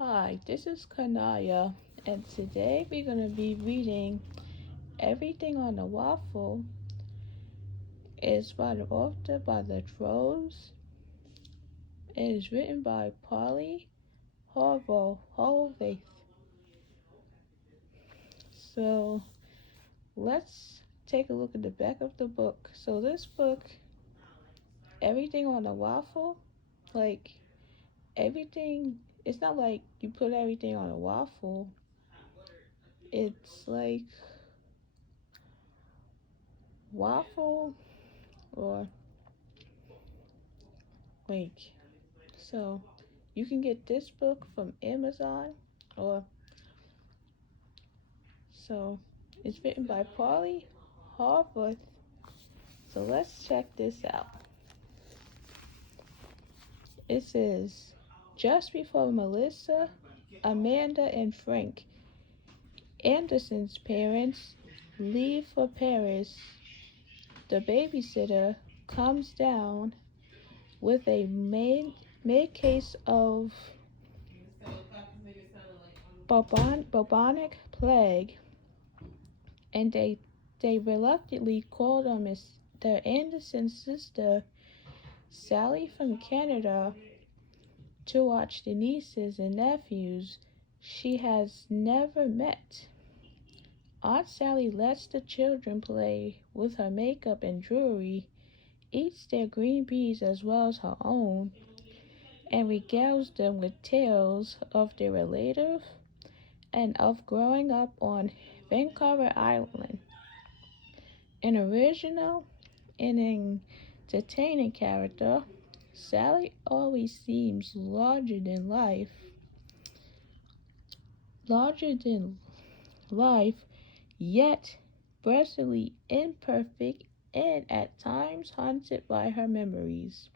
Hi, this is Kanaya, and today we're going to be reading Everything on the Waffle. It's by the author by the Trolls. It is written by Polly Horvath. So let's take a look at the back of the book. So this book, Everything on the Waffle, like everything, it's not like you put everything on a waffle. It's like waffle or like so you can get this book from Amazon or so it's written by Polly Horvath. So let's check this out. It says just before Melissa, Amanda, and Frank Anderson's parents leave for Paris, the babysitter comes down with a made case of bubonic plague, and they reluctantly called on Mr. Anderson's sister, Sally from Canada, to watch the nieces and nephews she has never met. Aunt Sally lets the children play with her makeup and jewelry, eats their green beans as well as her own, and regales them with tales of their relative and of growing up on Vancouver Island. An original and entertaining character, Sally always seems larger than life, yet bristly, imperfect, and at times haunted by her memories.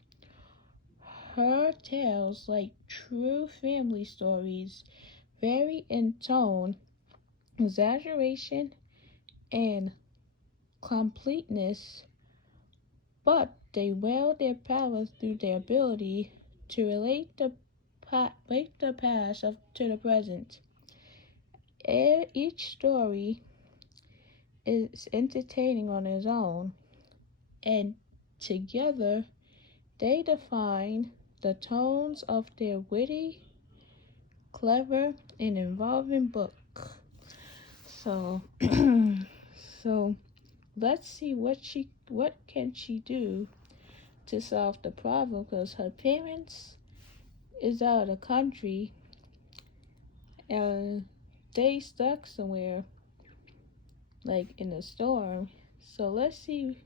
Her tales, like true family stories, vary in tone, exaggeration, and completeness, but they wield their power through their ability to relate the past to the present. Each story is entertaining on its own, and together they define the tones of their witty, clever, and involving book. So, so let's see what can she do to solve the problem, because her parents is out of the country and they stuck somewhere like in a storm. So let's see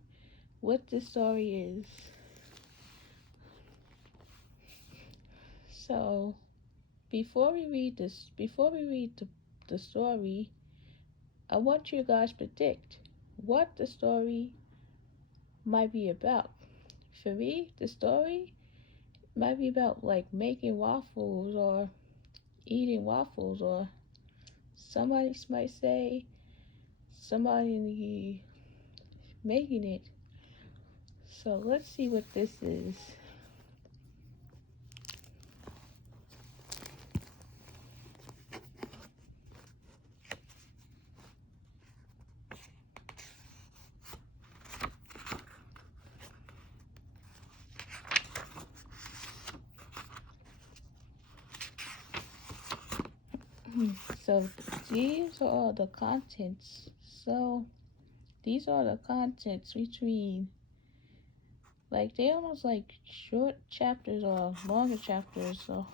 what the story is. So before we read the story, I want you guys to predict what the story might be about. For me, the story might be about like making waffles or eating waffles, or somebody might say somebody making it. So let's see what this is. So these are all the contents. So these are the contents between, like, they almost like short chapters or longer chapters. So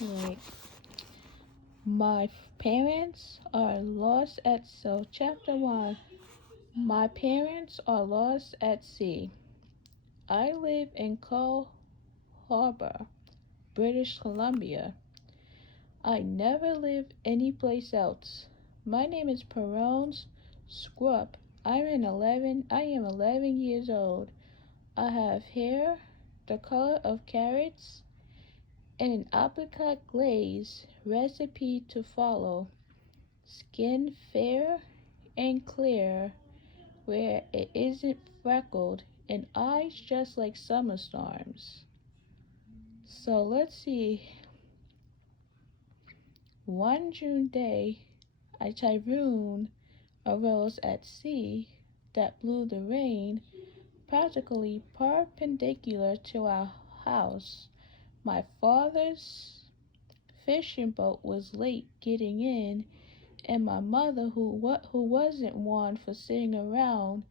like my parents are lost at so chapter 1, my parents are lost at sea. I live in Coal Harbor, British Columbia. I never live anyplace else. My name is Perron's Scrub. I am 11 years old. I have hair the color of carrots and an apricot glaze recipe to follow. Skin fair and clear, where it isn't freckled and eyes just like summer storms. So let's see. One June day, a typhoon arose at sea that blew the rain practically perpendicular to our house. My father's fishing boat was late getting in, and my mother, who wasn't one for sitting around,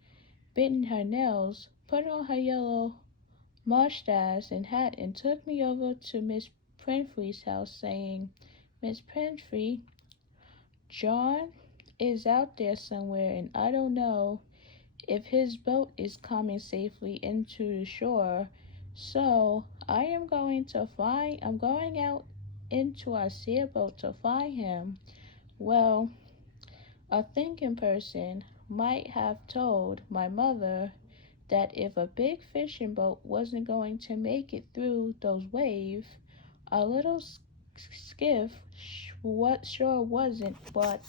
bitten her nails, put on her yellow mustache and hat, and took me over to Miss Perfidy's house, saying, "Miss Perfidy, John is out there somewhere, and I don't know if his boat is coming safely into the shore. So I'm going out into our sailboat to find him." Well, a thinking person might have told my mother that if a big fishing boat wasn't going to make it through those waves, a little skiff what sure wasn't. But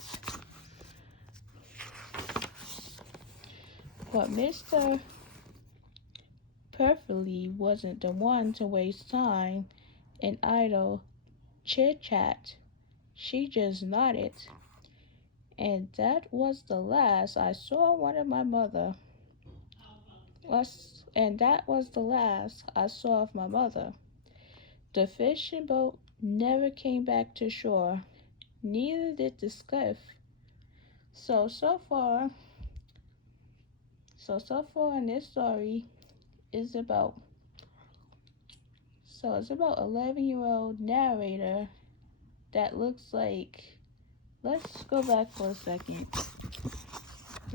Mr. Perfidy wasn't the one to waste time in idle chit-chat. She just nodded, and that was the last I saw of my mother. The fishing boat never came back to shore. Neither did the skiff. So far in this story is about it's about 11-year-old narrator that looks like. Let's go back for a second.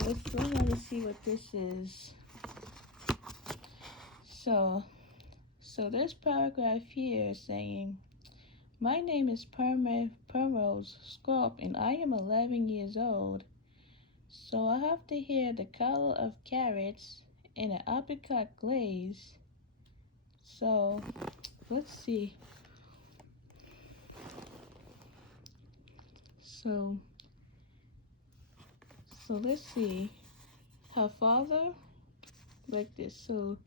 Let's see what this is. So this paragraph here is saying, "My name is Primrose Scorp, and I am 11 years old. So I have to hear the color of carrots and an apricot glaze." So let's see. So let's see. Her father, like this. So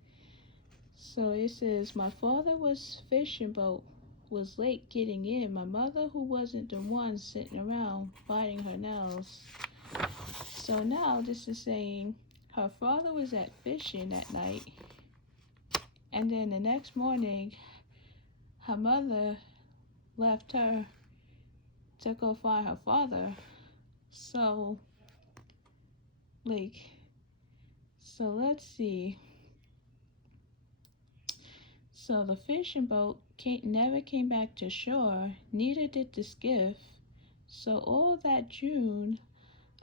it says, "My father was fishing boat was late getting in. My mother, who wasn't the one sitting around biting her nails." So now this is saying her father was at fishing that night, and then the next morning her mother left her to go find her father. So let's see. So the fishing boat never came back to shore, neither did the skiff. So all that June,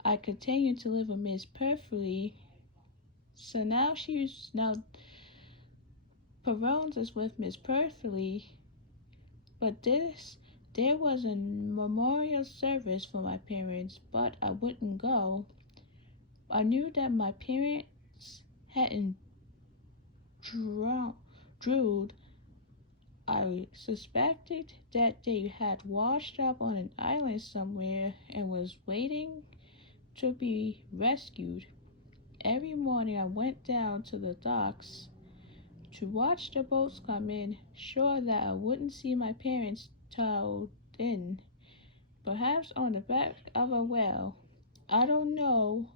I continued to live with Miss Perfidy. So now Perrons is with Miss Perfidy, but there was a memorial service for my parents, but I wouldn't go. I knew that my parents hadn't drooled. I suspected that they had washed up on an island somewhere and was waiting to be rescued. Every morning I went down to the docks to watch the boats come in, sure that I wouldn't see my parents towed in, perhaps on the back of a whale. I don't know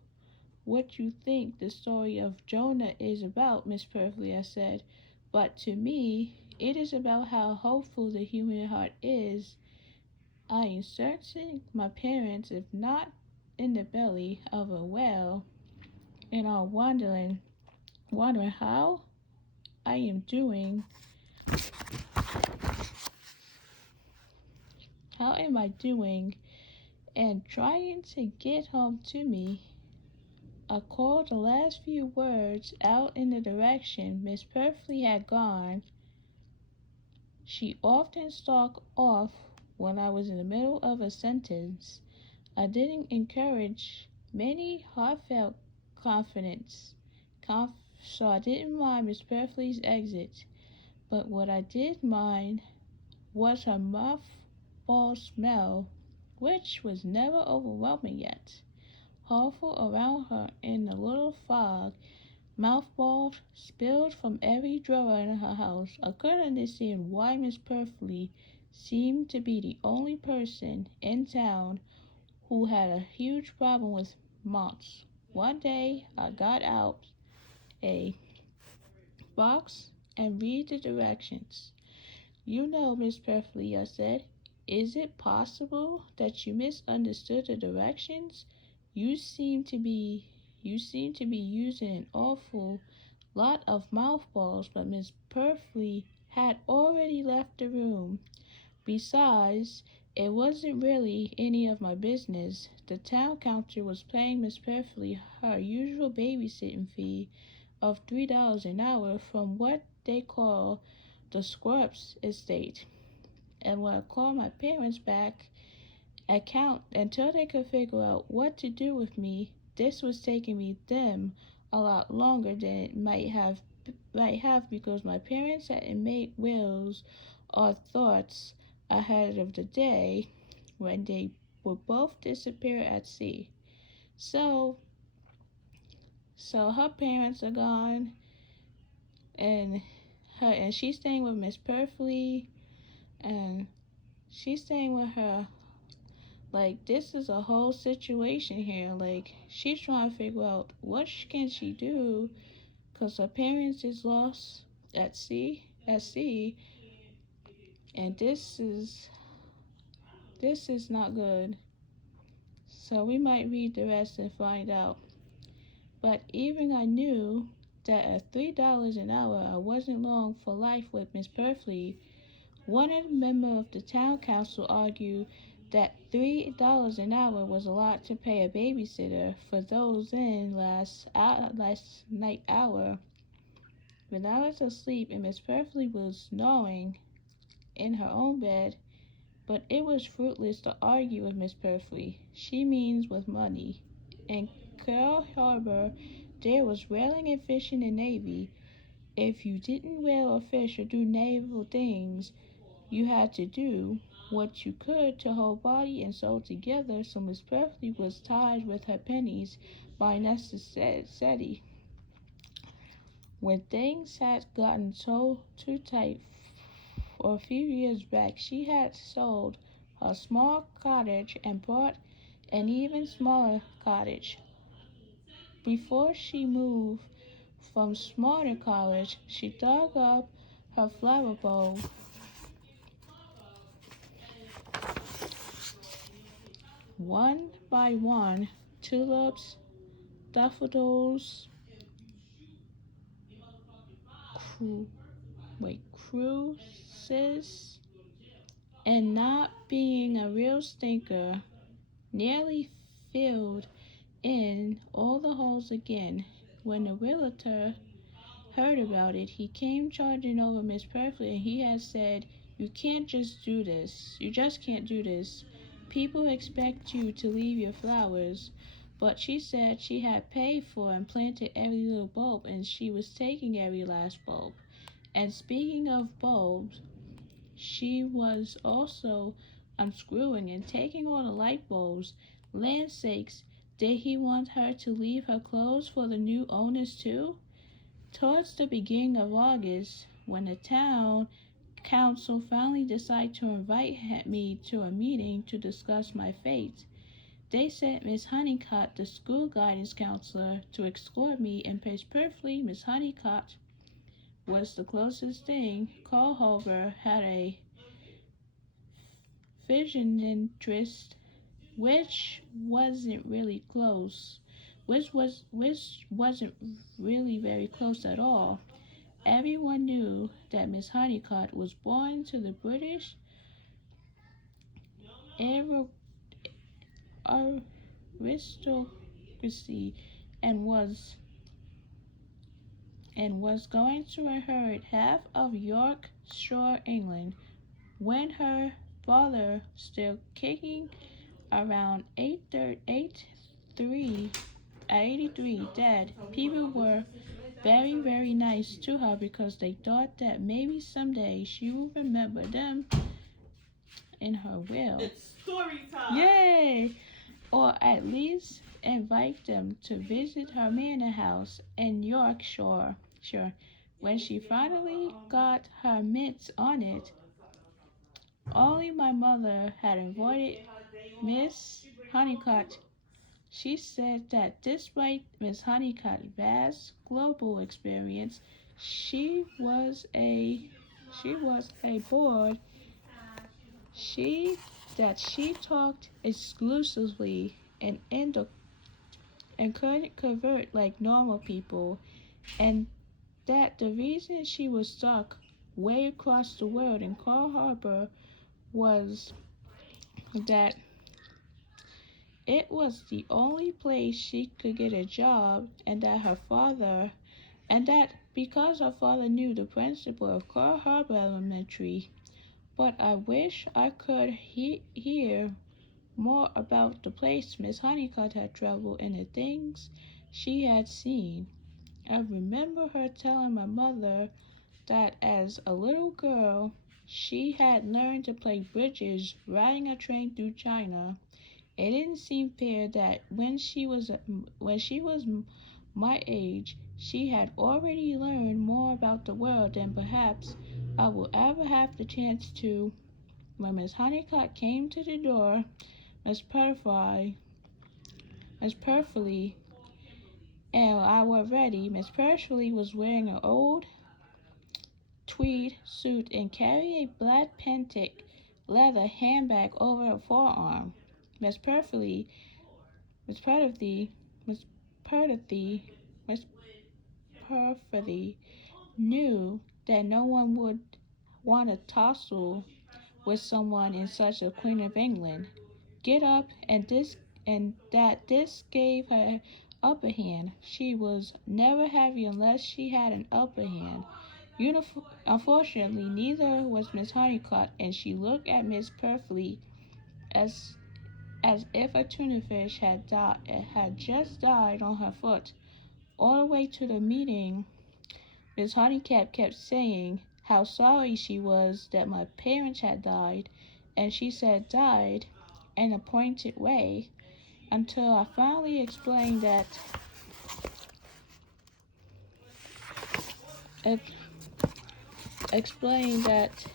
what you think the story of Jonah is about, Miss Perfidy, I said, but to me, it is about how hopeful the human heart is. I inserted my parents, if not in the belly of a whale, and are wondering how I am doing. How am I doing? And trying to get home to me. I called the last few words out in the direction Miss Perfidy had gone. She often stalked off when I was in the middle of a sentence. I didn't encourage many heartfelt confidence, so I didn't mind Miss Perfidy's exit. But what I did mind was her mothball smell, which was never overwhelming yet, hopeful around her in the little fog mouthballs spilled from every drawer in her house. I couldn't understand why Miss Perfidy seemed to be the only person in town who had a huge problem with moths. One day I got out a box and read the directions. You know, Miss Perfidy, I said, is it possible that you misunderstood the directions? You seem to be using an awful lot of mouthballs, but Miss Perfidy had already left the room. Besides, it wasn't really any of my business. The town council was paying Miss Perfidy her usual babysitting fee of $3 an hour from what they call the Squirps estate. And when I called my parents back account until they could figure out what to do with me, this was taking them a lot longer than it might have because my parents hadn't made wills or thoughts ahead of the day when they would both disappear at sea. So her parents are gone, and she's staying with Miss Perfidy, and she's staying with her. Like, this is a whole situation here. Like, she's trying to figure out what can she do, because her parents is lost at sea, and this is not good. So we might read the rest and find out. But even I knew that at $3 an hour, I wasn't long for life with Miss Perfidy. One of the members of the town council argued that $3 an hour was a lot to pay a babysitter for those in last night hour. When I was asleep and Miss Perfidy was snoring in her own bed, but it was fruitless to argue with Miss Perfidy. She means with money. In Pearl Harbor, there was whaling and fishing in Avie. If you didn't whale or fish or do naval things, you had to do what you could to hold body and soul together, so Miss Perfidy was tied with her pennies by necessity. When things had gotten so too tight for a few years back, she had sold her small cottage and bought an even smaller cottage. Before she moved from smaller cottage, she dug up her flower bowl one by one, tulips, daffodils, cruces, and not being a real stinker, nearly filled in all the holes again. When the realtor heard about it, he came charging over Miss Perfidy, and he had said, You just can't do this. People expect you to leave your flowers. But she said she had paid for and planted every little bulb, and she was taking every last bulb. And speaking of bulbs, she was also unscrewing and taking all the light bulbs. Land sakes, did he want her to leave her clothes for the new owners too? Towards the beginning of August, when the town council finally decided to invite me to a meeting to discuss my fate, they sent Miss Honeycutt, the school guidance counselor, to escort me, and Miss Perfidy, Miss Honeycutt, was the closest thing. Carl Hover had a vision interest, which wasn't really close, which wasn't really very close at all. Everyone knew that Miss Honeycutt was born to the British aristocracy and was going to inherit half of Yorkshire, England. When her father, still kicking around 83, dead, people were very, very nice to her because they thought that maybe someday she would remember them in her will. It's story time! Yay! or at least invite them to visit her manor house in Yorkshire. Sure. When she finally got her mitts on it, only my mother had avoided Miss Honeycutt. She said that despite Miss Honeycutt's vast global experience, she was a bored. She she talked exclusively and couldn't convert like normal people, and that the reason she was stuck way across the world in Pearl Harbor was that it was the only place she could get a job, and that because her father knew the principal of Pearl Harbor Elementary. But I wish I could hear more about the place Miss Honeycutt had traveled and the things she had seen. I remember her telling my mother that as a little girl she had learned to play bridges riding a train through China. It didn't seem fair that when she was my age, she had already learned more about the world than perhaps I will ever have the chance to. When Miss Honeycutt came to the door, Miss Perfidy, Miss Perfidy, and I were ready. Miss Perfidy was wearing an old tweed suit and carried a black patent leather handbag over her forearm. Miss Perfidy, Miss Perfidy, Miss Perfidy, Miss Perfidy knew that no one would want to tussle with someone in such a Queen of England. Get up, and that this gave her upper hand. She was never happy unless she had an upper hand. Unfortunately, neither was Miss Honeycutt, and she looked at Miss Perfidy as as if a tuna fish had just died on her foot. All the way to the meeting, Miss Honeycutt kept saying how sorry she was that my parents had died, and she said died in a pointed way, until I finally ex- explained that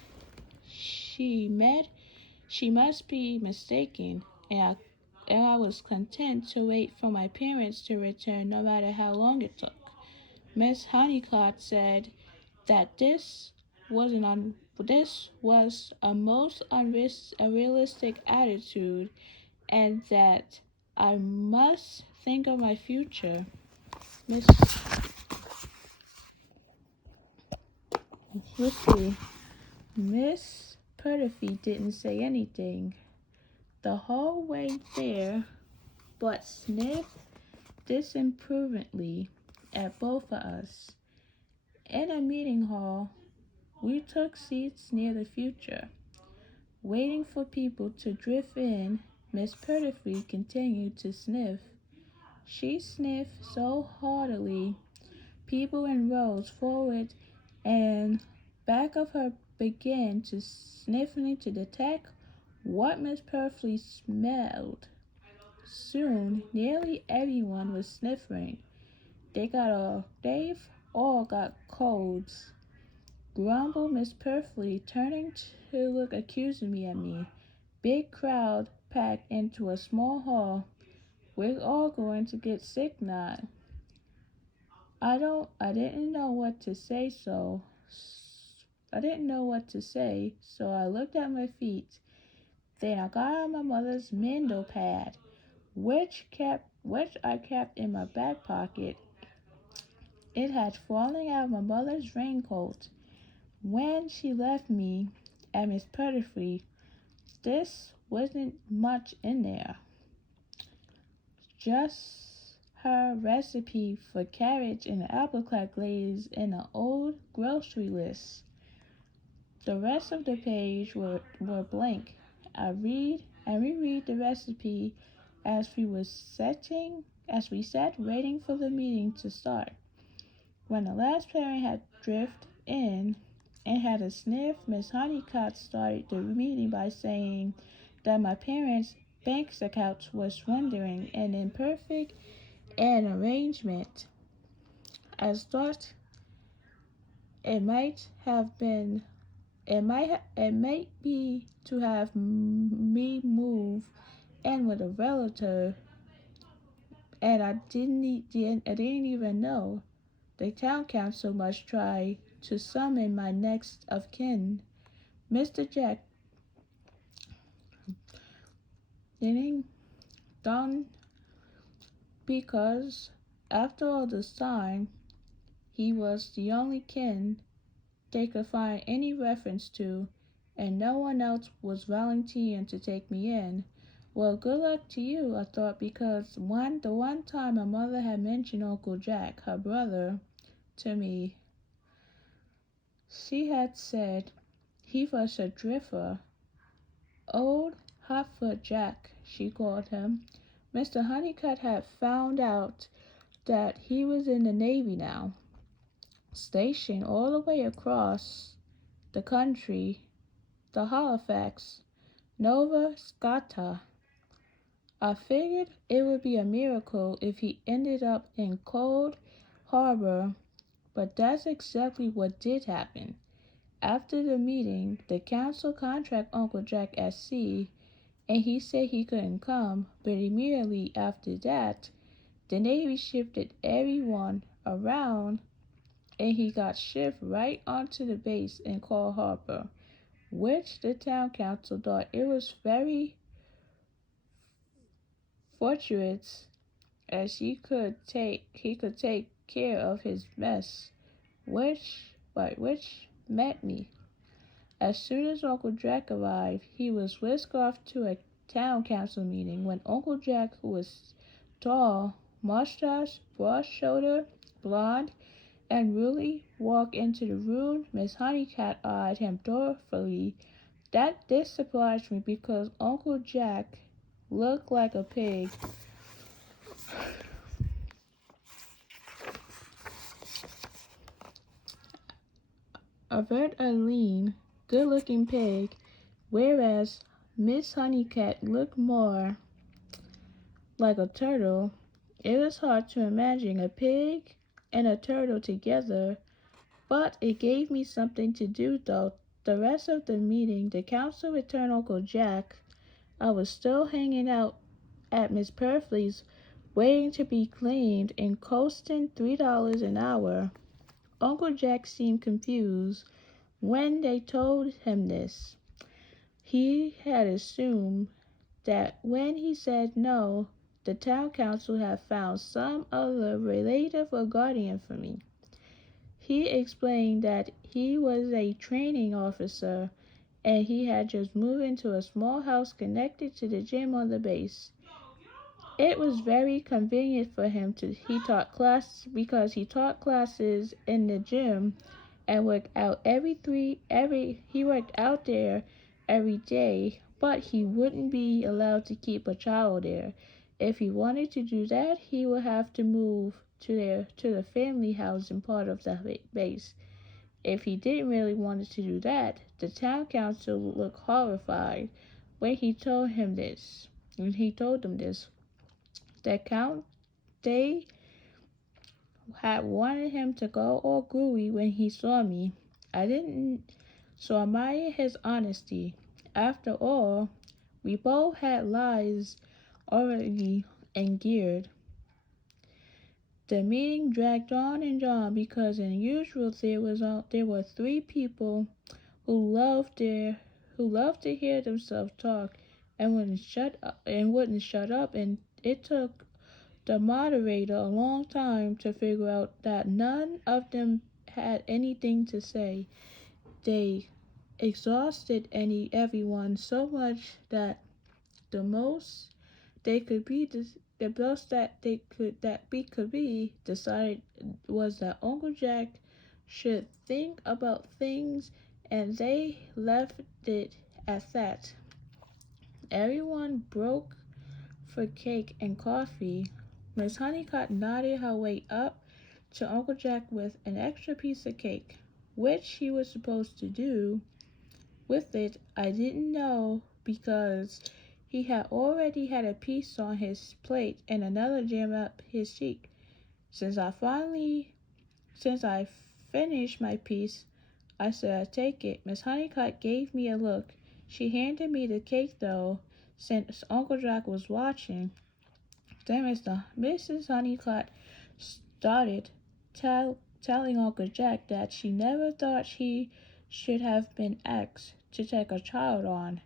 she met she must be mistaken, and I was content to wait for my parents to return no matter how long it took. Miss Honeycutt said that this was a most unrealistic attitude, and that I must think of my future. Miss let's see. Miss Perfidy didn't say anything the whole way there, but sniffed disapprovingly at both of us. In a meeting hall, we took seats near the future, waiting for people to drift in. Miss Perfidy continued to sniff. She sniffed so heartily, people in rows forward and back of her began to sniffing to detect what Miss Perfidy smelled. Soon, nearly everyone was sniffing. They've all got colds, grumbled Miss Perfidy, turning to look accusingly at me. Big crowd packed into a small hall. We're all going to get sick now. I didn't know what to say, so I looked at my feet. Then I got out my mother's mendo pad, which I kept in my back pocket. It had fallen out of my mother's raincoat when she left me at Miss Perfidy. This wasn't much in there, just her recipe for cabbage and apricot glaze in an old grocery list. The rest of the page were blank. I read and reread the recipe as we sat waiting for the meeting to start. When the last parent had drifted in and had a sniff, Miss Honeycutt started the meeting by saying that my parents bank account was wondering an imperfect an arrangement. As thought it might have been it might be to have me move in with a relative, and I didn't even know. The town council must try to summon my next of kin, Mr. Jack Dinning Don, because after all this time he was the only kin they could find any reference to, and no one else was volunteering to take me in. Well, good luck to you, I thought, because the one time my mother had mentioned Uncle Jack, her brother, to me, she had said he was a drifter. Old Hotfoot Jack, she called him. Mr. Honeycutt had found out that he was in the Navy now, stationed all the way across the country, the Halifax, Nova Scotia. I figured it would be a miracle if he ended up in Cold Harbor, but that's exactly what did happen. After the meeting, the council contracted Uncle Jack at sea, and he said he couldn't come, but immediately after that, the Navy shifted everyone around, and he got shipped right onto the base in Cold Harbor, which the town council thought it was very fortuitous, as he could take care of his mess, which met me. As soon as Uncle Jack arrived, he was whisked off to a town council meeting. When Uncle Jack, who was tall, mustache, broad-shouldered, blond, and really walked into the room, Miss Honeycutt eyed him thoughtfully. This surprised me because Uncle Jack looked like a pig. A lean, good-looking pig, whereas Miss Honeycutt looked more like a turtle. It was hard to imagine a pig and a turtle together, but it gave me something to do though. The rest of the meeting, the council returned Uncle Jack. I was still hanging out at Miss Perfidy's, waiting to be claimed and costing $3 an hour. Uncle Jack seemed confused when they told him this. He had assumed that when he said no, the town council had found some other relative or guardian for me. He explained that he was a training officer and he had just moved into a small house connected to the gym on the base. It was very convenient for him because he taught classes in the gym and he worked out there every day, but he wouldn't be allowed to keep a child there. If he wanted to do that, he would have to move to the family housing part of the base. If he didn't really want to do that, the town council looked horrified when he told them this. They had wanted him to go all gooey when he saw me. I didn't so admire his honesty. After all, we both had lives already geared. The meeting dragged on and on because, as usual, there were three people who loved to hear themselves talk and wouldn't shut up, and it took the moderator a long time to figure out that none of them had anything to say. They exhausted everyone so much that the most they could be the best that we could be decided was that Uncle Jack should think about things, and they left it at that. Everyone broke for cake and coffee. Miss Honeycutt nodded her way up to Uncle Jack with an extra piece of cake, which she was supposed to do with it. I didn't know because He had already had a piece on his plate and another jammed up his cheek. Since I finished my piece, I said I'd take it. Miss Honeycutt gave me a look. She handed me the cake though, since Uncle Jack was watching. Then Mrs. Honeycutt started telling Uncle Jack that she never thought he should have been asked to take a child on.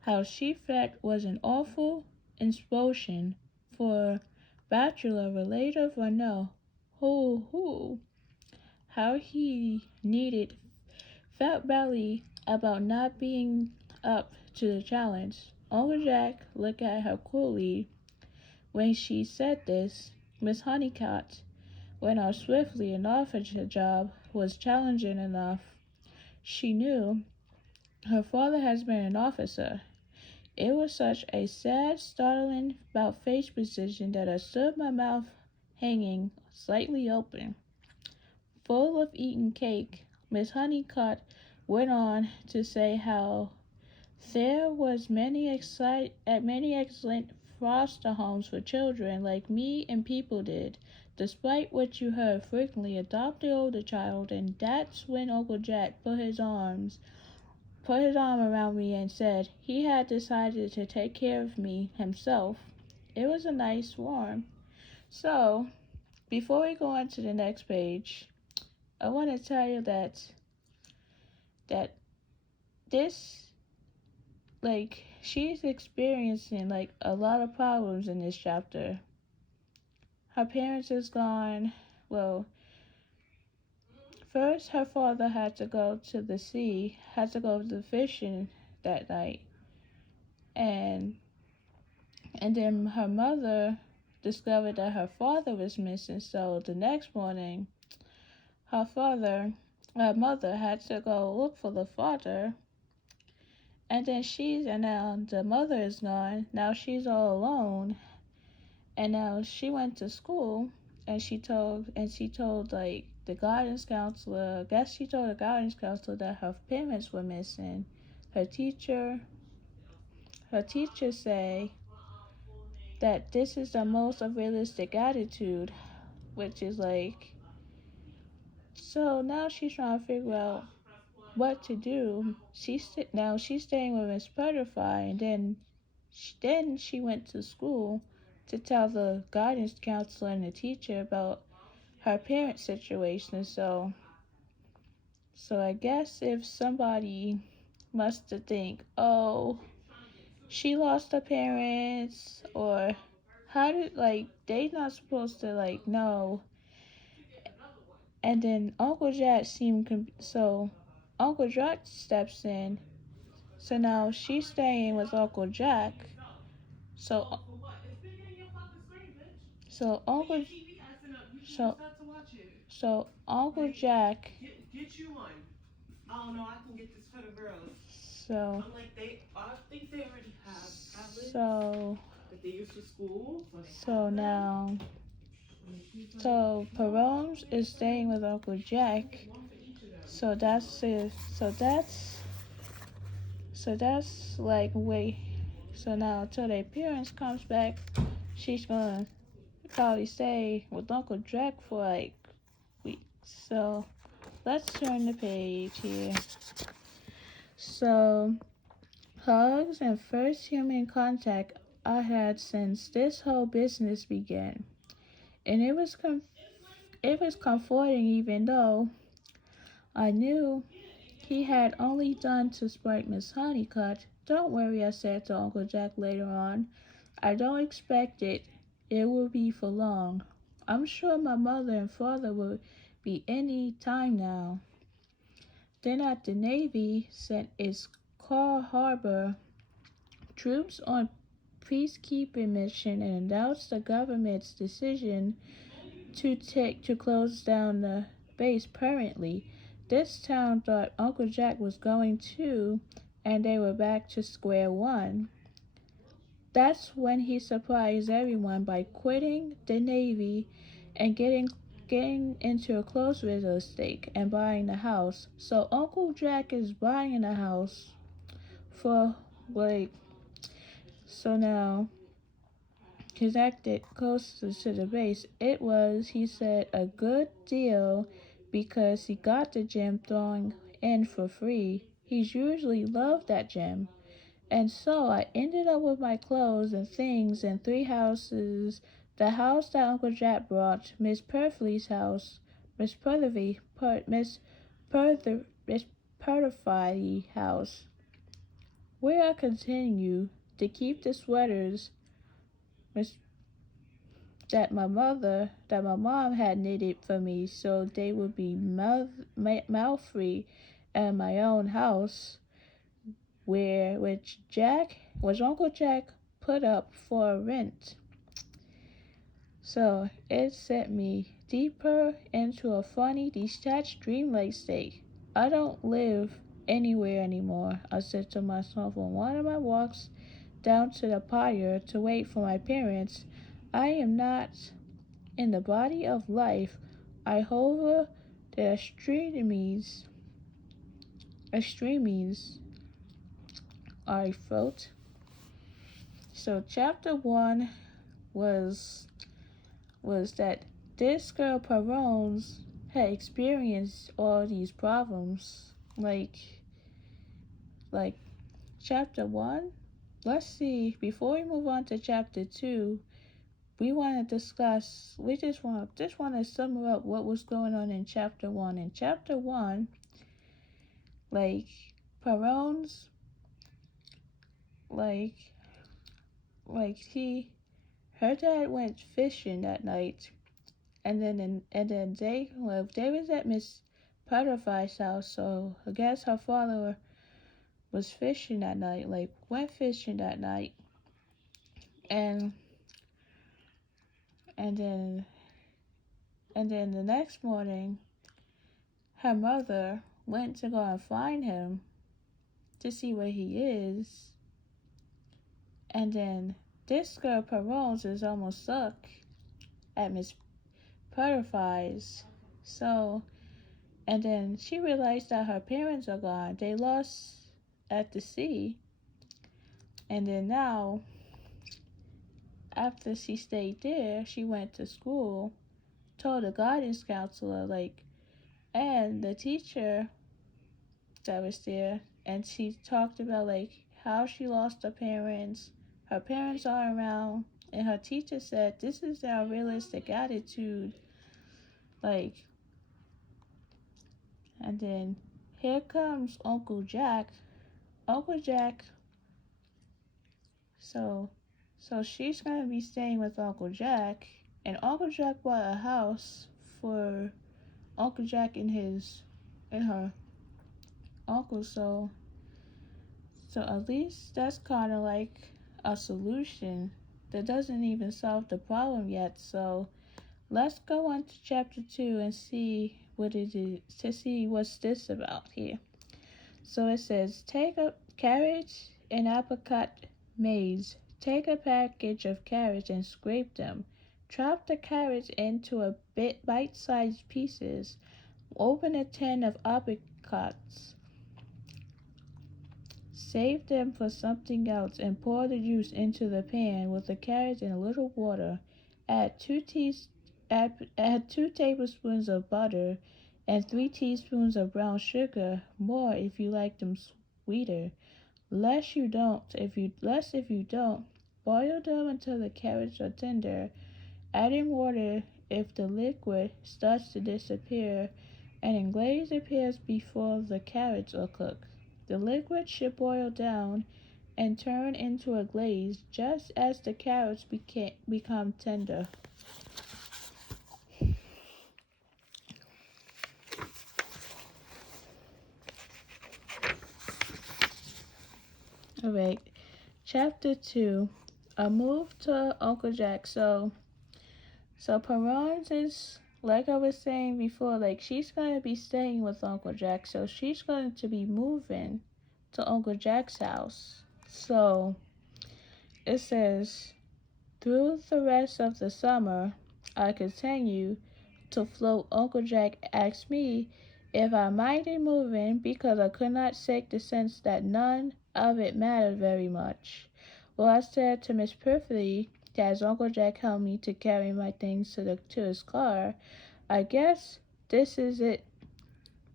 How she felt was an awful explosion for bachelor, relative or no. Who, how he needed felt badly about not being up to the challenge. Uncle Jack looked at her coolly. When she said this, Miss Honeycutt went out swiftly and offered the job was challenging enough. She knew her father had been an officer. It was such a sad, startling, about-face position that I stood my mouth hanging slightly open. Full of eaten cake, Miss Honeycutt went on to say how there was many excellent foster homes for children like me and people did, despite what you heard frequently adopt the older child, and that's when Uncle Jack put his arm around me and said he had decided to take care of me himself. It was a nice warm. So, before we go on to the next page, I want to tell you that this she's experiencing a lot of problems in this chapter. Her parents is gone. Well, first her father had to go to the sea, had to go to fishing that night, and then her mother discovered that her father was missing. So the next morning, her mother had to go look for the father. And now the mother is gone. Now she's all alone. And now she went to school and she told the guidance counselor, I guess she told the guidance counselor that her parents were missing. Her teacher say that this is the most unrealistic attitude, which is so now she's trying to figure out what to do. She's staying with Miss Perfidy, and then she went to school to tell the guidance counselor and the teacher about her parents' situation. So I guess if somebody must to think, oh, she lost her parents, or how did they not supposed to know. And then Uncle Jack steps in. So now she's staying with Uncle Jack. So so Uncle so so Uncle Jack. Get you one. Oh no, I can get this for the girls. So I'm like I think they already have tablets so that they use for school. so now so Perone's is staying with Uncle Jack. So that's it. So that's wait. So now until their parents comes back, she's gonna probably stay with Uncle Jack for weeks. So let's turn the page here. So hugs and first human contact I had since this whole business began, and it was comforting even though I knew he had only done to spite Miss Honeycutt. Don't worry, I said to Uncle Jack later on. I don't expect it will be for long. I'm sure my mother and father will be any time now. Then at the Navy sent its Car Harbor troops on peacekeeping mission and announced the government's decision to close down the base permanently. This town thought Uncle Jack was going too, and they were back to square one. That's when he surprised everyone by quitting the Navy and getting into a close real estate and buying a house. So Uncle Jack is buying a house for So now, connected closer to the base, it was, he said, a good deal because he got the gym thrown in for free. He's usually loved that gym. And so I ended up with my clothes and things in 3 houses. The house that Uncle Jack brought, Miss Perfidy's house, Miss Perfidy, Miss Perfidy house, where I continue to keep the sweaters Miss that my mom had knitted for me, so they would be mouth free in my own house, which Uncle Jack put up for rent. So it sent me deeper into a funny, detached, dreamlike state. I don't live anywhere anymore, I said to myself on one of my walks down to the pier to wait for my parents. I am not in the body of life. I hover the extremes, I wrote. So chapter 1 was that this girl Perons had experienced all these problems. Like chapter 1. Let's see, before we move on to chapter 2, we just want to sum up what was going on in chapter 1. In chapter 1, like Perons, like her dad went fishing that night, and then they was at Miss Perfidy's house, so I guess her father was fishing that night, went fishing that night, and and then the next morning, her mother went to go and find him to see where he is, and then this girl Perons is almost stuck at Miss Perfidy's. So, and then she realized that her parents are gone. They lost at the sea. And then now, after she stayed there, she went to school, told the guidance counselor, and the teacher that was there, and she talked about, how she lost her parents. Her parents are around, and her teacher said, this is our realistic attitude. And then here comes Uncle Jack. Uncle Jack, so she's gonna be staying with Uncle Jack, and Uncle Jack bought a house for Uncle Jack and her uncle. So at least that's kind of like a solution that doesn't even solve the problem yet. So let's go on to chapter 2 and see what it is, to see what's this about here. So it says, take a carrots and apricot maze. Take a package of carrots and scrape them. Chop the carrots into bite-sized pieces. Open a tin of apricots. Save them for something else and pour the juice into the pan with the carrots and a little water. Add 2 tablespoons of butter and 3 teaspoons of brown sugar, more if you like them sweeter. Less if you don't. Boil them until the carrots are tender, adding water if the liquid starts to disappear, and a glaze appears before the carrots are cooked. The liquid should boil down and turn into a glaze just as the carrots become tender. Alright, chapter 2, a move to Uncle Jack. So Perons is, like I was saying before, she's going to be staying with Uncle Jack, so she's going to be moving to Uncle Jack's house. So it says, through the rest of the summer, I continue to float. Uncle Jack asked me if I minded moving because I could not shake the sense that none of it mattered very much. Well, I said to Miss Perfidy that as Uncle Jack helped me to carry my things to his car, I guess this is it.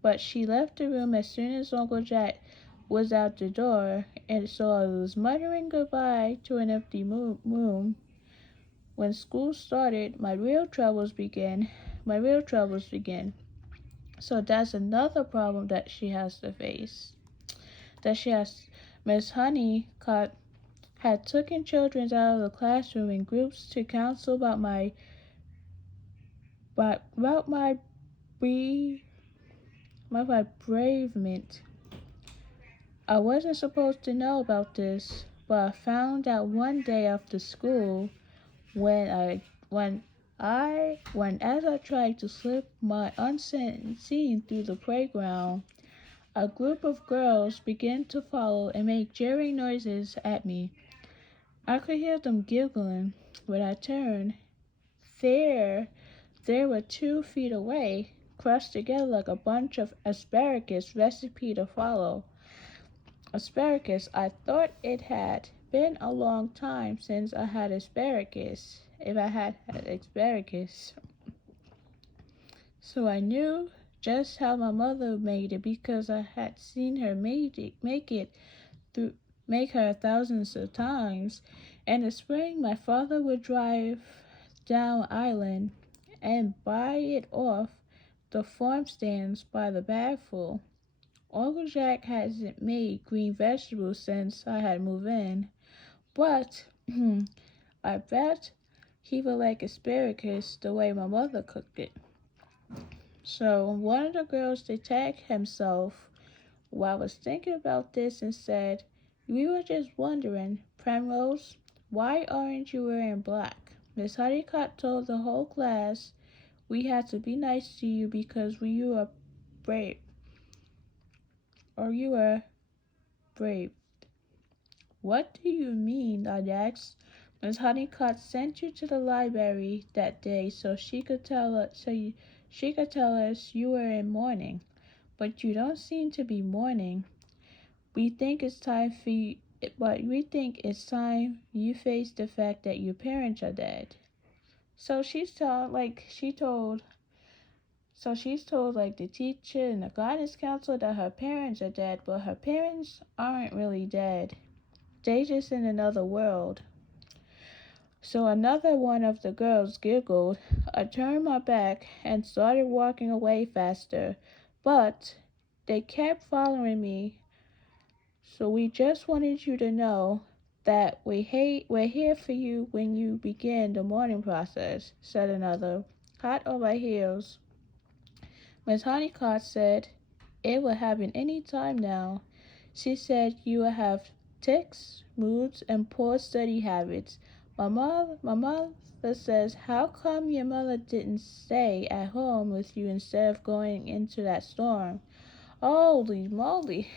But she left the room as soon as Uncle Jack was out the door, and so I was muttering goodbye to an empty room. When school started, my real troubles began. My real troubles began. So that's another problem that she has to face. That she has. Miss Honeycutt had taken children out of the classroom in groups to counsel about bre- my bereavement. I wasn't supposed to know about this, but I found out one day after school when as I tried to slip my unseen through the playground, a group of girls began to follow and make jeering noises at me. I could hear them giggling. When I turned, there they were 2 feet away, crushed together like a bunch of asparagus recipe to follow. Asparagus, I thought it had been a long time since I had asparagus, if I had had asparagus. So I knew just how my mother made it because I had seen her through make her thousands of times. In the spring my father would drive down island and buy it off the farm stands by the bagful. Uncle Jack hasn't made green vegetables since I had moved in, but I bet he would like asparagus the way my mother cooked it. So one of the girls attacked himself while I was thinking about this and said, "We were just wondering, Primrose, why aren't you wearing black?" Miss Honeycutt told the whole class we had to be nice to you because you were brave, or you were brave. "What do you mean?" I asked. "Miss Honeycutt sent you to the library that day so she could tell us you were in mourning, but you don't seem to be mourning. We think it's time for you, but we think it's time you face the fact that your parents are dead." So she's told like the teacher and the guidance counselor that her parents are dead, but her parents aren't really dead. They just in another world. So another one of the girls giggled. I turned my back and started walking away faster, but they kept following me. "So we just wanted you to know that we're here for you when you begin the mourning process," said another, hot on my heels. Miss Honeycutt said it will happen any time now. She said you will have tics, moods, and poor study habits. My mother says, "How come your mother didn't stay at home with you instead of going into that storm?" Holy moly.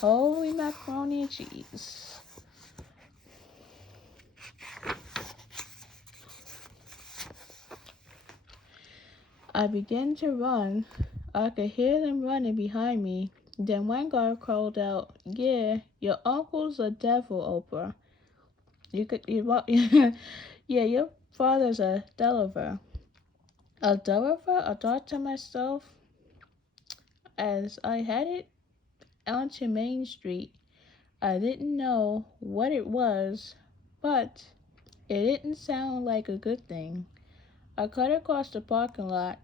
Holy macaroni and cheese. I began to run. I could hear them running behind me. Then one guy called out, "Yeah, your uncle's a devil, Oprah. Yeah, your father's a deliver." A deliver? I thought to myself as I headed onto Main Street. I didn't know what it was, but it didn't sound like a good thing. I cut across the parking lot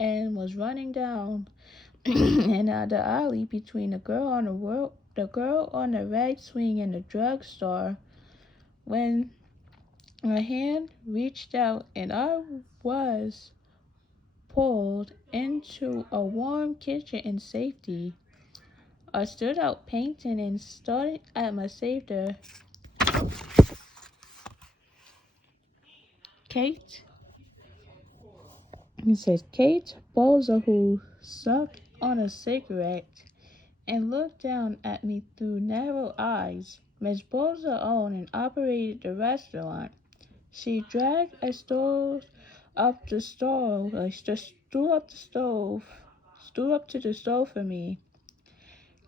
and was running down and the alley between the girl on the rag swing and the drugstore when a hand reached out and I was pulled into a warm kitchen in safety. I stood out painting and started at my savior, Kate. It says Kate Boza, who sucked on a cigarette and looked down at me through narrow eyes. Miss Boza owned and operated the restaurant. She dragged a stool up the stove, stool up to the stove for me.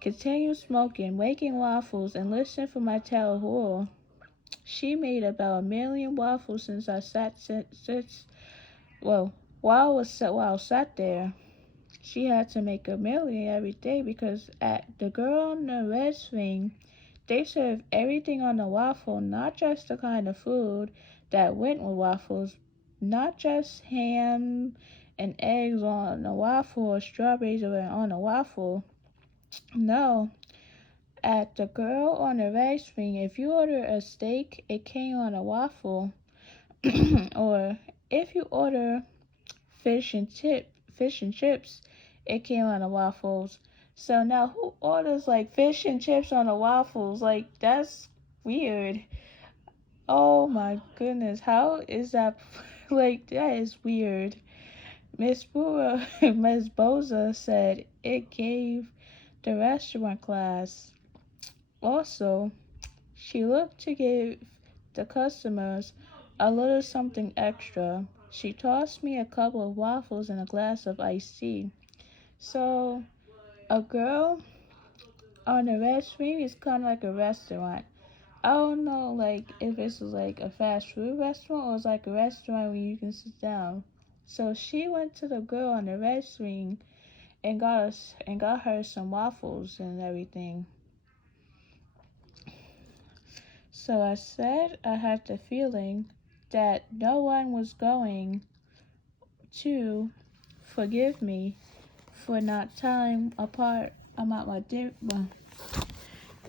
continue smoking, making waffles, and listening for my tail. She made about 1,000,000 waffles since I well, while I sat there. She had to make 1,000,000 every day because at the girl on the red swing, they serve everything on the waffle, not just the kind of food that went with waffles, not just ham and eggs on a waffle or strawberries on a waffle. No, at the girl on the red swing, if you order a steak, it came on a waffle. Or if you order fish and chips, it came on the waffles. So now who orders like fish and chips on the waffles? Like that's weird. Oh my goodness, how is that? Like that is weird. Miss Boza said it gave the restaurant class. Also, she looked to give the customers a little something extra. She tossed me a couple of waffles and a glass of iced tea. So, a girl on a restaurant is kind of like a restaurant. I don't know, like, if it's like a fast food restaurant or it's like a restaurant where you can sit down. So she went to the girl on the restaurant and got her some waffles and everything. So I said I had the feeling that no one was going to forgive me for not telling apart about my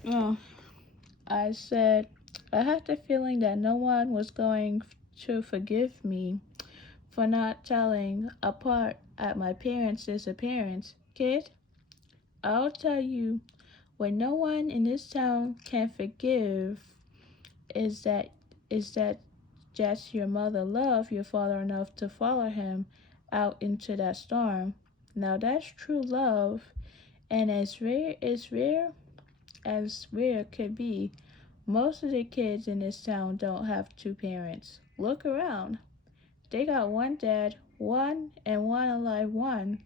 well, I said I had the feeling that no one was going to forgive me for not telling apart at my parents' disappearance. Kid, I'll tell you, what no one in this town can forgive is that just your mother loved your father enough to follow him out into that storm. Now that's true love, and as rare could be. Most of the kids in this town don't have two parents. Look around. They got one dad, one and one alive one.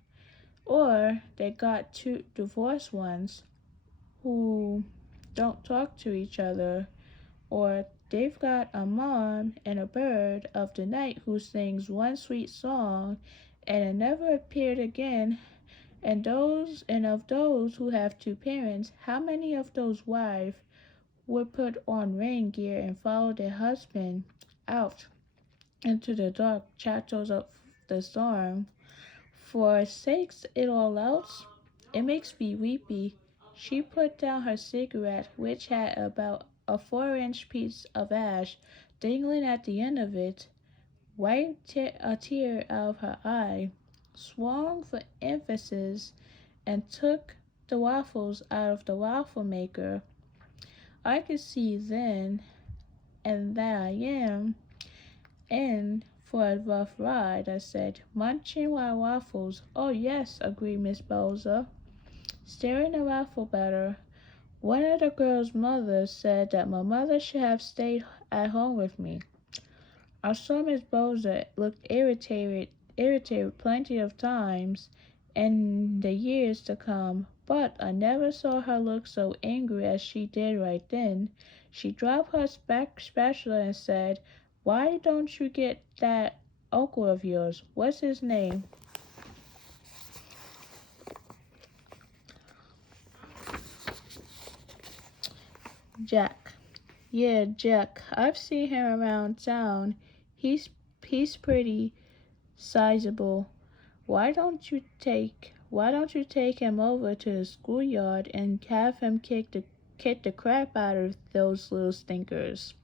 Or they got two divorced ones who don't talk to each other. Or they've got a mom and a bird of the night who sings one sweet song and it never appeared again. And of those who have two parents, how many of those wives would put on rain gear and follow their husband out into the dark shadows of the storm? For sakes it all out, it makes me weepy. She put down her cigarette, which had about a 4-inch piece of ash dangling at the end of it, wiped a tear out of her eye, swung for emphasis, and took the waffles out of the waffle maker. I could see then and that I am in for a rough ride, I said, munching my waffles. Oh yes, agreed Miss Bowser, staring the waffle batter. One of the girls' mothers said that my mother should have stayed at home with me. I saw Miss Bowser look irritated plenty of times in the years to come, but I never saw her look so angry as she did right then. She dropped her spatula and said, "Why don't you get that uncle of yours? What's his name?" "Jack." "Yeah, Jack. I've seen him around town. He's he's pretty sizable. Why don't you take him over to the schoolyard and have him kick the crap out of those little stinkers?"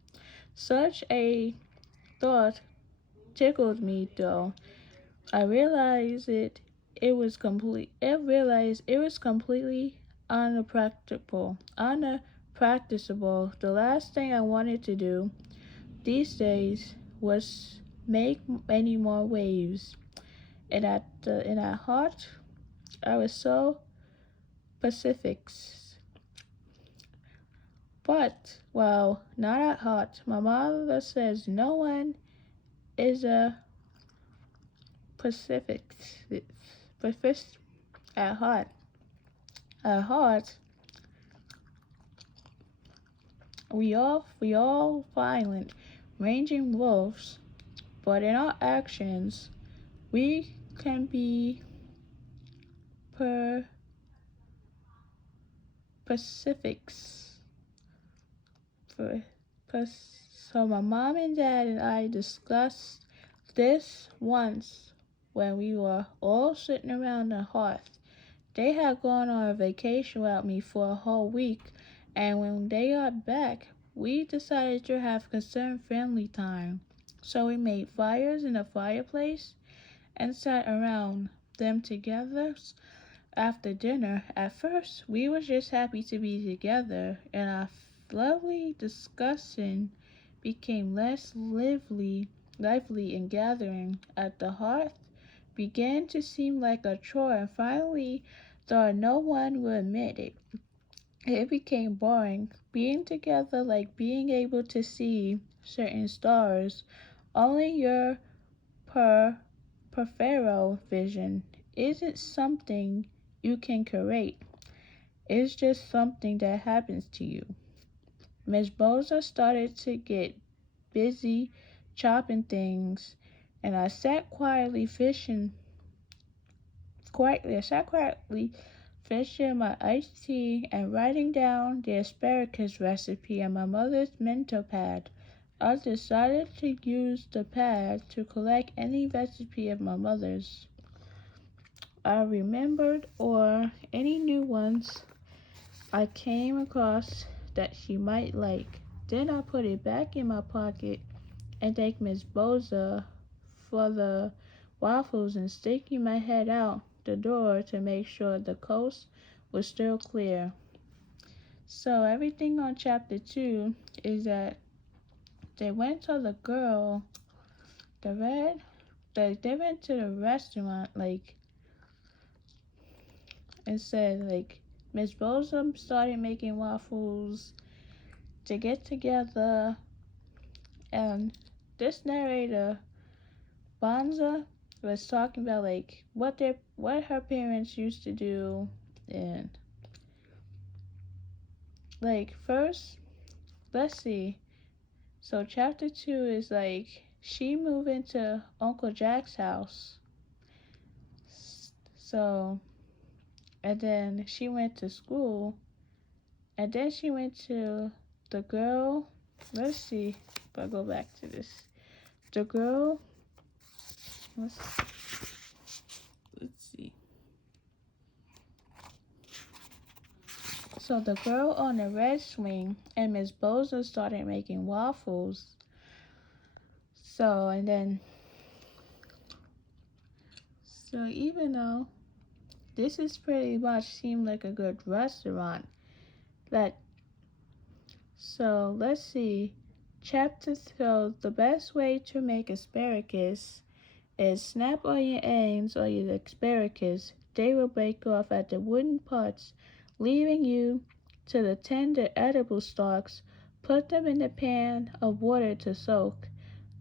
Such a thought tickled me though. I realized it was completely unpracticable. The last thing I wanted to do these days was make any more waves. And in that heart, I was so Pacific. But, well, not at heart. My mother says no one is a Pacific at heart. At heart, We all violent, raging wolves, but in our actions, we can be Pacifics. Per, so my mom and dad and I discussed this once when we were all sitting around the hearth. They had gone on a vacation without me for a whole week, and when they got back, we decided to have concerned family time. So we made fires in the fireplace and sat around them together after dinner. At first, we were just happy to be together, and our lovely discussion became less lively, and gathering at the hearth began to seem like a chore, and finally, though no one would admit it, it became boring. Being together, like being able to see certain stars, only your peripheral vision, isn't something you can create. It's just something that happens to you. Miss Boza started to get busy chopping things, and I sat quietly fishing my iced tea and writing down the asparagus recipe on my mother's mental pad. I decided to use the pad to collect any recipe of my mother's I remembered, or any new ones I came across that she might like. Then I put it back in my pocket and thanked Miss Boza for the waffles and sticking my head out the door to make sure the coast was still clear. So everything on chapter 2 is that they went to the girl, the red, they went to the restaurant, and said, Miss Bosom started making waffles to get together, and this narrator, Bonza, was talking about, what her parents used to do, and, first, let's see. So chapter 2 is, she moved into Uncle Jack's house. So, and then she went to school, and then she went to the girl. Let's see if I go back to this. The girl, let's see. So the girl on the red swing and Miss Bozo started making waffles. So even though this is pretty much seemed like a good restaurant, so let's see. So the best way to make asparagus is snap on your ends or your asparagus. They will break off at the wooden parts, leaving you to the tender edible stalks. Put them in a pan of water to soak.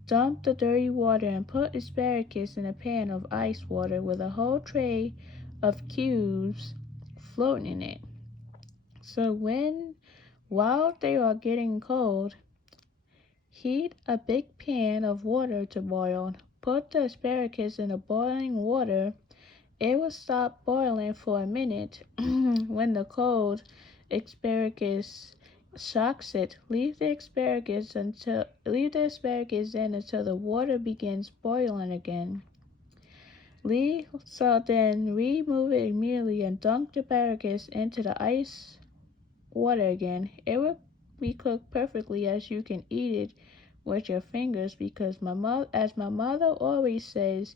Dump the dirty water and put asparagus in a pan of ice water with a whole tray of cubes floating in it. So while they are getting cold, heat a big pan of water to boil. Put the asparagus in the boiling water. It will stop boiling for a minute. When the cold asparagus shocks it, leave the asparagus in until the water begins boiling again. So then remove it immediately and dunk the asparagus into the ice water again. It will be cooked perfectly as you can eat it with your fingers, because as my mother always says,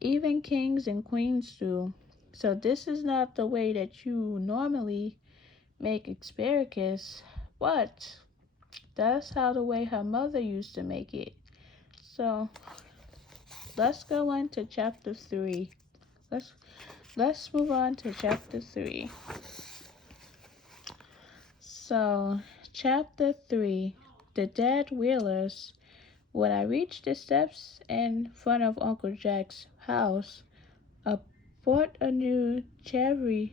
even kings and queens do. So this is not the way that you normally make asparagus, but that's how the way her mother used to make it. So let's go on to chapter 3. Let's move on to chapter 3. So chapter 3, the Dead Wheelers. When I reached the steps in front of Uncle Jack's house, a new chariot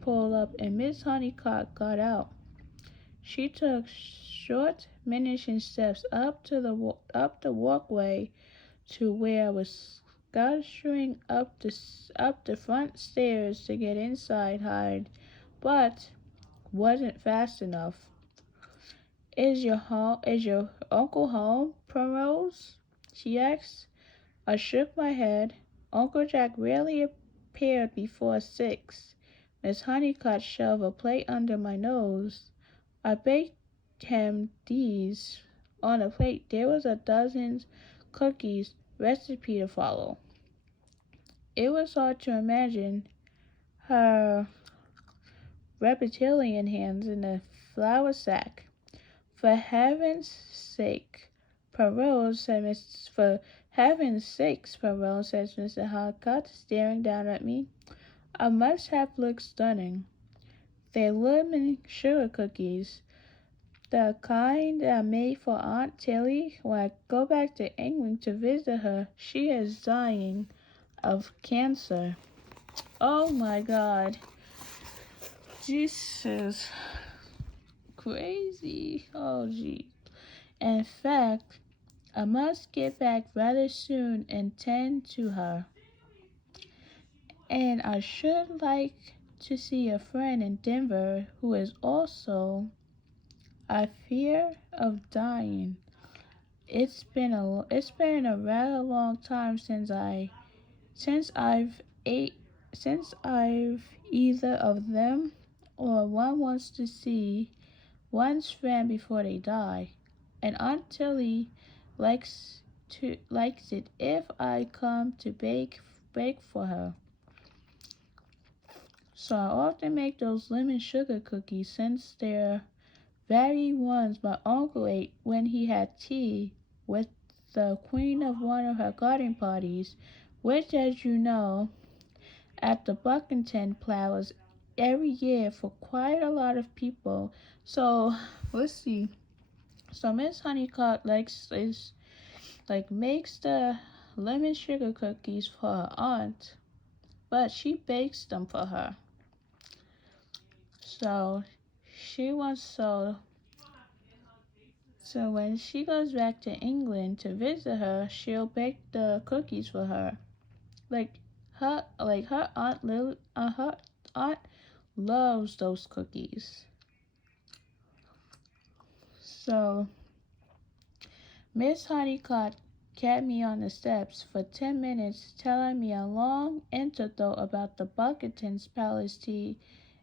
pulled up and Miss Honeycutt got out. She took short, menacing steps up the walkway to where I was scuttering up the front stairs to get inside hide, but wasn't fast enough. Is your uncle home, Primrose? She asked. I shook my head. Uncle Jack rarely appeared before 6. Miss Honeycutt shoved a plate under my nose. I baked him these. On the plate there was a dozen cookies recipe to follow. It was hard to imagine her reptilian hands in the flour sack. For heaven's sake, Perrault said For heaven's sakes, Perrault said Mr. Honeycutt, staring down at me. I must have looked stunning. They're lemon sugar cookies, the kind that I made for Aunt Tilly when I go back to England to visit her. She is dying of cancer. Oh my God. Jesus. Crazy. Oh gee. In fact, I must get back rather soon and tend to her. And I should like to see a friend in Denver who is also I fear of dying. It's been a rather long time since I've either of them or one wants to see one's friend before they die. And Aunt Tilly likes it if I come to bake for her. So I often make those lemon sugar cookies since they're very ones my uncle ate when he had tea with the queen of one of her garden parties, which, as you know, at the Buckington Plows every year for quite a lot of people. So let's see. So Miss Honeycutt makes the lemon sugar cookies for her aunt, but she bakes them for her. So she wants so when she goes back to England to visit her, she'll bake the cookies for her. Her aunt loves those cookies. So Miss Honeycutt kept me on the steps for 10 minutes, telling me a long anecdote about the Buckington's Palace tea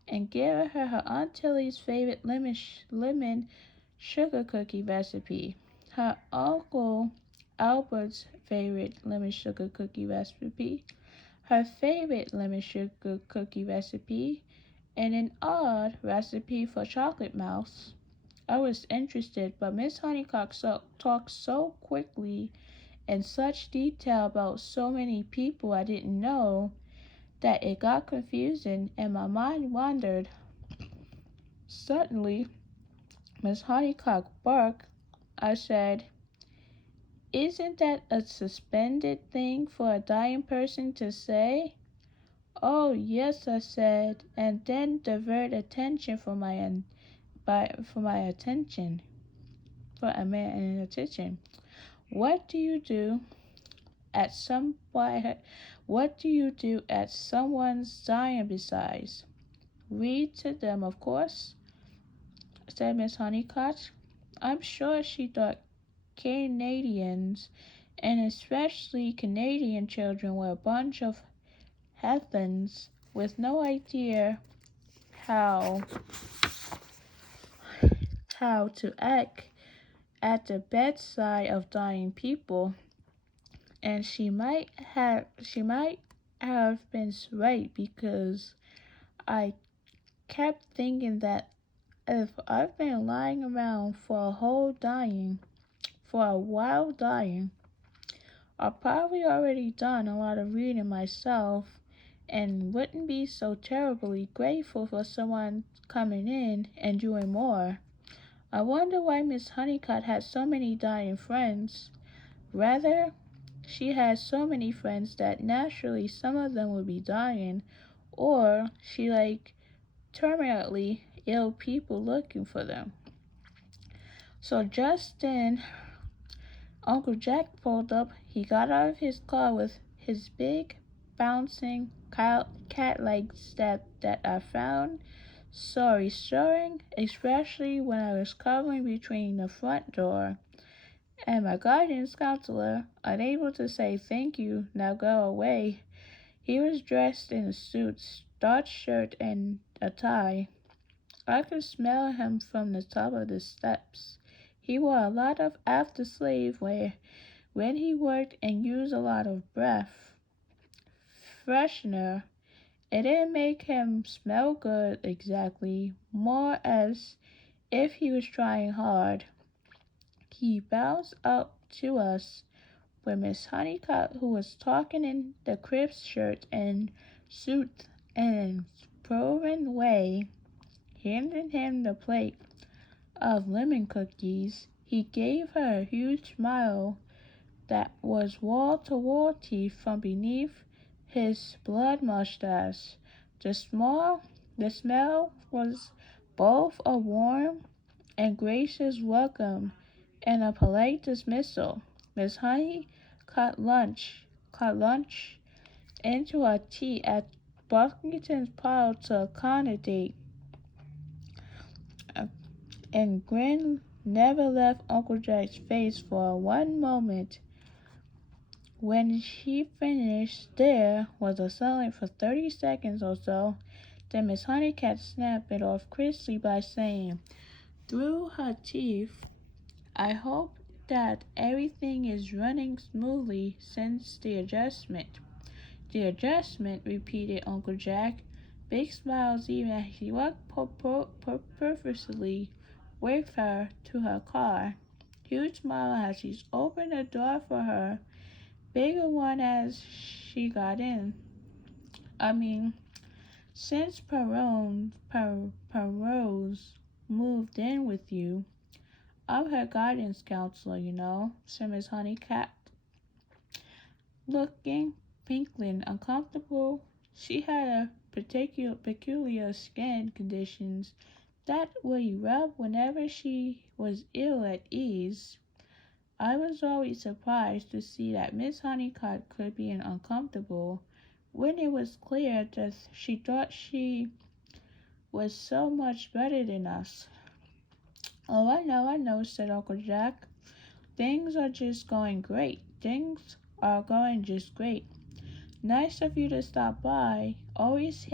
and giving her Aunt Tilly's favorite lemon sugar cookie recipe, her Uncle Albert's favorite lemon sugar cookie recipe, her favorite lemon sugar cookie recipe, and an odd recipe for chocolate mouse. I was interested, but Miss Honeycutt talked so quickly in such detail about so many people I didn't know that it got confusing and my mind wandered. Suddenly, Miss Honeycutt barked. I said, "Isn't that a suspended thing for a dying person to say?" "Oh, yes," I said, and then divert attention for my attention. What do you do at someone's dying besides? Read to them, of course, said Miss Honeycutt. I'm sure she thought Canadians, and especially Canadian children, were a bunch of heathens with no idea how to act at the bedside of dying people. And she might have been right, because I kept thinking that if I've been lying around for a while dying, I've probably already done a lot of reading myself and wouldn't be so terribly grateful for someone coming in and doing more. I wonder why Miss Honeycutt had so many dying friends. Rather, she has so many friends that naturally some of them would be dying, or she terminally ill people looking for them. So just then, Uncle Jack pulled up. He got out of his car with his big, bouncing cat legs that I found so reassuring, especially when I was covering between the front door and my guidance counselor, unable to say thank you, now go away. He was dressed in a suit, starched shirt, and a tie. I could smell him from the top of the steps. He wore a lot of after slave wear when he worked and used a lot of breath freshener. It didn't make him smell good exactly, more as if he was trying hard. He bounced up to us with Miss Honeycutt, who was talking in the crisp shirt and suit and proven way, handing him the plate of lemon cookies. He gave her a huge smile that was wall-to-wall teeth from beneath his blood mustache. The smell was both a warm and gracious welcome and a polite dismissal. Miss Honey cut lunch into her tea at Buckington's pile to accommodate, and grin never left Uncle Jack's face for one moment. When she finished, there was a silence for 30 seconds or so. Then Miss Honeycutt snapped it off crisply by saying, through her teeth, I hope that everything is running smoothly since the adjustment. The adjustment, repeated Uncle Jack, big smiles even as he walked purposely with her to her car. Huge smile as he opened the door for her, bigger one as she got in. I mean, since Perot's moved in with you, I'm her guidance counselor, said Miss Honeycutt, looking pinkly uncomfortable. She had a peculiar skin conditions that would erupt whenever she was ill at ease. I was always surprised to see that Miss Honeycutt could be uncomfortable when it was clear that she thought she was so much better than us. Oh, I know, said Uncle Jack. Things are just going great. Things are going just great. Nice of you to stop by. Always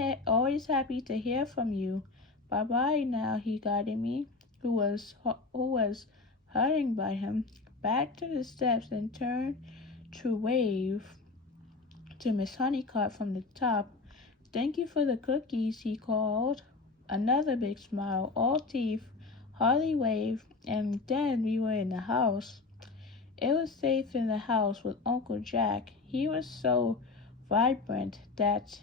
happy to hear from you. Bye bye now, he guided me, who was hurrying by him, back to the steps and turned to wave to Miss Honeycutt from the top. Thank you for the cookies, he called. Another big smile, all teeth, Harley waved, and then we were in the house. It was safe in the house with Uncle Jack. He was so vibrant that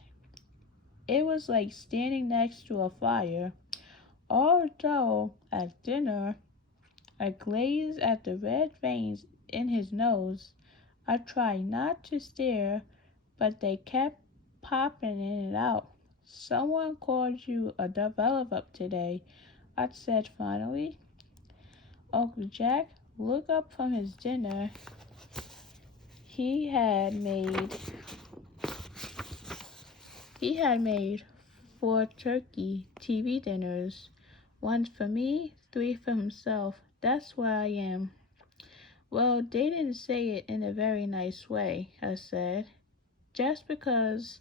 it was like standing next to a fire. Although at dinner I gazed at the red veins in his nose, I tried not to stare, but they kept popping in and out. Someone called you a developer today, I said finally. Uncle Jack looked up from his dinner. He had made 4 turkey TV dinners, 1 for me, 3 for himself. That's where I am. Well, they didn't say it in a very nice way, I said. Just because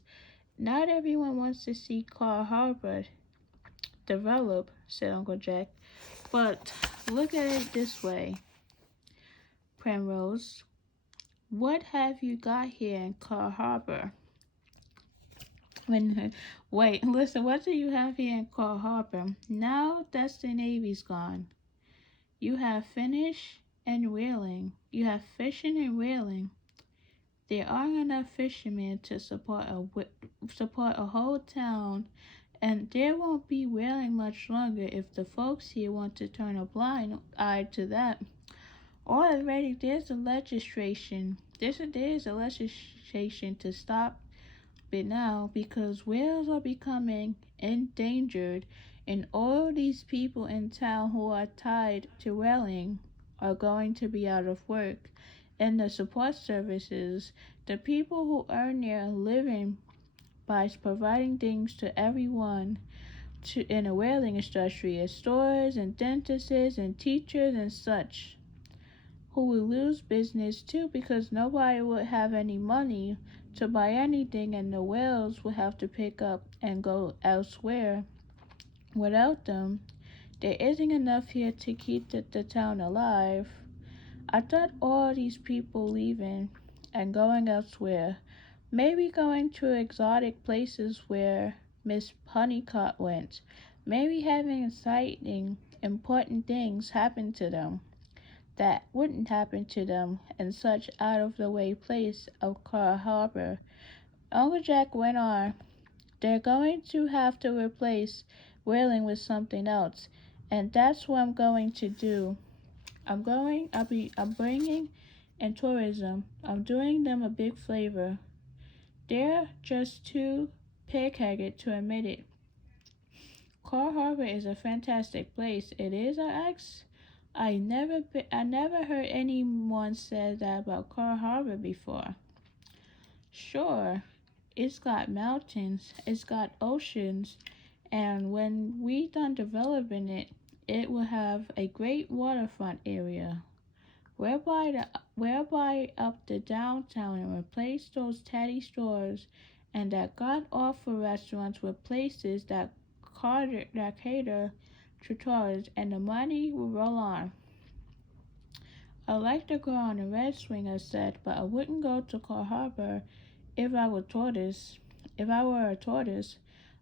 not everyone wants to see Carl Harbor develop, said Uncle Jack. But look at it this way, Primrose. What have you got here in Carl Harbor? Wait, listen, what do you have here in Carl Harbor? Now that the Navy's gone, you have fishing and whaling. There aren't enough fishermen to support a whole town, and there won't be whaling much longer if the folks here want to turn a blind eye to that. Already there's a legislation to stop But now, because whales are becoming endangered, and all these people in town who are tied to whaling are going to be out of work, and the support services, the people who earn their living by providing things to everyone in the whaling industry, as stores and dentists and teachers and such, who will lose business too because nobody would have any money to buy anything, and the whales would have to pick up and go elsewhere. Without them, there isn't enough here to keep the town alive. I thought all these people leaving and going elsewhere, maybe going to exotic places where Miss Honeycutt went, maybe having exciting, important things happen to them that wouldn't happen to them in such out of the way place of Car Harbor. Uncle Jack went on. They're going to have to replace whaling with something else, and that's what I'm going to do. I'm bringing in tourism. I'm doing them a big favor. They're just too pig-headed to admit it. Car Harbor is a fantastic place. It is, I asked. I never heard anyone say that about Car Harbor before. Sure, it's got mountains, it's got oceans, and when we done developing it, it will have a great waterfront area. Whereby up the downtown and replace those tatty stores and that god awful restaurants with places that cater to tourists, and the money will roll on. I like to go on a red swing, I said, but I wouldn't go to Car Harbor if I were tortoise. If I were a tortoise,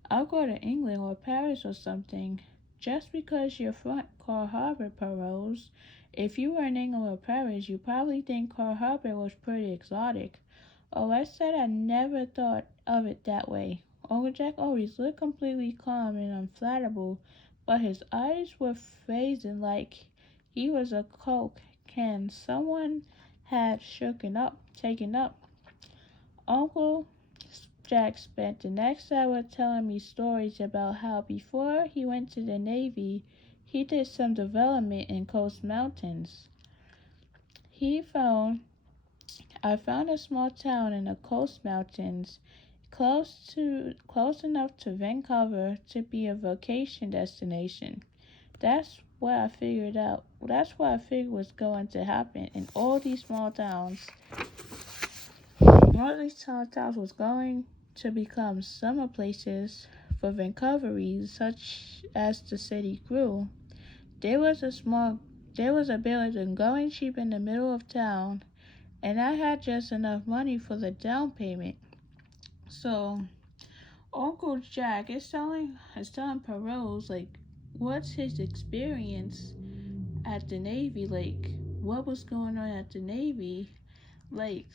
I'll go to England or Paris or something. Just because you're front Car Harbor paroles, if you were in England or Paris, you probably think Car Harbor was pretty exotic. Oh, I said I never thought of it that way. Uncle Jack always looked completely calm and unflattable, but his eyes were phasing like he was a Coke can someone had taken up. Uncle Jack spent the next hour telling me stories about how before he went to the Navy, he did some development in Coast Mountains. He found I found a small town in the Coast Mountains, close enough to Vancouver to be a vacation destination. That's what I figured out. That's what I figured was going to happen in all these small towns. All these small towns was going to become summer places for Vancouveries, such as the city grew. There was a small, there was a building going cheap in the middle of town, and I had just enough money for the down payment. So Uncle Jack is telling paroles like what's his experience at the Navy, like what was going on at the Navy, like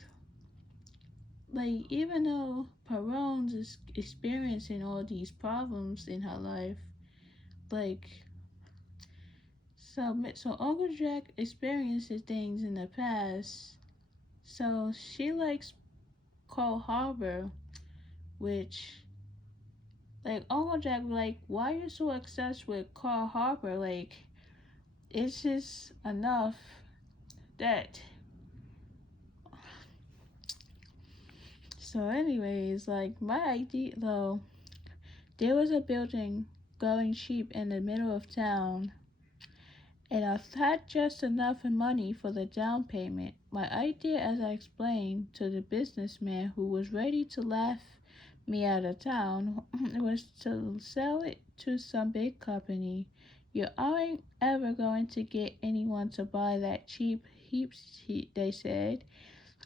even though Perons is experiencing all these problems in her life, like so Uncle Jack experiences things in the past. So she likes Cold Harbor, which like Uncle Jack like why you so obsessed with Cold Harbor? Like it's just enough that so anyways, like my idea though, there was a building going cheap in the middle of town, and I had just enough money for the down payment. My idea, as I explained to the businessman who was ready to laugh me out of town, was to sell it to some big company. You aren't ever going to get anyone to buy that cheap heaps, they said,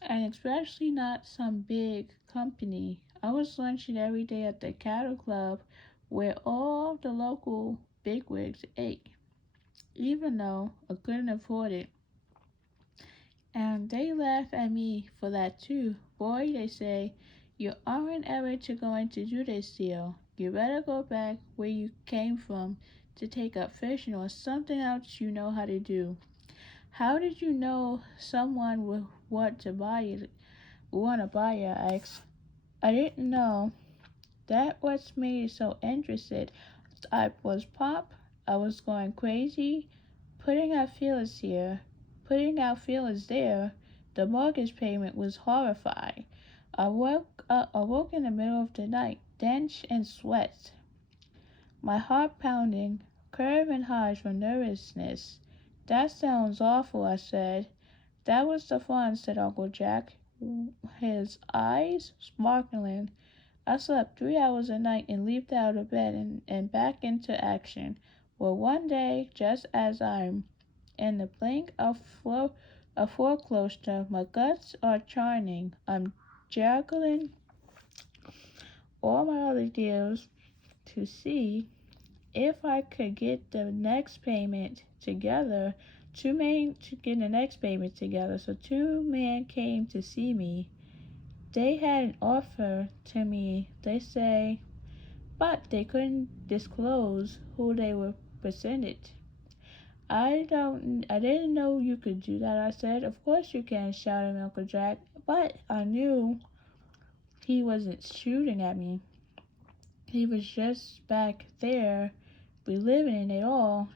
and especially not some big company. I was lunching every day at the Cattle Club where all the local bigwigs ate, even though I couldn't afford it. And they laugh at me for that too. Boy, they say, you aren't ever going to do this deal. You better go back where you came from to take up fishing or something else you know how to do. How did you know someone would want to buy it? Want to buy it? I didn't know. That what made me so interested. I was pop. I was going crazy, putting out feelers here, putting out feelers there. The mortgage payment was horrifying. I woke in the middle of the night, drenched in sweat, my heart pounding, curving high from nervousness. That sounds awful, I said. That was the fun, said Uncle Jack, his eyes sparkling. I slept 3 hours a night and leaped out of bed and back into action. Well, one day, just as I'm in the blink of foreclosure, my guts are churning. I'm juggling all my other deals to see if I could get the next payment together. To get the next payment together. So two men came to see me. They had an offer to me. They say, but they couldn't disclose who they were presented. I didn't know you could do that, I said. Of course you can, shouted Uncle Jack. But I knew he wasn't shooting at me. He was just back there, reliving it all.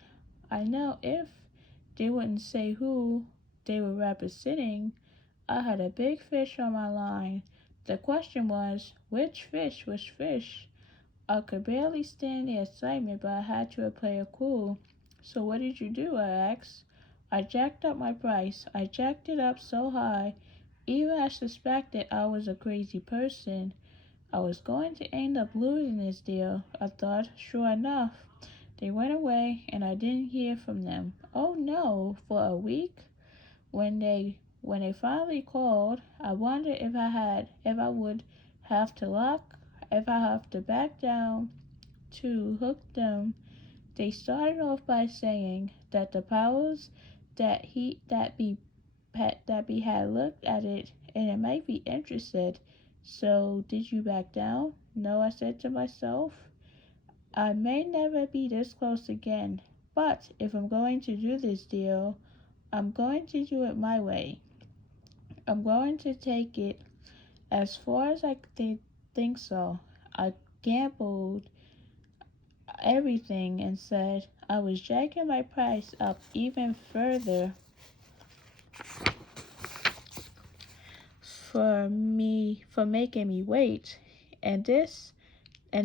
I know if they wouldn't say who they were representing, I had a big fish on my line. The question was, which fish was fish? I could barely stand the excitement, but I had to play it cool. So what did you do? I asked. I jacked up my price. I jacked it up so high, even I suspected I was a crazy person. I was going to end up losing this deal, I thought. Sure enough, they went away and I didn't hear from them. Oh no, for a week? When they finally called, I wondered if I would have to back down to hook them. They started off by saying that the powers that be had looked at it and it might be interested. So did you back down? No, I said to myself. I may never be this close again, but if I'm going to do this deal, I'm going to do it my way. I'm going to take it as far as I think so. I gambled everything and said I was jacking my price up even further for making me wait. And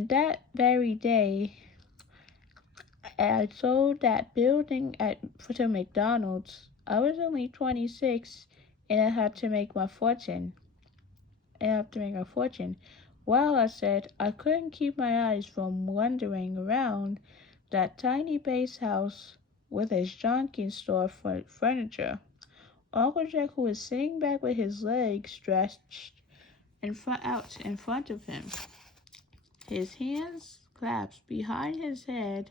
that very day I sold that building to McDonald's. I was only 26 and I had to make my fortune. Well, I said, I couldn't keep my eyes from wandering around that tiny base house with its junky store furniture. Uncle Jack, who was sitting back with his legs stretched out in front of him, his hands clasped behind his head,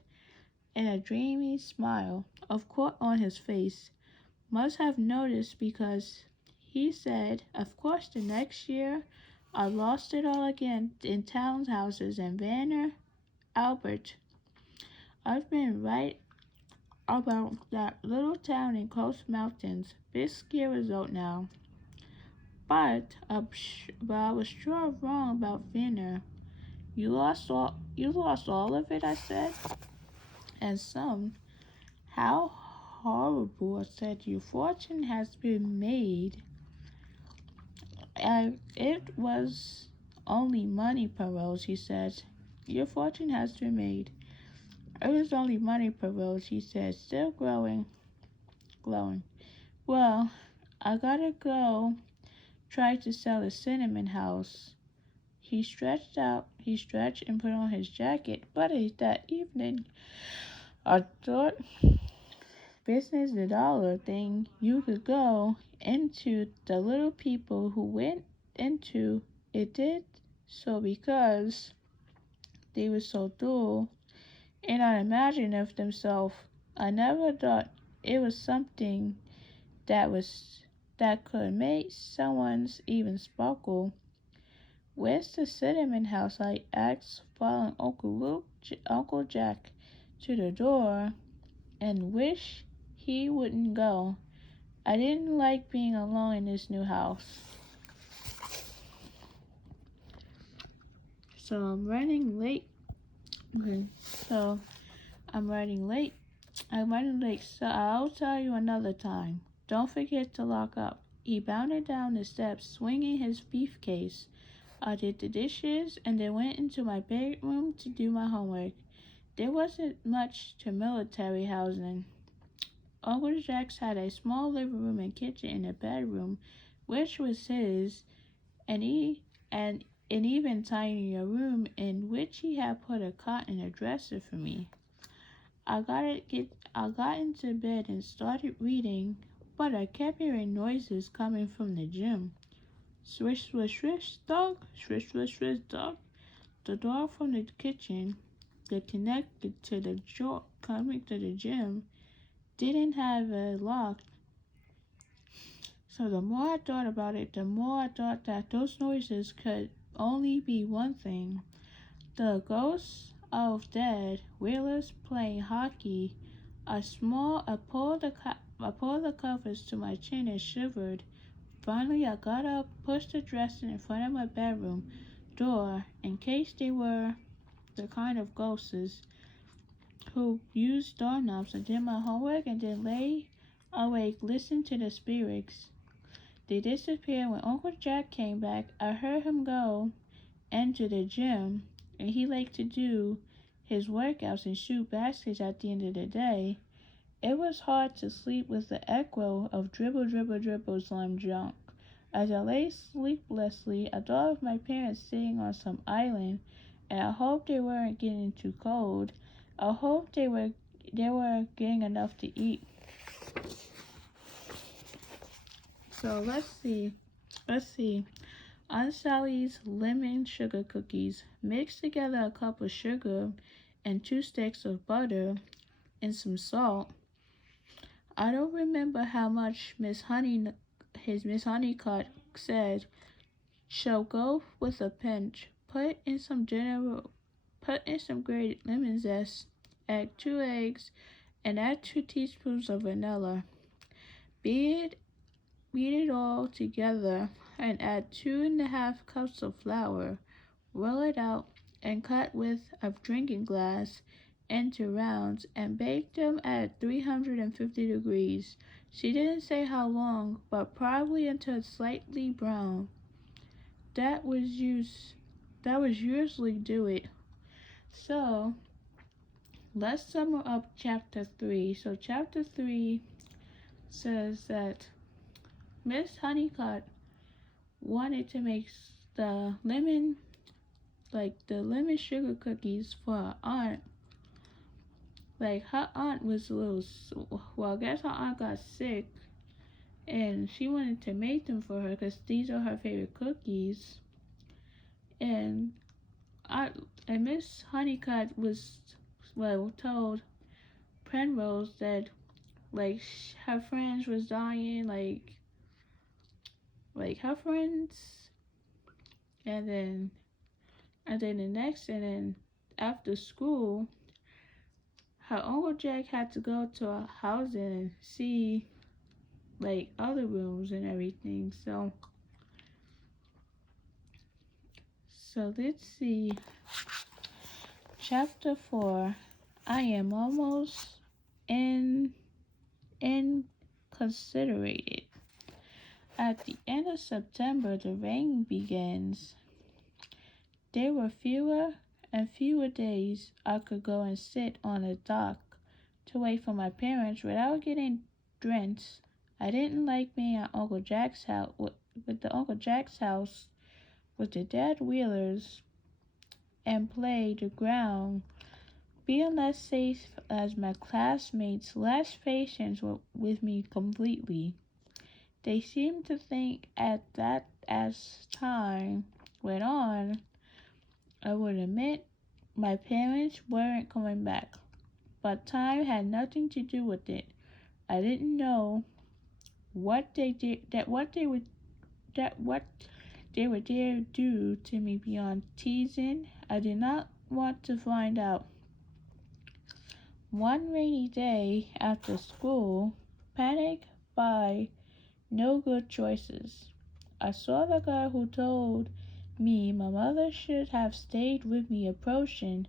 and a dreamy smile, of course, on his face, must have noticed because he said, of course, the next year I lost it all again in townhouses in Vanner, Albert. I've been right about that little town in Coast Mountains. Big scare result now. But I was sure wrong about Vanner. You lost all of it, I said. And some. How horrible, I said. Your fortune has been made. It was only money, Perot, he said. Your fortune has been made. It was only money, Perot, he said, still glowing. Well, I gotta go try to sell a cinnamon house. He stretched and put on his jacket, but that evening I thought business the dollar thing you could go into the little people who went into it did so because they were so dull and unimaginative themselves. I never thought it was something that could make someone's even sparkle. Where's the cinnamon house? I asked, following Uncle Jack to the door and wish he wouldn't go. I didn't like being alone in this new house. So I'm running late. Okay, so I'm running late. So I'll tell you another time. Don't forget to lock up. He bounded down the steps, swinging his briefcase. I did the dishes and then went into my bedroom to do my homework. There wasn't much to military housing. Uncle Jack's had a small living room and kitchen in the bedroom, which was his, and an even tinier room in which he had put a cot and a dresser for me. I got into bed and started reading, but I kept hearing noises coming from the gym. Swish, swish, swish, dog. Swish, swish, swish, dog. The door from the kitchen that connected to the door coming to the gym didn't have a lock. So the more I thought about it, the more I thought that those noises could only be one thing. The ghosts of dead whalers playing hockey. I pulled the covers to my chin and shivered. Finally, I got up, pushed the dresser in front of my bedroom door in case they were the kind of ghosts who used doorknobs. I did my homework and then lay awake, listening to the spirits. They disappeared when Uncle Jack came back. I heard him go into the gym, and he liked to do his workouts and shoot baskets at the end of the day. It was hard to sleep with the echo of dribble, dribble, dribble, slime junk. As I lay sleeplessly, I thought of my parents sitting on some island, and I hoped they weren't getting too cold. I hoped they were getting enough to eat. So let's see. Aunt Sally's lemon sugar cookies. Mix together a cup of sugar and 2 sticks of butter and some salt. I don't remember how much Miss Honeycutt said. Shall go with a pinch. Put in some grated lemon zest. Add 2 eggs and add 2 teaspoons of vanilla. Beat it all together and add 2½ cups of flour. Roll it out and cut with a drinking glass into rounds and bake them at 350 degrees. She didn't say how long, but probably until slightly brown. That was usually do it. So let's sum up chapter 3. So chapter 3 says that Miss Honeycutt wanted to make the lemon sugar cookies for her aunt. Like her aunt was I guess her aunt got sick, and she wanted to make them for her because these are her favorite cookies. And Miss Honeycutt was told Penrose that her friends was dying, like her friends, and then after school, her Uncle Jack had to go to a house and see other rooms and everything. So let's see. Chapter 4. I am almost inconsiderate. At the end of September, the rain begins. There were fewer and fewer days I could go and sit on a dock to wait for my parents without getting drenched. I didn't like being at Uncle Jack's house with the dead wheelers and play the ground. Being less safe as my classmates lost patience with me completely. They seemed to think as time went on, I would admit my parents weren't coming back, but time had nothing to do with it. I didn't know what they would dare do to me beyond teasing. I did not want to find out. One rainy day after school, panicked by no good choices, I saw the guy who told My mother should have stayed with me approaching.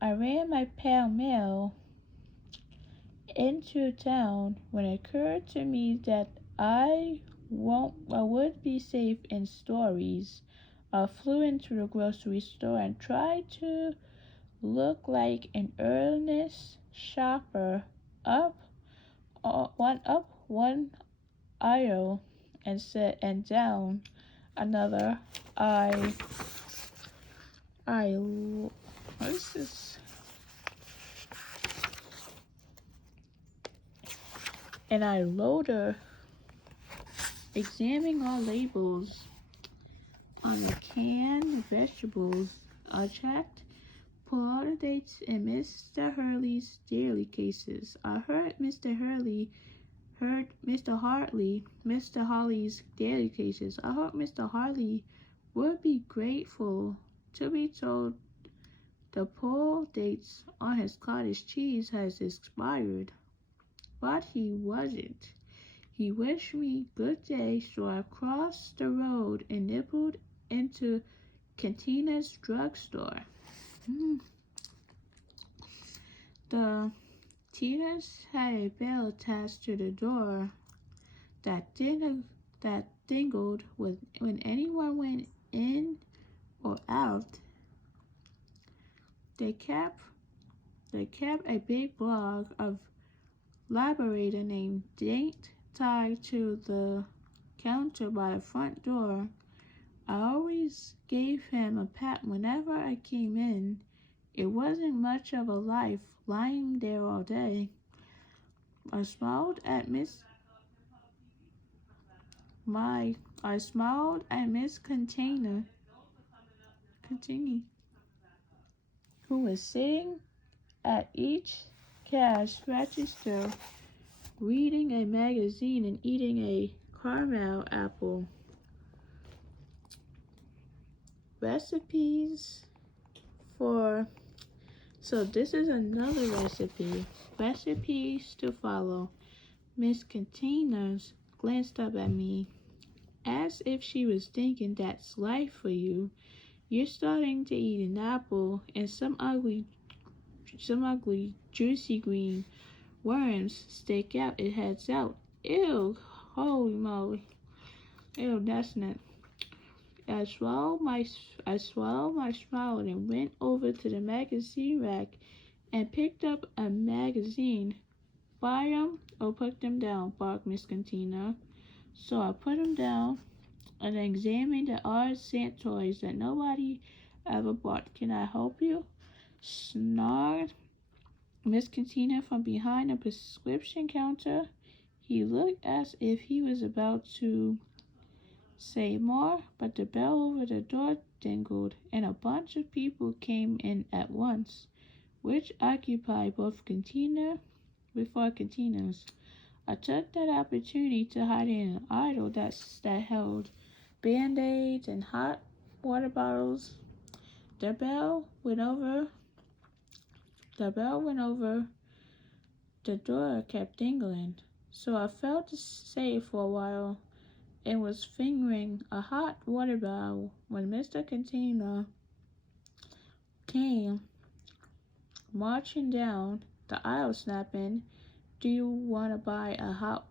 I ran my pale mail into town when it occurred to me that I would be safe in stories. I flew into the grocery store and tried to look like an earnest shopper. Up one aisle and down another. I what is this? And I loader examining all labels on the canned vegetables. I checked for the dates in Mr. Hurley's daily cases. I heard Mr. Harley's daily cases. I hope Mr. Harley would be grateful to be told the poll dates on his cottage cheese has expired. But he wasn't. He wished me good day, so I crossed the road and nibbled into Cantina's drugstore. The Tina's had a bell attached to the door that dingled when anyone went in or out. They kept a big block of labrador named Date tied to the counter by the front door. I always gave him a pat whenever I came in. It wasn't much of a life lying there all day. I smiled at Miss Container, who was sitting at each cash register, reading a magazine and eating a caramel apple. Recipes for So this is another recipe. Recipes to follow. Miss Containers glanced up at me as if she was thinking, that's life for you. You're starting to eat an apple and some ugly juicy green worms stick out its heads out. Ew, holy moly. Ew, that's not. I swallowed my smile and went over to the magazine rack and picked up a magazine. Buy 'em or put them down, barked Miss Cantina. So I put 'em down and examined the odd scent toys that nobody ever bought. Can I help you? Snarled Miss Cantina from behind the prescription counter. He looked as if he was about to say more, but the bell over the door dingled, and a bunch of people came in at once, which occupied both cantinas. I took that opportunity to hide in an aisle that held band-aids and hot water bottles. The bell went over. The door kept dingling, so I felt safe for a while and was fingering a hot water bottle when Mr. Cantina came marching down the aisle snapping, Do you want to buy a hot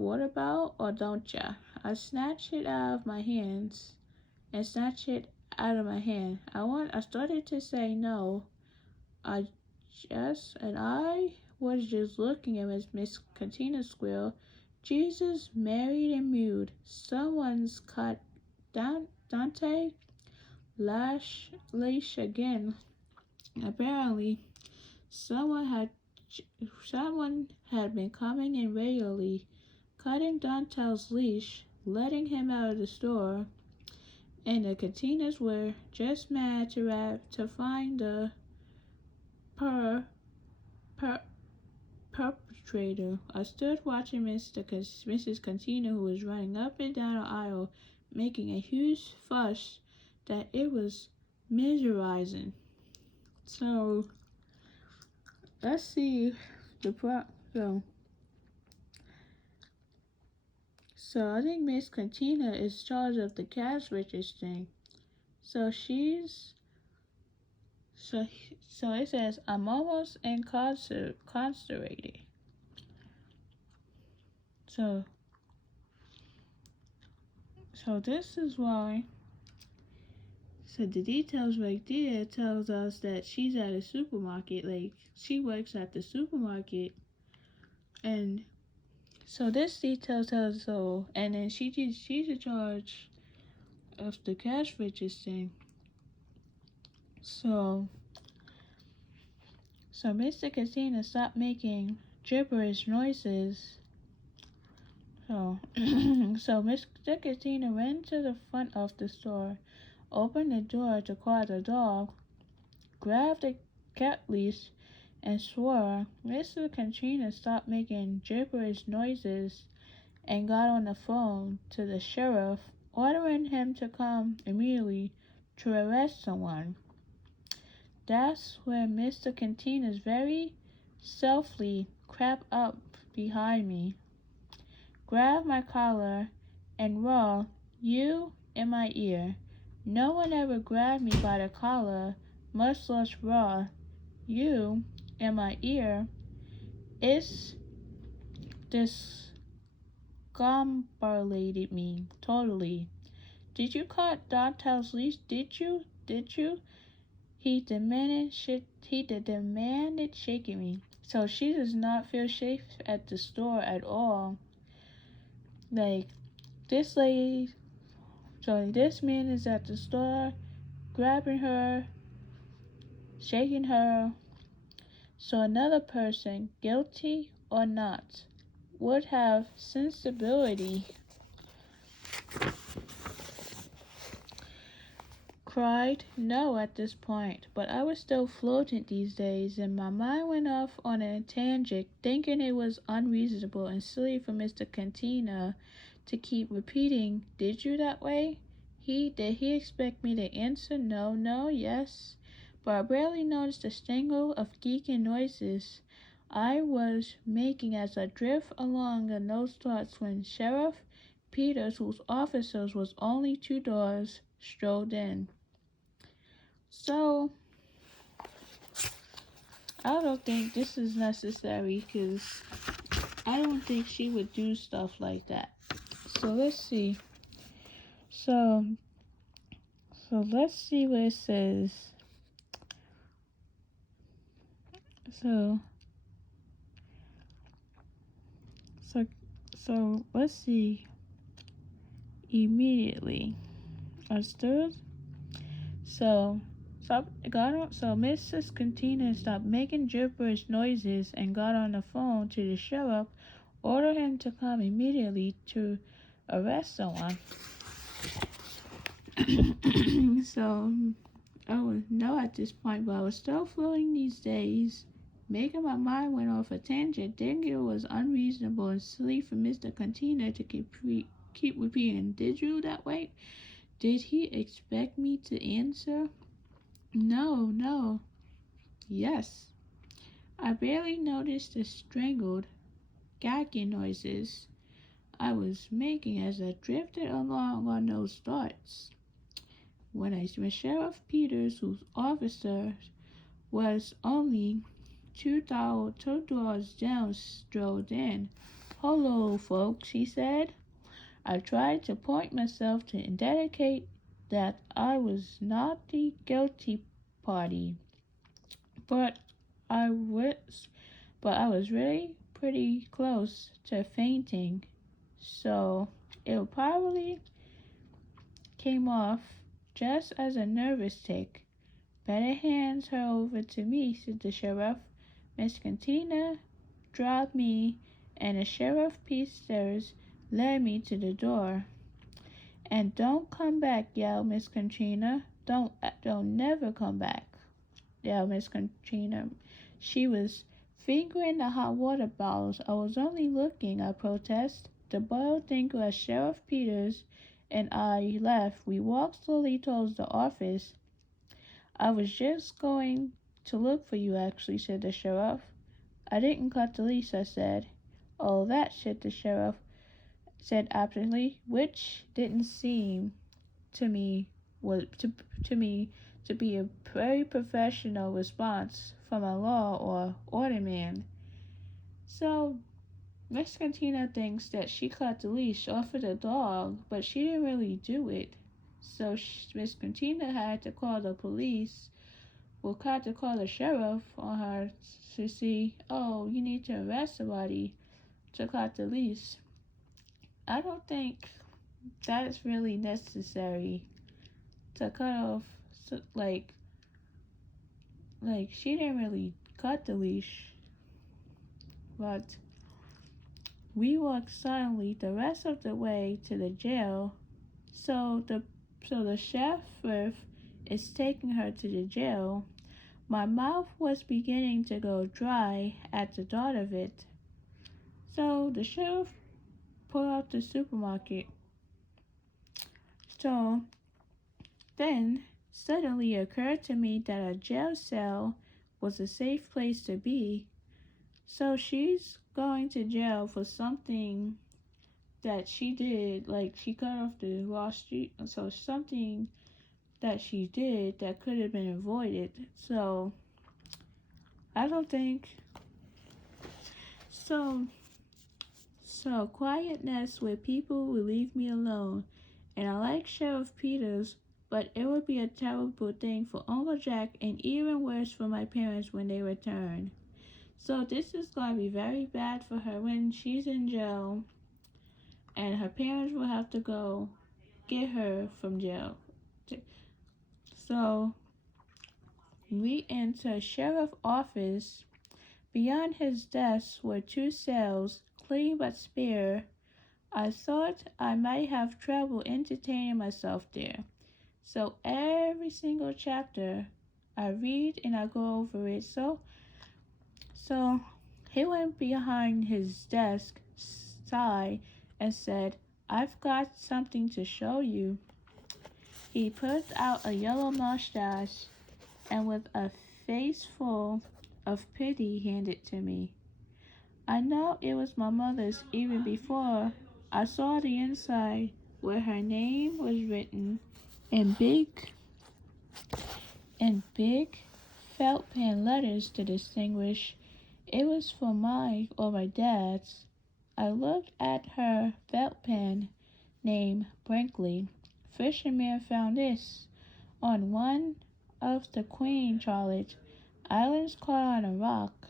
water bottle or don't ya? I snatched it out of my hand. I started to say no. I was just looking at Miss Cantina squeal. Jesus, married and mewed. Someone's cut Dante leash again. Apparently, someone had been coming in regularly, cutting Dante's leash, letting him out of the store, and the cantinas were just mad to find the perpetrator. I stood watching Mrs. Cantina, who was running up and down the aisle, making a huge fuss that it was mesmerizing. So let's see So I think Miss Cantina is charged of the cash registering. So she's so so it says I'm almost incarcerated. So this is why. So the details right there tells us that she's at a supermarket. Like she works at the supermarket, and so this detail tells so, and then she's in charge of the cash registering. So Mr. Casino stopped making gibberish noises. So so Mr. Casino ran to the front of the store, opened the door to quiet the dog, grabbed the cat leash, and swore. Mr. Katrina stopped making gibberish noises and got on the phone to the sheriff, ordering him to come immediately to arrest someone. That's when Mr. Cantina's very stealthily crept up behind me, grabbed my collar, and roared, "You!" in my ear. No one ever grabbed me by the collar, much less roar, "You!" in my ear. It's discombobulated me totally. "Did you cut Dantel's leash? Did you? Did you?" He demanded, shaking me. So she does not feel safe at the store at all. Like, this lady, so this man is at the store, grabbing her, shaking her. So another person, guilty or not, would have sensibility, cried no at this point, but I was still floating these days, and my mind went off on a tangent, thinking it was unreasonable and silly for Mr. Cantina to keep repeating, "Did you that way?" Did he expect me to answer no, yes? But I barely noticed the strangle of geeking noises I was making as I drift along the those thoughts when Sheriff Peters, whose officers was only 2 doors, strolled in. So, I don't think this is necessary because I don't think she would do stuff like that. So, let's see. So let's see what it says. So let's see. Immediately. Understood? So Mrs. Cantina stopped making gibberish noises and got on the phone to the sheriff, ordered him to come immediately to arrest someone. So I was no at this point, but I was still floating these days, making my mind went off a tangent, thinking it was unreasonable and silly for Mr. Cantina to keep repeating, "Did you that way?" Did he expect me to answer no, yes? I barely noticed the strangled, gagging noises I was making as I drifted along on those thoughts. When Sheriff Peters, whose officer was only two doors down, strolled in. "Hello, folks," he said. I tried to point myself to indicate that I was not the guilty party, but I was really pretty close to fainting, so it probably came off just as a nervous tic. "Better hand her over to me," said the sheriff. Miss Cantina dropped me, and the sheriff Peters led me to the door. "And don't come back," yelled Miss Cantina. Don't never come back," yelled Miss Cantina. She was fingering the hot water bottles. "I was only looking," I protest. The boiled thing as Sheriff Peters and I left, we walked slowly towards the office. "I was just going to look for you, actually," said the sheriff. "I didn't cut the leash," I said. "Oh, that," said the sheriff. said absently, which didn't seem to me was to me to be a very professional response from a law or order man. So Miss Cantina thinks that she cut the leash off of the dog, but she didn't really do it. So Miss Cantina had to call the police, well, had to call the sheriff on her to see, oh, you need to arrest somebody to cut the leash. I don't think that is really necessary to cut off, so, like she didn't really cut the leash, but we walked silently the rest of the way to the jail. So the sheriff is taking her to the jail. My mouth was beginning to go dry at the thought of it. So the sheriff pulled out the supermarket. So then suddenly occurred to me that a jail cell was a safe place to be. So she's going to jail for something that she did, like she cut off the raw street, so something that she did that could have been avoided. So I don't think so. So quietness where people will leave me alone, and I like Sheriff Peters, but it would be a terrible thing for Uncle Jack, and even worse for my parents when they return. So this is going to be very bad for her when she's in jail, and her parents will have to go get her from jail. So we enter sheriff's office. Beyond his desk were two cells, clean but spare. I thought I might have trouble entertaining myself there. So every single chapter I read and I go over it. So he went behind his desk, sighed, and said, I've got something to show you. He put out a yellow mustache and with a face full of pity handed it to me. I know it was my mother's even before I saw the inside where her name was written in big felt pen letters to distinguish it was for mine or my dad's. I looked at her felt pen name blankly. Fisherman found this on one of the Queen Charlotte Islands caught on a rock.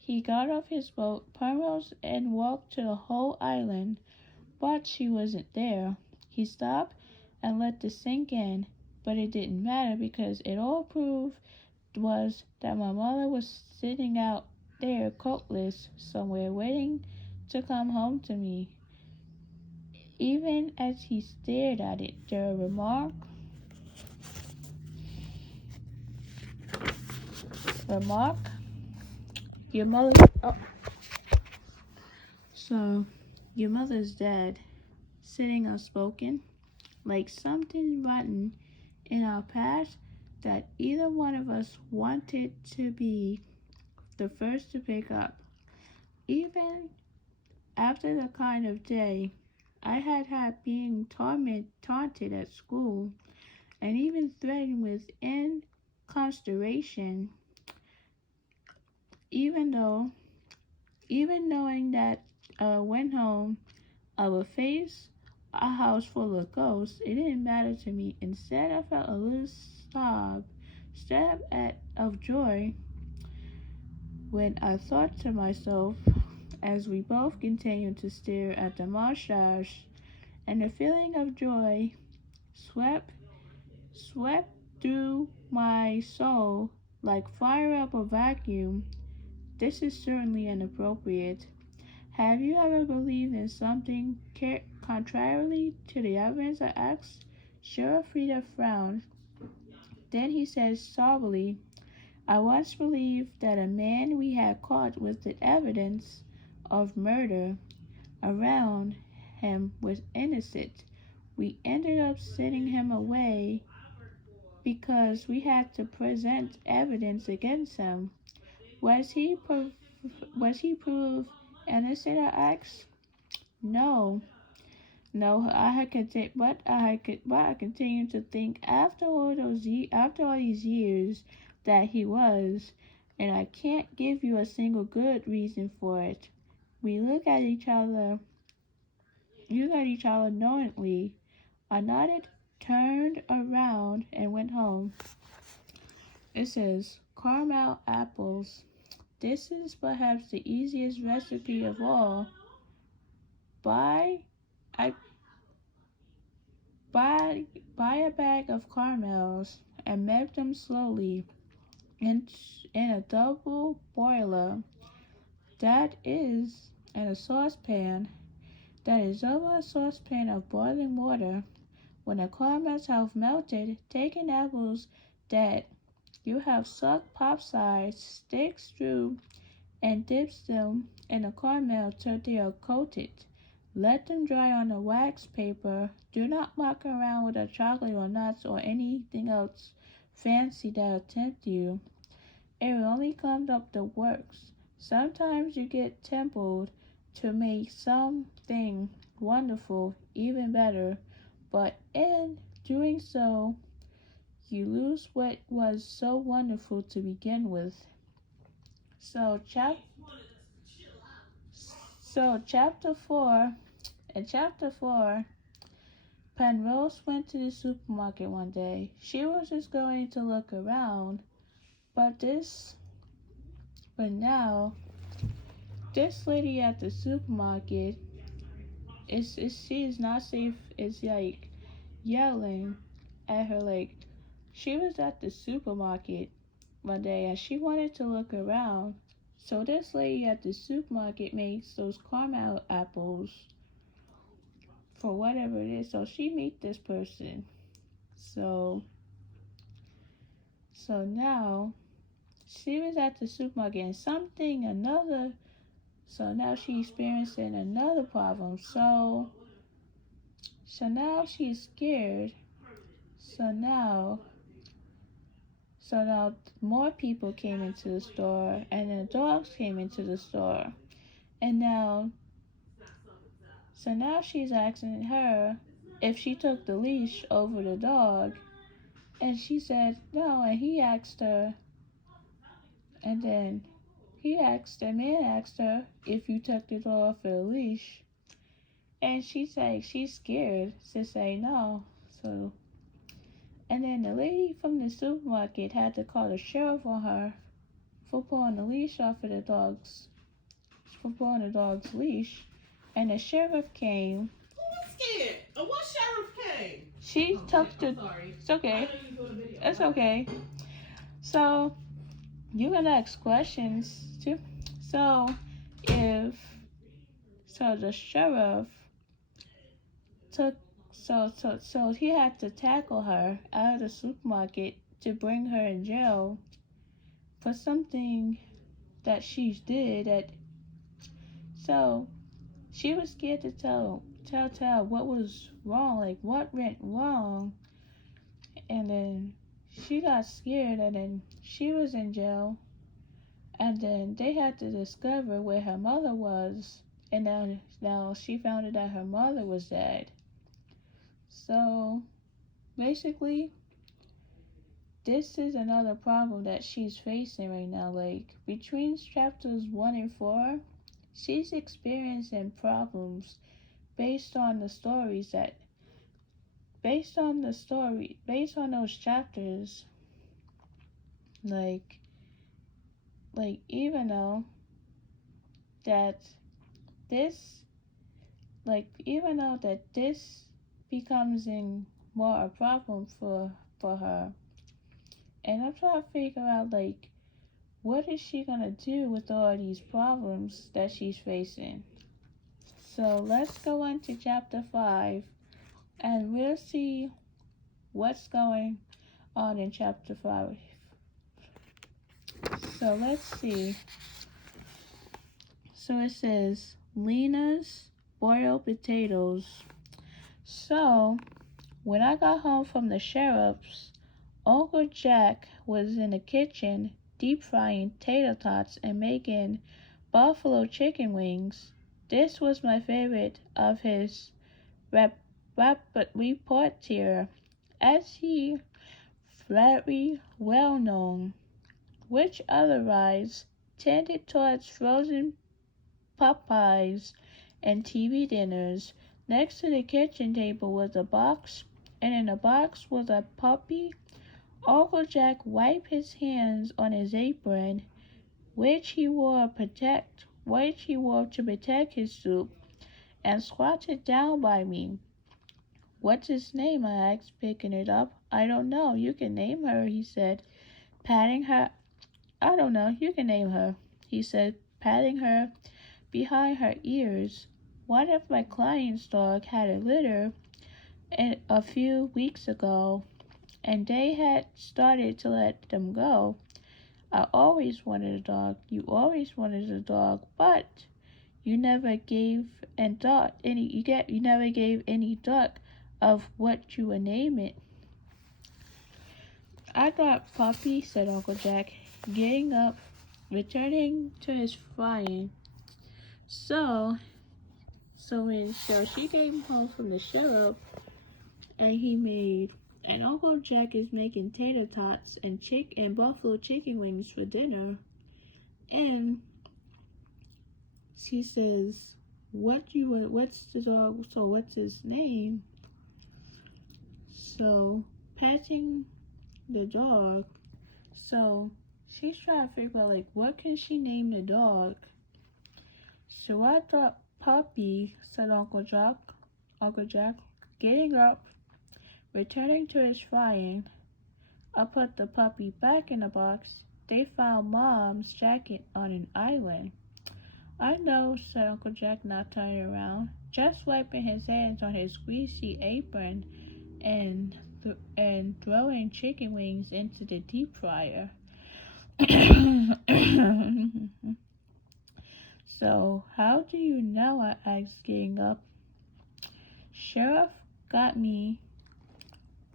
He got off his boat, paddled and walked to the whole island, but she wasn't there. He stopped and let this sink in, but it didn't matter because it all proved was that my mother was sitting out there coatless somewhere waiting to come home to me. Even as he stared at it, the remark, your mother, oh, so your mother's dead, sitting unspoken, like something rotten in our past that either one of us wanted to be the first to pick up. Even after the kind of day I had had being taunted at school, and even threatened with incarceration, even knowing that I went home, I would face a house full of ghosts, it didn't matter to me. Instead, I felt a little of joy when I thought to myself, as we both continued to stare at the mustache, and the feeling of joy swept through my soul like fire up a vacuum. This is certainly inappropriate. Have you ever believed in something contrarily to the evidence? I asked. Sheriff Frida frowned. Then he said soberly, I once believed that a man we had caught with the evidence of murder around him was innocent. We ended up sending him away because we had to present evidence against him. Was he proved innocent? I asked. No, no, but I continued to think after all these years that he was, and I can't give you a single good reason for it. We looked at each other knowingly. I nodded, turned around, and went home. It says caramel apples. This is perhaps the easiest recipe of all. Buy, I buy, buy a bag of caramels and melt them slowly in a double boiler. That is in a saucepan. That is over a saucepan of boiling water. When the caramels have melted, take in apples that you have sucked pop sides, sticks through, and dips them in the caramel till they are coated. Let them dry on a wax paper. Do not muck around with the chocolate or nuts or anything else fancy that'll tempt you. It will only come up the works. Sometimes you get tempted to make something wonderful even better, but in doing so, you lose what was so wonderful to begin with. So, chapter 4. In chapter 4, Penrose went to the supermarket one day. She was just going to look around, but now, this lady at the supermarket she is not safe. Is like yelling at her. Like, she was at the supermarket one day and she wanted to look around. So this lady at the supermarket makes those caramel apples for whatever it is. So she meet this person. So now she was at the supermarket and so now she's experiencing another problem. So now she's scared. So now more people came into the store and the dogs came into the store. And now she's asking her if she took the leash over the dog. And she said no, and the man asked her if you took the dog off the leash. And she said she's scared to say no. And then the lady from the supermarket had to call the sheriff on her for pulling the leash off of the dog's leash. And the sheriff came. Who was scared? What sheriff came? She took the. Sorry. It's okay. It's Okay. okay. So you can ask questions too. So the sheriff took so he had to tackle her out of the supermarket to bring her in jail for something that she did. So she was scared to tell what was wrong, like what went wrong. And then she got scared, and then she was in jail. And then they had to discover where her mother was. And now she found out that her mother was dead. So basically, this is another problem that she's facing right now. Like, between chapters 1 and 4, she's experiencing problems based on those chapters. Like even though that this becomes more a problem for her. And I'm trying to figure out, like, what is she gonna do with all these problems that she's facing? So let's go on to chapter 5, and we'll see what's going on in chapter 5. So let's see. So it says, Lena's boiled potatoes. So, when I got home from the sheriff's, Uncle Jack was in the kitchen deep frying tater tots and making buffalo chicken wings. This was my favorite of his report here, as he very well known, which otherwise tended towards frozen Popeyes and TV dinners. Next to the kitchen table was a box, and in the box was a puppy. Uncle Jack wiped his hands on his apron, which he wore to protect his soup, and squatted down by me. "What's his name?" I asked, picking it up. "I don't know. You can name her," he said, patting her. "I don't know. You can name her," he said, patting her behind her ears. "One of my clients' dogs had a litter a few weeks ago, and they had started to let them go. I always wanted a dog. You always wanted a dog, but you never gave you never gave any thought of what you would name it." "I thought puppy," said Uncle Jack, getting up, returning to his frying. So she came home from the sheriff, and Uncle Jack is making tater tots and buffalo chicken wings for dinner. And she says, what's the dog, so what's his name?" So, patting the dog. So, she's trying to figure out, like, what can she name the dog? "So I thought puppy," said Uncle Jack. Getting up, returning to his frying. I put the puppy back in the box. They found Mom's jacket on an island. "I know," said Uncle Jack, not turning around, just wiping his hands on his greasy apron and throwing chicken wings into the deep fryer. "So, how do you know?" I asked, getting up. "Sheriff got me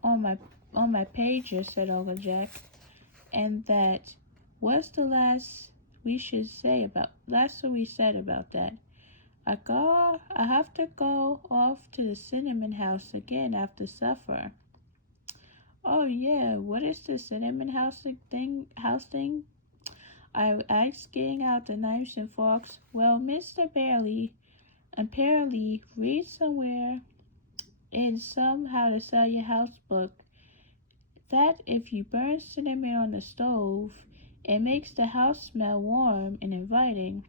on my pager," said Uncle Jack, "and that was the last we said about that. I have to go off to the cinnamon house again after supper." "Oh yeah, what is the cinnamon house thing? I asked, getting out the knives and forks. "Well, Mr. Bailey apparently read somewhere in some how to sell your house book that if you burn cinnamon on the stove, it makes the house smell warm and inviting.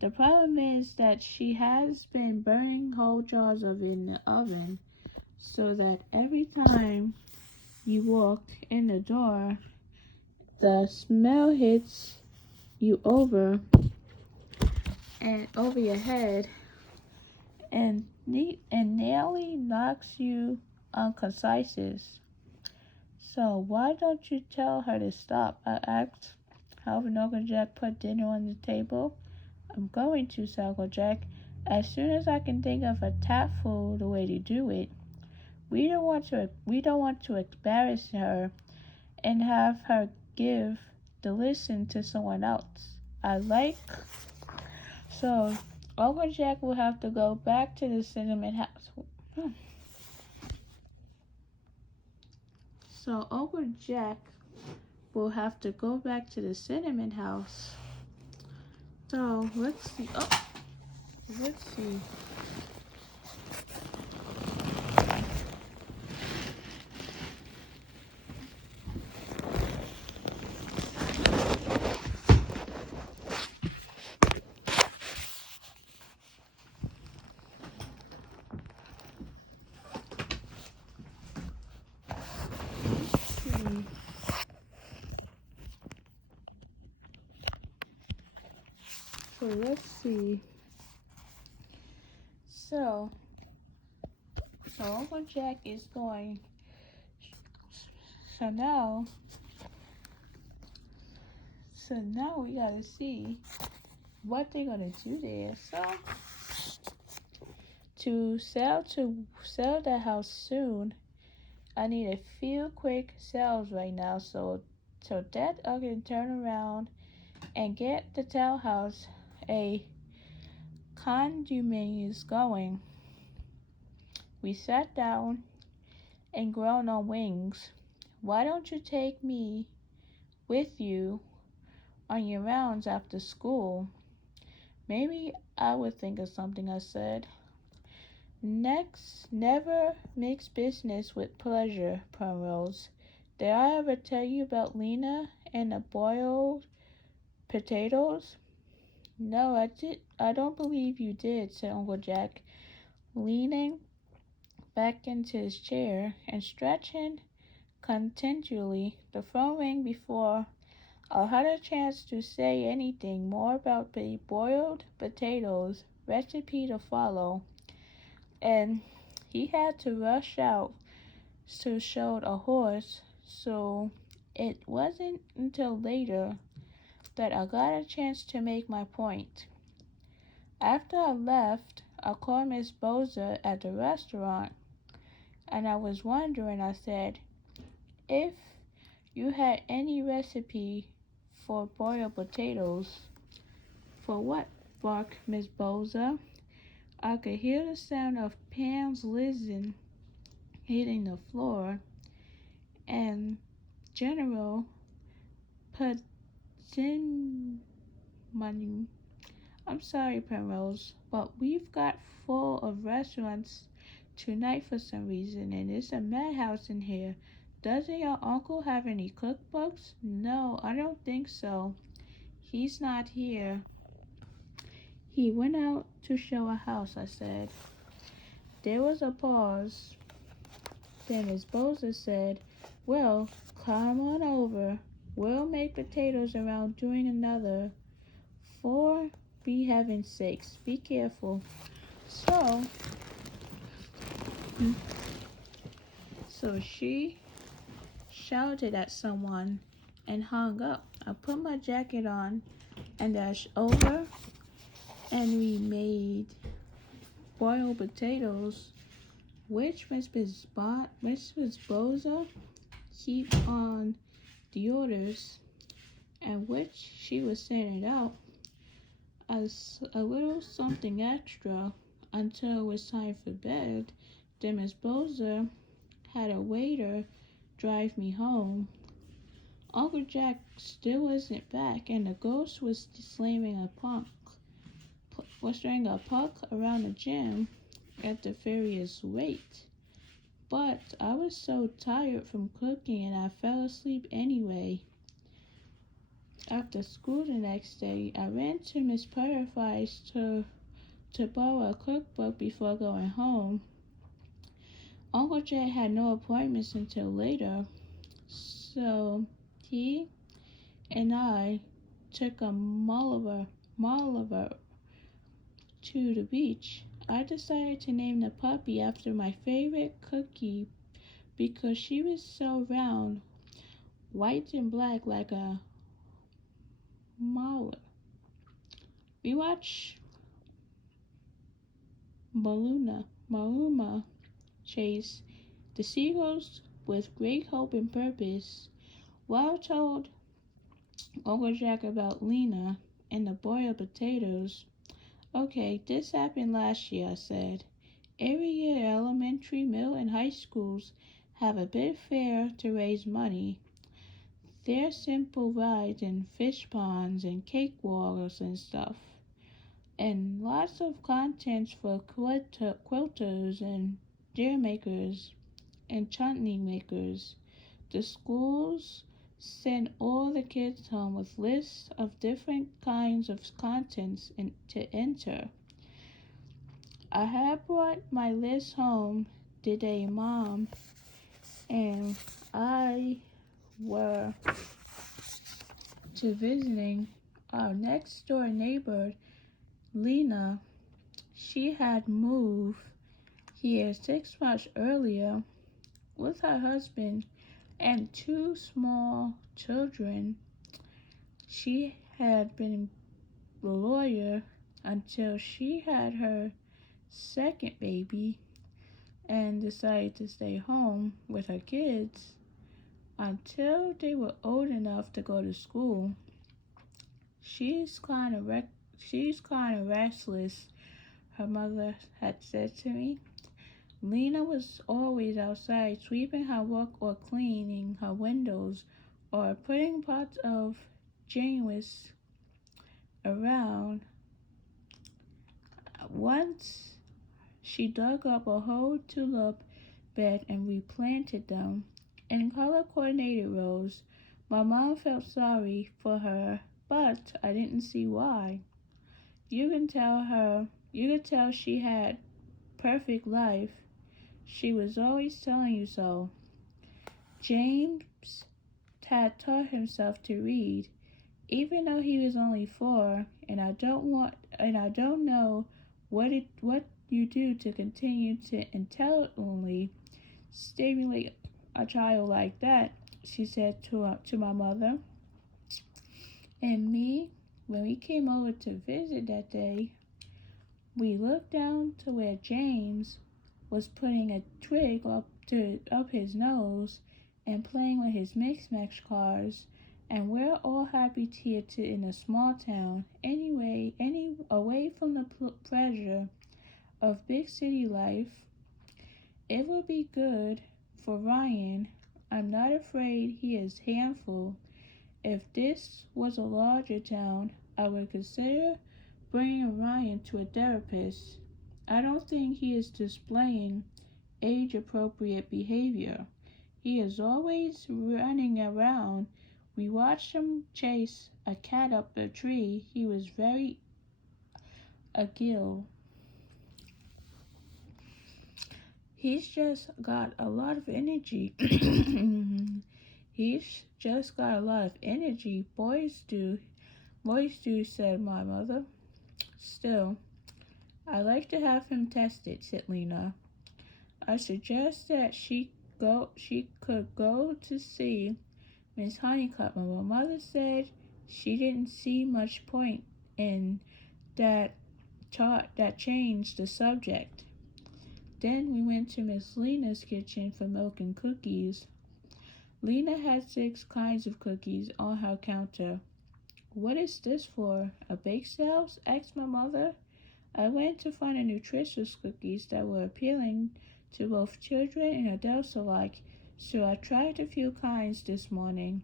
The problem is that she has been burning whole jars of it in the oven, so that every time you walk in the door, the smell hits you over your head and nearly knocks you unconscious. So why don't you tell her to stop?" I asked, helping Uncle Jack put dinner on the table. "I'm going to," said Uncle Jack, "as soon as I can think of a tactful way to do it. We don't want to embarrass her and have her give the listen to someone else. So Uncle Jack will have to go back to the cinnamon house. So Uncle Jack will have to go back to the cinnamon house. So let's see. Let's see. So let's see. So Uncle Jack is going. So now we gotta see what they're gonna do there. So to sell the house soon, I need a few quick sales right now. So that I can turn around and get the townhouse a condiment is going. We sat down and grilled on wings. Why don't you take me with you on your rounds after school? Maybe I would think of something, I said. Next, never mix business with pleasure, Primrose. Did I ever tell you about Lena and the boiled potatoes? No, I don't believe you did, said Uncle Jack, leaning back into his chair and stretching contentedly. The phone rang before I had a chance to say anything more about the boiled potatoes recipe to follow, and he had to rush out to show a horse, so it wasn't until later that I got a chance to make my point. After I left, I called Miss Boza at the restaurant, and I was wondering, I said, if you had any recipe for boiled potatoes. For what? Barked Miss Boza. I could hear the sound of pans listen hitting the floor, and General Pudgeon. I'm sorry, Penrose, but we've got full of restaurants tonight for some reason, and it's a madhouse in here. Doesn't your uncle have any cookbooks? No, I don't think so. He's not here. He went out to show a house, I said. There was a pause. Then Miss Boza said, well, come on over. We'll make potatoes around doing another. For be heaven's sakes, be careful. So she shouted at someone and hung up. I put my jacket on and dashed over, and we made boiled potatoes, which Mrs. Boza keep on the orders, and which she was sending out as a little something extra until it was time for bed. Then Miss Boza had a waiter drive me home. Uncle Jack still wasn't back, and the ghost was slamming a punk around the gym at the furious rate. But I was so tired from cooking and I fell asleep anyway. After school the next day, I ran to Miss Perfidy's to borrow a cookbook before going home. Uncle Jack had no appointments until later, so he and I took a Molliver to the beach. I decided to name the puppy after my favorite cookie because she was so round, white and black like a Mallet. We watched Maluma chase the seagulls with great hope and purpose. While I told Uncle Jack about Lena and the boiled potatoes. Okay, this happened last year, I said. Every year, elementary, middle, and high schools have a big fair to raise money. There's simple rides and fish ponds and cakewalks and stuff. And lots of contents for quilters and deer makers and chutney makers. The schools send all the kids home with lists of different kinds of contents to enter. I had brought my list home the day Mom and I were to visiting our next door neighbor, Lena. She had moved here 6 months earlier with her husband and 2 small children. She had been a lawyer until she had her second baby and decided to stay home with her kids until they were old enough to go to school. She's kind of restless her mother had said to me. Lena was always outside sweeping her work or cleaning her windows or putting pots of Janewis around. Once she dug up a whole tulip bed and replanted them in color coordinated rows. My mom felt sorry for her, but I didn't see why. You could tell she had perfect life. She was always telling you so. James had taught himself to read, even though he was only 4, and I don't know what you do to continue to intelligently stimulate a child like that, she said to my mother. And me, when we came over to visit that day, we looked down to where James was putting a twig up his nose and playing with his mix-match cars, and we're all happy here in a small town, away from the pressure of big city life. It would be good for Ryan. I'm not afraid he is handful. If this was a larger town, I would consider bringing Ryan to a therapist. I don't think he is displaying age-appropriate behavior. He is always running around. We watched him chase a cat up a tree. He was very agile. He's just got a lot of energy. He's just got a lot of energy. Boys do, said my mother. Still, I like to have him tested, said Lena. I suggest that she could go to see Miss Honeycutt. My mother said she didn't see much point in that changed the subject. Then we went to Miss Lena's kitchen for milk and cookies. Lena had 6 kinds of cookies on her counter. What is this for? A bake sale? Asked my mother. I went to find a nutritious cookies that were appealing to both children and adults alike, so I tried a few kinds this morning.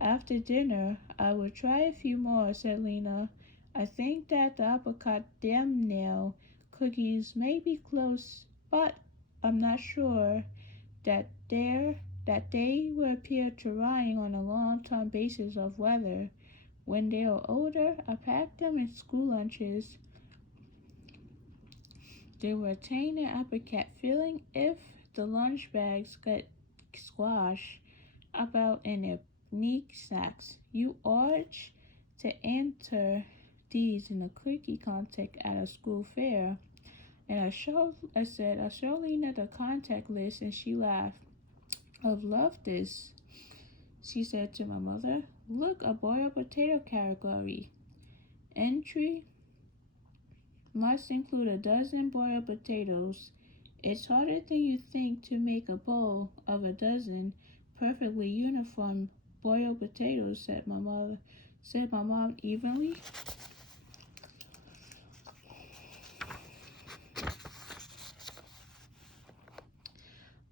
After dinner, I will try a few more, said Lena. I think that the apricot damnail cookies may be close, but I'm not sure that they will appeal to Ryan on a long-term basis of whether. When they are older, I packed them in school lunches. They will retain their apricot filling if the lunch bags get squashed about in their neat sacks. You urge to enter these in a cookie contest at a school fair. And I showed Lena the contact list, and she laughed. I've loved this, she said to my mother. Look, a boiled potato category. Entry must include a dozen boiled potatoes. It's harder than you think to make a bowl of a dozen perfectly uniform boiled potatoes, said my mom evenly.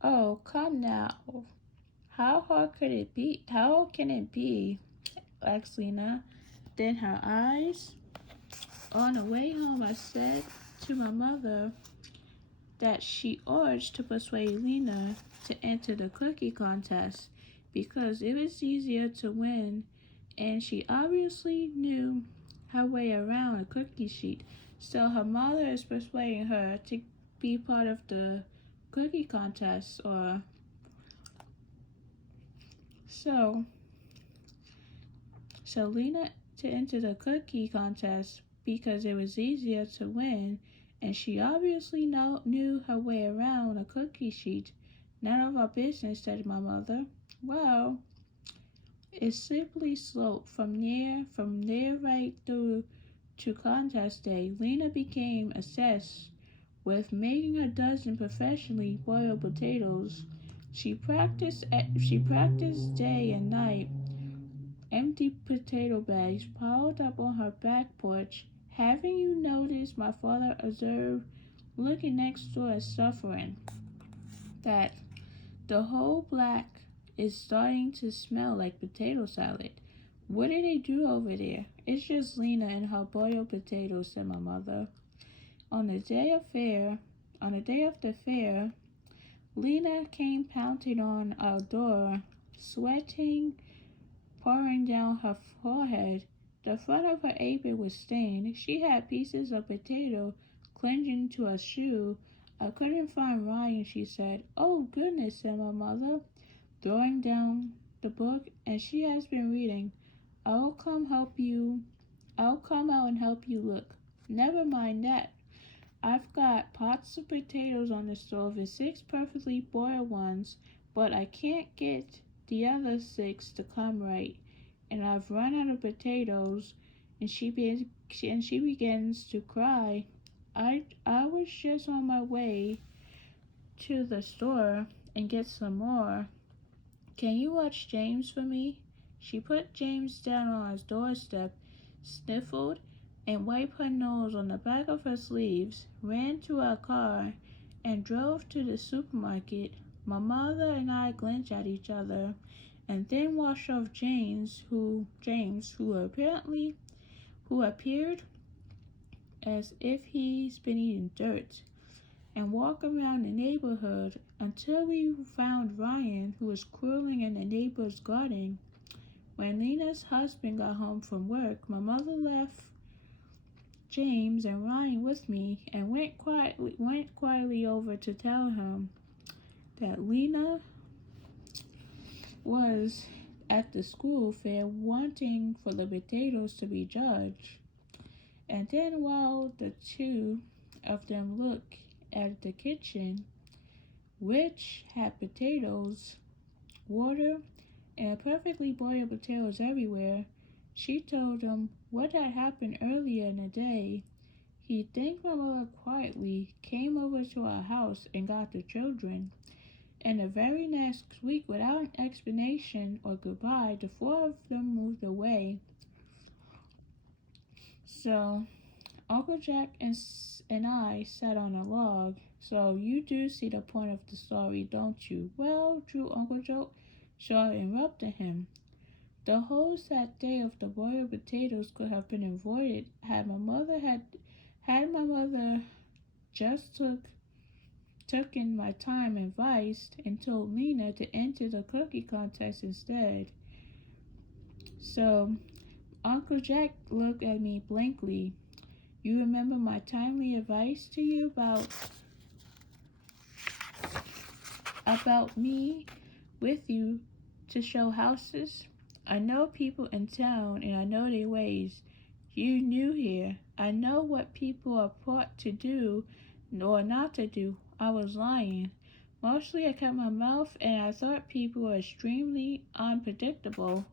Oh, come now. How can it be? Asked Lena. Then her eyes. On the way home, I said to my mother that she urged to persuade Lena to enter the cookie contest because it was easier to win, and she obviously knew her way around a cookie sheet. So her mother is persuading her to be part of the cookie contest, or so Lena to enter the cookie contest because it was easier to win, and she obviously knew her way around a cookie sheet. None of our business, said my mother. Well, it simply sloped from there right through to contest day. Lena became obsessed with making a dozen professionally boiled potatoes. She practiced day and night. Empty potato bags piled up on her back porch Haven't you noticed, my father observed, looking next door at suffering, that the whole black is starting to smell like potato salad? What do they do over there? It's just Lena and her boiled potatoes, said my mother. On the day of the fair, Lena came pounding on our door, sweating pouring down her forehead. The front of her apron was stained. She had pieces of potato clinging to her shoe. I couldn't find Ryan, she said. Oh, goodness, said my mother, throwing down the book, and she has been reading. I'll come out and help you look. Never mind that. I've got pots of potatoes on the stove and 6 perfectly boiled ones, but I can't get the other 6 to come right, and I've run out of potatoes. And she begins to cry. I was just on my way to the store and get some more. Can you watch James for me? She put James down on his doorstep, sniffled, and wiped her nose on the back of her sleeves, ran to our car, and drove to the supermarket. My mother and I glanced at each other, and then watched off James, who appeared as if he's been eating dirt, and walk around the neighborhood until we found Ryan, who was crawling in the neighbor's garden. When Lena's husband got home from work, my mother left James and Ryan with me and went quietly over to tell him that Lena was at the school fair wanting for the potatoes to be judged. And then while the two of them looked at the kitchen, which had potatoes, water, and perfectly boiled potatoes everywhere, she told him what had happened earlier in the day. He thanked my mother quietly, came over to our house, and got the children. And the very next week, without an explanation or goodbye, the 4 of them moved away. So Uncle Jack and I sat on a log. So you do see the point of the story, don't you? Well, drew Uncle Joe. So I interrupted him. The whole sad day of the boiled potatoes could have been avoided had my mother just taken my time and advice and told Lena to enter the cookie contest instead. So Uncle Jack looked at me blankly. You remember my timely advice to you about me with you to show houses? I know people in town and I know their ways. You new here. I know what people are taught to do or not to do. I was lying. Mostly I kept my mouth and I thought people were extremely unpredictable.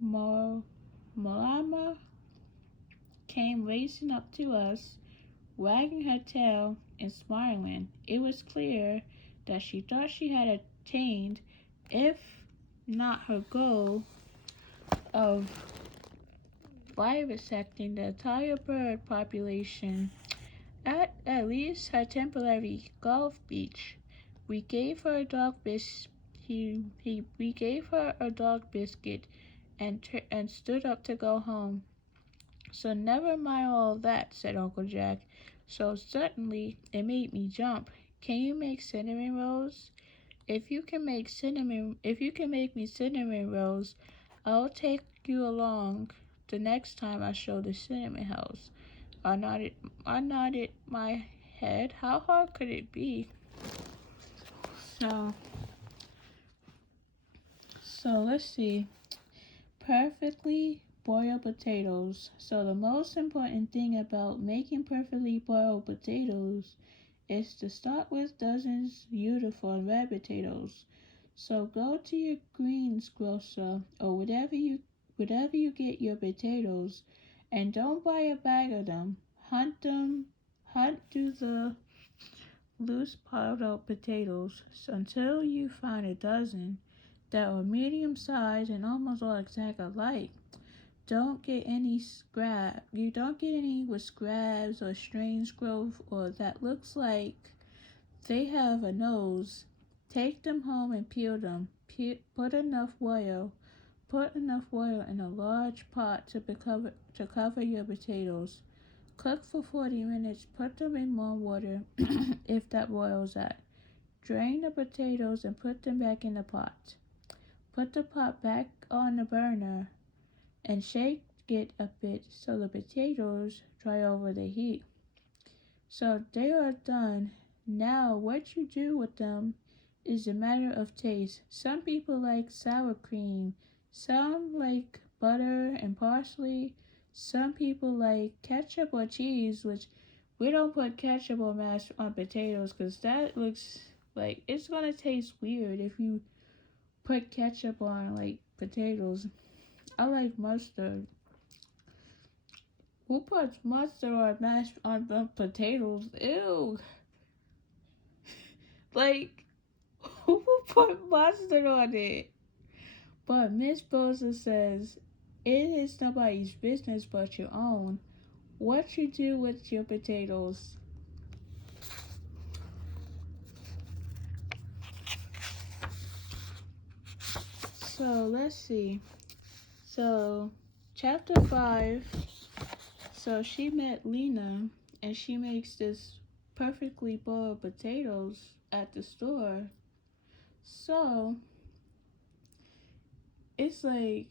Malama came racing up to us, wagging her tail and smiling. It was clear that she thought she had attained, if not her goal, of vivisecting the entire bird population at least her temporary golf beach. We gave her a dog biscuit and stood up to go home. So never mind all that, said Uncle Jack. So suddenly it made me jump. Can you make cinnamon rolls? If you can make me cinnamon rolls, I'll take you along the next time I show the cinnamon house. I nodded my head. How hard could it be? So let's see. Perfectly boiled potatoes. So the most important thing about making perfectly boiled potatoes is to start with dozens beautiful red potatoes. So go to your greens grocer or whatever you get your potatoes, and don't buy a bag of them. Hunt through the loose powdered potatoes until you find a dozen that are medium sized and almost all exact alike. don't get any scrap. You don't get any with scabs or strange growth or that looks like they have a nose. Take them home and peel them. Put enough oil. Put enough oil in a large pot to cover your potatoes. Cook for 40 minutes. Put them in warm water if that boils out. Drain the potatoes and put them back in the pot. Put the pot back on the burner and shake it a bit so the potatoes dry over the heat. So they are done. Now what you do with them is a matter of taste. Some people like sour cream, some like butter and parsley, some people like ketchup or cheese, which we don't put ketchup or mashed on potatoes because that looks like it's gonna taste weird if you put ketchup on like potatoes. I like mustard. Who puts mustard or mashed on potatoes? Ew. Like, who put mustard on it? But Miss Bosa says, it is nobody's business but your own. What you do with your potatoes? So, let's see. So, chapter 5. So, she met Lena, and she makes this perfectly boiled potatoes at the store. So, it's like,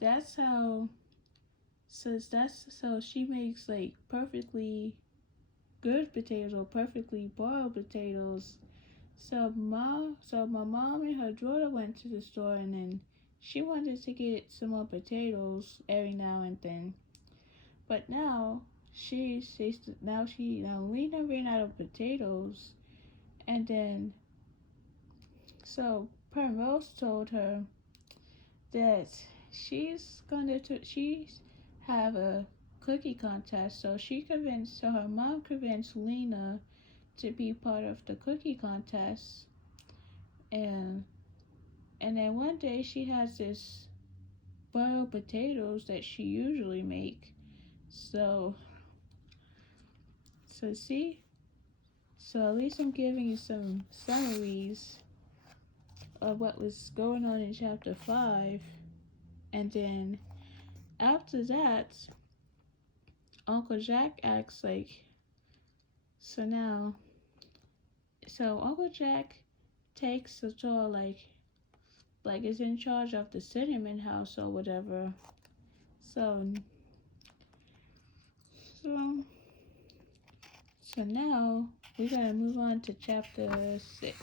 that's how, so she makes like perfectly good potatoes or perfectly boiled potatoes. So my mom and her daughter went to the store and then she wanted to get some more potatoes every now and then. But now now Lena ran out of potatoes, and then so Primrose told her that she's have a cookie contest. So her mom convinced Lena to be part of the cookie contest, and then one day she has this boiled potatoes that she usually make. So so see, so at least I'm giving you some summaries of what was going on in chapter 5, and then after that, Uncle Jack acts like so now. So Uncle Jack takes the tour like is in charge of the cinnamon house or whatever. So so so now we gotta move on to chapter 6.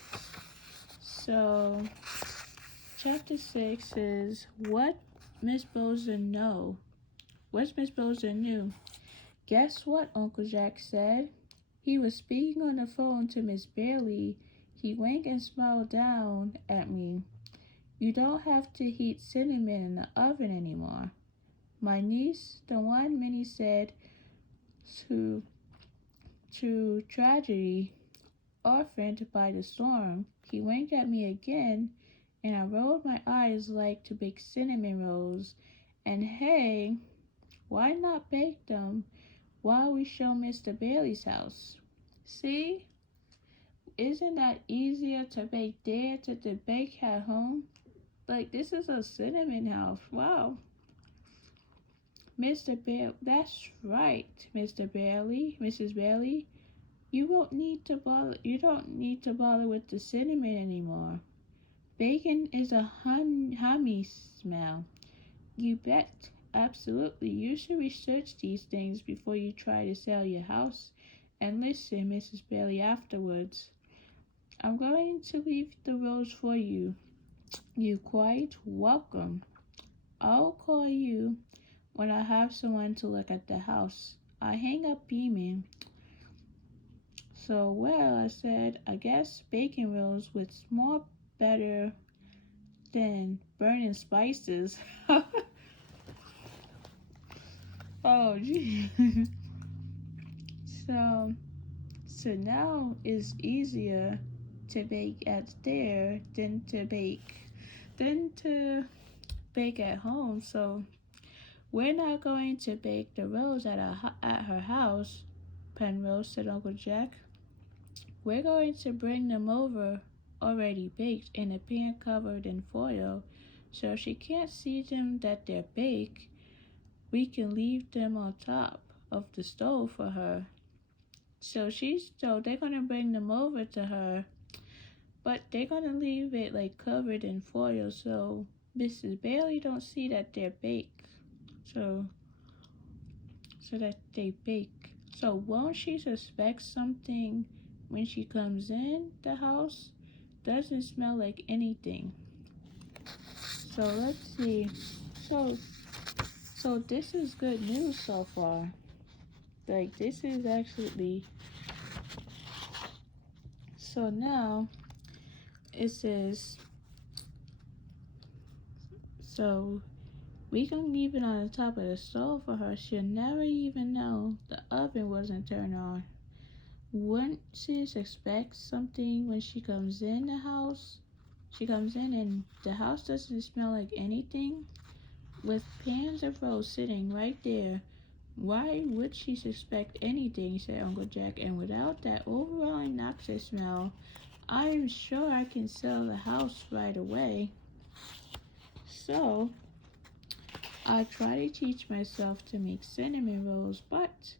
So chapter 6 is what Miss Bozer know. What's Miss Bozer knew? Guess what? Uncle Jack said. He was speaking on the phone to Miss Bailey. He winked and smiled down at me. You don't have to heat cinnamon in the oven anymore. My niece, the one Minnie said to tragedy, orphaned by the storm. He winked at me again, and I rolled my eyes like to bake cinnamon rolls. And hey, why not bake them while we show Mr. Bailey's house? See? Isn't that easier to bake there to bake at home? Like, this is a cinnamon house. Wow. Mr. Bailey, that's right, Mr. Bailey, Mrs. Bailey. You don't need to bother with the cinnamon anymore. Bacon is a hummy smell. You bet. Absolutely. You should research these things before you try to sell your house. And listen, Mrs. Bailey, afterwards. I'm going to leave the rose for you. You're quite welcome. I'll call you when I have someone to look at the house. I hang up beaming. So, well, I said, I guess bacon rolls with more better than burning spices. Oh, gee. So, so now it's easier to bake at there than to bake at home. So We're not going to bake the rolls at her house, Penrose said Uncle Jack. We're going to bring them over already baked in a pan covered in foil, so if she can't see them that they're baked, we can leave them on top of the stove for her. So they're gonna bring them over to her, but they're gonna leave it like covered in foil so Mrs. Bailey don't see that they're baked. So that they bake. So won't she suspect something when she comes in the house? Doesn't smell like anything. So let's see. So so this is good news so far. Like this is actually so now it says so we can leave it on the top of the stove for her. She'll never even know the oven wasn't turned on. Wouldn't she expect something when she comes in the house? She comes in and the house doesn't smell like anything. With pans of rolls sitting right there, why would she suspect anything, said Uncle Jack, and without that overwhelming noxious smell, I am sure I can sell the house right away. So, I try to teach myself to make cinnamon rolls, but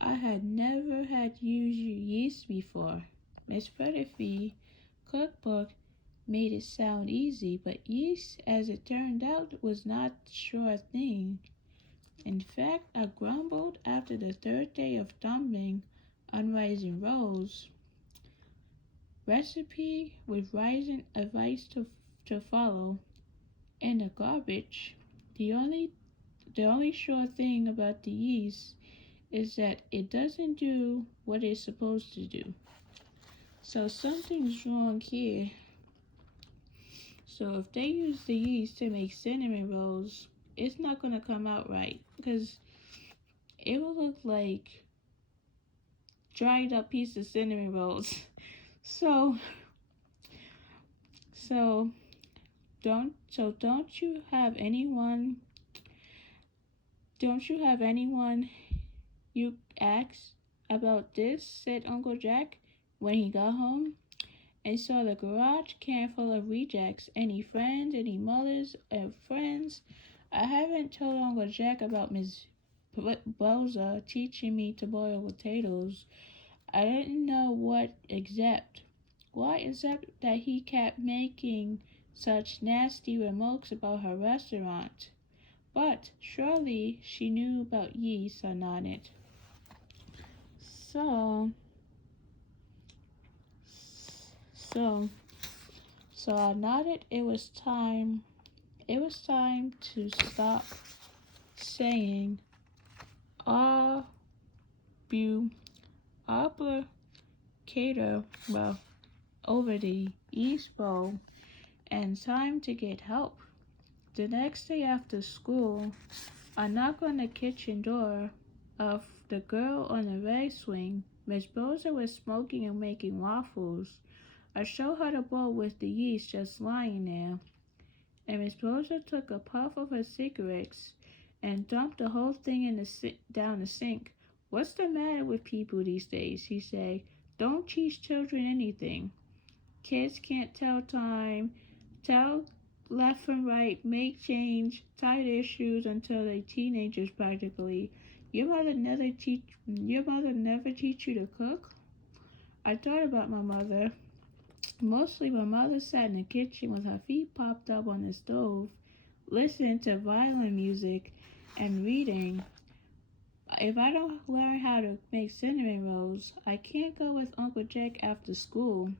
I had never had used yeast before. Miss Perfidy cookbook made it sound easy, but yeast, as it turned out, was not the sure thing. In fact, I grumbled after the third day of tumbling on rising rolls. Recipe with rising advice to follow, and the garbage. The only sure thing about the yeast is that it doesn't do what it's supposed to do. So something's wrong here. So if they use the yeast to make cinnamon rolls, it's not gonna come out right because it will look like dried up piece of cinnamon rolls. So so don't you have anyone you ask about this, said Uncle Jack when he got home and saw the garage can full of rejects. Any friends, any mothers and friends? I haven't told Uncle Jack about Miss Boza teaching me to boil potatoes. I didn't know why except that he kept making such nasty remarks about her restaurant. But surely she knew about yeast, I nodded. So so so I nodded it was time to stop saying obbligator well over the yeast bowl and time to get help. The next day after school, I knocked on the kitchen door of the girl on the red swing. Miss Boza was smoking and making waffles. I showed her the bowl with the yeast just lying there, and Miss Boza took a puff of her cigarettes and dumped the whole thing down the sink. What's the matter with people these days? She said. Don't teach children anything. Kids can't tell time, tell left from right, make change, tie their shoes until they're teenagers practically. Your mother never teach you to cook? I thought about my mother. Mostly my mother sat in the kitchen with her feet popped up on the stove, listening to violin music and reading. If I don't learn how to make cinnamon rolls, I can't go with Uncle Jack after school.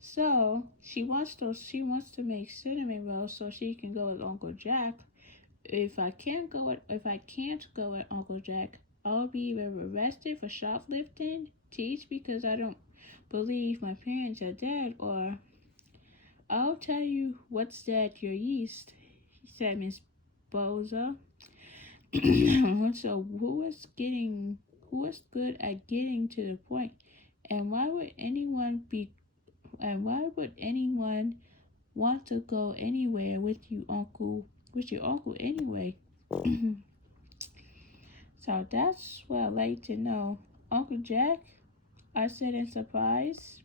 So she wants to make cinnamon rolls so she can go with Uncle Jack. If I can't go with Uncle Jack, I'll be either arrested for shoplifting, teach because I don't believe my parents are dead, or I'll tell you what's that your yeast, said Miss Boza. So who is good at getting to the point? And why would anyone want to go anywhere with your uncle anyway? So that's what I'd like to know. Uncle Jack, I said in surprise.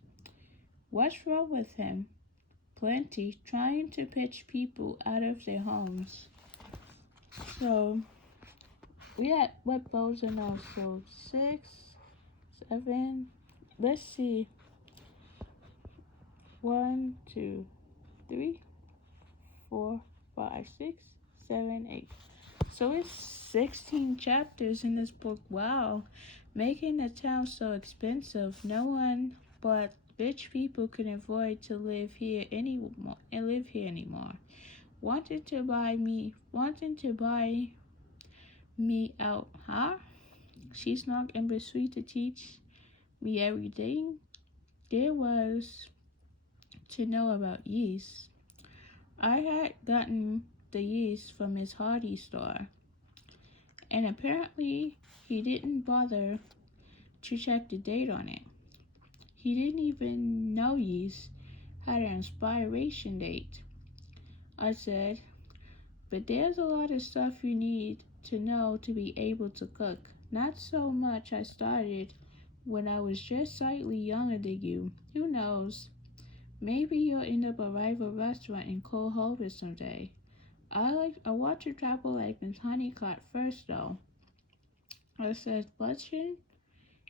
What's wrong with him? Plenty, trying to pitch people out of their homes. So we at what bows are now? So 6, 7. Let's see. 1, 2, 3, 4, 5, 6, 7, 8. So it's 16 chapters in this book. Wow, making the town so expensive. No one but rich people could afford to live here anymore. Wanting to buy me out, huh? She snuck in pursuit to teach me everything there was to know about yeast. I had gotten the yeast from Miss Hardy's store, and apparently he didn't bother to check the date on it. He didn't even know yeast had an expiration date. I said, but there's a lot of stuff you need to know to be able to cook. Not so much I started when I was just slightly younger than you. Who knows? Maybe you'll end up a rival restaurant in Cold Harvest someday. I want to travel like Miss Honeycutt first though. I said, blushing,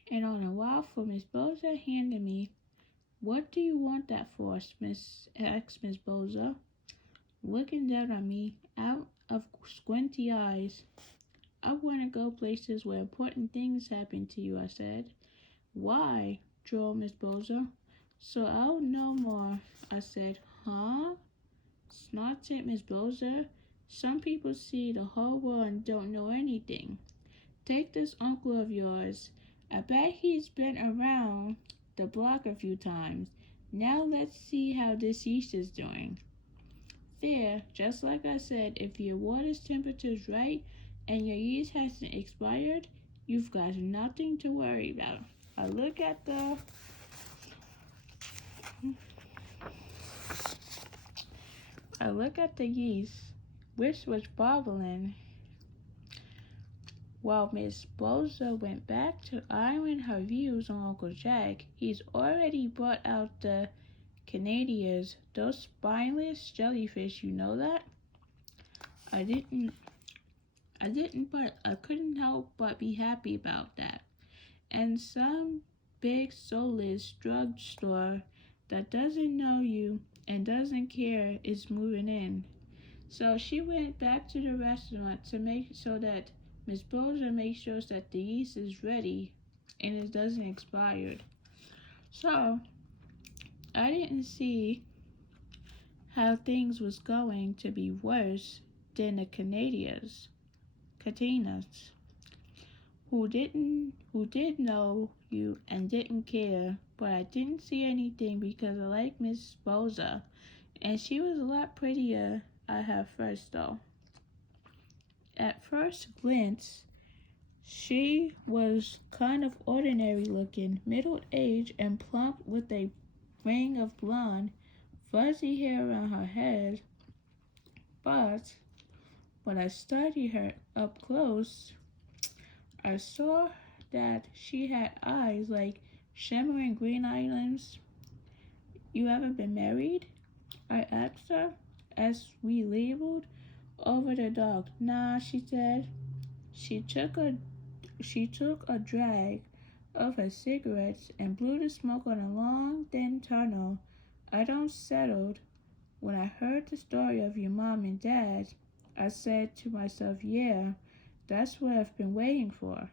and on a waffle Miss Boza handed me. What do you want that for? Asked Miss Boza, looking down at me out of squinty eyes. I want to go places where important things happen to you, I said. Why? Drawled Miss Boza. So I'll know more, I said. Huh? Snorted Miss Boza. Some people see the whole world and don't know anything. Take this uncle of yours. I bet he's been around the block a few times. Now let's see how this yeast is doing. There, just like I said, if your water's temperature's right and your yeast hasn't expired, you've got nothing to worry about. I look at the yeast, which was bubbling, while Miss Boza went back to iron her views on Uncle Jack. He's already brought out the Canadians, those spineless jellyfish, you know that? I didn't, but I couldn't help but be happy about that. And some big soulless drugstore that doesn't know you and doesn't care is moving in. So she went back to the restaurant to make so that Miss Boza makes sure that the yeast is ready and it doesn't expire. So I didn't see how things was going to be worse than the Katinas, who did know you and didn't care, but I didn't see anything because I like Miss Boza, and she was a lot prettier at her first though. At first glance, she was kind of ordinary looking, middle-aged and plump with a ring of blonde, fuzzy hair around her head, but when I studied her up close, I saw that she had eyes like shimmering green islands. You ever been married? I asked her as we labeled over the dog. Nah, she said. She took a drag of her cigarettes and blew the smoke on a long, thin tunnel. I don't settled. When I heard the story of your mom and dad, I said to myself, yeah, that's what I've been waiting for.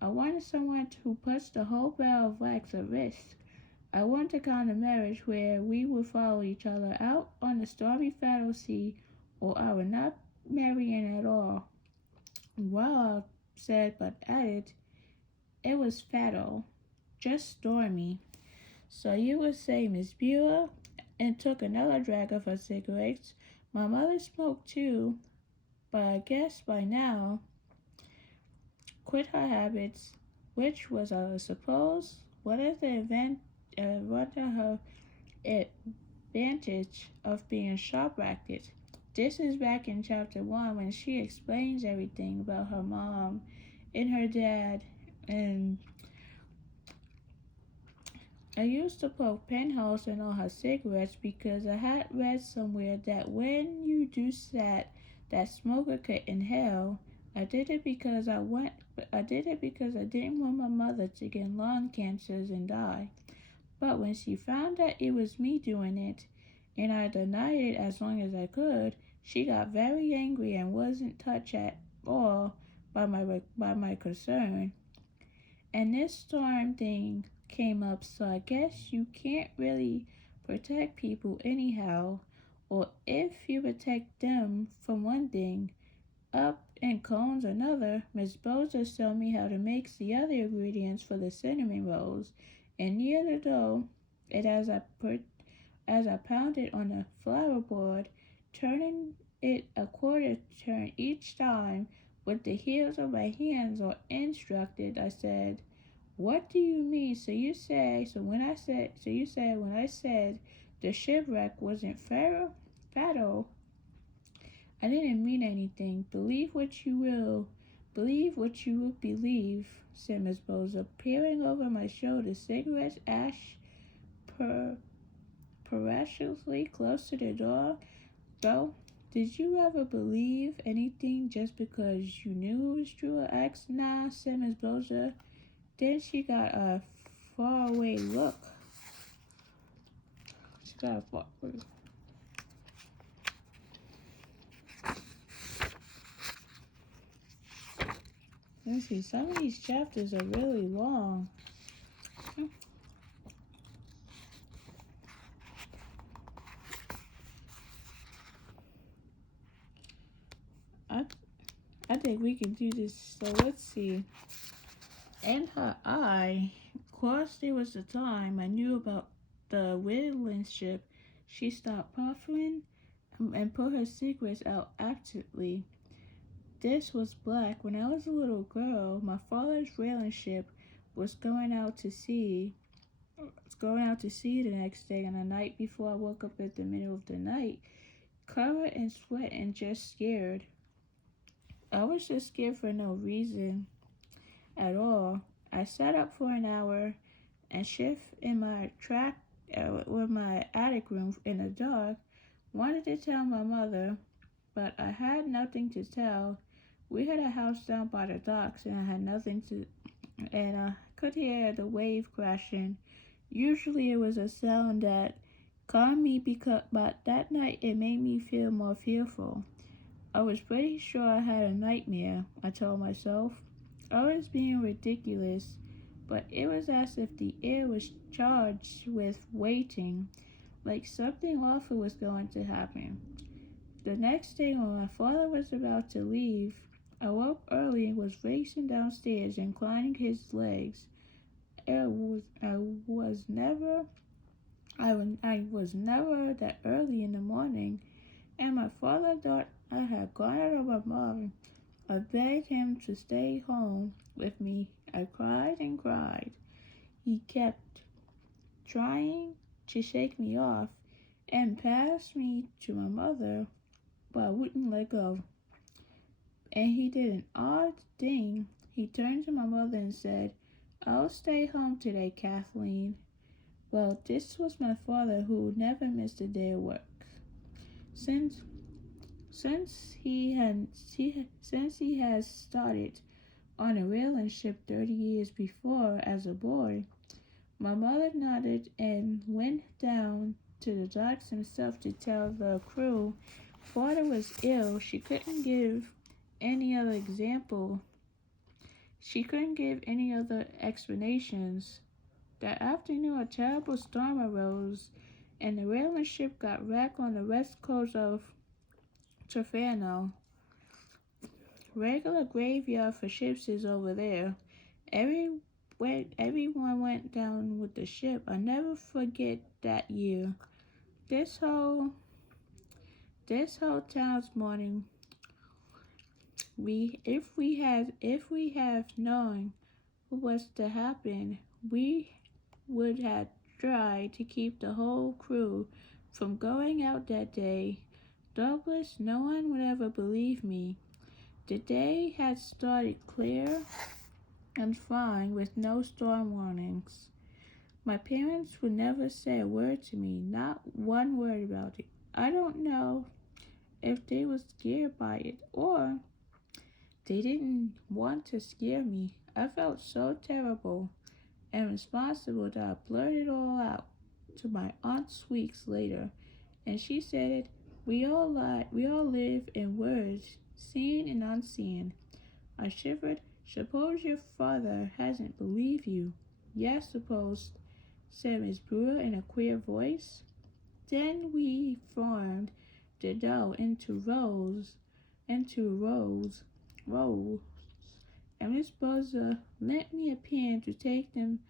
I wanted someone who puts the whole barrel of wax at risk. I want the kind of marriage where we will follow each other out on the stormy fatal sea, or I will not marrying at all. Well, I said, but added, it was fatal, just stormy. So you would say, Miss Beulah, and took another drag of her cigarettes. My mother smoked too, but I guess by now quit her habits, which was, I suppose, what is the what her advantage of being sharp-acted? This is back in chapter 1 when she explains everything about her mom and her dad. And I used to put pinholes in all her cigarettes because I had read somewhere that when you do that smoker could inhale. I did it because I didn't want my mother to get lung cancers and die. But when she found that it was me doing it, and I denied it as long as I could, she got very angry and wasn't touched at all by my concern. And this storm thing came up, so I guess you can't really protect people anyhow. Or if you protect them from one thing, up and cones another. Miss Boza showed me how to mix the other ingredients for the cinnamon rolls, and near the dough, and as I pounded on the flour board, turning it a quarter turn each time with the heels of my hands or instructed, I said, "What do you mean? So you said when I said the shipwreck wasn't fatal, I didn't mean anything. Believe what you will. Believe what you will believe," said Miss Boza, peering over my shoulder, cigarette ash perilously close to the door. Though, did you ever believe anything just because you knew it was true? I asked. "Nah," said Miss Boza. Then she got a faraway look. She got a faraway. Let's see, some of these chapters are really long. I I think we can do this. So let's see. In her eye, course there was a time I knew about the whittling ship. She stopped puffing and put her cigarettes out actively. This was black. When I was a little girl, my father's whaling ship was going out to sea the next day, and the night before I woke up at the middle of the night, covered in sweat and just scared. I was just scared for no reason at all. I sat up for an hour and shift in with my attic room in the dark. Wanted to tell my mother, but I had nothing to tell. We had a house down by the docks, and I had nothing to, and I could hear the wave crashing. Usually, it was a sound that calmed me, but that night it made me feel more fearful. I was pretty sure I had a nightmare, I told myself. I was being ridiculous, but it was as if the air was charged with waiting, like something awful was going to happen. The next day, when my father was about to leave, I woke early and was racing downstairs, inclining his legs. I was never that early in the morning, and my father thought I had gone out of my mind. I begged him to stay home with me. I cried and cried. He kept trying to shake me off and pass me to my mother, but I wouldn't let go. And he did an odd thing. He turned to my mother and said, "I'll stay home today, Kathleen." Well, this was my father, who never missed a day of work. Since since he has started on a whaling ship 30 years before as a boy. My mother nodded and went down to the docks himself to tell the crew father was ill. Any other example. She couldn't give any other explanations. That afternoon, a terrible storm arose, and the whaling ship got wrecked on the west coast of Trefano. Regular graveyard for ships is over there. Everyone went down with the ship. I never forget that year. This whole town's mourning. If we have known what was to happen, we would have tried to keep the whole crew from going out that day. Douglas, no one would ever believe me. The day had started clear and fine with no storm warnings. My parents would never say a word to me, not one word about it. I don't know if they were scared by it or they didn't want to scare me. I felt so terrible and responsible that I blurted it all out to my aunt weeks later, and she said, We all lie. We all live in words, seen and unseen." I shivered. "Suppose your father hasn't believed you." "Yes, suppose," said Miss Brewer in a queer voice. Then we formed the dough rolls, and Miss Boza lent me a pan to take them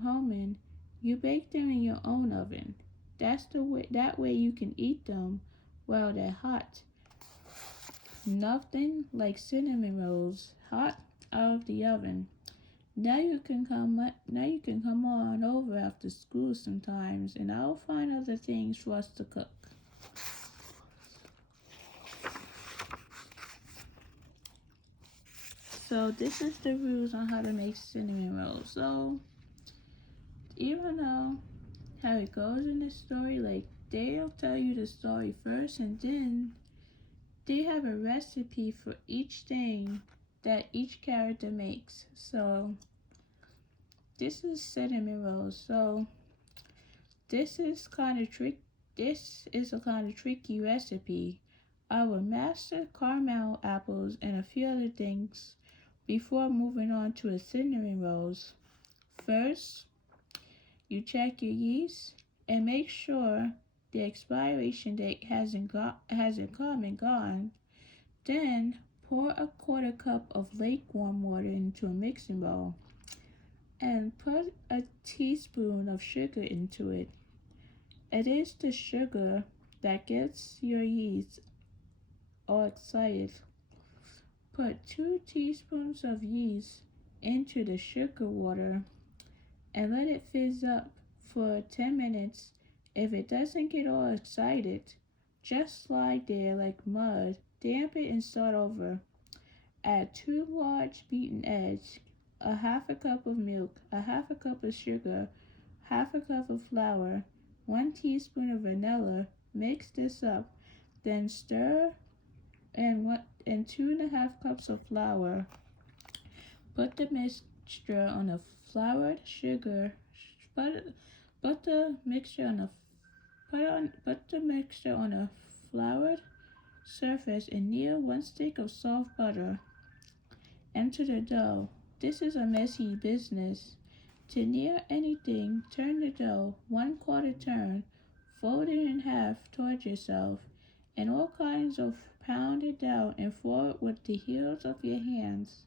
home in. "You bake them in your own oven. That way you can eat them while they're hot. Nothing like cinnamon rolls hot out of the oven. Now you can come on over after school sometimes, and I'll find other things for us to cook." So this is the rules on how to make cinnamon rolls. So even though how it goes in the story, like they'll tell you the story first, and then they have a recipe for each thing that each character makes. So this is cinnamon rolls. So this is a kind of tricky recipe. I will master caramel apples and a few other things before moving on to the cinnamon rolls. First, you check your yeast and make sure the expiration date hasn't come and gone. Then pour a quarter cup of lukewarm water into a mixing bowl and put a teaspoon of sugar into it. It is the sugar that gets your yeast all excited. Put 2 teaspoons of yeast into the sugar water and let it fizz up for 10 minutes. If it doesn't get all excited, just slide there like mud, damp it and start over. Add 2 large beaten eggs, a half a cup of milk, a half a cup of sugar, half a cup of flour, 1 teaspoon of vanilla. Mix this up, then stir and 2.5 cups of flour. Put the mixture on a floured sugar. Put the mixture on a floured surface and knead 1 stick of soft butter into the dough. This is a messy business. To knead anything, turn the dough 1/4 turn, fold it in half towards yourself, and all kinds of pound it down and forward with the heels of your hands.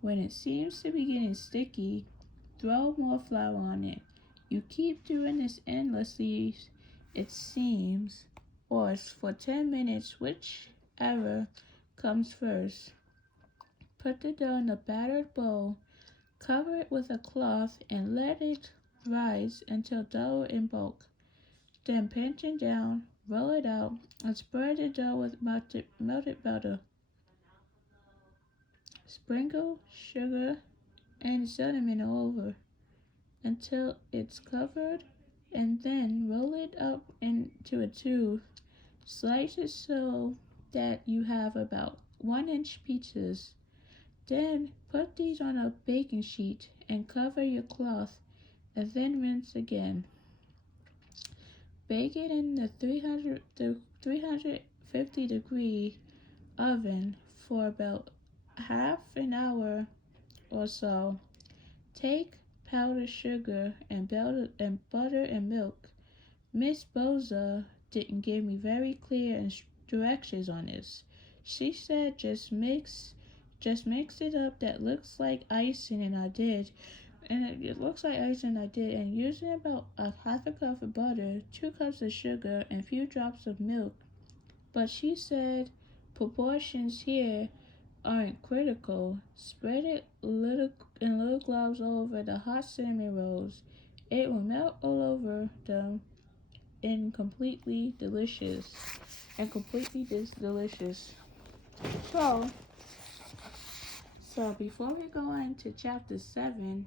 When it seems to be getting sticky, throw more flour on it. You keep doing this endlessly, it seems, or for 10 minutes, whichever comes first. Put the dough in a battered bowl, cover it with a cloth, and let it rise until dough in bulk. Then pinch it down, roll it out, and spread the dough with melted butter. Sprinkle sugar and cinnamon all over until it's covered, and then roll it up into a tube. Slice it so that you have about 1-inch pieces. Then put these on a baking sheet and cover your cloth, and then rinse again. Bake it in the 350-degree oven for about half an hour or so. Take powdered sugar and butter and milk. Miss Boza didn't give me very clear directions on this. She said just mix it up. That looks like icing, and I did. And it looks like icing, I did. And using about a half a cup of butter, 2 cups of sugar, and a few drops of milk. But she said proportions here aren't critical. Spread it in little globs over the hot cinnamon rolls. It will melt all over them and completely delicious. and completely delicious. So, so before we go into chapter 7,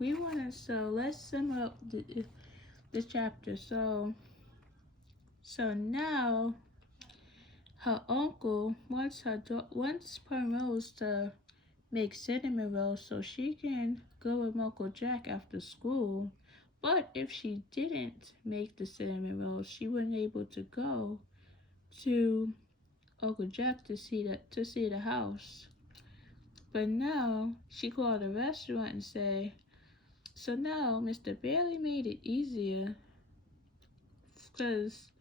let's sum up the chapter. So now her uncle wants Primrose to make cinnamon rolls so she can go with Uncle Jack after school. But if she didn't make the cinnamon rolls, she wasn't able to go to Uncle Jack to see the house. But now she called the restaurant and said, "So now Mr. Bailey made it easier, cause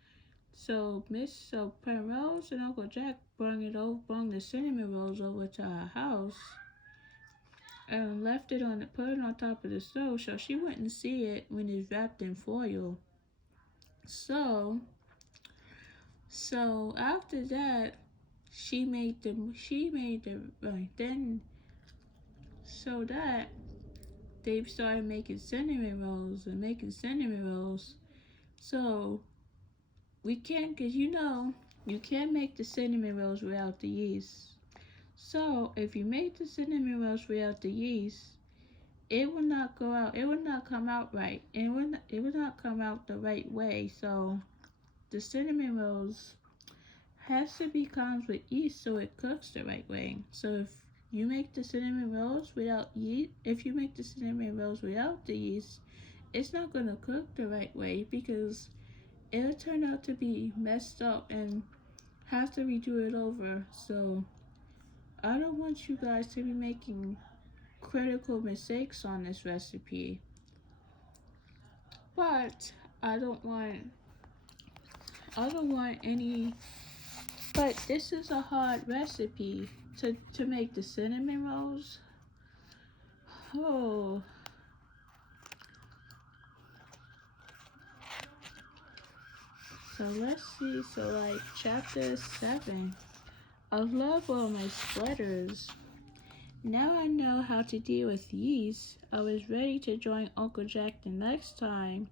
so Penrose and Uncle Jack brung the cinnamon rolls over to our house and put it on top of the stove so she wouldn't see it when it's wrapped in foil. So so after that, she made the then so that they started making cinnamon rolls and making cinnamon rolls. So we can't, cause you can't make the cinnamon rolls without the yeast. So if you make the cinnamon rolls without the yeast, it will not go out. It will not come out right. It will not come out the right way. So the cinnamon rolls has to be comes with yeast so it cooks the right way. So if you make the cinnamon rolls without the yeast, it's not gonna cook the right way because it'll turn out to be messed up and have to redo it over. So I don't want you guys to be making critical mistakes on this recipe. But I don't want any but this is a hard recipe to make the cinnamon rolls. Oh, so let's see. So like chapter 7. I love all my sweaters. Now I know how to deal with yeast. I was ready to join Uncle Jack the next time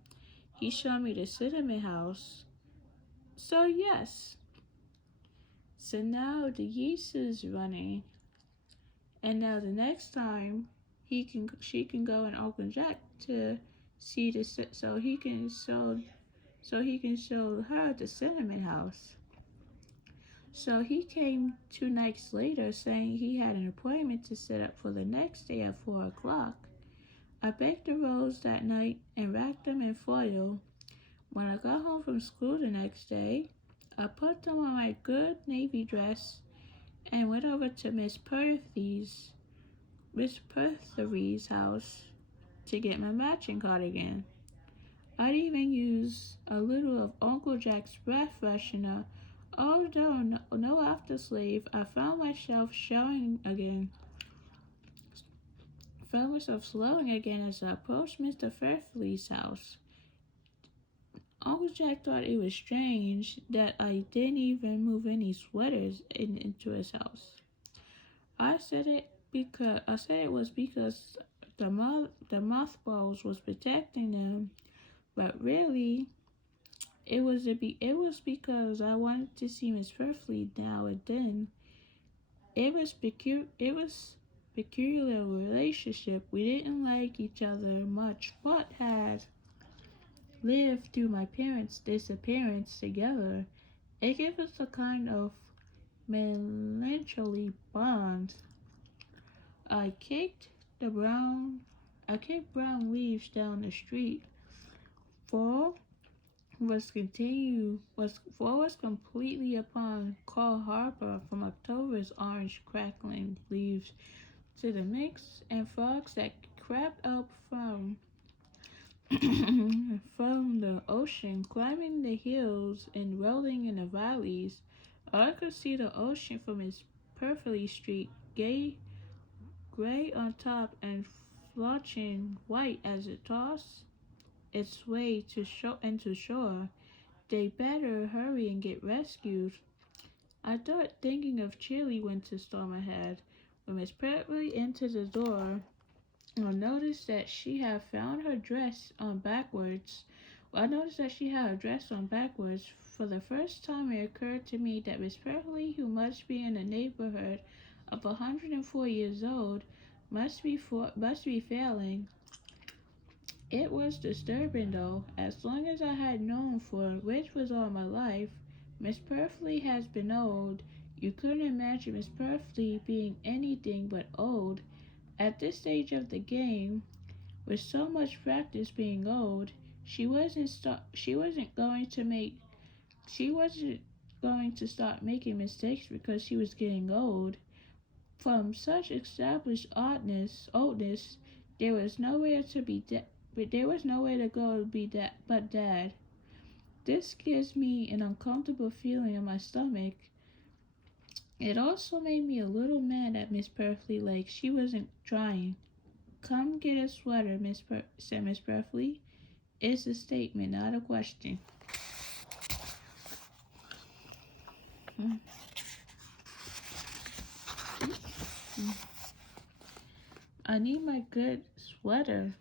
he showed me the cinnamon house. So yes. So now the yeast is running. And now the next time she can go and Uncle Jack to see the so he can show her the cinnamon house. So he came 2 nights later saying he had an appointment to set up for the next day at 4 o'clock. I baked the rolls that night and wrapped them in foil. When I got home from school the next day, I put them on my good navy dress and went over to Miss Perfidy's house to get my matching cardigan. I'd even use a little of Uncle Jack's breath freshener. Although no after slave, I found myself slowing again as I approached Mr. Perfidy's house. Uncle Jack thought it was strange that I didn't even move any sweaters into his house. I said it was because the mothballs was protecting them, but really it was because I wanted to see Miss Perfidy now and then. It was peculiar relationship. We didn't like each other much, but had lived through my parents' disappearance together. It gave us a kind of melancholy bond. I kicked I kicked brown leaves down the street. Fall fall was completely upon Cole Harbor from October's orange crackling leaves to the minks and frogs that crept up from from the ocean, climbing the hills and rolling in the valleys. I could see the ocean from its perfectly street, gray on top and flushing white as it tossed its way to shore. They better hurry and get rescued. I thought thinking of chilly winter storm ahead. When Miss Perfidy entered the door, I noticed that she had found her dress on backwards. I noticed that she had her dress on backwards For the first time, it occurred to me that Miss Perfidy, who must be in the neighborhood of 104 years old, must be failing. It was disturbing, though. As long as I had known for, which was all my life, Miss Perfidy has been old. You couldn't imagine Miss Perfidy being anything but old. At this stage of the game, with so much practice being old, she wasn't going to start making mistakes because she was getting old. From such established oldness, there was nowhere to be there was nowhere to go to be but dad. This gives me an uncomfortable feeling in my stomach. It also made me a little mad at Miss Perfidy, like she wasn't trying. Come get a sweater, said Miss Perfidy. It's a statement, not a question. I need my good sweater.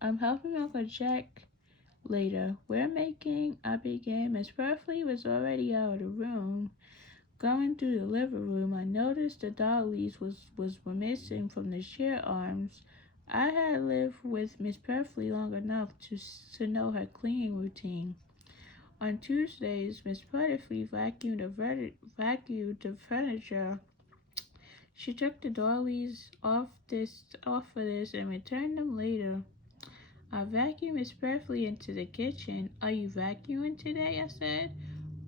I'm helping Uncle Jack later. We're making, I began. Miss Perfidy was already out of the room. Going through the living room, I noticed the dollies were missing from the chair arms. I had lived with Miss Perfidy long enough to know her cleaning routine. On Tuesdays, Miss Perfidy vacuumed the furniture. She took the dollies off of this and returned them later. I vacuumed Miss Perfidy into the kitchen. Are you vacuuming today? I said.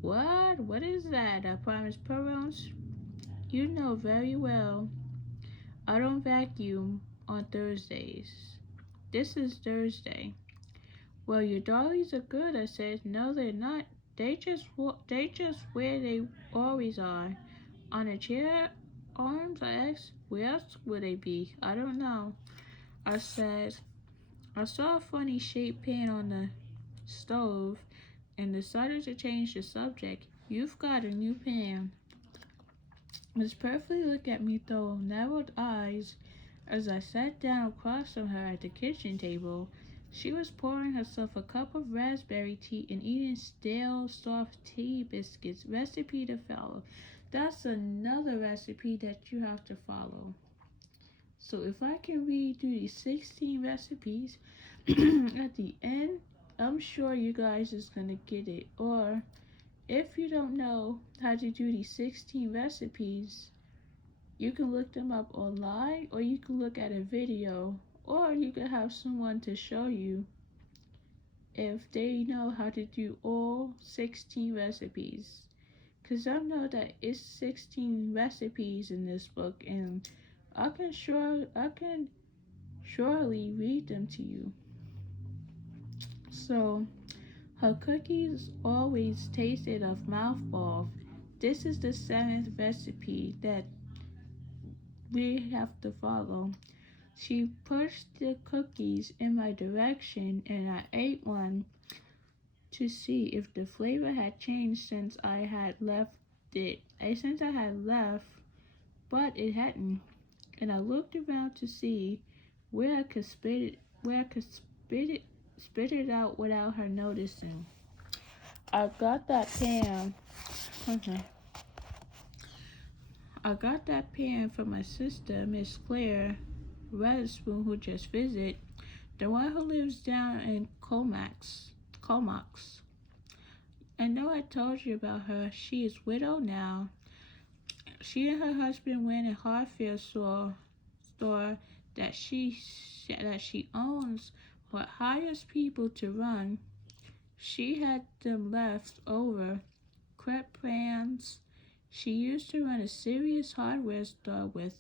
What? What is that? I promised Perrons. You know very well. I don't vacuum on Thursdays. This is Thursday. Well, your dollies are good, I said. No, they're not. They just where they always are. On a chair arms, I asked. Where else would they be? I don't know. I said. I saw a funny shaped pan on the stove and decided to change the subject. You've got a new pan. Miss Perfidy looked at me through narrowed eyes as I sat down across from her at the kitchen table. She was pouring herself a cup of raspberry tea and eating stale, soft tea biscuits. Recipe to follow. That's another recipe that you have to follow. So if I can read through these 16 recipes at the end, I'm sure you guys is going to get it. Or if you don't know how to do these 16 recipes, you can look them up online, or you can look at a video, or you can have someone to show you if they know how to do all 16 recipes. Because I know that it's 16 recipes in this book, and I can surely read them to you. So, her cookies always tasted of mouthful. This is the 7th recipe that we have to follow. She pushed the cookies in my direction and I ate one to see if the flavor had changed since I had left, but it hadn't. And I looked around to see where I could spit it out without her noticing. I got that pan. I got that pan from my sister, Miss Claire Weatherspoon, who just visited, the one who lives down in Comox. I know I told you about her. She is widowed now. She and her husband went in hardware store that she owns, but hires people to run. She had them left over crepe pans. She used to run a serious hardware store with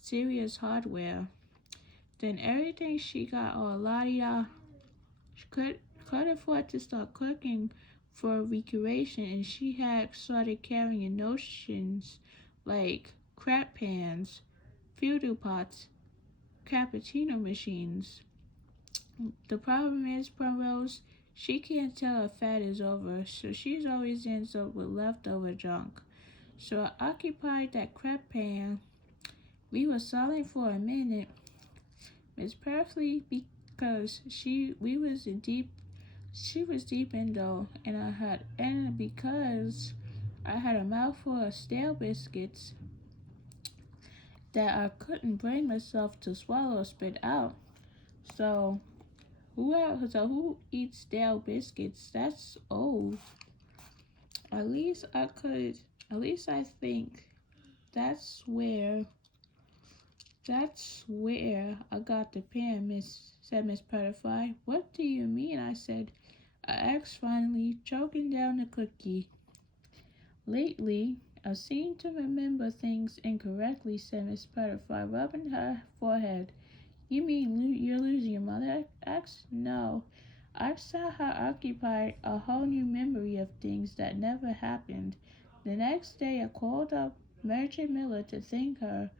serious hardware. Then everything she got all la-di-da. She could afford to start cooking for recreation, and she had started carrying notions like crepe pans, fudu pots, cappuccino machines. The problem is, Primrose, she can't tell her fat is over, so she's always ends up with leftover junk. So I occupied that crepe pan. We were silent for a minute. Miss Perfidy, because we was in deep She was deep in though, and because I had a mouthful of stale biscuits that I couldn't bring myself to swallow or spit out. So who eats stale biscuits? That's old. At least I could. At least I think that's where I got the pen, said Miss Perfidy. What do you mean? I said. I asked finally, choking down the cookie. Lately, I seem to remember things incorrectly, said Miss Perfidy, rubbing her forehead. You mean you're losing your mother? Asked. No. I've somehow occupied a whole new memory of things that never happened. The next day, I called up Merchant Miller to thank her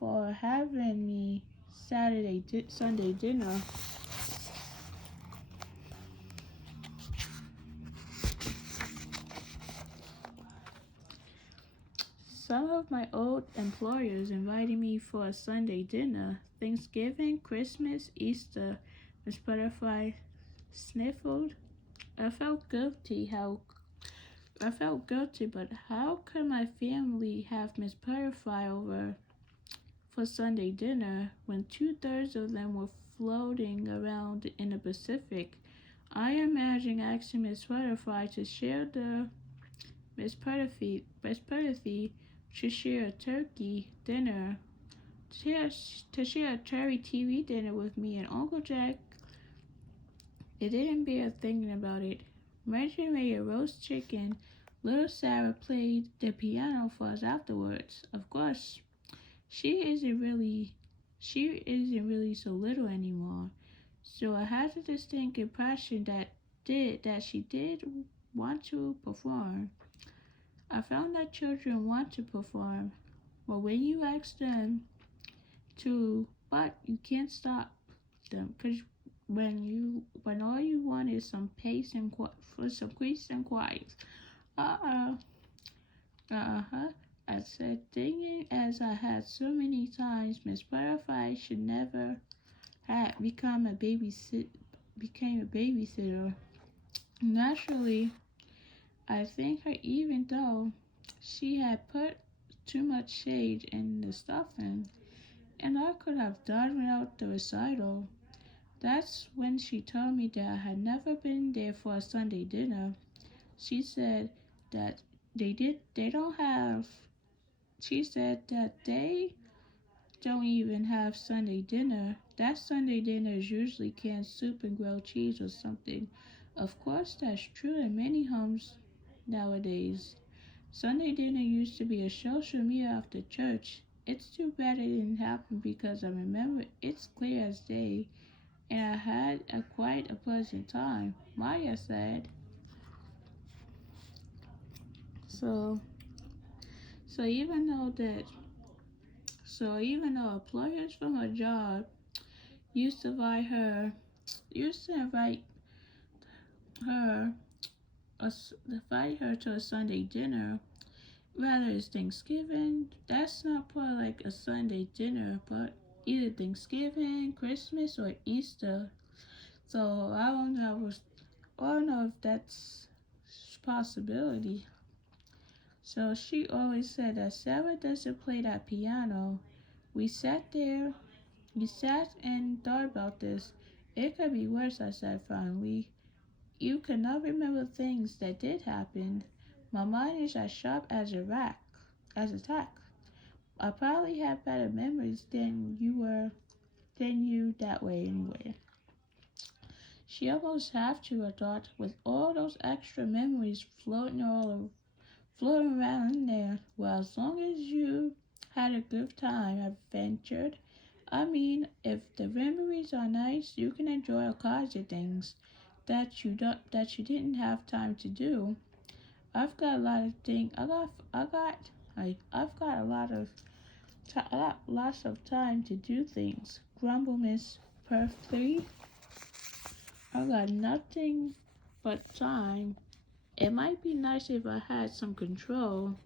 for having me Sunday dinner. Some of my old employers invited me for a Sunday dinner. Thanksgiving, Christmas, Easter. Miss Butterfly sniffled. I felt guilty, but how could my family have Miss Butterfly over for Sunday dinner when 2/3 of them were floating around in the Pacific? I imagine asking Miss Butterfly to share the Miss Perfidy to share a turkey dinner, to share a cherry TV dinner with me and Uncle Jack. It didn't bear thinking about it. Marjorie made a roast chicken. Little Sarah played the piano for us afterwards. Of course, she isn't really so little anymore. So I had a distinct impression that she did want to perform. I found that children want to perform, but when you ask them to, but you can't stop them, because when all you want is some pace and some peace and quiet. Uh huh. I said, thinking as I had so many times, Miss Butterfly should never have become became a babysitter. Naturally, I thank her even though she had put too much shade in the stuffing, and I could have done without the recital. That's when she told me that I had never been there for a Sunday dinner. She said that they don't have, she said that they don't even have Sunday dinner. That Sunday dinner is usually canned soup and grilled cheese or something. Of course, that's true in many homes nowadays. Sunday dinner used to be a social meal after church. It's too bad it didn't happen because I remember it's clear as day, and I had quite a pleasant time, Maya said. So, so even though that, so even though employers from her job used to invite her, used to her, invite her to a Sunday dinner, rather it's Thanksgiving. That's not part like a Sunday dinner, but either Thanksgiving, Christmas, or Easter. So I don't know if that's a possibility. So she always said that Sarah doesn't play that piano. We sat there, we sat and thought about this. It could be worse, I said finally. You cannot remember things that did happen. My mind is as sharp as a tack. I probably have better memories than you that way anyway. She almost half to a thought with all those extra memories floating around in there. Well, as long as you had a good time, I ventured. I mean, if the memories are nice, you can enjoy all kinds of things that you didn't have time to do. I've got a lot of things. I've got a lot of lots of time to do things. Grumble Miss Perfidy. I got nothing but time. It might be nice if I had some control.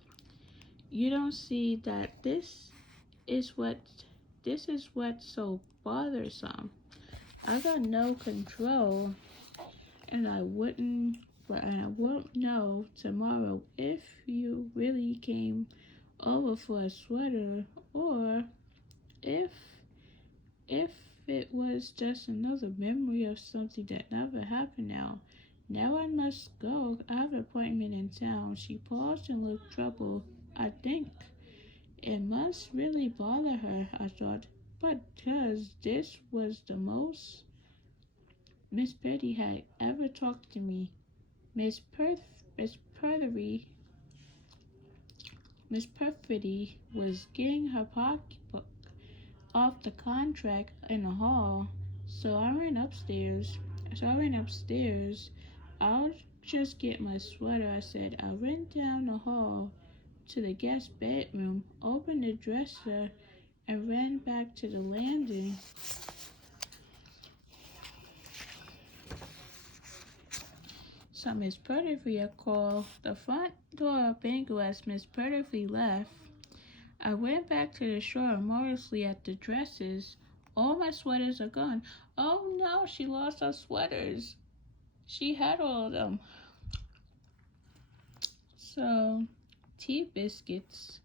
You don't see that is what this is what's so bothersome. I got no control. and I won't know tomorrow if you really came over for a sweater or if if it was just another memory of something that never happened now. Now I must go. I have an appointment in town. She paused and looked troubled. I think it must really bother her, I thought, but because this was the most Miss Perfidy had ever talked to me. Miss Perfidy, Miss Perfidy was getting her pocketbook off the contract in the hall, so I ran upstairs. I'll just get my sweater, I said. I ran down the hall to the guest bedroom, opened the dresser, and ran back to the landing. So Miss Perfidy called the front door bangle as Miss Perfidy left. I went back to the shore remorselessly at the dresses. All my sweaters are gone. Oh no, she lost her sweaters. She had all of them. So, tea biscuits.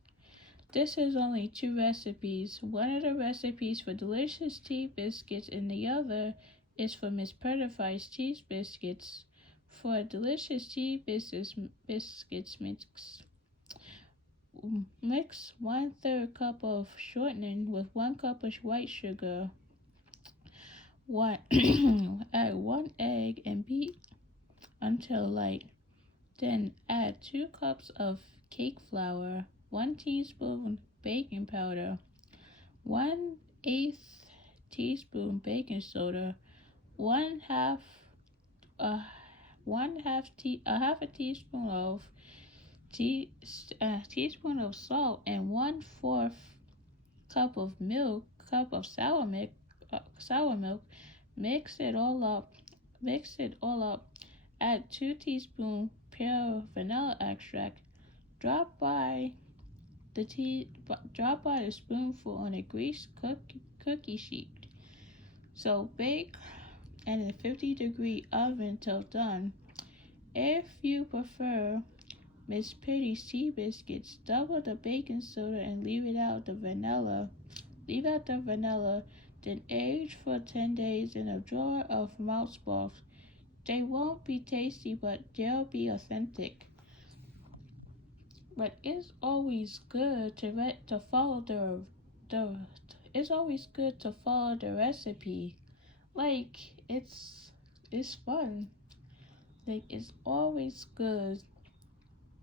This is only 2 recipes. One of the recipes for delicious tea biscuits and the other is for Miss Perfidy's tea biscuits. For delicious tea biscuits mix 1/3 cup of shortening with 1 cup of white sugar. Add 1 egg and beat until light. Then add 2 cups of cake flour, 1 teaspoon baking powder, 1/8 teaspoon baking soda, a half a teaspoon of teaspoon of salt, and 1/4 cup of sour milk. Mix it all up. Add 2 teaspoons pure vanilla extract. Drop by the spoonful on a greased cookie sheet. So bake in a 50-degree oven till done. If you prefer Miss Perfidy's tea biscuits, double the baking soda and leave out the vanilla, then age for 10 days in a drawer of mouse balls. They won't be tasty, but they'll be authentic. But it's always good to follow the recipe. Like it's fun. Like it's always good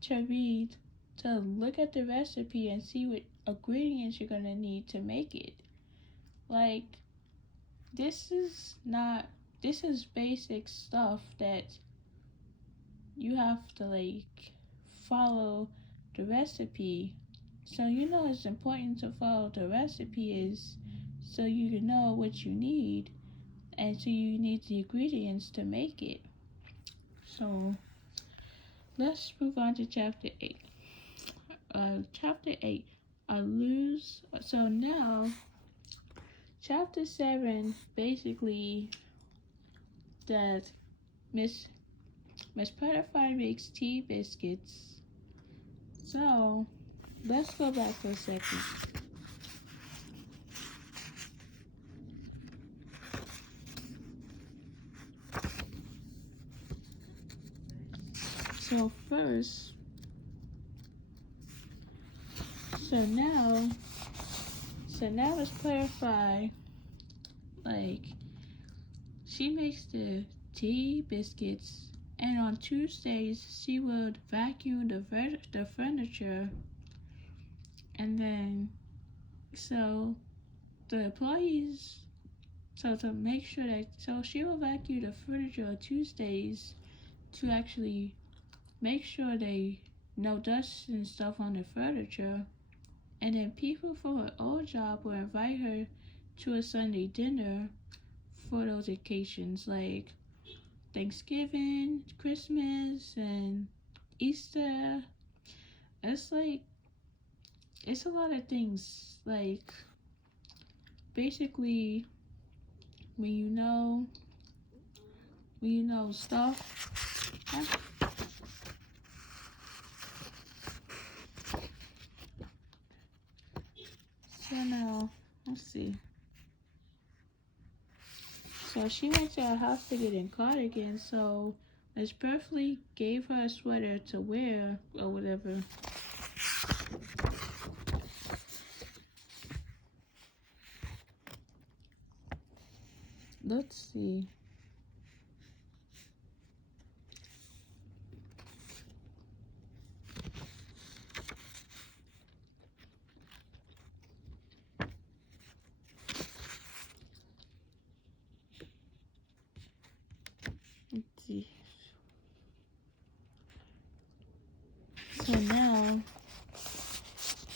to look at the recipe and see what ingredients you're gonna need to make it. Like this is basic stuff that you have to follow the recipe. So it's important to follow the recipe is so you know what you need and so you need the ingredients to make it. So let's move on to chapter 8. Chapter 8, so now chapter 7 basically that Miss Perfidy makes tea biscuits. So let's go back for a second. So first, so now let's clarify. She makes the tea biscuits, and on Tuesdays she would vacuum the furniture, and then so the employees. So to make sure she will vacuum the furniture on Tuesdays to actually make sure no dust and stuff on the furniture. And then people from her old job will invite her to a Sunday dinner for those occasions like Thanksgiving, Christmas, and Easter. It's a lot of things. Basically, when stuff. So now, let's see. So she went to her house to get in cardigan, so Miss Perfidy gave her a sweater to wear or whatever. Let's see. Let's see. So now,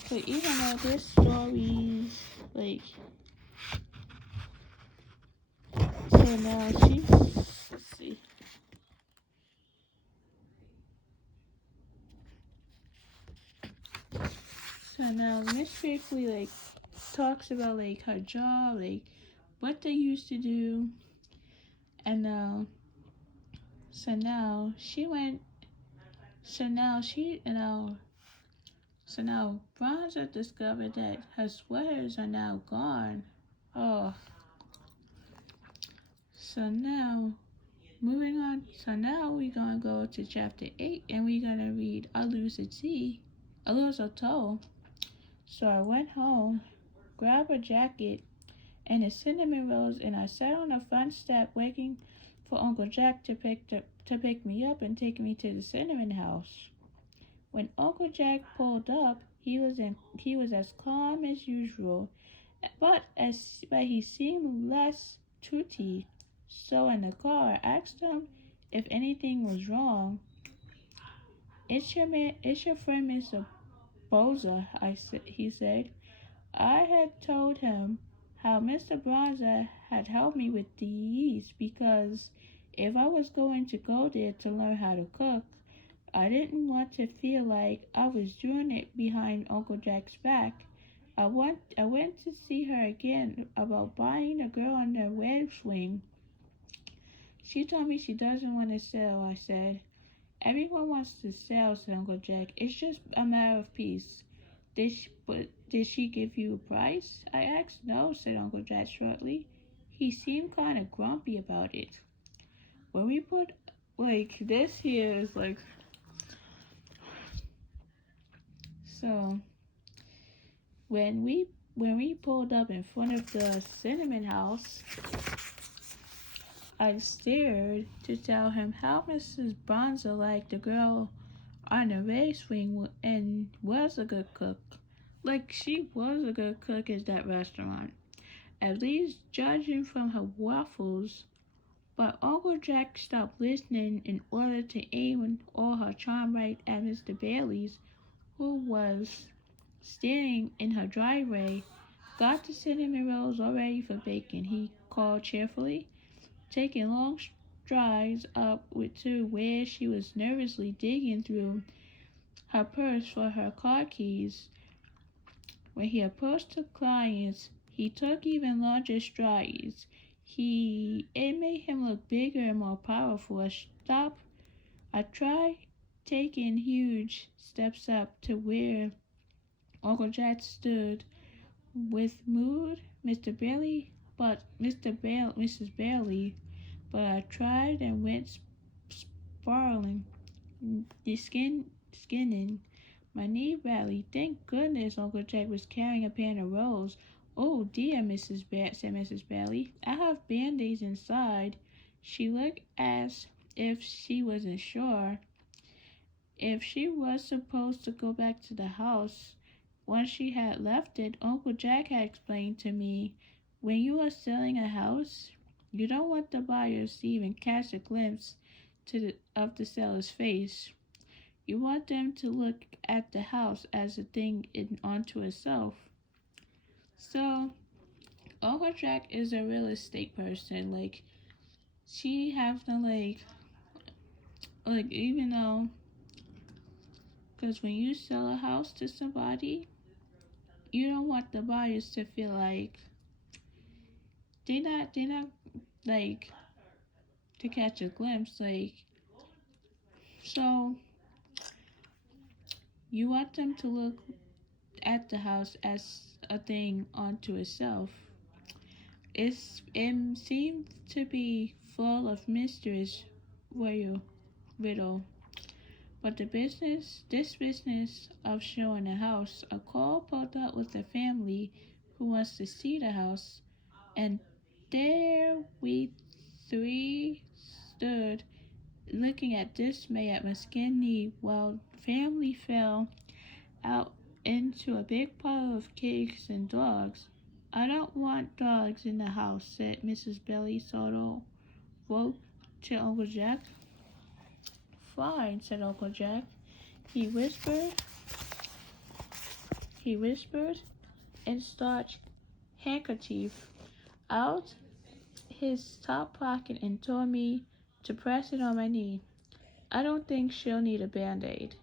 but even though this stories, like, so now let's see. So now Miss Perfidy, like, talks about, like, her job, like, what they used to do, and so now she went, so now she, so now Bronzer discovered that her sweaters are now gone. Oh, so now, moving on, so now we're gonna go to chapter 8 and we're gonna read I Lose a Toe. So I went home, grabbed a jacket and a cinnamon rolls, and I sat on the front step waiting for Uncle Jack to pick me up and take me to the cinnamon house. When Uncle Jack pulled up, he was as calm as usual, but he seemed less tooty. So in the car, I asked him if anything was wrong. It's your friend, Mr. Boza, he said. I had told him how Mr. Bronzer had helped me with the yeast because if I was going to go there to learn how to cook, I didn't want to feel like I was doing it behind Uncle Jack's back. I went to see her again about buying a girl on the web swing. She told me she doesn't want to sell, I said. Everyone wants to sell, said Uncle Jack. It's just a matter of peace. Did she give you a price? I asked. No, said Uncle Jack shortly. He seemed kind of grumpy about it. When we put, like, this here is like, so when we pulled up in front of the cinnamon house, I stared to tell him how Mrs. Bronzer liked the girl on the race swing and was a good cook. Like she was a good cook at that restaurant, at least judging from her waffles. But Uncle Jack stopped listening in order to aim all her charm right at Mr. Bailey's, who was standing in her driveway. Got the cinnamon rolls all ready for bacon, he called cheerfully, taking long strides up to where she was nervously digging through her purse for her car keys. When he approached the clients, he took even larger strides. It made him look bigger and more powerful. I tried taking huge steps up to where Uncle Jack stood with mood, Mrs. Bailey, but I tried and went spiraling, skinning. My knee rallied. Thank goodness Uncle Jack was carrying a pan of rolls. Oh dear, said Mrs. Bailey. I have band-aids inside. She looked as if she wasn't sure. If she was supposed to go back to the house, once she had left it, Uncle Jack had explained to me, when you are selling a house, you don't want the buyers to even catch a glimpse of the seller's face. You want them to look at the house as a thing unto itself. So, Uncle Jack is a real estate person. Like, she has to, even though, because when you sell a house to somebody, you don't want the buyers to feel like they're not like to catch a glimpse. So you want them to look at the house as a thing unto itself. It seemed to be full of mysteries, riddle. But this business of showing a house, a call pulled up with a family who wants to see the house, and there we three stood, looking at dismay at my skinny while family fell out into a big pile of cakes and dogs. I don't want dogs in the house, said Mrs. Billy Soto Vote to Uncle Jack. Fine, said Uncle Jack. He whispered, and starched handkerchief out his top pocket and told me to press it on my knee. I don't think she'll need a band-aid.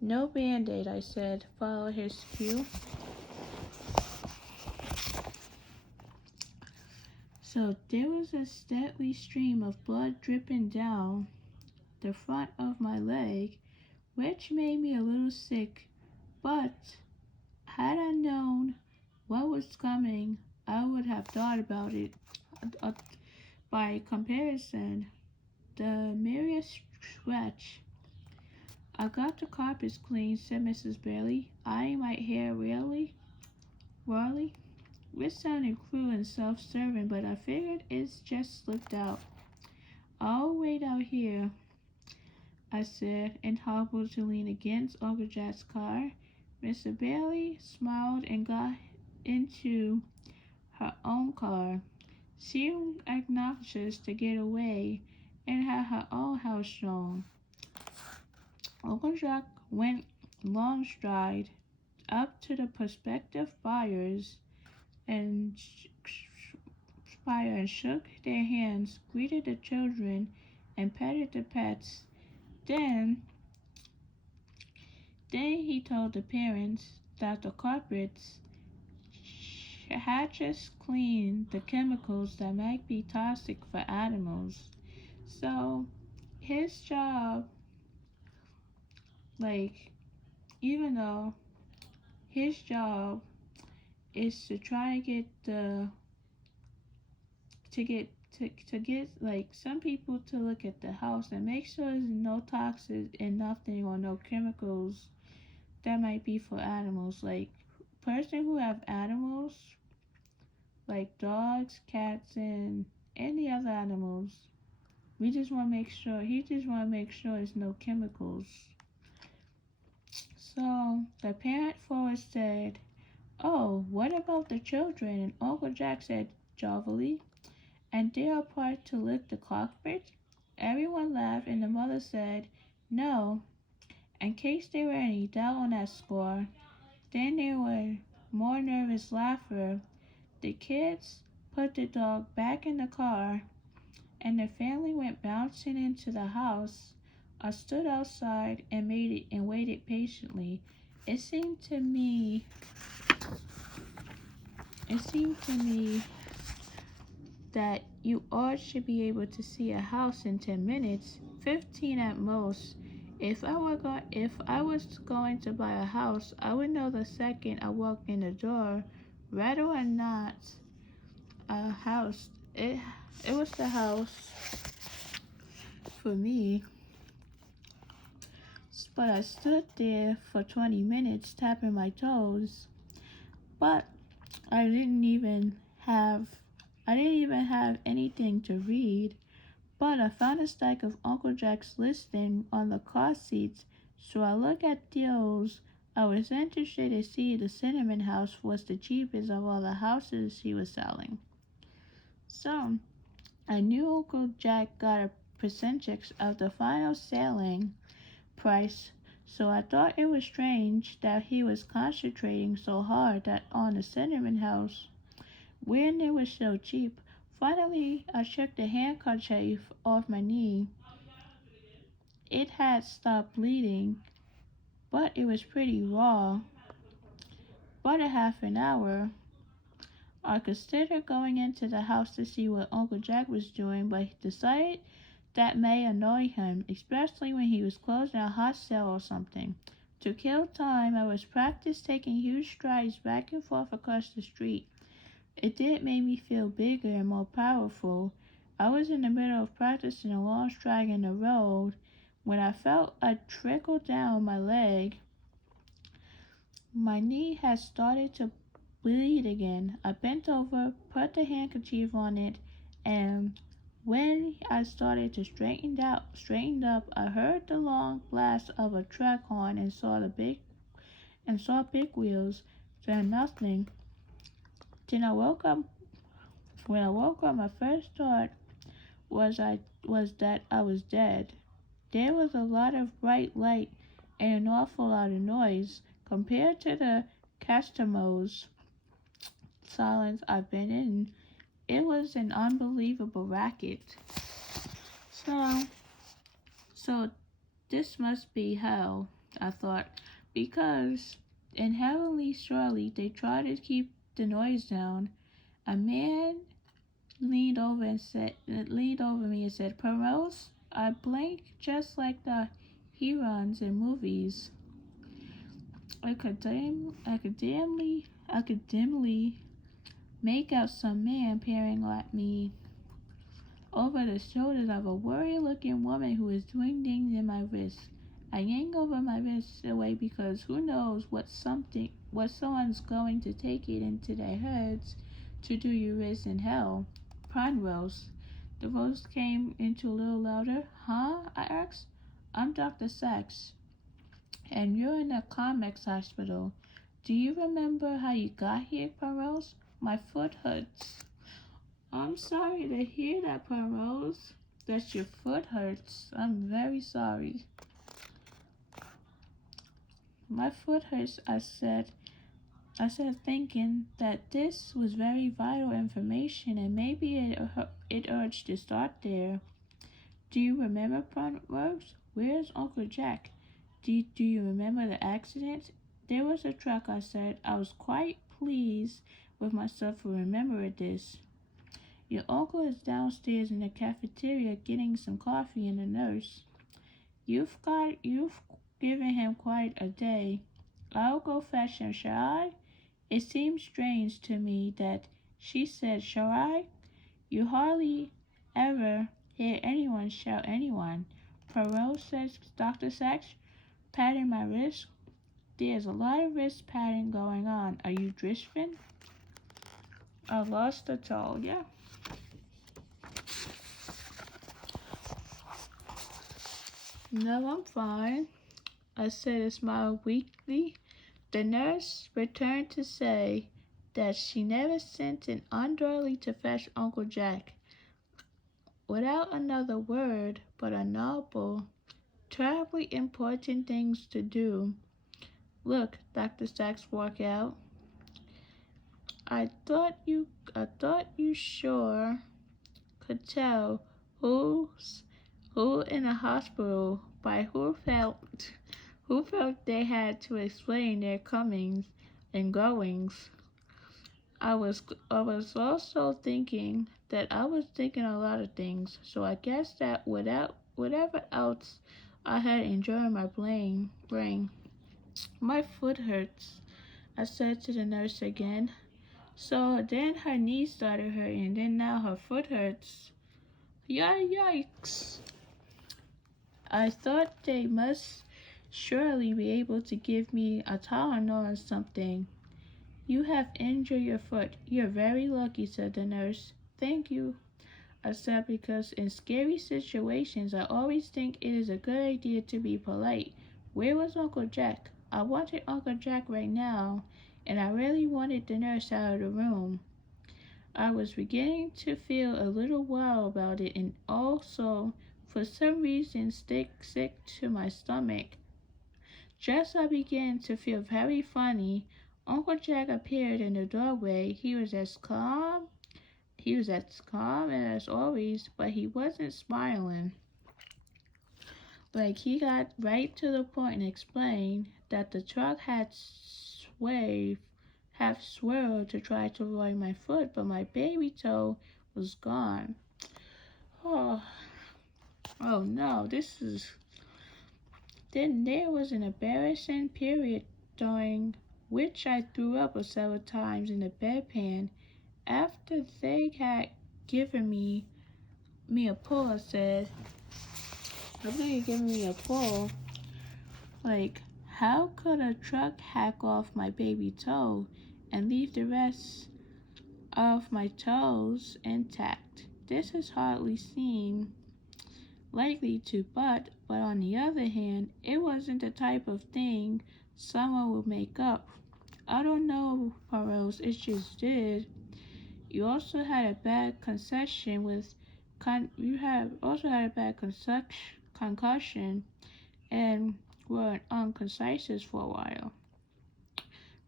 No band-aid, I said, followed his cue. So there was a steady stream of blood dripping down the front of my leg, which made me a little sick, but had I known what was coming, I would have thought about it. By comparison, the merest scratch. I got the carpets clean, said Mrs. Bailey, eyeing my hair warily, which sounded cruel and self-serving, but I figured it's just slipped out. I'll wait out here, I said, and hobbled to lean against Uncle Jack's car. Mr. Bailey smiled and got into her own car. She acknowledges to get away and had her own house shown. Uncle Jack went long stride up to the prospective buyers and shook their hands, greeted the children, and petted the pets. Then he told the parents that the carpets had just cleaned the chemicals that might be toxic for animals. So his job, even though his job is to try to get some people to look at the house and make sure there's no toxins and nothing or no chemicals that might be for animals. Person who have animals like dogs, cats, and any other animals, he just want to make sure there's no chemicals. So the parent forward said, "Oh, what about the children?" And Uncle Jack said jovially, "And they are part to lick the cockpit?" Everyone laughed, and the mother said, "No, in case there were any doubt on that score." Then there were more nervous laughter. The kids put the dog back in the car, and the family went bouncing into the house. I stood outside and waited patiently. It seemed to me that you all should be able to see a house in 10 minutes, 15 at most. If I was going to buy a house, I would know the second I walked in the door, whether or not a house. It was the house for me. But I stood there for 20 minutes tapping my toes. But I didn't even have anything to read. But I found a stack of Uncle Jack's listing on the car seats, so I looked at those. I was interested to see the Cinnamon House was the cheapest of all the houses he was selling. So I knew Uncle Jack got a percentage of the final selling price, so I thought it was strange that he was concentrating so hard on the Cinnamon House when it was so cheap. Finally, I shook the handkerchief off my knee. It had stopped bleeding, but it was pretty raw. But a half an hour, I considered going into the house to see what Uncle Jack was doing, but he decided that may annoy him, especially when he was closing a hot sale or something. To kill time, I was practiced taking huge strides back and forth across the street. It did make me feel bigger and more powerful. I was in the middle of practicing a long stride in the road when I felt a trickle down my leg. My knee had started to bleed again. I bent over, put the handkerchief on it, and when I started to straighten up, I heard the long blast of a truck horn and saw big wheels. Then nothing. Then I woke up. When I woke up, my first thought was that I was dead. There was a lot of bright light and an awful lot of noise compared to the customers' silence I've been in. It was an unbelievable racket. So, so this must be hell, I thought, because in Heavenly Surely they try to keep the noise down. A man leaned over me and said, "Perros." I blinked just like the heroes in movies. I could dimly make out some man peering at me over the shoulders of a worried-looking woman who was doing things in my wrist. I yanked over my wrist away because who knows what someone's going to take it into their heads to do your wrist in hell. Prawn rolls. The voice came into a little louder. Huh? I asked. I'm Dr. Sachs, and you're in the comics hospital. Do you remember how you got here, Parrose? My foot hurts. I'm sorry to hear that, Parrose. That your foot hurts. I'm very sorry. My foot hurts, I said, thinking that this was very vital information and maybe it urged to start there. Do you remember Rose? Where's Uncle Jack? Do you remember the accident? There was a truck, I said. I was quite pleased with myself for remembering this. Your uncle is downstairs in the cafeteria getting some coffee and a nurse. You've given him quite a day. I'll go fetch him, shall I? It seemed strange to me that she said, shall I? You hardly ever hear anyone shout anyone. Perot, says Dr. Sachs, patting my wrist. There's a lot of wrist patting going on. Are you drifting? I lost the toe, yeah. No, I'm fine, I said and smiled weakly. The nurse returned to say that she never sent an orderly to fetch Uncle Jack. Without another word, but a noble, terribly important things to do. Look, Dr. Sachs walked out. I thought you sure could tell who in a hospital by who felt they had to explain their comings and goings. I was also thinking that I was thinking a lot of things, so I guess that whatever else I had enjoyed my brain. My foot hurts, I said to the nurse again. So then her knee started hurting, and then now her foot hurts. Yikes! I thought they must surely be able to give me a Tylenol or something. You have injured your foot. You're very lucky, said the nurse. Thank you, I said, because in scary situations I always think it is a good idea to be polite. Where was Uncle Jack? I wanted Uncle Jack right now, and I really wanted the nurse out of the room. I was beginning to feel a little wild about it and also, for some reason, sick to my stomach. Just as I began to feel very funny, Uncle Jack appeared in the doorway. He was as calm as always, but he wasn't smiling. Like, he got right to the point and explained that the truck half swirled to try to avoid my foot, but my baby toe was gone. Oh, oh no, Then there was an embarrassing period during which I threw up several times in the bedpan. After they had given me a pull, I said, after you giving me a pull, like, how could a truck hack off my baby toe and leave the rest of my toes intact? This is hardly seen likely to, but on the other hand, it wasn't the type of thing someone would make up. I don't know, Parels, it just did. You also had a bad concussion with you have also had a bad concussion and were unconcise for a while.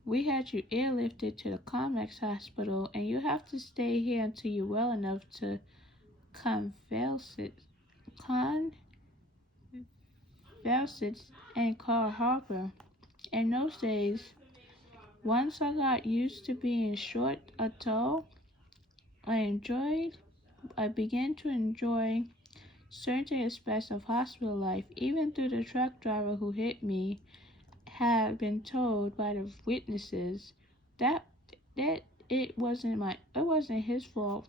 We had you airlifted to the Comex hospital, and you have to stay here until you're well enough to convalescent, convalescent in Carl Harbor. In those days, once I got used to being short a toe, I began to enjoy certain aspects of hospital life, even though the truck driver who hit me had been told by the witnesses that it wasn't his fault,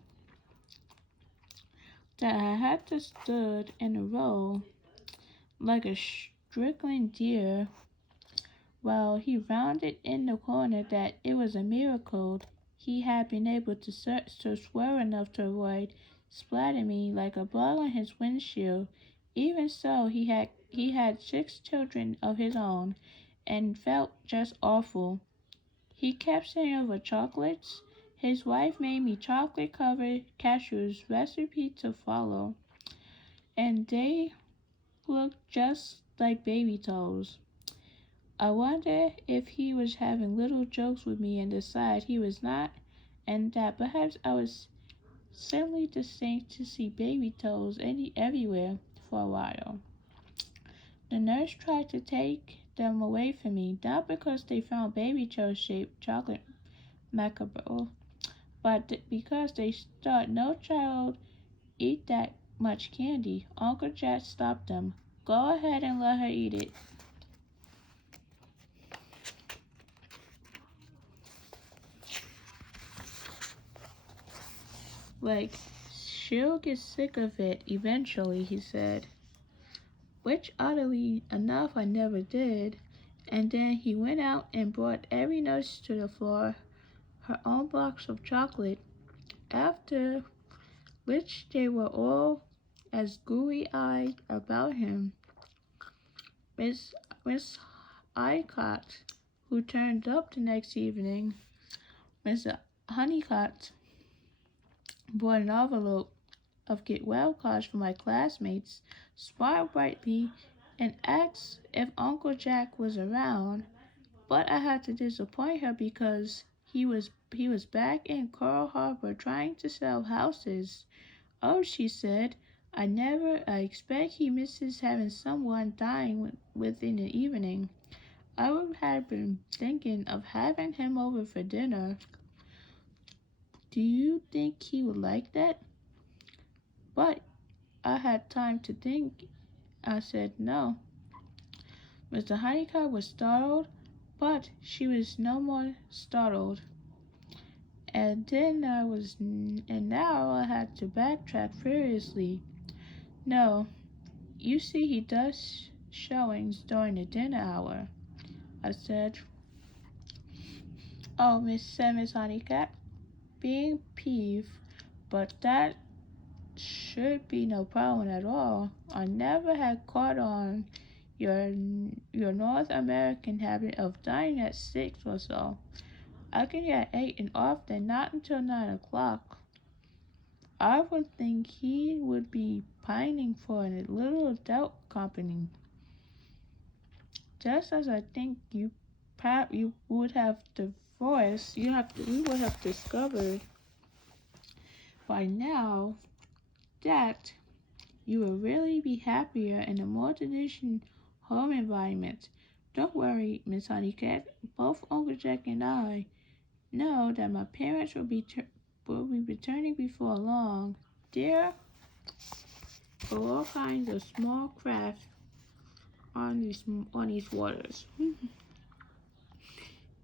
that I had to stood in a row like a strickling deer while he rounded in the corner, that it was a miracle he had been able to swear enough to avoid splatting me like a bug on his windshield. Even so, he had 6 children of his own and felt just awful. He kept saying over chocolates. His wife made me chocolate-covered cashews recipe to follow, and they looked just like baby toes. I wondered if he was having little jokes with me and decided he was not, and that perhaps I was simply distinct to see baby toes everywhere for a while. The nurse tried to take them away from me, not because they found baby toe-shaped chocolate macabre, but because they thought no child eat that much candy. Uncle Jack stopped them. Go ahead and let her eat it. Like, she'll get sick of it eventually, he said. Which, oddly enough, I never did. And then he went out and brought every nurse to the floor her own box of chocolate, after which they were all as gooey-eyed about him. Miss Honeycutt, who turned up the next evening, Miss Honeycutt brought an envelope of get well cards for my classmates, smiled brightly, and asked if Uncle Jack was around, but I had to disappoint her because he was back in Coral Harbor trying to sell houses. Oh, she said, I expect he misses having someone dying within the evening. I would have been thinking of having him over for dinner. Do you think he would like that? But I had time to think. I said no. Mr. Honeycutt was startled, but she was no more startled. And now I had to backtrack furiously. No, you see, he does showings during the dinner hour, I said. Oh, Miss Honeycutt, being peeved, but that should be no problem at all. I never had caught on your North American habit of dining at 6 or so. I can get 8 and often not until 9 o'clock. I would think he would be pining for a little adult company. Just as I think you would have you would have discovered by now that you will really be happier in a more traditional home environment. Don't worry, Miss Honeycutt. Both Uncle Jack and I know that my parents will be returning before long. There are all kinds of small craft on these waters.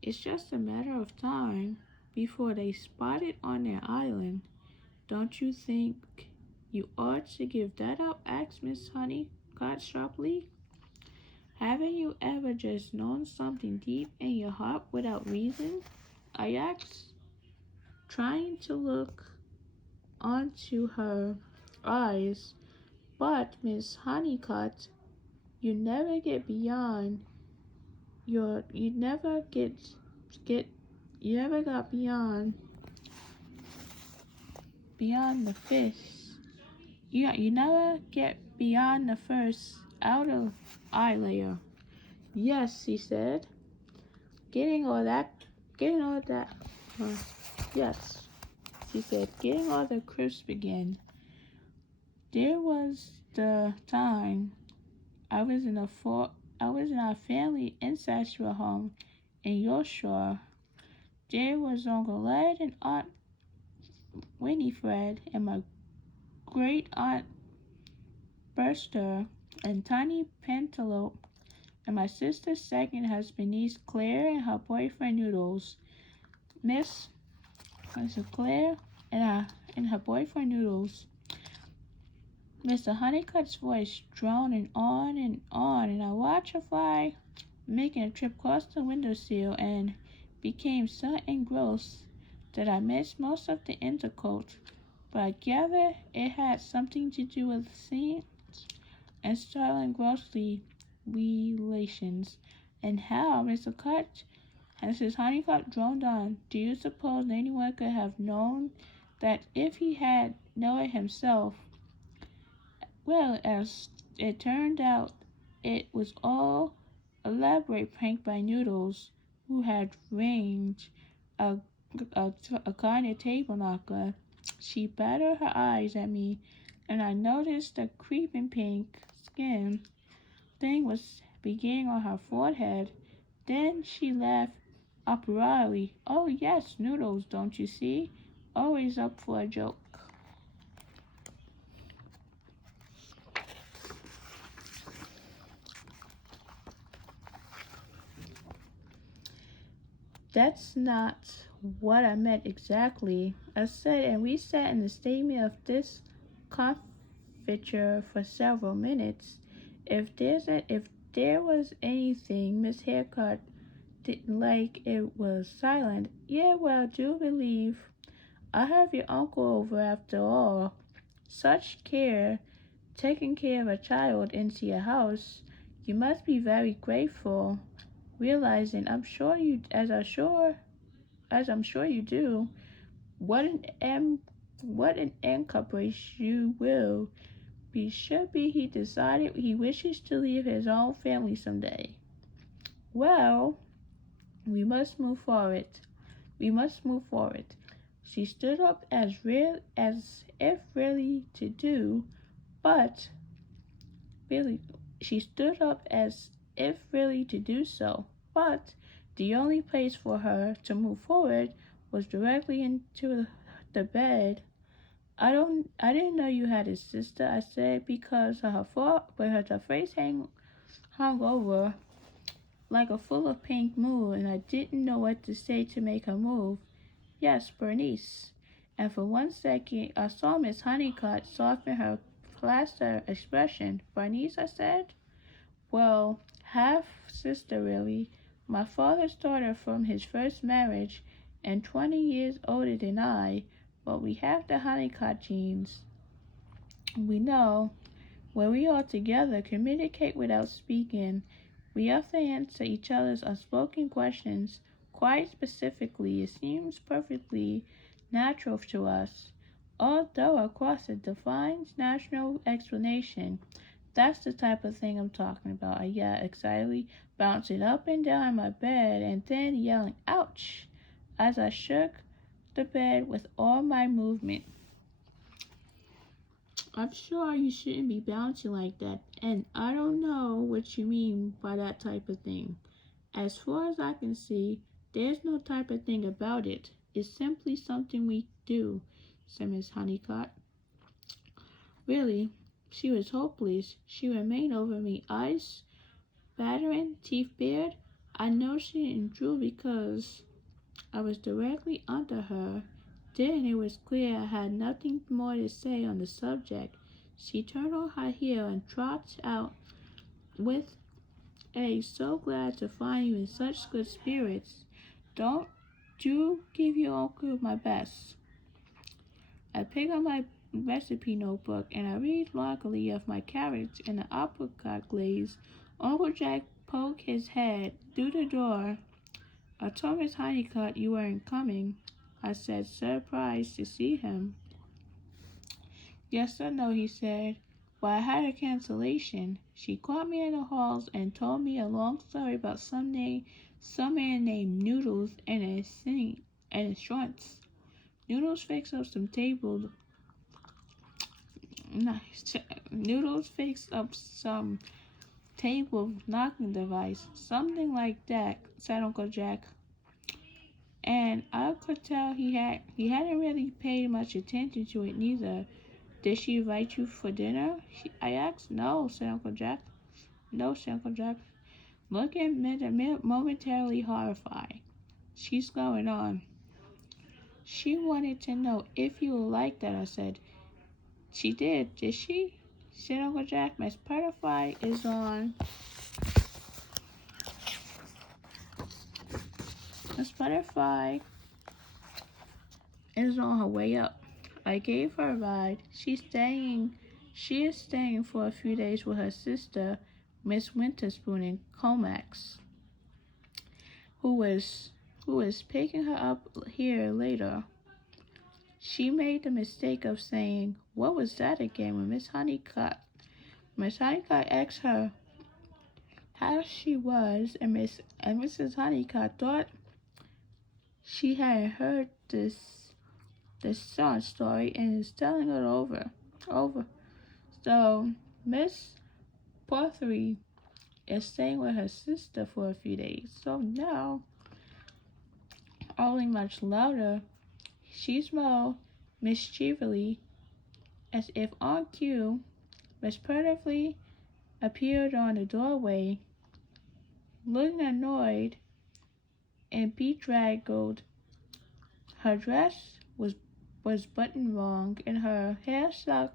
It's just a matter of time before they spot it on their island. Don't you think you ought to give that up? Asked Miss Honeycutt sharply. Haven't you ever just known something deep in your heart without reason? I asked, trying to look onto her eyes. But Miss Honeycutt, you never get beyond your you never get you never got beyond the fish. You never get beyond the first outer eye layer. Yes, he said, getting all that. Uh, yes, she said, getting all the crisp again. There was the time I was in our family ancestral home in Yorkshire. There was Uncle Ed and Aunt Winifred and my great aunt Berster and Tiny Pentelope and my sister's second husband, niece Claire, and her boyfriend Noodles. Miss Claire and her boyfriend Noodles. Mr. Honeycutt's voice droning on, and I watched her fly, making a trip across the windowsill, and became so engrossed that I missed most of the intercourse. But I gather it had something to do with scenes and startling grossly relations. And how Mrs. Honeycutt droned on. Do you suppose anyone could have known that if he had known it himself? Well, as it turned out, it was all elaborate prank by Noodles, who had arranged a, a kind of table knocker. She batted her eyes at me, and I noticed the creeping pink skin thing was beginning on her forehead. Then she laughed uproariously. Oh yes, Noodles, don't you see? Always up for a joke. That's not what I meant exactly. I said, and we sat in the statement of this confiture for several minutes. If there was anything Miss Haircut didn't like, it was silent. Yeah, well, I do believe I have your uncle over after all. Such care, taking care of a child into your house. You must be very grateful. Realizing as I'm sure you do, what an incorporation you will be should be he decided he wishes to leave his own family someday. Well, we must move forward. We must move forward. She stood up as if really to do, but really she stood up as if really to do so, but the only place for her to move forward was directly into the bed. I didn't know you had a sister, I said, because her face hung over like a full of pink moon, and I didn't know what to say to make her move. Yes, Bernice. And for 1 second, I saw Miss Honeycutt soften her plaster expression. Bernice, I said. Well, half sister really. My father's daughter from his first marriage, and 20 years older than I, but we have the Honeycutt genes. We know when we all together communicate without speaking, we often answer each other's unspoken questions quite specifically. It seems perfectly natural to us, although across a defined national explanation. That's the type of thing I'm talking about. I yelled excitedly, bouncing up and down my bed and then yelling, ouch, as I shook the bed with all my movement. I'm sure you shouldn't be bouncing like that, and I don't know what you mean by that type of thing. As far as I can see, There's no type of thing about it. It's simply something we do, said Miss Honeycutt. Really, she was hopeless. She remained over me, eyes battering, teeth bared. I know she didn't drool because I was directly under her. Then it was clear I had nothing more to say on the subject. She turned on her heel and trotted out with a "So glad to find you in such good spirits. Don't do give your uncle my best." I pick up my recipe notebook and I read logically of my carrots in the apricot glaze. Uncle Jack poked his head through the door. "I told Miss Honeycutt you weren't coming," I said, surprised to see him. "Yes or no," he said. "Well, I had a cancellation. She caught me in the halls and told me a long story about some man named Noodles and his shorts. Noodles fixed up some tables. Nice. Noodles fixed up some table knocking device, something like that," said Uncle Jack. "And I could tell he hadn't really paid much attention to it neither. Did she invite you for dinner?" I asked. "No," said Uncle Jack. "No," said Uncle Jack, looking momentarily horrified. "She's going on. She wanted to know if you would like that," I said. "She did she?" said Uncle Jack. "Miss Perfidy is on. Miss Perfidy is on her way up. I gave her a ride. She is staying for a few days with her sister, Miss Winterspoon in Comax, who is picking her up here later." She made the mistake of saying, "What was that again?" when Miss Honeycutt asked her how she was, and Mrs. Honeycutt thought she had heard this song story and is telling it over. So Miss Perfidy is staying with her sister for a few days. So now, only much louder, she smiled mischievously, as if on cue. Miss Perfidy appeared on the doorway, looking annoyed and bedraggled. Her dress was buttoned wrong, and her hair stuck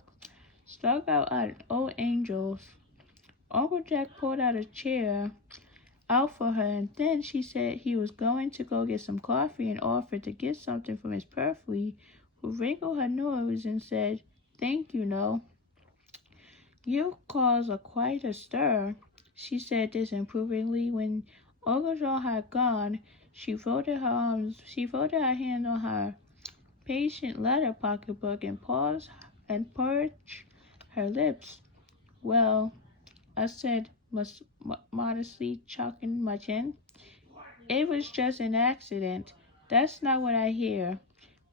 out at old angels. Uncle Jack pulled out a chair out for her, and then she said he was going to go get some coffee and offered to get something for Miss Perfidy, who wrinkled her nose and said, "Thank you, no." "You cause quite a stir," she said disapprovingly. When Uncle John had gone, she folded her hand on her patient leather pocketbook and paused and purged her lips. "Well," I said, modestly chucking my chin, "it was just an accident." "That's not what I hear.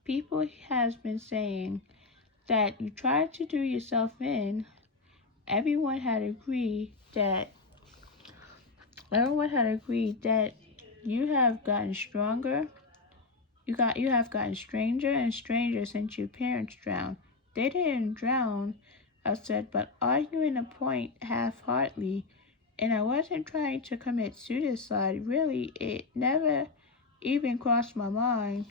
People has been saying that you tried to do yourself in. Everyone had agreed that you have gotten stronger. You have gotten stranger and stranger since your parents drowned." "They didn't drown," I said, but arguing the point half-heartedly, "and I wasn't trying to commit suicide. Really, it never even crossed my mind."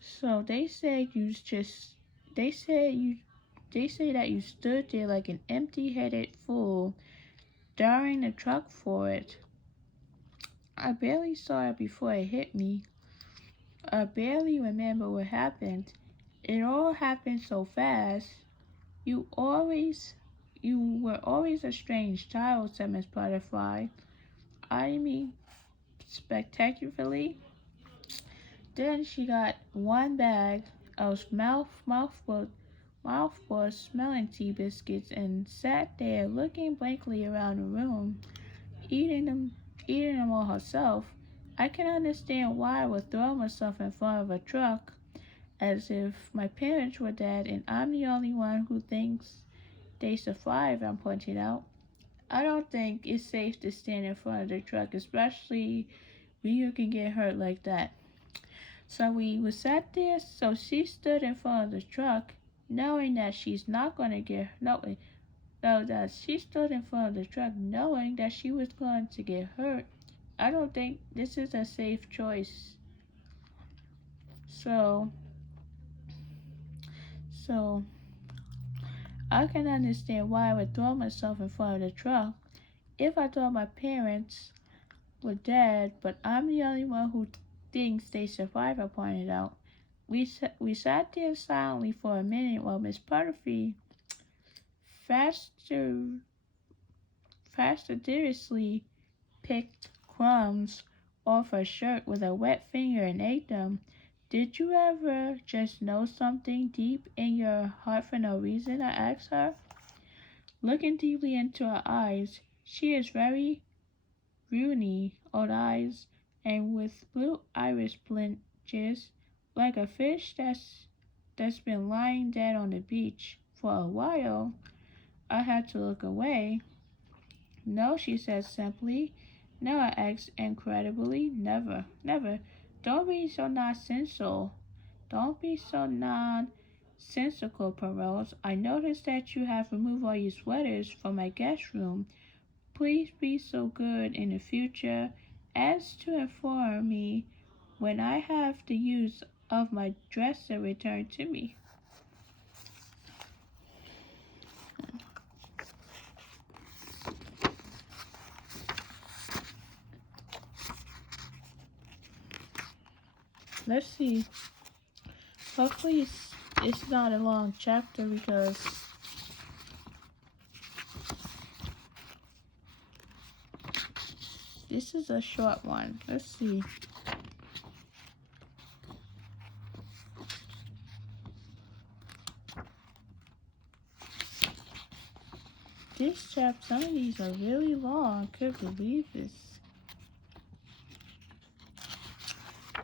"So they say that you stood there like an empty-headed fool daring the truck for it." "I barely saw it before it hit me. I barely remember what happened. It all happened so fast." You were always a strange child," said Miss Butterfly, eyeing me spectacularly. Then she got one bag of mouthful smelling tea biscuits and sat there looking blankly around the room, eating them all herself. I can understand why I would throw myself in front of a truck, as if my parents were dead and I'm the only one who thinks they survived, I pointed out. I don't think it's safe to stand in front of the truck, especially when you can get hurt like that. So we sat there, so she stood in front of the truck, knowing that she's not going to get, no, that she stood in front of the truck knowing that she was going to get hurt. I don't think this is a safe choice. So, so I can understand why I would throw myself in front of the truck if I thought my parents were dead, but I'm the only one who thinks they survived, I pointed out. We sat there silently for a minute while Miss Perfidy fastidiously picked crumbs off her shirt with a wet finger and ate them. Did you ever just know something deep in your heart for no reason? I asked her. Looking deeply into her eyes, she has very browny old eyes and with blue iris blinches like a fish that's been lying dead on the beach for a while. I had to look away. No, she said simply. No, I asked incredibly. Never, never. Don't be so nonsensical. Don't be so nonsensical, Perrose. I noticed that you have removed all your sweaters from my guest room. Please be so good in the future as to inform me when I have the use of my dresser returned to me. Let's see. Hopefully it's not a long chapter because this is a short one. Let's see. This chapter, some of these are really long. I couldn't believe this.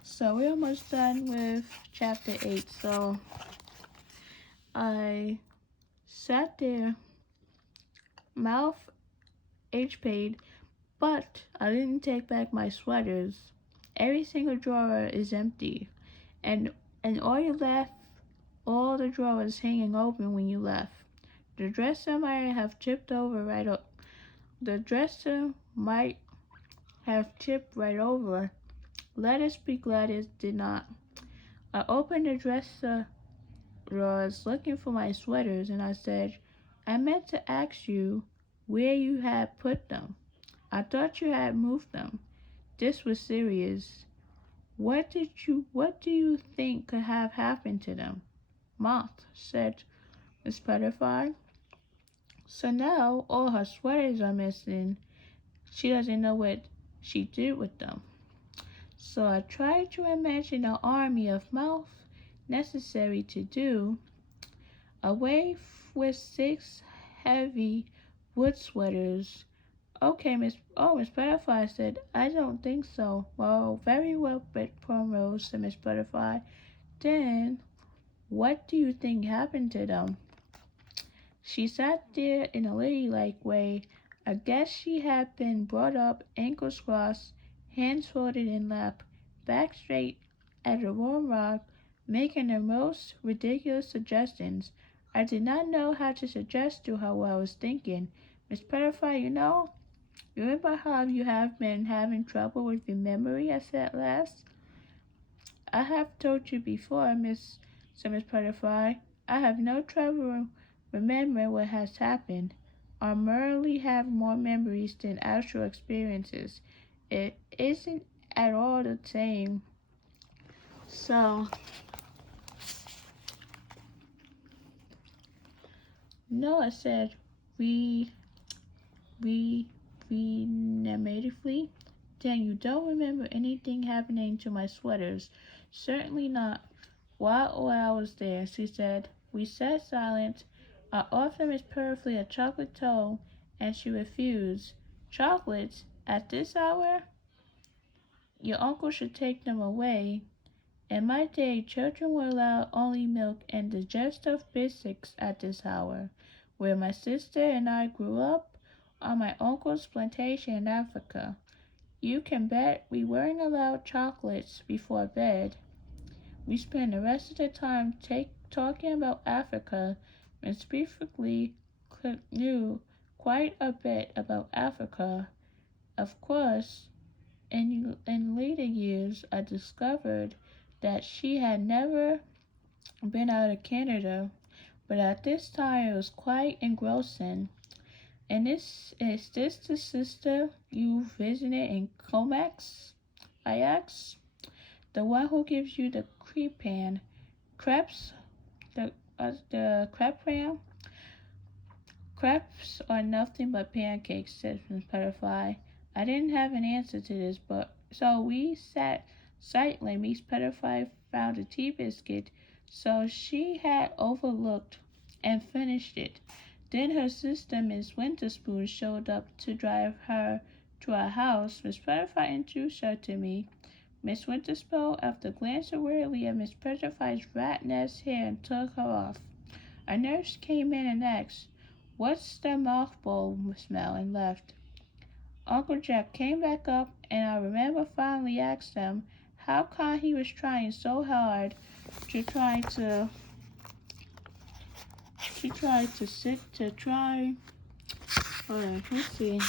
So we're almost done with chapter 8. So I sat there, mouth H-paid, but I didn't take back my sweaters. Every single drawer is empty, and all you left, all the drawers hanging open when you left. The dresser might have tipped over right up. The dresser might have tipped right over. Let us be glad it did not. I opened the dresser drawers looking for my sweaters, and I said, I meant to ask you where you had put them. I thought you had moved them. This was serious. What do you think could have happened to them? Moth, said Miss Perfidy. So now all her sweaters are missing. She doesn't know what she did with them. So I tried to imagine an army of mouths necessary to do away with 6 heavy wood sweaters. Okay, Miss Butterfly said, I don't think so. Well, very well, Primrose, said Miss Butterfly. Then, what do you think happened to them? She sat there in a ladylike way. I guess she had been brought up ankles crossed, hands folded in lap, back straight at a warm rock, making the most ridiculous suggestions. I did not know how to suggest to her what I was thinking. Miss Butterfly, you remember how you have been having trouble with your memory? I said at last. I have told you before, said Miss Butterfly. I have no trouble remembering what has happened. I merely have more memories than actual experiences. It isn't at all the same. So, Noah said, natively. Then you don't remember anything happening to my sweaters. Certainly not. While I was there, she said. We sat silent. I offered Miss Perfidy a chocolate toe, and she refused. Chocolates? At this hour? Your uncle should take them away. In my day, children were allowed only milk and digestive biscuits at this hour. Where my sister and I grew up, on my uncle's plantation in Africa. You can bet we weren't allowed chocolates before bed. We spent the rest of the time talking about Africa, and specifically knew quite a bit about Africa. Of course, in later years, I discovered that she had never been out of Canada, but at this time it was quite engrossing. And is this the sister you visited in Comex? I asked. The one who gives you the crepes, the crepe pan? Crepes are nothing but pancakes, said Miss Perfidy. I didn't have an answer to this, but so we sat silently. Miss Perfidy found a tea biscuit, so she had overlooked, and finished it. Then her sister, Miss Winterspoon, showed up to drive her to our house. Miss Perfidy introduced her to me. Miss Winterspoon, after glancing wearily at Miss Perfidy's rat nest hair, took her off. A nurse came in and asked, "What's the mothball smell?" and left. Uncle Jack came back up, and I remember finally asked him how come he was trying so hard to try to let's see.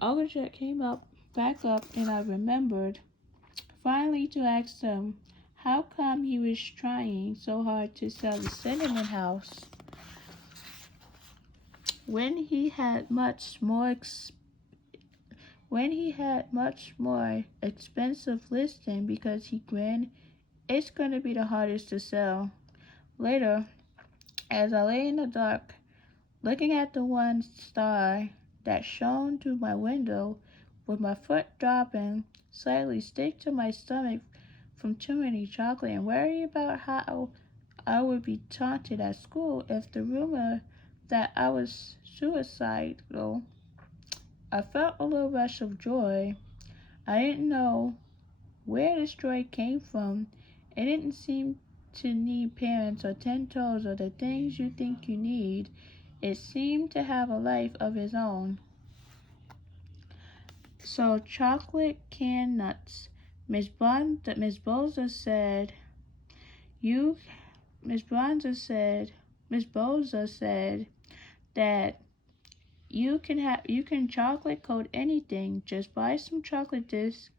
Uncle Jack came back up, and I remembered finally to ask him how come he was trying so hard to sell the cinnamon house when he had much more expensive listing, because he grinned. It's going to be the hardest to sell. Later, as I lay in the dark, looking at the one star that shone through my window, with my foot dropping slightly, sick to my stomach from too many chocolate, and worry about how I would be taunted at school if the rumor that I was suicidal, I felt a little rush of joy. I didn't know where this joy came from. It didn't seem to need parents or 10 toes or the things you think you need. It seemed to have a life of its own. So chocolate canned nuts. Miss Boza said, you, Miss Boza said that you can chocolate coat anything. Just buy some chocolate discs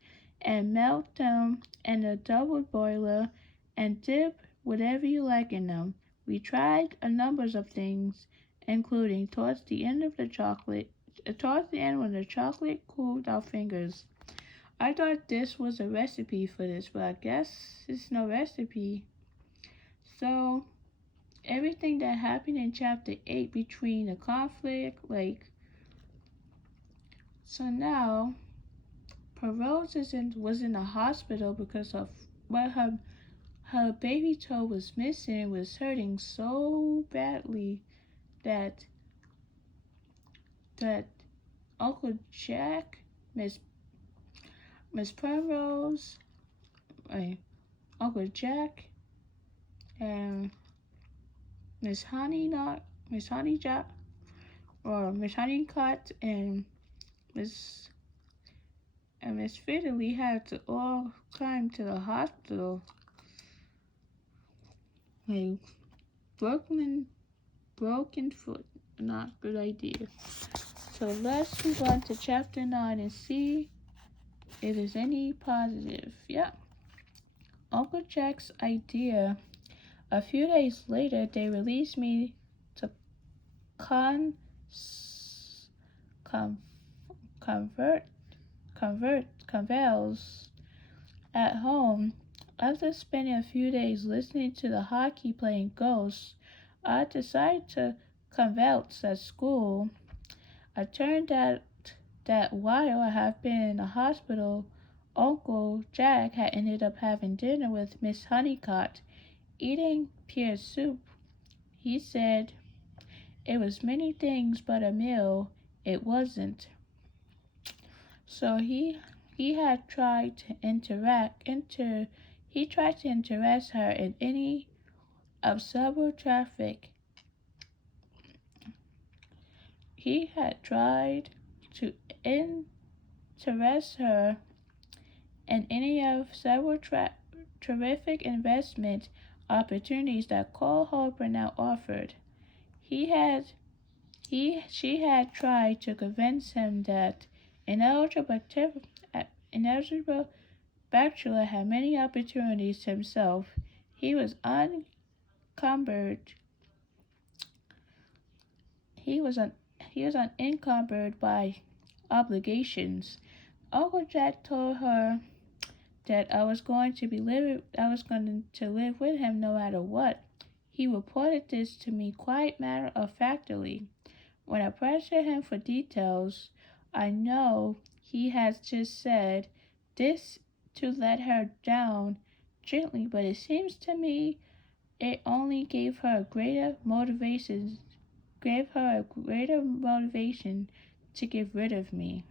and melt them in a double boiler and dip whatever you like in them. We tried a number of things, including towards the end when the chocolate cooled our fingers. I thought this was a recipe for this, but I guess it's no recipe. So everything that happened in chapter 8 between the conflict, so now Perose was in the hospital because of what her baby toe was missing, was hurting so badly that Uncle Jack, Miss Perose, Uncle Jack, and Miss Honeycutt, and Miss Perfidy had to all climb to the hospital. Broken foot, not a good idea. So let's move on to chapter 9 and see if there's any positive. Yeah. Uncle Jack's idea. A few days later, they released me to convals at home. After spending a few days listening to the hockey playing ghosts, I decided to convalesce at school. It turned out that while I had been in the hospital, Uncle Jack had ended up having dinner with Miss Honeycutt, eating pear soup. He said it was many things but a meal. It wasn't. So he had tried to interest her in any of subway traffic. he had tried to interest her in any of several terrific investment opportunities that Cole Harper now offered. She had tried to convince him that an eligible bachelor had many opportunities himself. He was unencumbered. He was unencumbered by obligations. Uncle Jack told her that I was going to live with him no matter what. He reported this to me quite matter of factly. When I pressured him for details, I know he has just said this to let her down gently, but it seems to me it only gave her a greater motivation to get rid of me.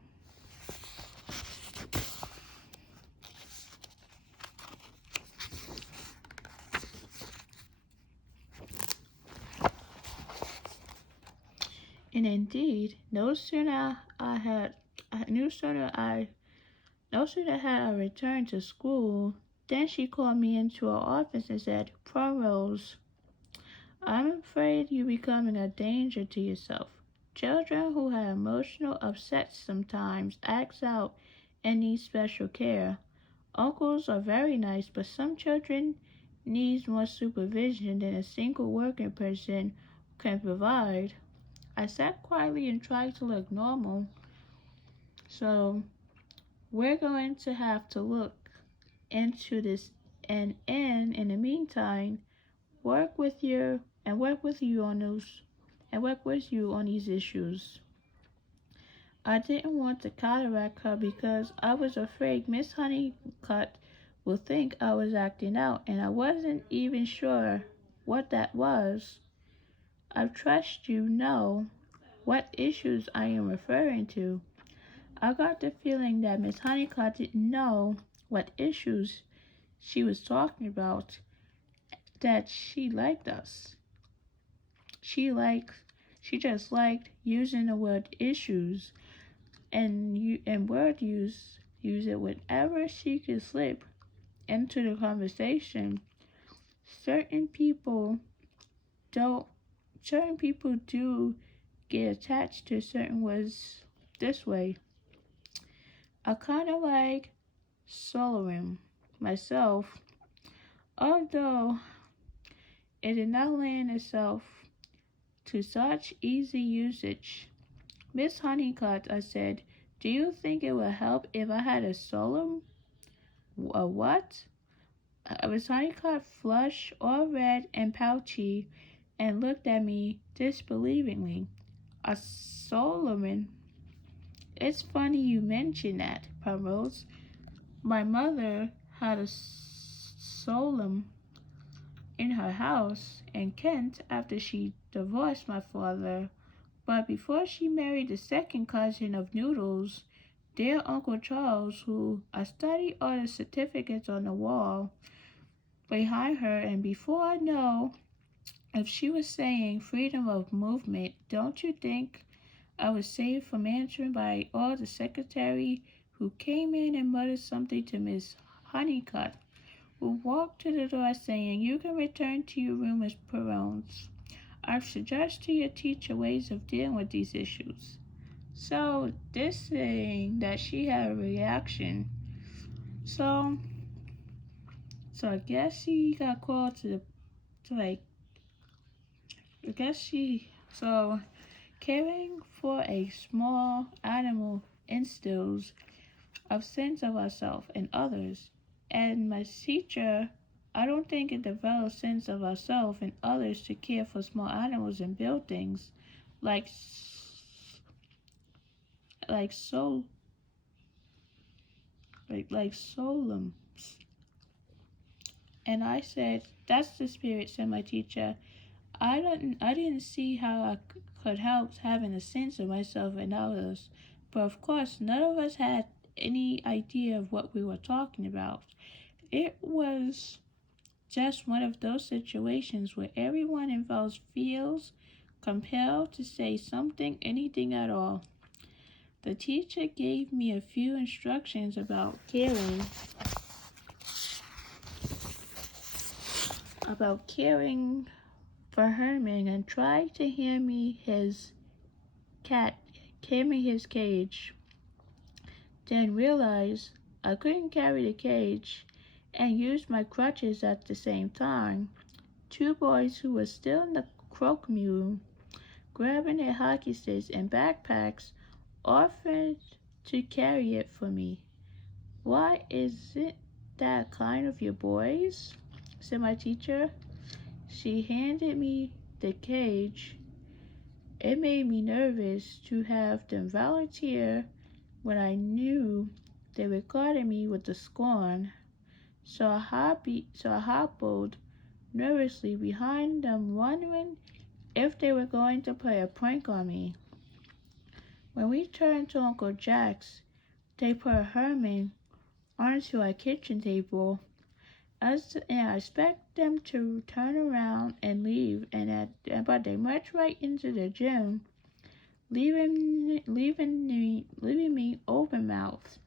And indeed, no sooner had I returned to school than she called me into her office and said, "Primrose, I'm afraid you're becoming a danger to yourself. Children who have emotional upsets sometimes act out and need special care. Uncles are very nice, but some children need more supervision than a single working person can provide." I sat quietly and tried to look normal. "So, we're going to have to look into this and in the meantime work with you on these issues." I didn't want to counteract her because I was afraid Miss Honeycutt would think I was acting out, and I wasn't even sure what that was. "I trust you know what issues I am referring to." I got the feeling that Miss Honeycutt didn't know what issues she was talking about, that she liked us. She just liked using the word issues and use it whenever she could slip into the conversation. Certain people don't certain people do get attached to certain words this way. I kinda like soloing myself, although it did not lend itself to such easy usage. "Miss Honeycutt," I said, "do you think it would help if I had a solemn?" "A what?" Miss Honeycutt flushed all red and pouchy and looked at me disbelievingly. "A Solomon? It's funny you mention that, Primrose. My mother had a Solomon in her house in Kent after she divorced my father. But before she married the second cousin of Noodles, dear Uncle Charles, who I studied all the certificates on the wall behind her, and before I know if she was saying freedom of movement, don't you think I was saved from answering by all the secretary who came in and muttered something to Miss Honeycutt, who walked to the door saying, 'You can return to your room, Miss Perrons. I've suggested your teacher ways of dealing with these issues.'" So this thing that she had a reaction. So I guess she got called to like I guess she so caring for a small animal instills a sense of ourselves and others. And my teacher, I don't think it develops sense of ourselves and others to care for small animals and build things like like so like solemn. And I said, "That's the spirit," said my teacher. I didn't see how I could help having a sense of myself and others. But of course, none of us had any idea of what we were talking about. It was just one of those situations where everyone involved feels compelled to say something, anything at all. The teacher gave me a few instructions about caring for Herman and tried to hand me his cage. Then realized I couldn't carry the cage and use my crutches at the same time. Two boys who were still in the cloakroom room, grabbing their hockey sticks and backpacks, offered to carry it for me. "Why isn't that kind of you boys?" said my teacher. She handed me the cage. It made me nervous to have them volunteer when I knew they regarded me with the scorn. So I hobbled nervously behind them, wondering if they were going to play a prank on me. When we turned to Uncle Jack's, they put Herman onto a kitchen table. And I expect them to turn around and leave, but they marched right into the gym, leaving me open mouthed.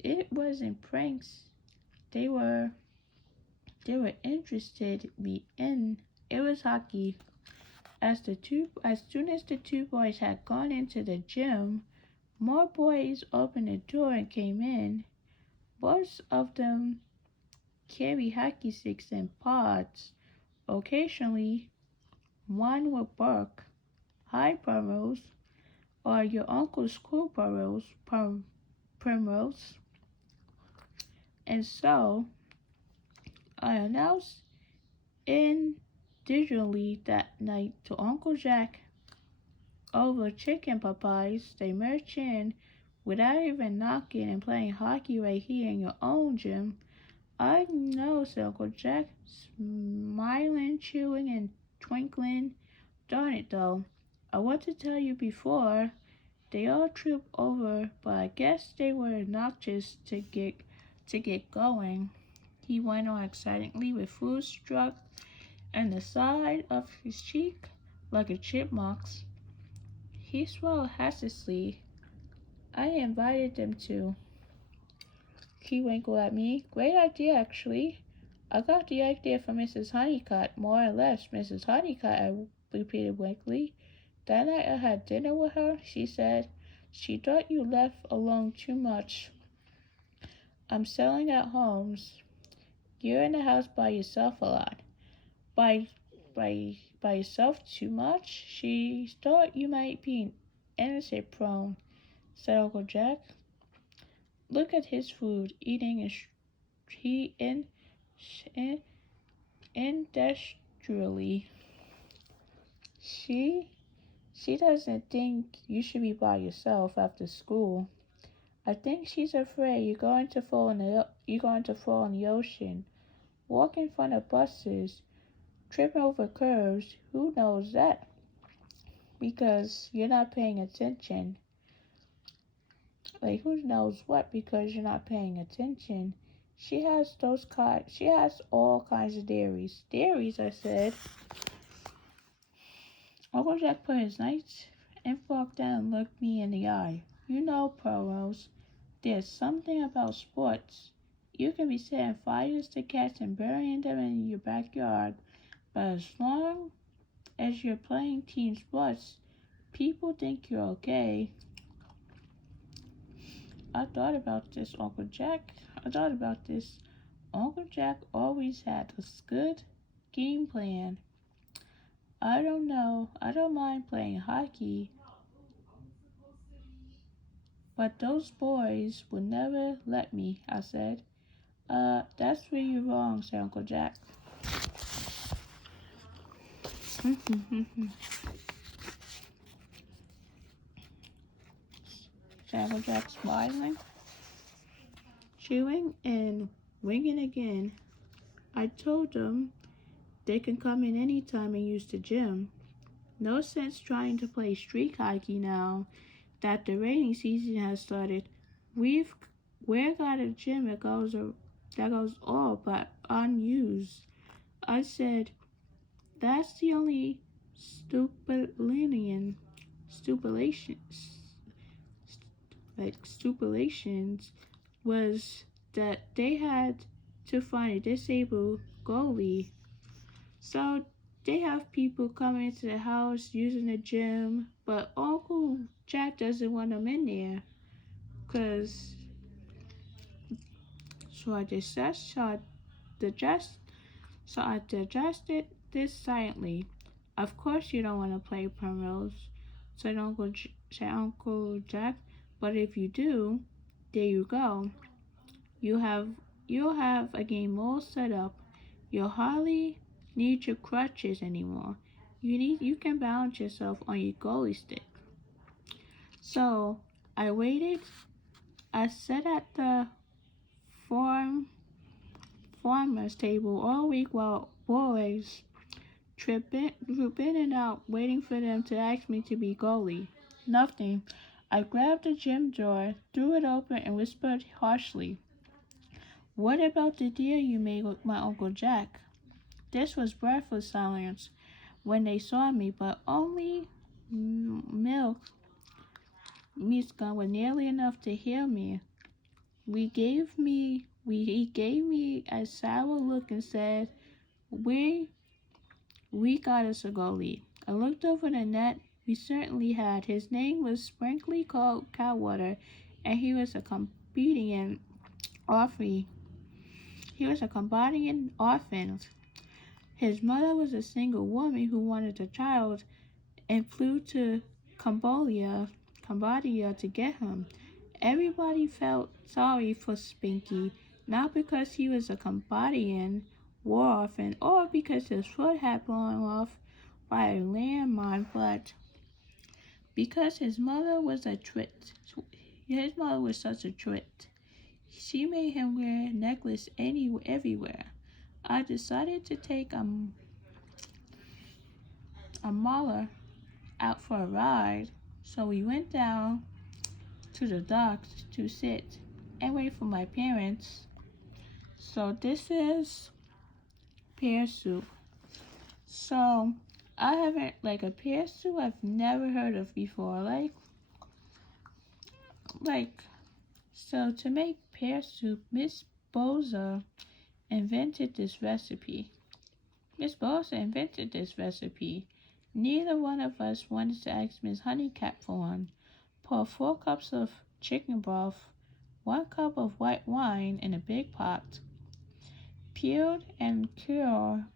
It wasn't pranks they were interested me in. It was hockey. As soon as the two boys had gone into the gym, more boys opened the door and came in. Most of them carry hockey sticks and pods. Occasionally, one would bark, "Hi, Primrose," or "Your uncle's school, Primrose." And so, I announced indignantly that night to Uncle Jack over chicken pot pies. They marched in without even knocking and playing hockey right here in your own gym. "I know," said Uncle Jack, smiling, chewing, and twinkling. "Darn it, though. I want to tell you before they all trooped over, but I guess they were obnoxious to get going," he went on excitedly, with food stuck in the side of his cheek like a chipmunk's. He swallowed hastily. "I invited them to." He winkled at me. "Great idea, actually. I got the idea from Mrs. Honeycutt, more or less." "Mrs. Honeycutt," I repeated blankly. "That night I had dinner with her. She said she thought you left alone too much. I'm selling at homes. You're in the house by yourself a lot." By yourself too much? "She thought you might be innocent prone," said Uncle Jack. "Look at his food, eating industrially. She doesn't think you should be by yourself after school. I think she's afraid you're going to fall in the ocean, walk in front of buses, trip over curves. Who knows that? Because you're not paying attention." "Like, who knows what because you're not paying attention? She has all kinds of theories." "Theories?" I said. Uncle Jack put his knife and fork down and looked me in the eye. "You know, Primrose, there's something about sports. You can be setting fires to cats and burying them in your backyard, but as long as you're playing team sports, people think you're okay." I thought about this. Uncle Jack always had a good game plan. "I don't know. I don't mind playing hockey, but those boys would never let me," I said. That's where you're wrong," said Uncle Jack. said Uncle Jack, smiling, chewing, and winking again. "I told them they can come in any time and use the gym. No sense trying to play street hockey now that the rainy season has started. We've got a gym that goes all but unused." I said, "That's the only stupulation, stupulations, stupulations was that they had to find a disabled goalie. So they have people coming into the house using the gym, but Uncle Jack doesn't want them in there. Cause so I just adjust so I adjusted this silently. Of course you don't want to play Primrose, said Uncle Jack. But if you do, there you go. You have you'll have a game all set up. You'll hardly need your crutches anymore. You can balance yourself on your goalie stick. So I waited. I sat at the farm farmer's table all week while boys troop in and out, waiting for them to ask me to be goalie. Nothing. I grabbed the gym door, threw it open, and whispered harshly, "What about the deal you made with my Uncle Jack?" This was breathless silence when they saw me, but only milk meat's gone was nearly enough to hear me. He gave me a sour look and said, "We We got us a goalie." I looked over the net. We certainly had. His name was Sprinkly Cold Cowwater, and he was a competing Avie. He was a combating orphan. His mother was a single woman who wanted a child and flew to Cambodia to get him. Everybody felt sorry for Spinky, not because he was a Cambodian war orphan or because his foot had blown off by a landmine, but because his mother was a twit. His mother was such a twit. She made him wear a necklace everywhere. I decided to take a mauler out for a ride, so we went down to the docks to sit and wait for my parents. So this is pear soup. So I haven't like a pear soup I've never heard of before. Like so to make pear soup, Miss Boza invented this recipe. Miss Boza invented this recipe. Neither one of us wanted to ask Miss Honeycutt for one. Pour 4 cups of chicken broth, 1 cup of white wine in a big pot. Peeled and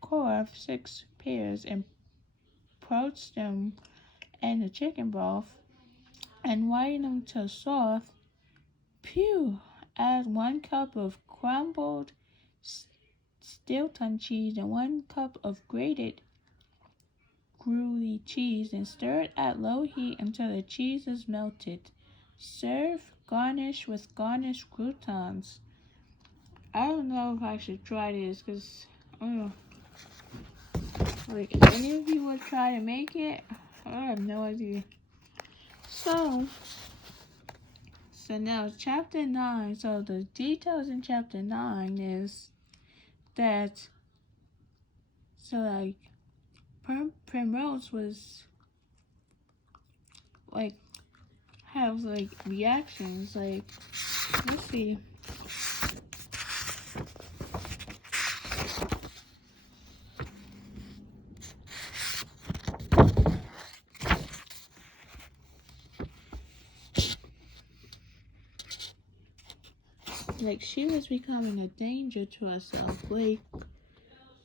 core 6 pears and poach them in the chicken broth and whiten them till soft. Pew! Add 1 cup of crumbled Stilton cheese and 1 cup of grated Gruyere cheese and stir it at low heat until the cheese is melted. Serve garnish with garnished croutons. I don't know if I should try this because, like, if any of you would try to make it, I have no idea. So now chapter 9. So the details in chapter 9 is that, Primrose was, have, reactions, let's see. She was becoming a danger to herself.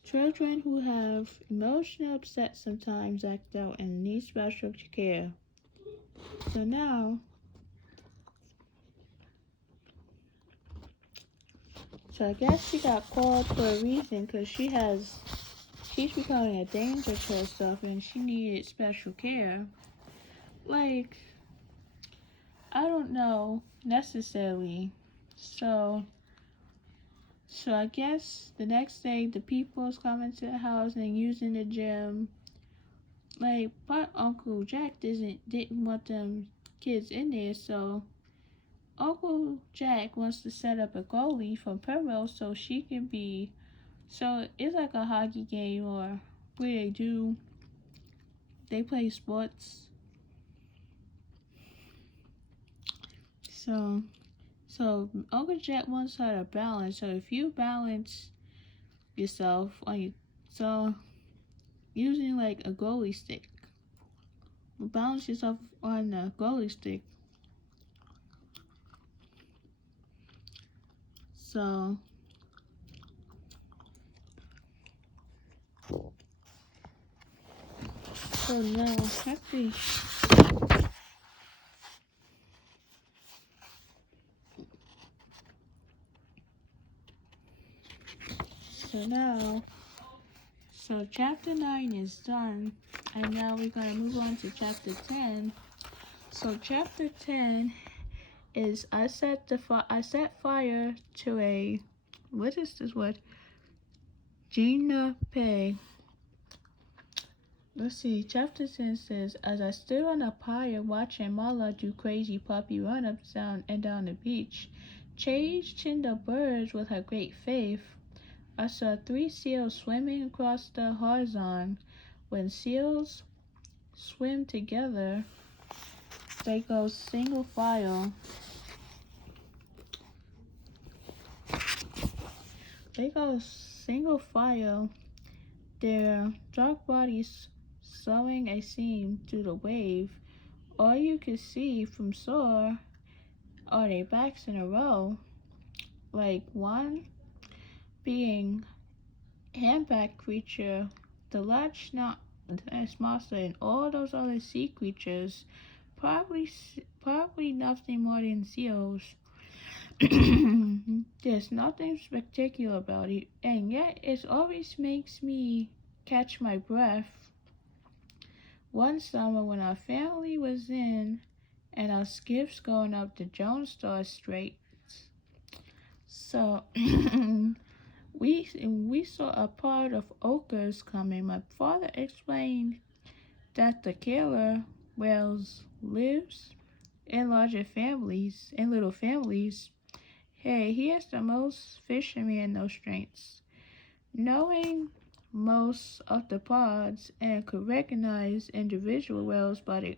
Children who have emotional upset sometimes act out and need special care. So now, I guess she got called for a reason because she's becoming a danger to herself and she needed special care. I don't know necessarily. So I guess the next day the people's coming to the house and using the gym. But Uncle Jack didn't want them kids in there, so Uncle Jack wants to set up a goalie for Pearl so she can be. So it's like a hockey game or where they do they play sports. So Uncle Jack wants her to balance. So if you balance yourself so using like a goalie stick, balance yourself on the goalie stick. So now actually. So chapter 9 is done, and now we're gonna move on to chapter 10. So chapter 10 is I set fire to a, what is this word? Gina Pay. Let's see. Chapter 10 says, as I stood on a pier watching Mala do crazy puppy run up and down the beach, chasing the birds with her great faith, I saw 3 seals swimming across the horizon. When seals swim together, they go single file. Their dark bodies sewing a seam through the wave. All you could see from shore are their backs in a row, like one being handback creature, the large snout monster, and all those other sea creatures, probably nothing more than seals. There's nothing spectacular about it, and yet it always makes me catch my breath. One summer when our family was in and our skiffs going up the Jonestar Straits, so we saw a part of ochres coming. My father explained that the killer whales lives in little families. Hey, he has the most fishermen no strengths. Knowing most of the pods and could recognize individual whales by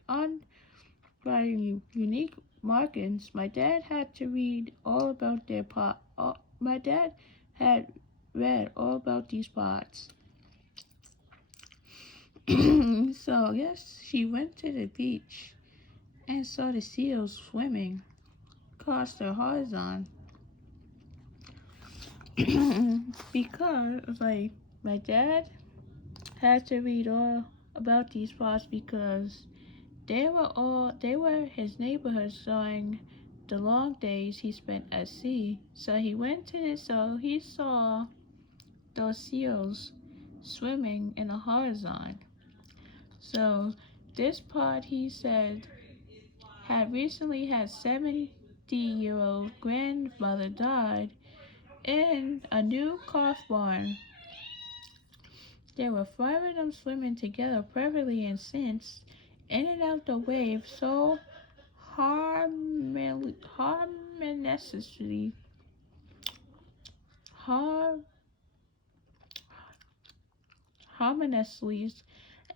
unique markings, my dad had read all about these pods. So yes, she went to the beach and saw the seals swimming across the horizon. Because like my dad had to read all about these pods because they were his neighborhoods during the long days he spent at sea. So he went to it, so he saw those seals swimming in the horizon. So this pod, he said, had recently had 70-year-old grandmother died in a new calf barn. There were 5 of them swimming together perfectly, and since in and out the wave so harmoniously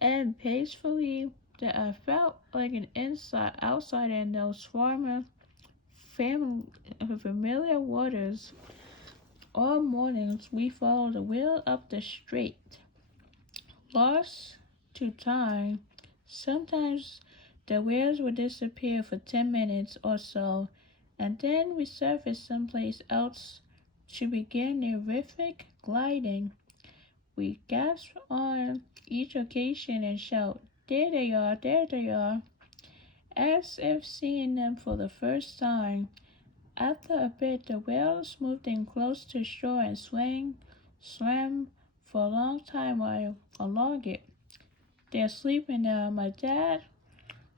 and peacefully that I felt like an outsider in those familiar waters. All mornings we followed the wheel up the strait, lost to time. Sometimes the whales would disappear for 10 minutes or so, and then resurface someplace else to begin their rhythmic gliding. We gasp on each occasion and shout, there they are, as if seeing them for the first time. After a bit, the whales moved in close to shore and swam for a long time while along it. They're sleeping now. My dad,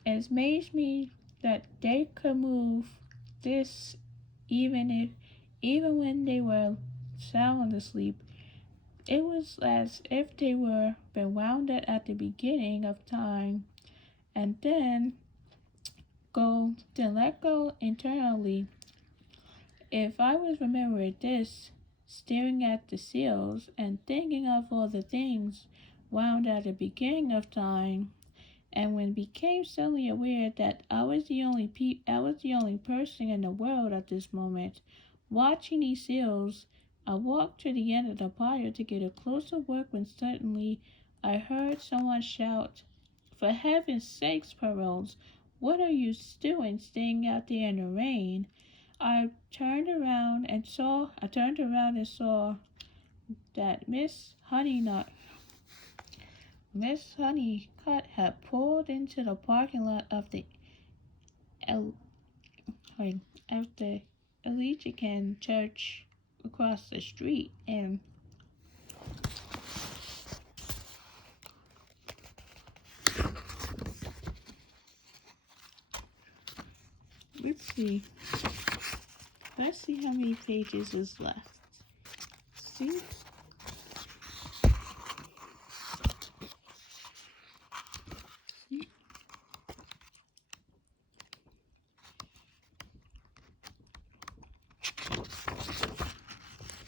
it amazed me that they could move this even when they were sound asleep. It was as if they were been wounded at the beginning of time and then let go internally. If I was remembering this, staring at the seals and thinking of all the things wound at the beginning of time, and when became suddenly aware that I was the only person in the world at this moment watching these seals. I walked to the end of the pier to get a closer look when suddenly I heard someone shout, "For heaven's sakes, Perrons, what are you doing staying out there in the rain?" I turned around and saw that Miss Honeycutt had pulled into the parking lot of the El- of the Anglican church across the street, and let's see. Let's see how many pages is left. See?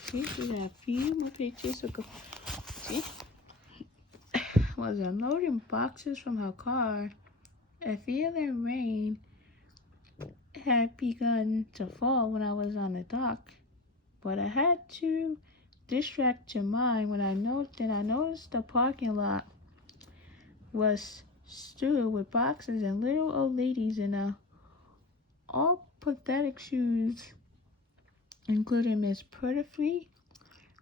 See, we got a few more pages to go. See? Was unloading boxes from her car. A feeling rain had begun to fall when I was on the dock, but I had to distract your mind when I noticed the parking lot was strewn with boxes and little old ladies in all pathetic shoes, including Miss Perfidy,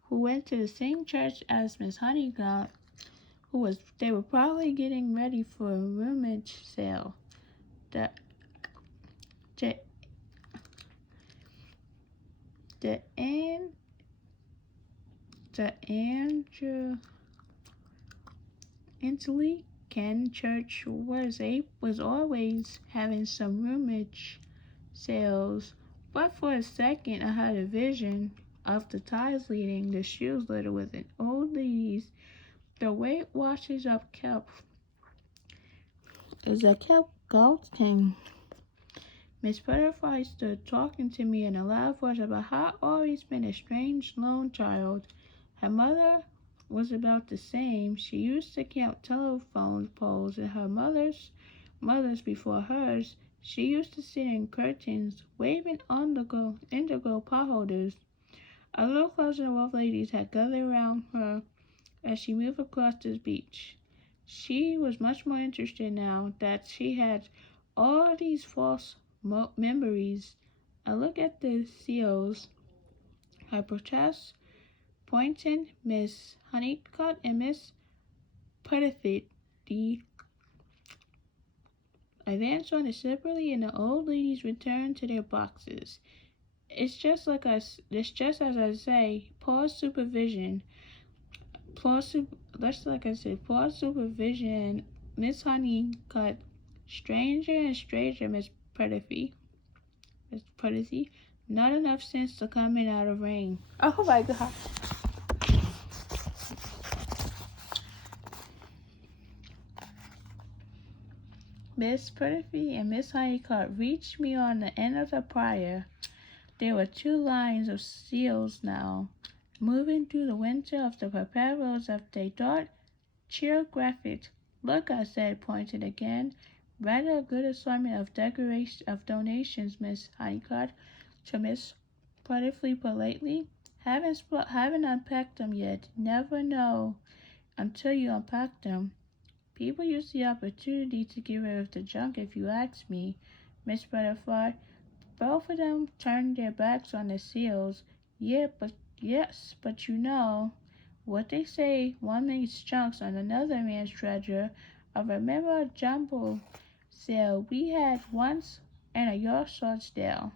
who went to the same church as Miss Honeycutt, they were probably getting ready for a rummage sale. The the the An the Anglican church was always having some rummage sales, but for a second I had a vision of the ties leading the shoes littered with an old ladies. The weight washes up kept as I kept gulping. Miss Butterfly stood talking to me in a loud voice about how I'd always been a strange lone child. Her mother was about the same. She used to count telephone poles in her mother's before hers. She used to sit in curtains, waving indigo pot holders. A little closer of ladies had gathered around her as she moved across the beach. She was much more interested now that she had all these false memories. I looked at the seals. I protest, pointing Miss Honeycutt and Miss Perfidy. I then saw them separately, and the old ladies returned to their boxes. It's just as I say. Pause supervision. Pause supervision. Miss Honeycutt. Stranger and stranger, Miss Perfidy. Not enough sense to come in out of rain. Oh my God. Miss Perfidy and Miss Honeycutt reached me on the end of the pier. There were two lines of seals now, moving through the winter of the prepared roads of the dark geographic. Look, I said, pointing again. Rather a good assortment of donations, Miss Honeycutt, to Miss Perfidy politely. Haven't unpacked them yet. Never know until you unpack them. People use the opportunity to get rid of the junk, if you ask me, Miss Butterfly. Both of them turned their backs on the seals. Yes, but you know what they say, one man's chunks on another man's treasure. I remember a jumble sale we had once in a yard sale.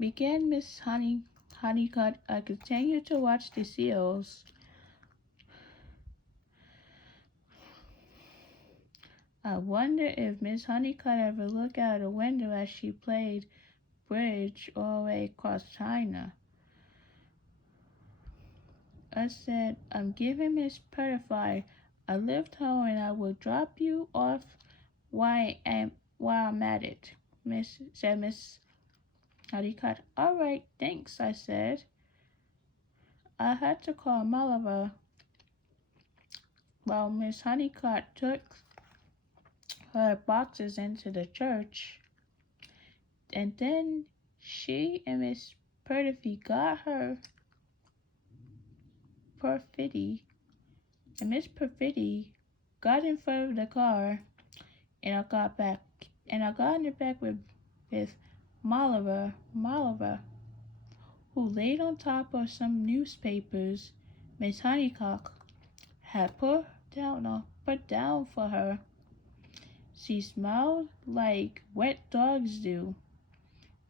Began Miss Honeycutt. I continued to watch the seals. I wonder if Miss Honeycutt ever looked out a window as she played bridge all the way across China. I said, I'm giving Miss Perfidy a lift home and I will drop you off while I'm at it, said Miss Honeycutt. All right, thanks, I said. I had to call Oliver Well, Miss Honeycutt took her boxes into the church, and then she and Miss Perfidy got her Perfidy, and Miss Perfidy got in front of the car, and I got in the back with Maliver, who laid on top of some newspapers Miss Honeycutt had put down for her. She smiled like wet dogs do,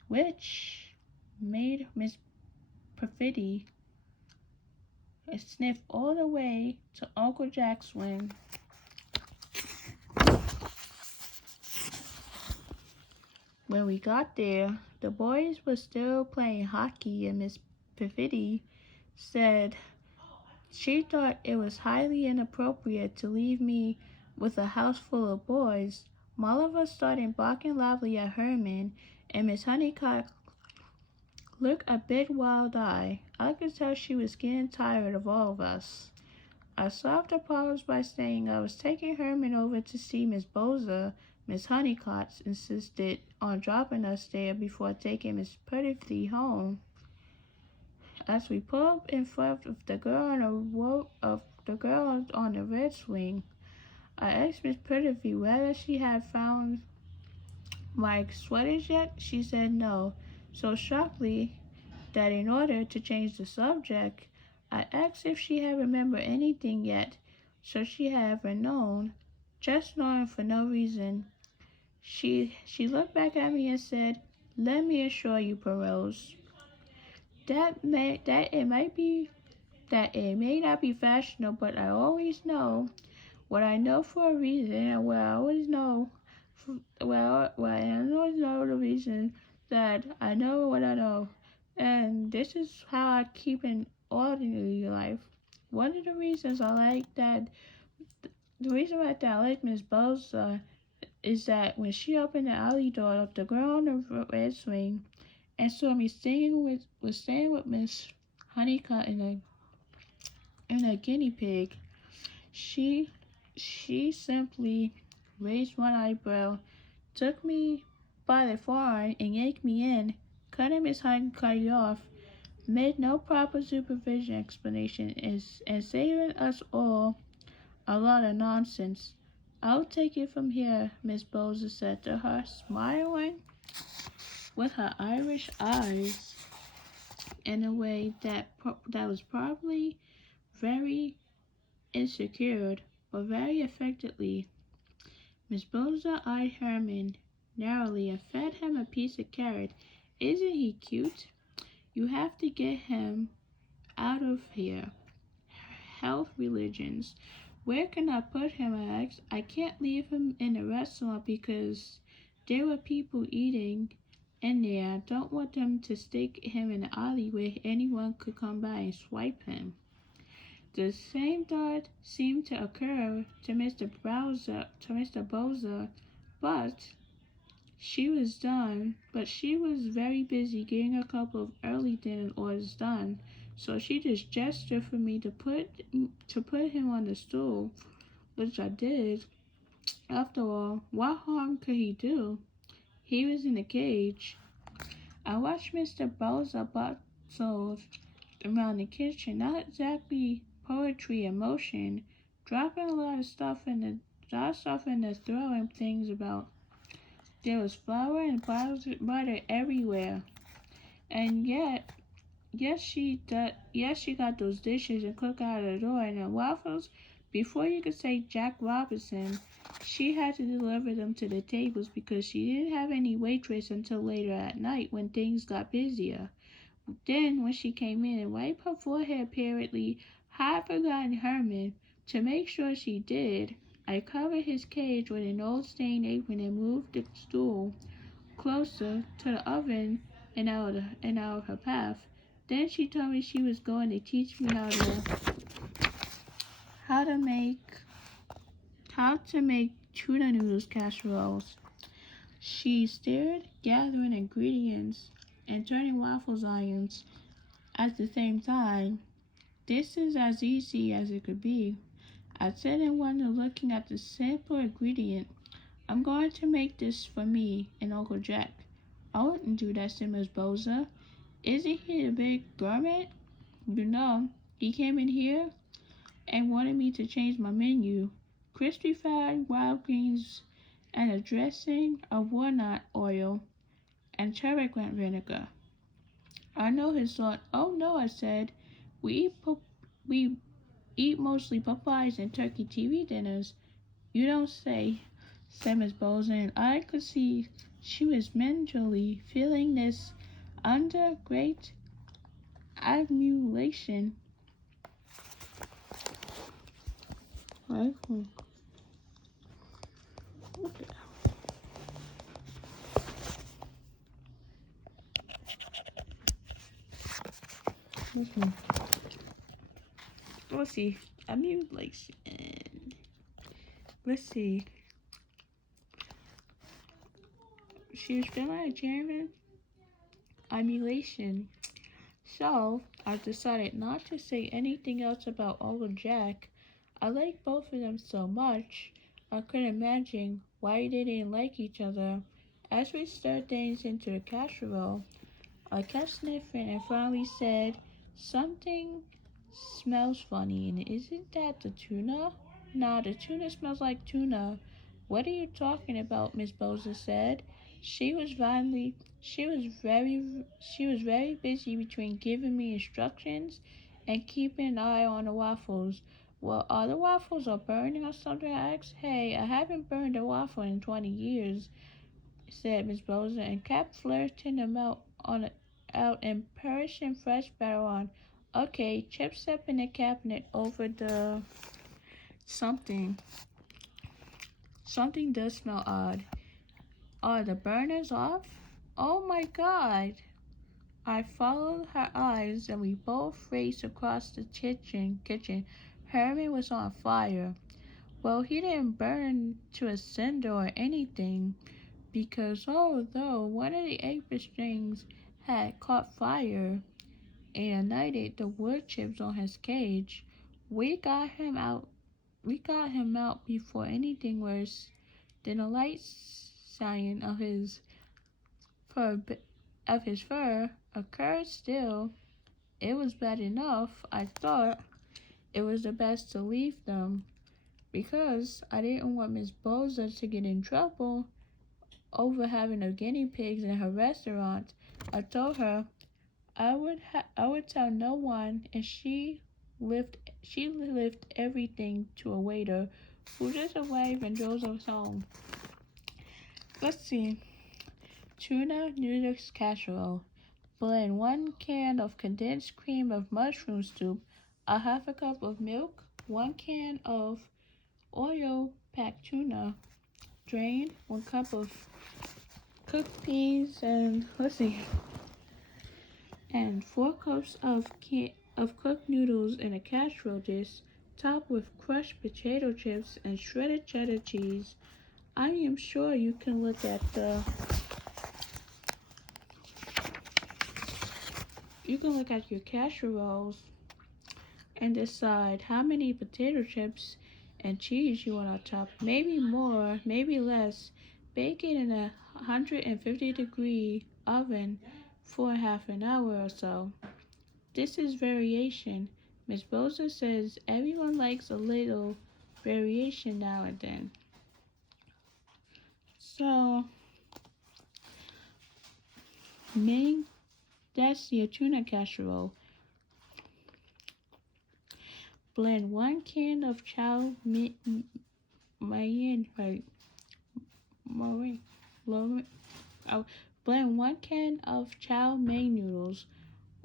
which made Miss Perfidy sniff all the way to Uncle Jack's swing. When we got there, the boys were still playing hockey, and Miss Perfidy said she thought it was highly inappropriate to leave me with a house full of boys. Molliver started barking loudly at Herman, and Miss Honeycutt looked a bit wild-eyed. I could tell she was getting tired of all of us. I solved the problems by saying I was taking Herman over to see Miss Boza. Miss Honeycutt insisted on dropping us there before taking Miss Perfidy home. As we pulled up in front of the girl on the red swing, I asked Miss Perfidy whether she had found my sweaters yet. She said no, so sharply that in order to change the subject, I asked if she had remembered anything yet, so she had ever known, just knowing for no reason. She looked back at me and said, "Let me assure you, Perose, that it may not be fashionable, but I always know what I know for a reason, and I always know the reason that I know what I know, and this is how I keep an ordinary life. One of the reasons I like that, the reason why I like Miss Bosa is that when she opened the alley door, the girl on the red swing and saw me staying with Miss Honeycutt and a guinea pig, she simply raised one eyebrow, took me by the forearm and yanked me in, cutting Miss Honeycutt off, made no proper supervision explanation, and saving us all a lot of nonsense. "I'll take it from here," Miss Boza said to her, smiling with her Irish eyes in a way that was probably very insecure, but very effectively. Miss Boza eyed Herman narrowly and fed him a piece of carrot. "Isn't he cute? You have to get him out of here. Health religions. Where can I put him?" I asked. "I can't leave him in the restaurant because there were people eating in there. I don't want them to stick him in the alley where anyone could come by and swipe him." The same thought seemed to occur to Mr. Boza, but she was very busy getting a couple of early dinner orders done, so she just gestured for me to put him on the stool, which I did. After all, what harm could he do? He was in a cage. I watched Mr. Boza bustle around the kitchen, not exactly poetry in motion, dropping a lot of stuff in the throwing things about. There was flour and butter everywhere, and yes, she got those dishes and cook out of the door, and the waffles. Before you could say Jack Robinson, she had to deliver them to the tables because she didn't have any waitress until later at night when things got busier. Then, when she came in and wiped her forehead, apparently had forgotten Herman. To make sure she did, I covered his cage with an old stained apron and moved the stool closer to the oven and out of her path. Then she told me she was going to teach me how to make tuna noodles casseroles. She stared, gathering ingredients and turning waffles irons at the same time. "This is as easy as it could be." I said in wonder, looking at the simple ingredient. I'm going to make this for me and Uncle Jack. I wouldn't do that, said Miss Boza. Isn't he a big gourmet? You know, he came in here and wanted me to change my menu. Crispy fried wild greens and a dressing of walnut oil and turmeric vinegar. I know his thought. Oh no, I said. We eat mostly Popeyes and turkey TV dinners. You don't say, said Miss Bowles, and I could see she was mentally feeling this under great admiration. Let's see. Emulation. Let's see. She was feeling a German emulation. So I decided not to say anything else about Uncle Jack. I like both of them so much. I couldn't imagine why they didn't like each other. As we stirred things into the casserole, I kept sniffing and finally said, "Something smells funny, and isn't that the tuna?" "Nah, the tuna smells like tuna." "What are you talking about?" Miss Boza said. She was very busy between giving me instructions and keeping an eye on the waffles. "Well, are the waffles all burning or something?" I asked. "Hey, I haven't burned a waffle in 20 years," said Miss Boza, and kept flirting them out and Persian fresh butter on. "Okay," chips up in the cabinet over the something. Something does smell odd. Are the burners off? Oh my god! I followed her eyes and we both raced across the kitchen. Herman was on fire. Well, he didn't burn to a cinder or anything, because although one of the apron strings had caught fire and ignited the wood chips on his cage, we got him out. We got him out before anything worse than a light sign fur, of his fur occurred. Still, it was bad enough. I thought it was the best to leave them because I didn't want Miss Boza to get in trouble over having the guinea pigs in her restaurant. I told her I would tell no one, and she left everything to a waiter who just arrived and drove us home. Let's see. Tuna noodles casserole. Blend 1 can of condensed cream of mushroom soup, a half a cup of milk, 1 can of oil packed tuna. Drain 1 cup of cooked peas and and 4 cups of cooked noodles in a casserole dish, topped with crushed potato chips and shredded cheddar cheese. I am sure you can look at your casseroles and decide how many potato chips and cheese you want on top. Maybe more, maybe less. Bake it in a 150-degree oven for half an hour or so. This is variation. Miss Bosa says everyone likes a little variation now and then. So, that's your tuna casserole. Blend 1 can of blend 1 can of chow mein noodles,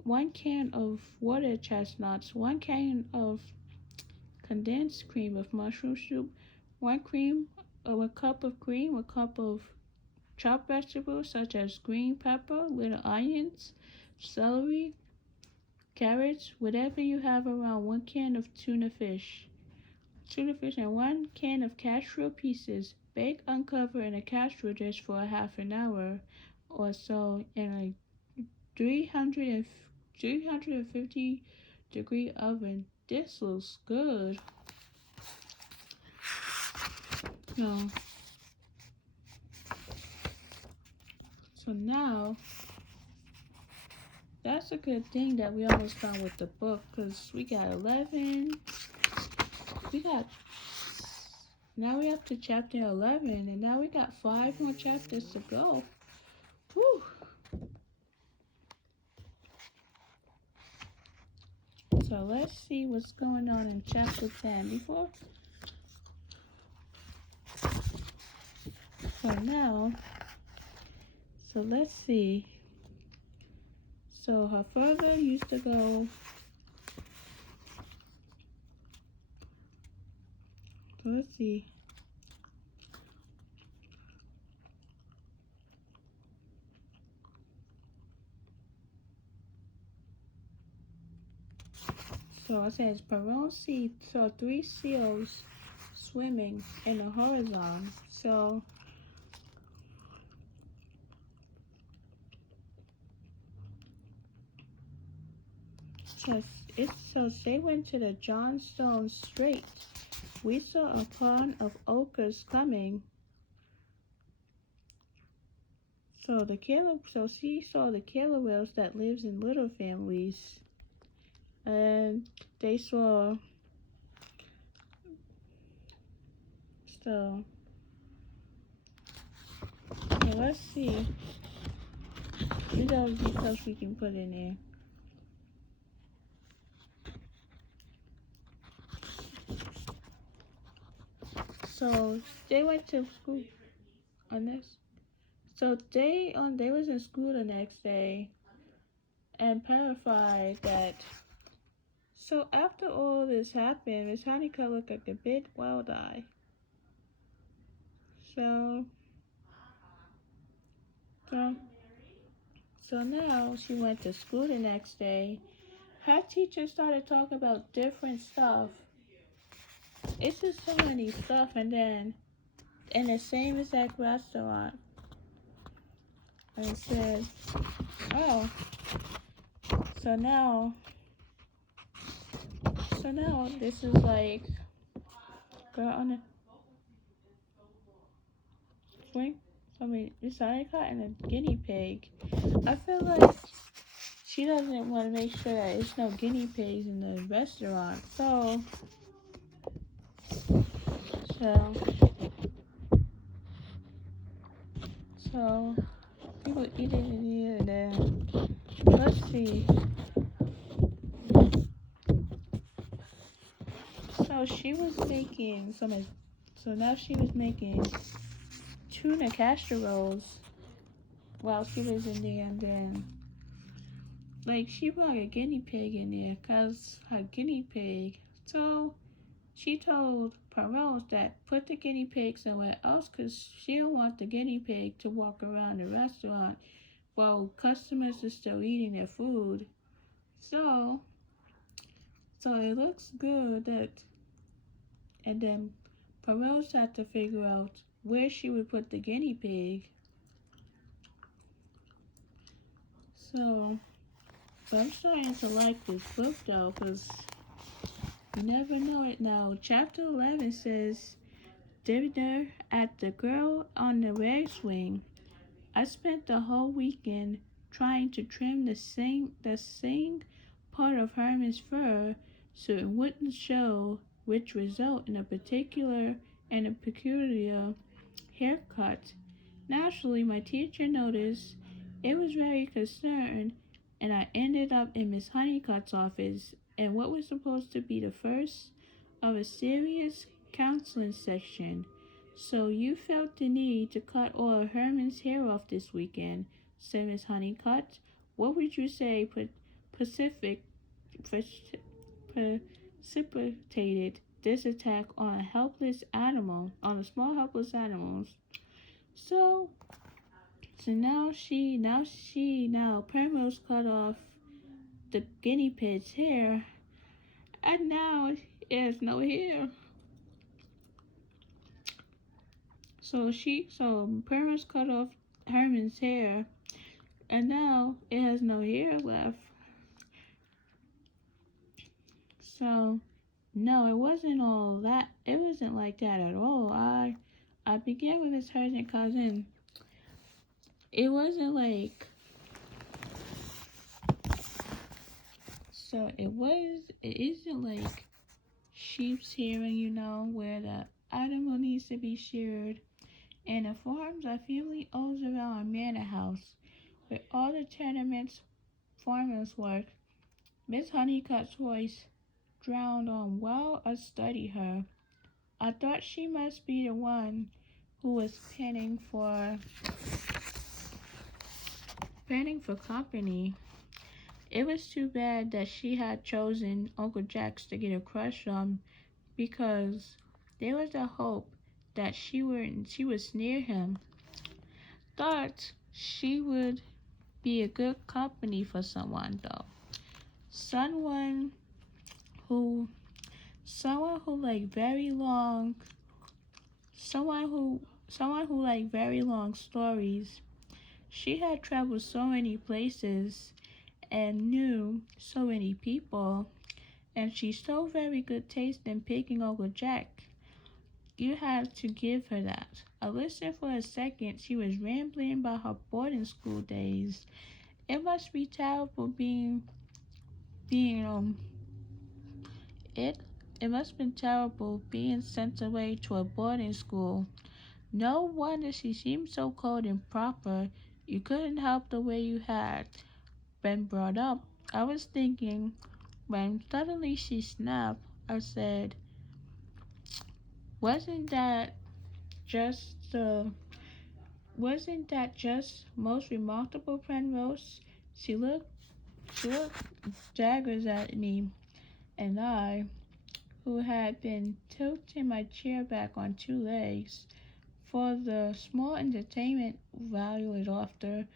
1 can of water chestnuts, 1 can of condensed cream of mushroom soup, 1 cup of cream, 1 cup of chopped vegetables such as green pepper, little onions, celery, carrots, whatever you have around, 1 can of tuna fish, and 1 can of casserole pieces. Bake uncovered in a casserole dish for a half an hour or so in a 350-degree oven. This looks good. So now, that's a good thing that we almost done with the book, because we got 11. Now we up to chapter 11, and now we got 5 more chapters to go. Whew. So let's see what's going on in chapter 10 before. So let's see. So her father used to go. So let's see. So it says Perron saw 3 seals swimming in the horizon. So it says they went to the Johnstone Strait. We saw a pond of ochres coming. So she saw the killer whales that lives in little families. And they saw, so let's see. These are the details we can put in there. So they went to school on this. So they was in school the next day and verified that. So after all this happened, Miss Honeycutt looked like a bit wild-eyed. So now she went to school the next day. Her teacher started talking about different stuff. It's just so many stuff, and then in the same exact restaurant. And it says, oh, so now this is like, girl on the swing. I mean, Miss Honeycutt and a guinea pig. I feel like she doesn't want to make sure that there's no guinea pigs in the restaurant. So people eat it in here, and then let's see. So she was making so now she was making tuna casseroles while she was in there, and then like she brought a guinea pig in there, cause her guinea pig. So she told Perros that put the guinea pig somewhere else, cause she don't want the guinea pig to walk around the restaurant while customers are still eating their food. So it looks good that, and then Perros had to figure out where she would put the guinea pig. So I'm starting to like this book though, because you never know it now. Chapter 11 says, Dinner at the Girl on the Rag Swing. I spent the whole weekend trying to trim the same part of Herman's fur so it wouldn't show, which result in a peculiar haircut. Naturally, my teacher noticed. It was very concerned, and I ended up in Miss Honeycutt's office in what was supposed to be the first of a serious counseling section. So you felt the need to cut all of Herman's hair off this weekend, said Miss Honeycutt. What would you say precipitated this attack on a small helpless animal? So now Primrose cut off the guinea pig's hair, and now it has no hair. So Primrose cut off Herman's hair, and now it has no hair left. So no, it wasn't all that. It wasn't like that at all. I began with Miss Hers and Cousin. It wasn't like it isn't like sheep's hearing, where the animal needs to be sheared, and the farms our family owns around a manor house, where all the tenements farmers work. Miss Honeycutt's voice drowned on while I studied her. I thought she must be the one who was planning for company. It was too bad that she had chosen Uncle Jack's to get a crush on, because there was a hope that she was near him. Thought she would be a good company for someone though. Someone who someone who like very long someone who like very long stories. She had traveled so many places and knew so many people, and she showed very good taste in picking Uncle Jack. You had to give her that. I listened for a second. She was rambling about her boarding school days. It must be terrible being it it must have been terrible being sent away to a boarding school. No wonder she seemed so cold and proper. You couldn't help the way you had been brought up. I was thinking when suddenly she snapped. I said, Wasn't that just the wasn't that just most remarkable, Penrose? She looked daggers at me, and I, who had been tilting my chair back on two legs, for the small entertainment value it offered,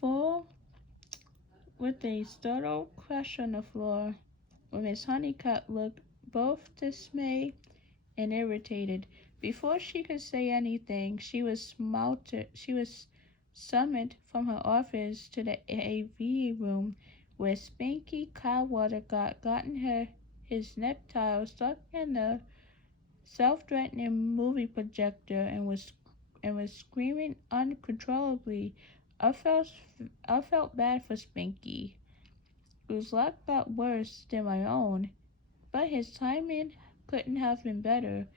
full with a startled crush on the floor, when Miss Honeycutt looked both dismayed and irritated. Before she could say anything, she was summoned from her office to the Avie room, where Spanky Cloudwater gotten his necktie stuck in the self-threatening movie projector and was screaming uncontrollably. I felt I felt bad for Spanky, whose luck got worse than my own, but his timing couldn't have been better.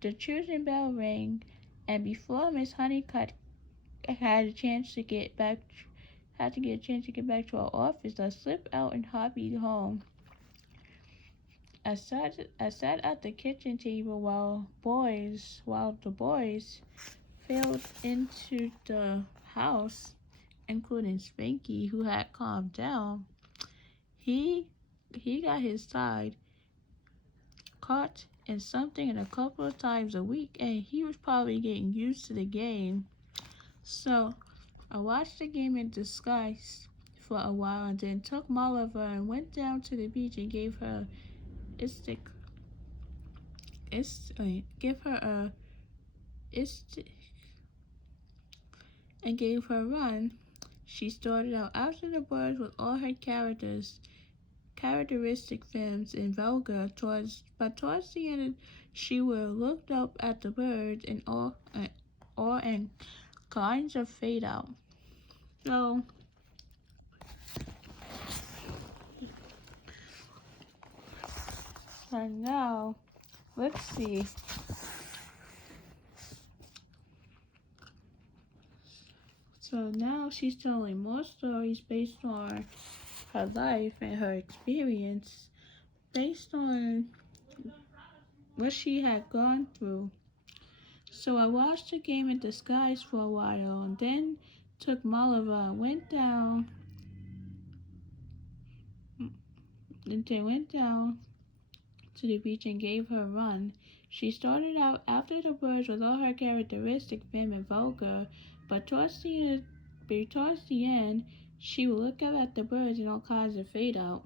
The choosing bell rang, and before Miss Honeycutt had a chance to get back, had to get a chance to get back to her office, I slipped out and hobbied home. I sat at the kitchen table while the boys filed into the house, including Spanky, who had calmed down. He got his side caught in something a couple of times a week, and he was probably getting used to the game. So I watched the game in disguise for a while, and then took Molliver and went down to the beach and gave her a stick. Give her a stick and gave her a run. She started out after the birds with all her characteristic films and vulgar but towards the end she would look up at the birds and all and kinds of fade out. So and now let's see. So now she's telling more stories based on her life and her experience, based on what she had gone through. So I watched the game in disguise for a while, and then took Molliver went down to the beach and gave her a run. She started out after the birds with all her characteristic vim and vulgar, but towards the end, she would look up at the birds and all kinds of fade out.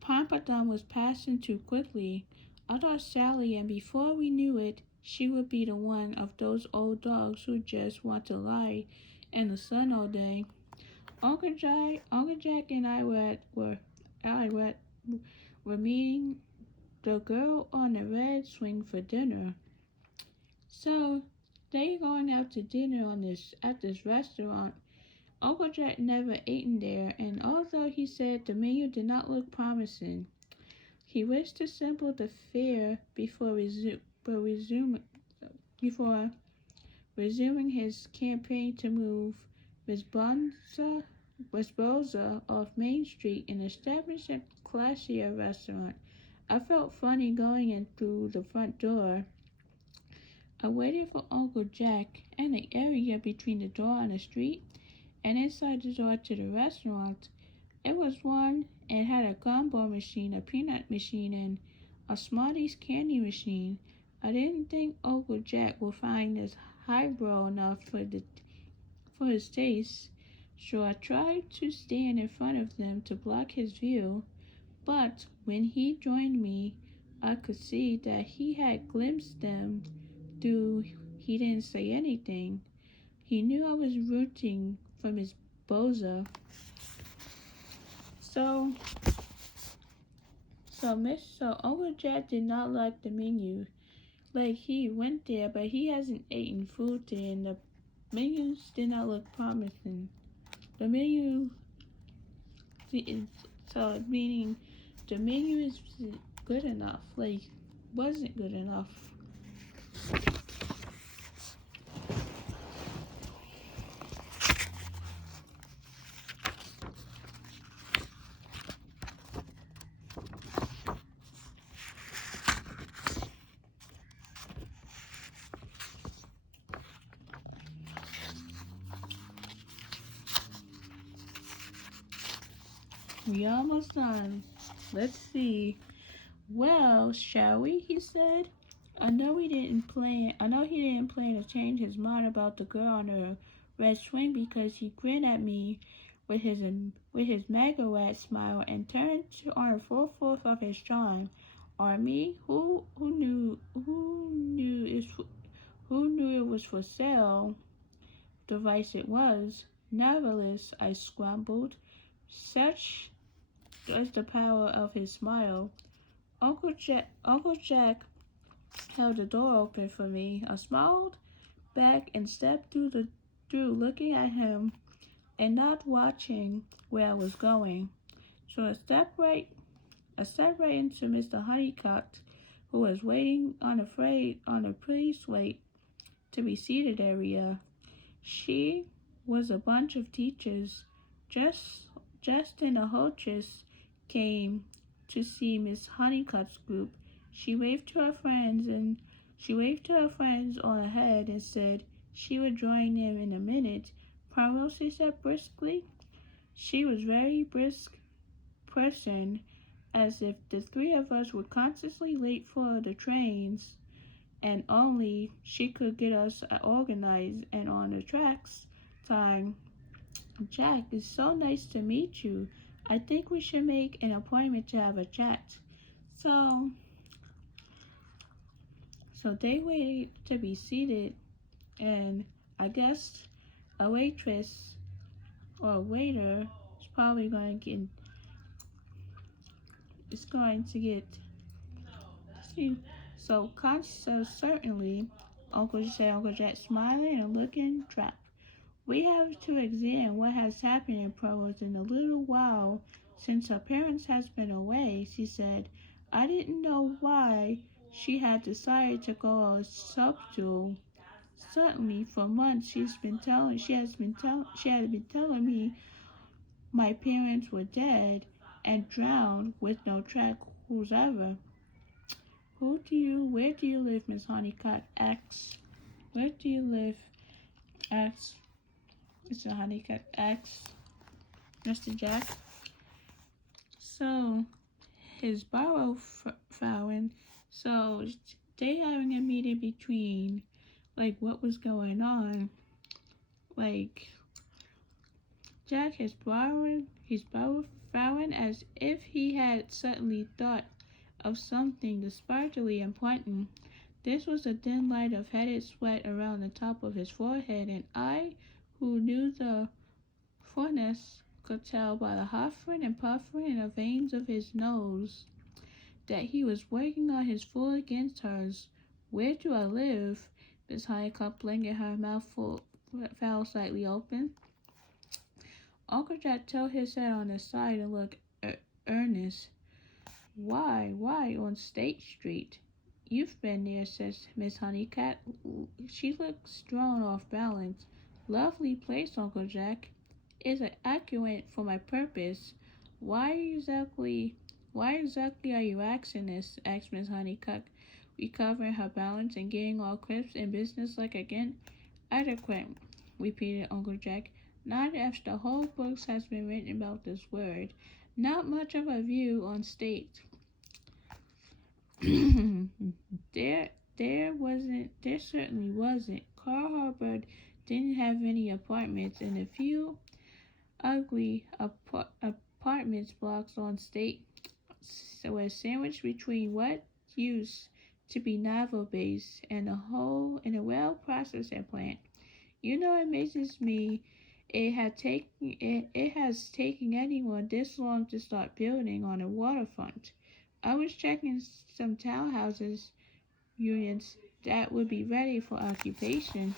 Pompadour was passing too quickly. I thought Sally, and before we knew it, she would be the one of those old dogs who just want to lie in the sun all day. Uncle Jack and I were meeting the girl on the red swing for dinner. So they going out to dinner at this restaurant. Uncle Jack never eaten there, and although he said the menu did not look promising, he wished to simple the fare before resuming his campaign to move Miss Boza off Main Street and establish a classier restaurant. I felt funny going in through the front door. I waited for Uncle Jack, and the area between the door on the street and inside the door to the restaurant. It was one and had a gumball machine, a peanut machine, and a Smarties candy machine. I didn't think Uncle Jack would find this highbrow enough for his taste, so I tried to stand in front of them to block his view. But when he joined me, I could see that he had glimpsed them, though he didn't say anything. He knew I was rooting for Miss Boza. So so Uncle Jack did not like the menu. Like he went there, but he hasn't eaten food there, and the menus did not look promising. The menu, so meaning the menu is good enough. Like wasn't good enough. We almost done. Let's see. Well, shall we? He said. I know he didn't plan to change his mind about the girl on the red swing because he grinned at me with his mega rat smile and turned on a full force of his charm. On me, who knew it was for sale? Device it was. Nevertheless, I squabbled. Such was the power of his smile. Uncle Jack held the door open for me. I smiled back and stepped through looking at him and not watching where I was going. So I stepped right into Mr. Honeycutt, who was waiting on a please wait to be seated area. She was a bunch of teachers. Justin and Hostess came to see Miss Honeycutt's group. She waved to her friends on ahead and said she would join them in a minute. Promise, she said briskly. She was very brisk person, as if the three of us were constantly late for the trains, and only she could get us organized and on the tracks time. Jack, it's so nice to meet you. I think we should make an appointment to have a chat. So they waited to be seated, and I guess a waitress or a waiter is probably going to get see. So certainly, Uncle Jack smiling and looking trapped. We have to examine what has happened in Provost in a little while since her parents has been away, she said. I didn't know why she had decided to go on subdual. Certainly for months she had been telling me my parents were dead and drowned with no track whosoever. Where do you live, Miss Honeycutt? Where do you live? Asked Mr. Honeycutt. Asked Mr. Jack. So, his borrow found. So, they having a meeting between, like, what was going on. Like, Jack is borrowing as if he had suddenly thought of something desperately important. This was a thin light of headed sweat around the top of his forehead, and I, who knew the furnace, could tell by the huffing and puffing in the veins of his nose that he was working on his full against hers. Where do I live? Miss Honeycutt blinked, her mouth fell slightly open. Uncle Jack tilted his head on the side and looked earnest. Why on State Street? You've been there, says Miss Honeycutt. She looks thrown off balance. Lovely place, Uncle Jack. Is it accurate for my purpose? Why exactly why exactly are you asking this? Asked Miss Honeycutt, recovering her balance and getting all crisp and businesslike again. Adequate, repeated Uncle Jack. Not after the whole book has been written about this word. Not much of a view on State. There certainly wasn't. Carl Hubbard didn't have any apartments, and a few ugly apartments blocks on State were sandwiched between what used to be naval base and a well processing plant. You know, it amazes me it has taken anyone this long to start building on a waterfront. I was checking some townhouses units that would be ready for occupation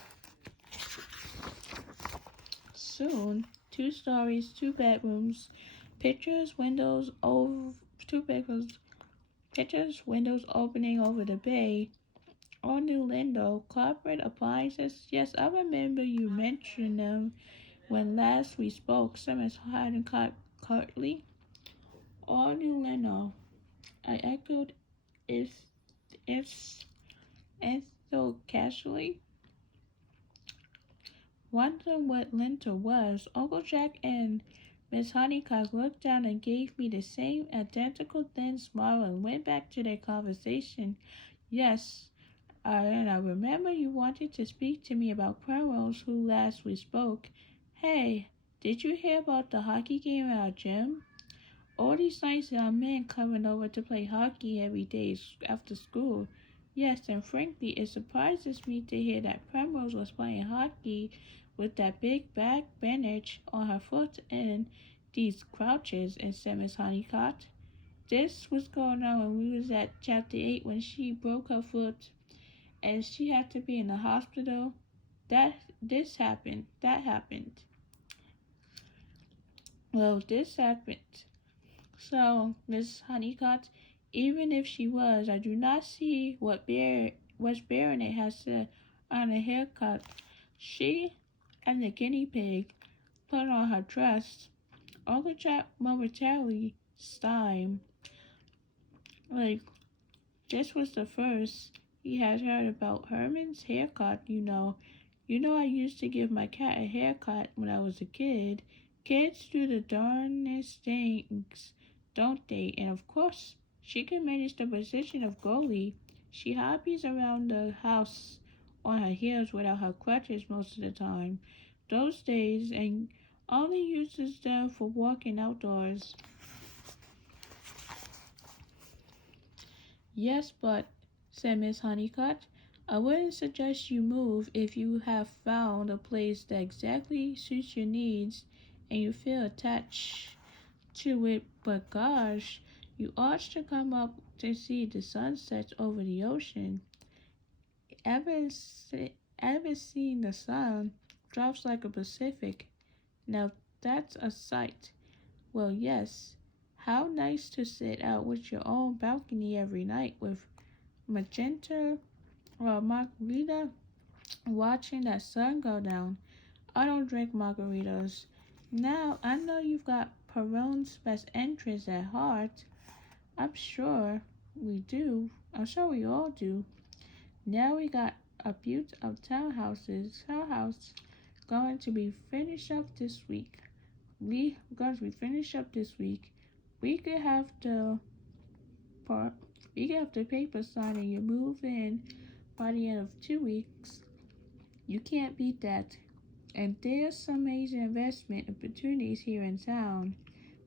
soon. 2 stories, 2 bedrooms, pictures, windows over 2 bedrooms, pictures, windows opening over the bay, all new lindow, corporate appliances. Yes, I remember you mentioned them when last we spoke. Summers Honeycutt curtly. All new lindow. I echoed if and so casually. Wondering what linter was, Uncle Jack and Miss Honeycutt looked down and gave me the same identical thin smile and went back to their conversation. Yes, and I remember you wanted to speak to me about Primrose, who last we spoke. Hey, did you hear about the hockey game at our gym? All these nice young men coming over to play hockey every day after school. Yes, and frankly, it surprises me to hear that Primrose was playing hockey with that big back bandage on her foot and these crouches, and said Miss Honeycutt. This was going on when we was at chapter 8 when she broke her foot and she had to be in the hospital. That happened. Well, this happened. So, Miss Honeycutt, even if she was, I do not see what bearing it has on a haircut. She and the guinea pig put on her dress. Uncle Jack momentarily sighed. Like, this was the first he had heard about Herman's haircut, you know. You know I used to give my cat a haircut when I was a kid. Kids do the darnest things, don't they? And of course, she can manage the position of goalie. She hobbies around the house on her heels without her crutches most of the time. Those days, and only uses them for walking outdoors. Yes, but, said Miss Honeycutt, I wouldn't suggest you move if you have found a place that exactly suits your needs and you feel attached to it. But gosh, you ought to come up to see the sunsets over the ocean. Ever, ever seen the sun drops like a Pacific? Now that's a sight. Well, yes. How nice to sit out with your own balcony every night with magenta or margarita, watching that sun go down. I don't drink margaritas. Now, I know you've got Peron's best interests at heart. I'm sure we do. I'm sure we all do. Now we got a butte of townhouse going to be finished up this week. We could have the part. We could have the paper signed and you move in by the end of 2 weeks. You can't beat that. And there's some major investment opportunities here in town.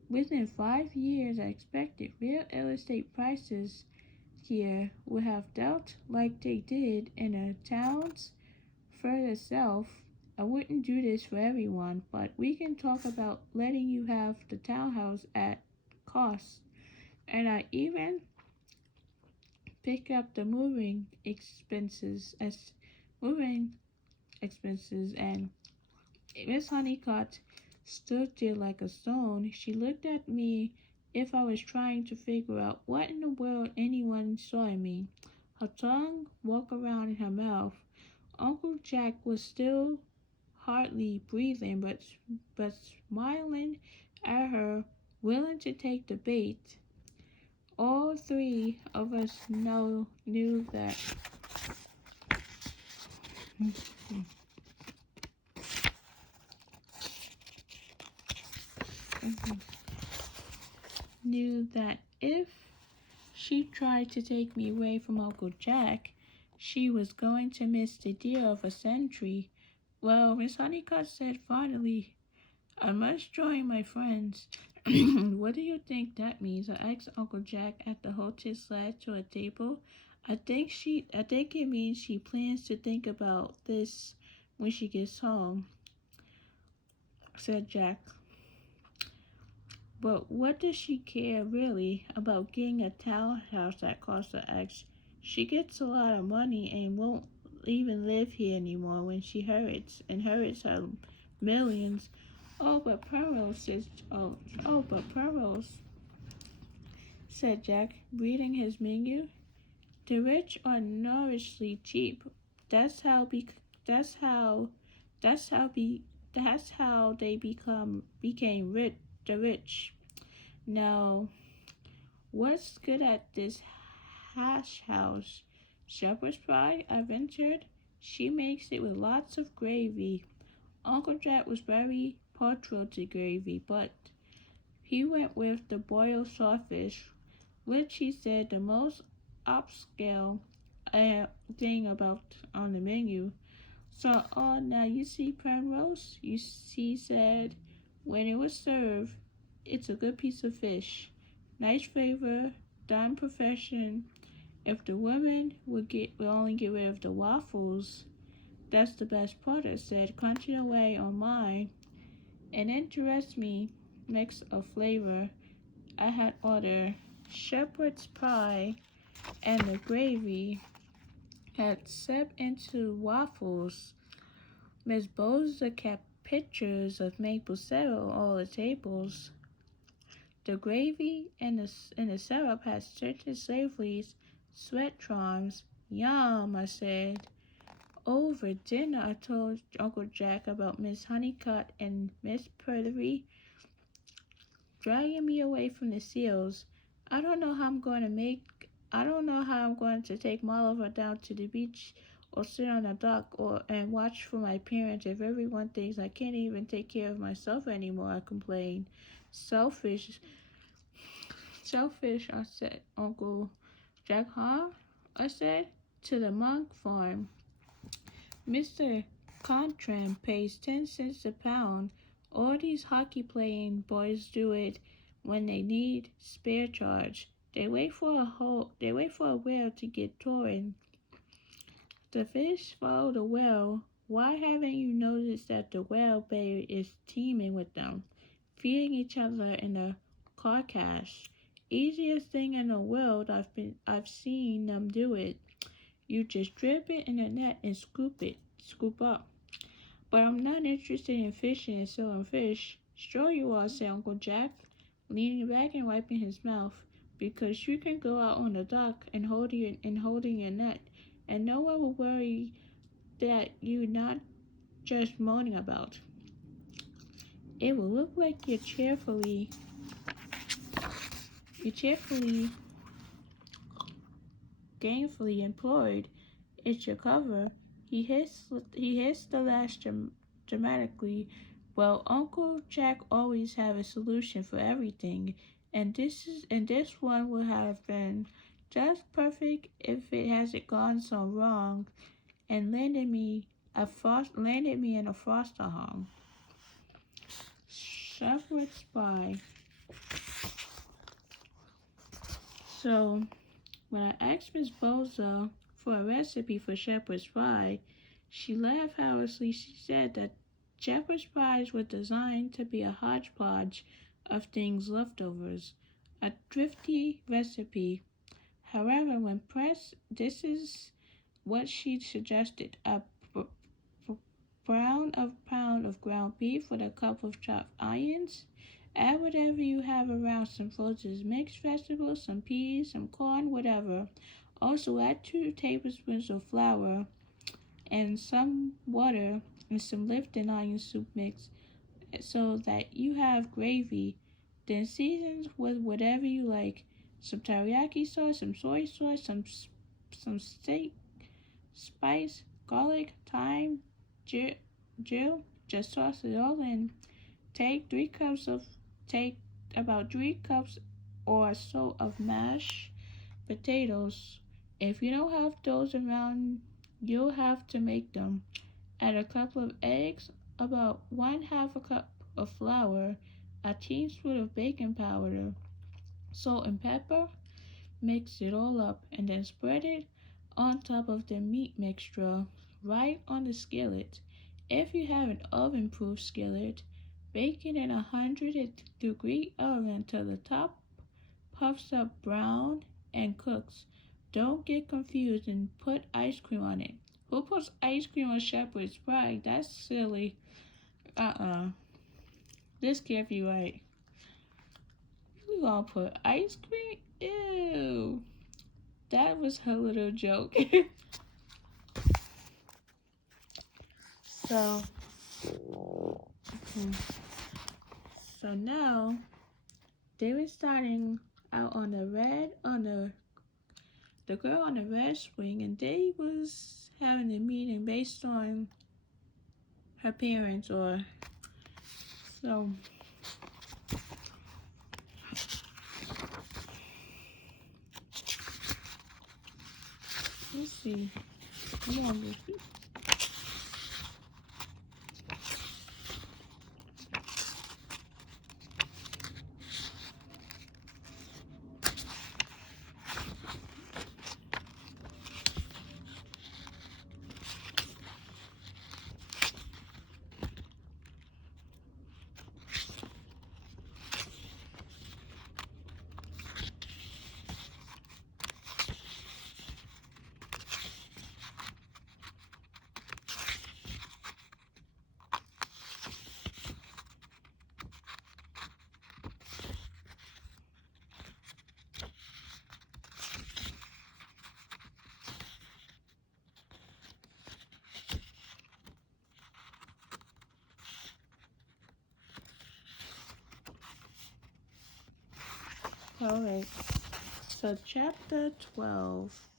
Within 5 years, I expected real estate prices here would have dealt like they did in the towns further south. I wouldn't do this for everyone, but we can talk about letting you have the townhouse at cost. And I even pick up the moving expenses as living expenses, and Miss Honeycutt stood there like a stone. She looked at me if I was trying to figure out what in the world anyone saw in me. Her tongue walked around in her mouth. Uncle Jack was still hardly breathing, but smiling at her, willing to take the bait. All three of us knew that if she tried to take me away from Uncle Jack, she was going to miss the deer of a century. Well, Miss Honeycutt said finally, I must join my friends. What do you think that means? I asked Uncle Jack at the hostess led to a table. I think it means she plans to think about this when she gets home, said Jack. But what does she care really about getting a townhouse that costs an X? She gets a lot of money and won't even live here anymore when she inherits her millions. But Pearls says, but Pearls, said Jack, reading his menu. The rich are notoriously cheap. That's how be, that's how, that's how be, that's how they became rich. The rich. Now, what's good at this hash house? Shepherd's pie, I ventured. She makes it with lots of gravy. Uncle Jack was very partial to gravy, but he went with the boiled sawfish, which he said the most upscale thing about on the menu. So, now you see Penrose? He said, when it was served, it's a good piece of fish. Nice flavor, done perfection. If the women would only get rid of the waffles, that's the best part, I said, crunching away on mine. It interests me, mix of flavor. I had ordered shepherd's pie, and the gravy had seeped into waffles. Miss Boza kept pictures of maple syrup on all the tables. The gravy and the syrup had certain savory sweat charms. Yum, I said. Over dinner, I told Uncle Jack about Miss Honeycutt and Miss Perfidy dragging me away from the seals. I don't know how I'm going to take Oliver down to the beach or sit on a dock and watch for my parents if everyone thinks I can't even take care of myself anymore, I complained. Selfish, I said, Uncle Jack, huh? I said, to the monk farm. Mr. Contram pays 10 cents a pound. All these hockey-playing boys do it when they need spare charge. They wait for a whale to get torn. The fish follow the whale. Why haven't you noticed that the whale bay is teeming with them, feeding each other in the carcass? Easiest thing in the world. I've seen them do it. You just drip it in a net and scoop up. But I'm not interested in fishing and selling fish. Sure you are, said Uncle Jack, leaning back and wiping his mouth, because you can go out on the dock and holding your net, and no one will worry that you're not just moaning about. It will look like you're cheerfully, gainfully employed. It's your cover. He hissed the last dramatically. Well, Uncle Jack always have a solution for everything, and this one would have been just perfect if it hasn't gone so wrong and landed me in a foster home. Shepherd's pie. So when I asked Miss Boza for a recipe for shepherd's pie, she laughed harmlessly. She said that shepherd's pies were designed to be a hodgepodge of things leftovers, a thrifty recipe. However, when pressed, this is what she suggested: a brown a pound of ground beef with a cup of chopped onions. Add whatever you have around, some frozen mixed vegetables, some peas, some corn, whatever. Also add 2 tablespoons of flour and some water and some Lipton onion soup mix so that you have gravy. Then season with whatever you like. Some teriyaki sauce, some soy sauce, some steak spice, garlic, thyme, dill. Just toss it all in. Take 3 cups of take about 3 cups or so of mashed potatoes. If you don't have those around, you'll have to make them. Add a couple of eggs, about 1/2 a cup of flour, a teaspoon of baking powder, salt and pepper. Mix it all up and then spread it on top of the meat mixture right on the skillet. If you have an oven-proof skillet, bake it in 100-degree oven until the top puffs up brown and cooks. Don't get confused and put ice cream on it. Who puts ice cream on shepherd's pie? That's silly. This can't be right. You gonna put ice cream? Ew. That was her little joke. So, so now they were starting out on the girl on the red swing, and they was having a meeting based on her parents or so. Let's see. Come on, Lucy. Alright, so chapter 12,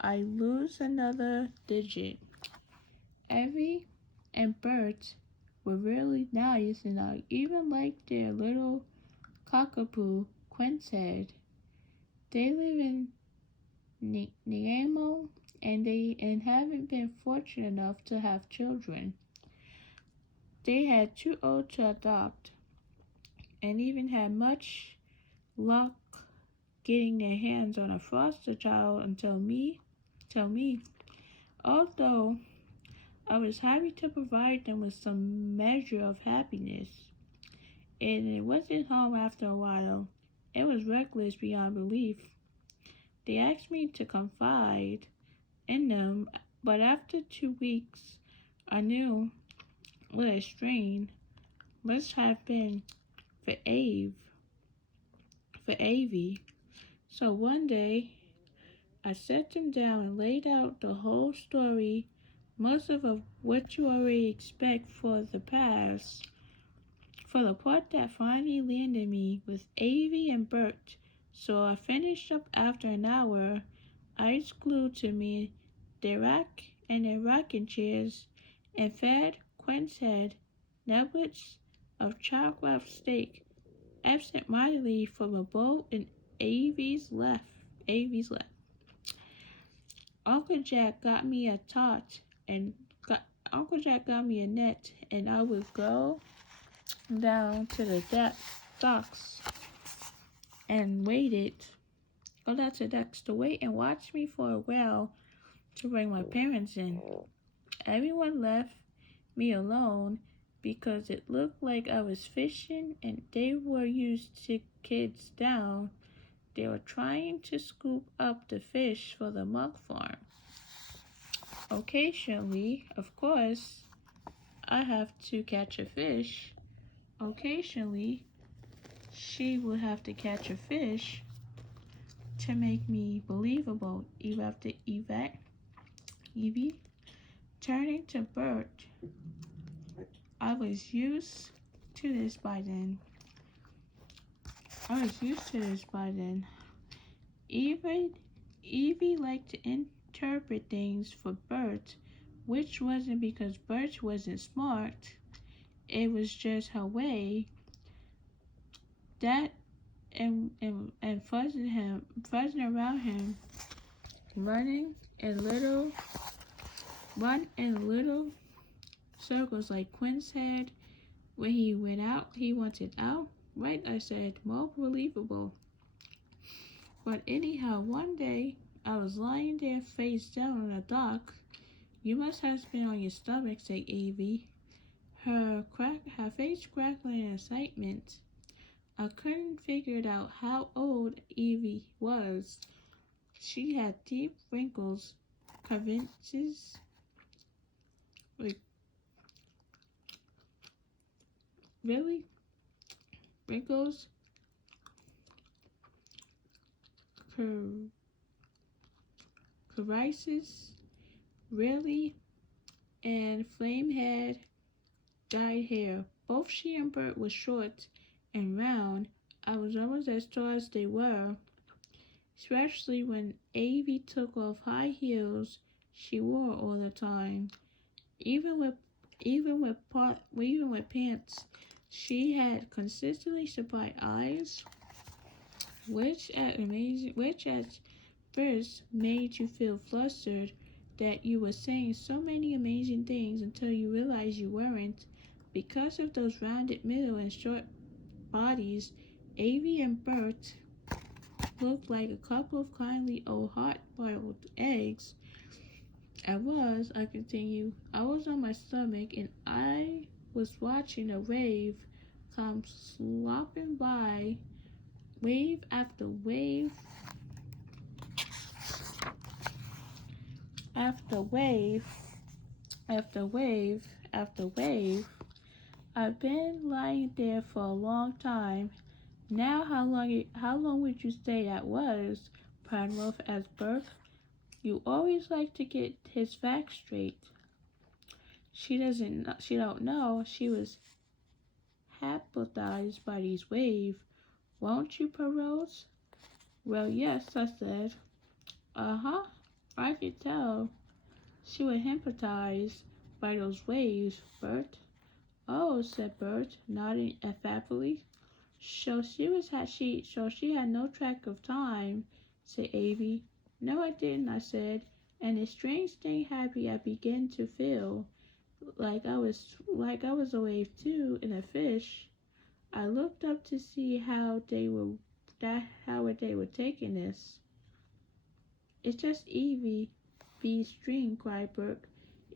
I lose another digit. Avie and Bert were really nice, and I even liked their little cockapoo, Quinn said. They live in Niemo, and haven't been fortunate enough to have children. They had too old to adopt, and even had much luck getting their hands on a foster child until me. Although I was happy to provide them with some measure of happiness, and it wasn't home after a while. It was reckless beyond belief. They asked me to confide in them, but after 2 weeks, I knew what a strain must have been for Avie. So one day, I sat them down and laid out the whole story, most of what you already expect for the past. For the part that finally landed me with Avie and Bert, so I finished up after an hour, eyes glued to me, their rocking chairs, and fed Quinn's head nuggets of chopped steak, absent-mindedly from a bowl in Avie's left. Uncle Jack got me a net, and I would go down to the docks and go down to the docks to wait and watch me for a while to bring my parents in. Everyone left me alone because it looked like I was fishing and they were used to kids down. They were trying to scoop up the fish for the mug farm. Occasionally, of course, I have to catch a fish. Occasionally, she would have to catch a fish to make me believable. Evie, turning to Bert. I was used to this by then. Even Evie liked to interpret things for Bert, which wasn't because Bert wasn't smart. It was just her way. That and fuzzing around him, running in little run in little circles like Quinn's head when he wanted out. Right, I said, more believable. But anyhow, one day I was lying there face down on a dock. You must have been on your stomach, said Avie, her face crackling in excitement. I couldn't figure out how old Avie was. She had deep wrinkles, crevices, like really wrinkles, crevices, really, and flame-head dyed hair. Both she and Bert were short and round. I was almost as tall as they were, especially when Avie took off high heels she wore all the time. Even with pants, she had consistently surprised eyes, which at first made you feel flustered that you were saying so many amazing things until you realized you weren't. Because of those rounded middle and short bodies, Avie and Bert looked like a couple of kindly old hot-boiled eggs. I continue, I was on my stomach and I was watching a wave come slopping by, wave after wave after wave after wave after wave. I've been lying there for a long time. Now how long would you say that was? Pranwolf asked Bert. You always like to get his facts straight. She don't know. She was hypnotized by these waves. Won't you, Perose? Well, yes, I said. Uh-huh. I could tell. She was hypnotized by those waves, Bert. Oh, said Bert, nodding affably. So she had no track of time, said Avie. No, I didn't, I said, and a strange thing happy I began to feel, like I was a wave too, in a fish. I looked up to see how they were taking this. It's just Evie, bee string, cried Bert.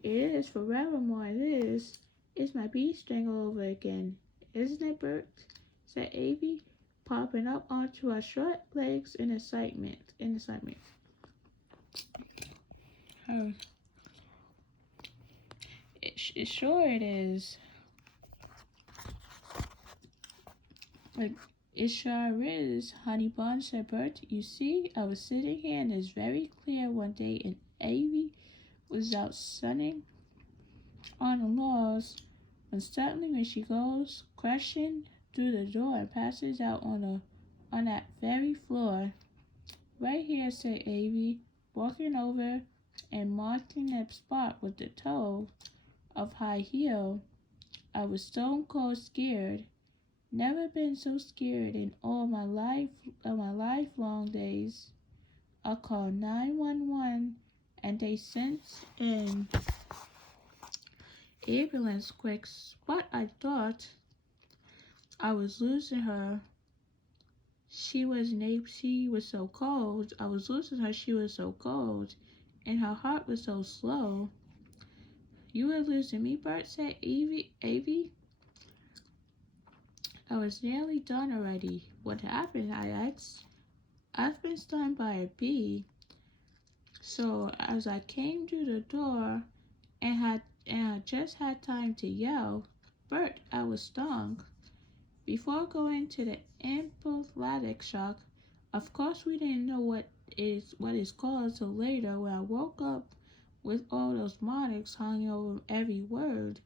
It is forevermore, it is. It's my bee string all over again, isn't it, Bert? Said Avie, popping up onto her short legs in excitement. Oh, sure it is. Like, it sure is, honey bun, said Bert. You see, I was sitting here and it's very clear one day and Avie was out sunning on the laws, and suddenly when she goes crashing through the door and passes out on that very floor. Right here, said Avie, walking over and marking that spot with the toe of high heel. I was stone cold scared. Never been so scared in all my lifelong days. I called 911 and they sent an ambulance quick, but I thought I was losing her. She was so cold. I was losing her. She was so cold, and her heart was so slow. You were losing me, Bert, said Avie. I was nearly done already. What happened? I asked. I've been stung by a bee. So as I came through the door and and I just had time to yell, "Bert, I was stung," before going to the anaphylactic shock. Of course, we didn't know what is called until later when I woke up with all those monarchs hanging over every word.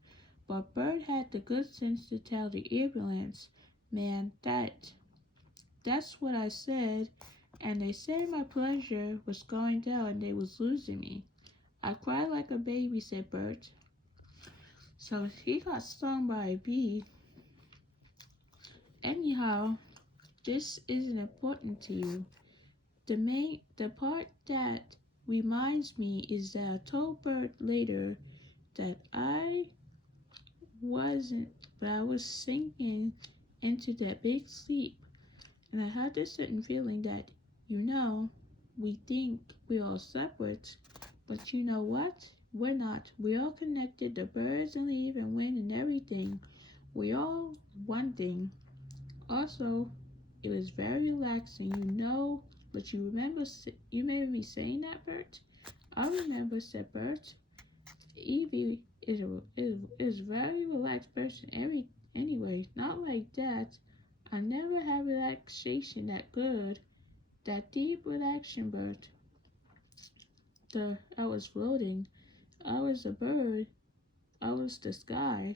But Bert had the good sense to tell the ambulance man that's what I said, and they said my pressure was going down and they was losing me. I cried like a baby, said Bert. So he got stung by a bee. Anyhow, this isn't important to you. The part that reminds me is that I told Bert later that I was sinking into that big sleep, and I had this certain feeling that, we think we're all separate, but you know what? We're not. We're all connected, the birds and leaves and wind and everything. We're all one thing. Also, it was very relaxing, but you remember me saying that, Bert? I remember, said Bert. Avie is a very relaxed person anyway, not like that. I never had relaxation that good, that deep relaxation, Bert. I was floating. I was a bird. I was the sky.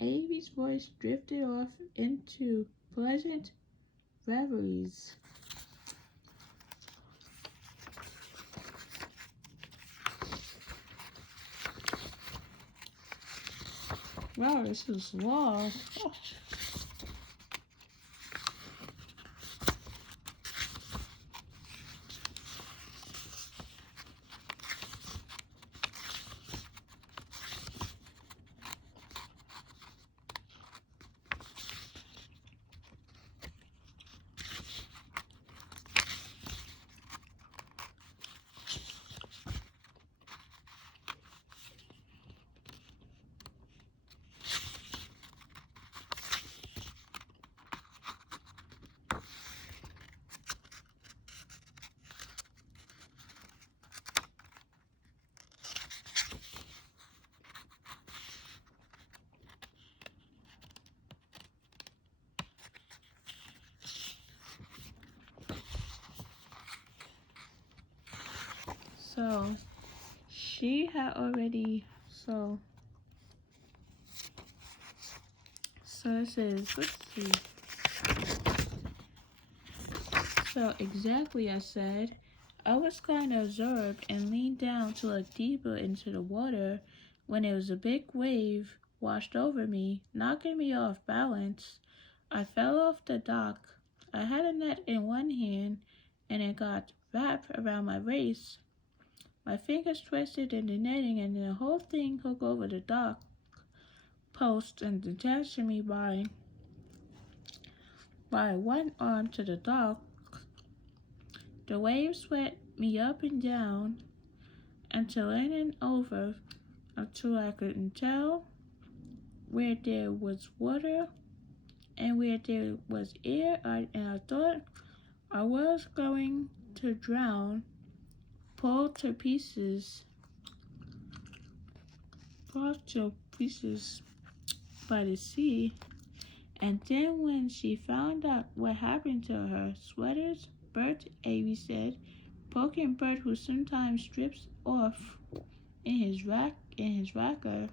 Avie's voice drifted off into pleasant reveries. Wow, this is long. Oh. So she had already so it says, let's see. So exactly, I said. I was kind of absorbed and leaned down to look deeper into the water when it was a big wave washed over me, knocking me off balance. I fell off the dock. I had a net in one hand and it got wrapped around my waist. My fingers twisted in the netting and the whole thing hooked over the dock post and attached me by one arm to the dock. The waves swept me up and down until in and over until I couldn't tell where there was water and where there was air, and I thought I was going to drown, pulled to pieces by the sea. And then when she found out what happened to her sweaters, Bert, Avie said, poking Bert, who sometimes strips off in his rocker.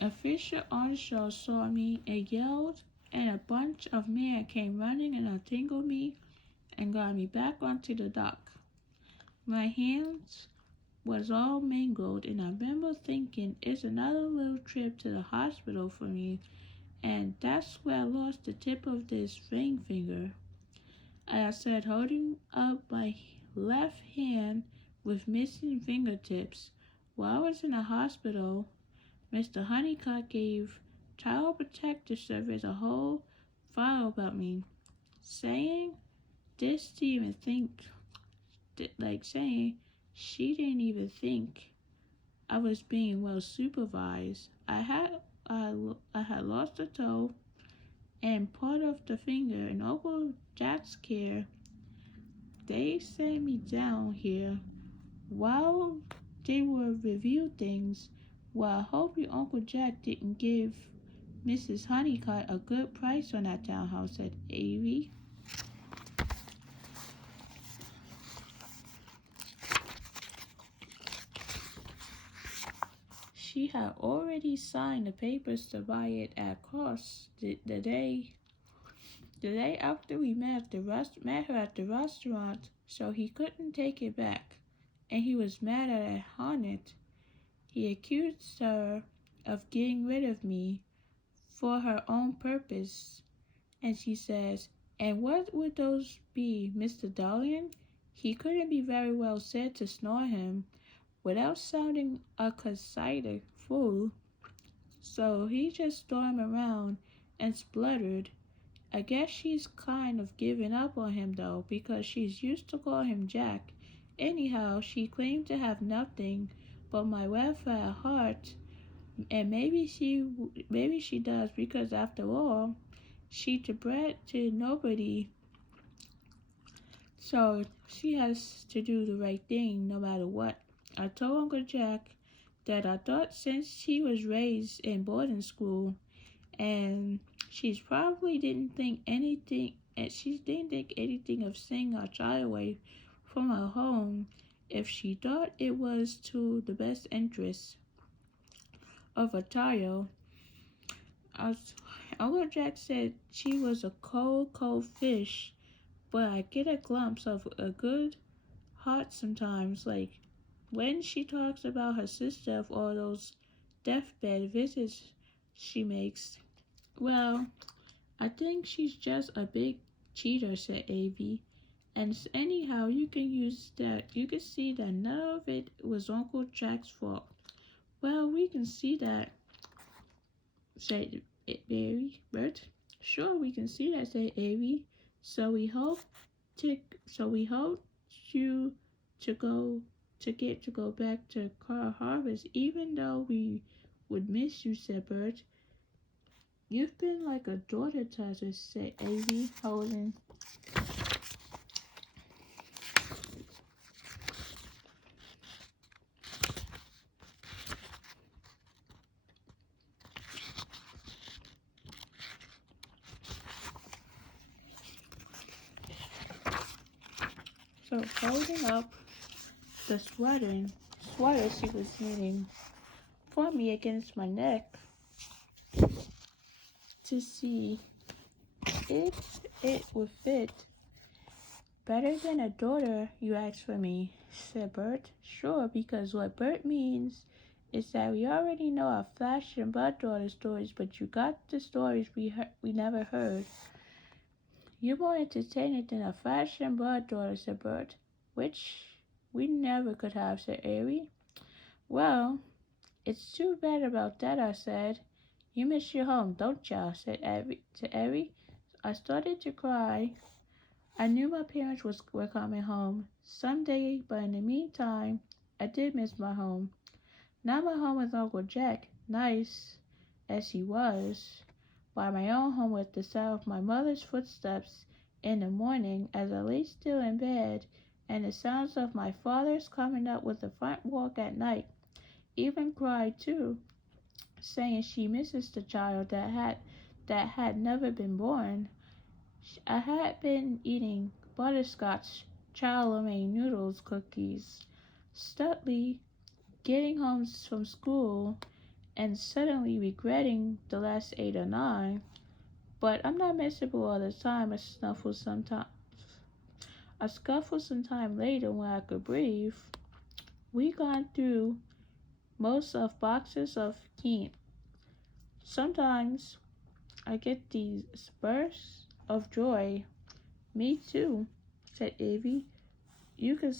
A fisher on the shore saw me and yelled, and a bunch of men came running and untangled me and got me back onto the dock. My hands was all mangled, and I remember thinking, it's another little trip to the hospital for me, and that's where I lost the tip of this ring finger. I said, holding up my left hand with missing fingertips. While I was in the hospital, Mr. Honeycutt gave Child Protective Service a whole file about me, saying saying she didn't even think I was being well supervised. I had lost a toe and part of the finger. In Uncle Jack's care, they sent me down here while they will review things. Well, I hope your Uncle Jack didn't give Mrs. Honeycutt a good price on that townhouse, said Avie. She had already signed the papers to buy it at cost the day after we met her at the restaurant, so he couldn't take it back, and he was mad at Honnet. He accused her of getting rid of me for her own purpose, and she says, "And what would those be, Mr. Dalian?" He couldn't be very well said to snore him without sounding a conceited fool, so he just stormed around and spluttered. I guess she's kind of given up on him though, because she's used to call him Jack. Anyhow, she claimed to have nothing but my welfare at heart, and maybe she does, because after all, she's a brat to nobody, so she has to do the right thing no matter what. I told Uncle Jack that I thought since she was raised in boarding school, and she probably didn't think anything, of sending our child away from her home if she thought it was to the best interest of a child. Uncle Jack said she was a cold fish, but I get a glimpse of a good heart sometimes, like when she talks about her sister of all those deathbed visits she makes. Well, I think she's just a big cheater, said Avie. And anyhow, you can see that none of it was Uncle Jack's fault. Well, we can see that, said Bert. Sure, we can see that, said Avie. So we hope you to go back to Car Harvest, even though we would miss you, said Bert. You've been like a daughter to us, said Avie, holding. So holding up the sweater she was knitting for me against my neck to see if it would fit. Better than a daughter, you asked for me, said Bert. Sure, because what Bert means is that we already know our flash and blood daughter stories, but you got the stories we never heard. You're more entertaining than a flash and blood daughter, said Bert, which we never could have, said Avie. Well, it's too bad about that, I said. You miss your home, don't ya? Said Avie. I started to cry. I knew my parents were coming home someday, but in the meantime, I did miss my home. Not my home with Uncle Jack, nice as he was, but my own home with the sound of my mother's footsteps in the morning as I lay still in bed, and the sounds of my father's coming up with the front walk at night. Even cried too, saying she misses the child that had never been born. I had been eating butterscotch chow mein noodles cookies, steadily getting home from school, and suddenly regretting the last 8 or 9. But I'm not miserable all the time. I scuffle sometime later when I could breathe. We gone through most of boxes of Keen. Sometimes I get these bursts of joy. Me too, said Avie. You could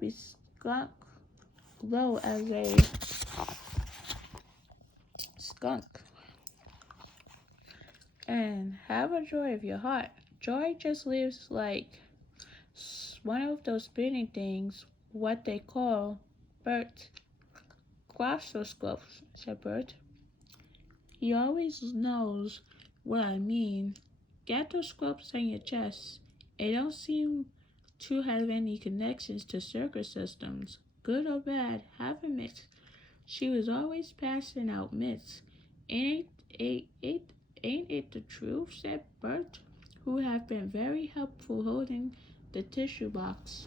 be skunk low as a skunk, and have a joy of your heart. Joy just lives like one of those spinning things, what they call Bert. Quastroscopes, said Bert. He always knows what I mean. Gatoscopes on your chest. It don't seem to have any connections to circuit systems. good or bad, have a mitt. She was always passing out mitts. Ain't it the truth, said Bert, who had been very helpful holding the tissue box.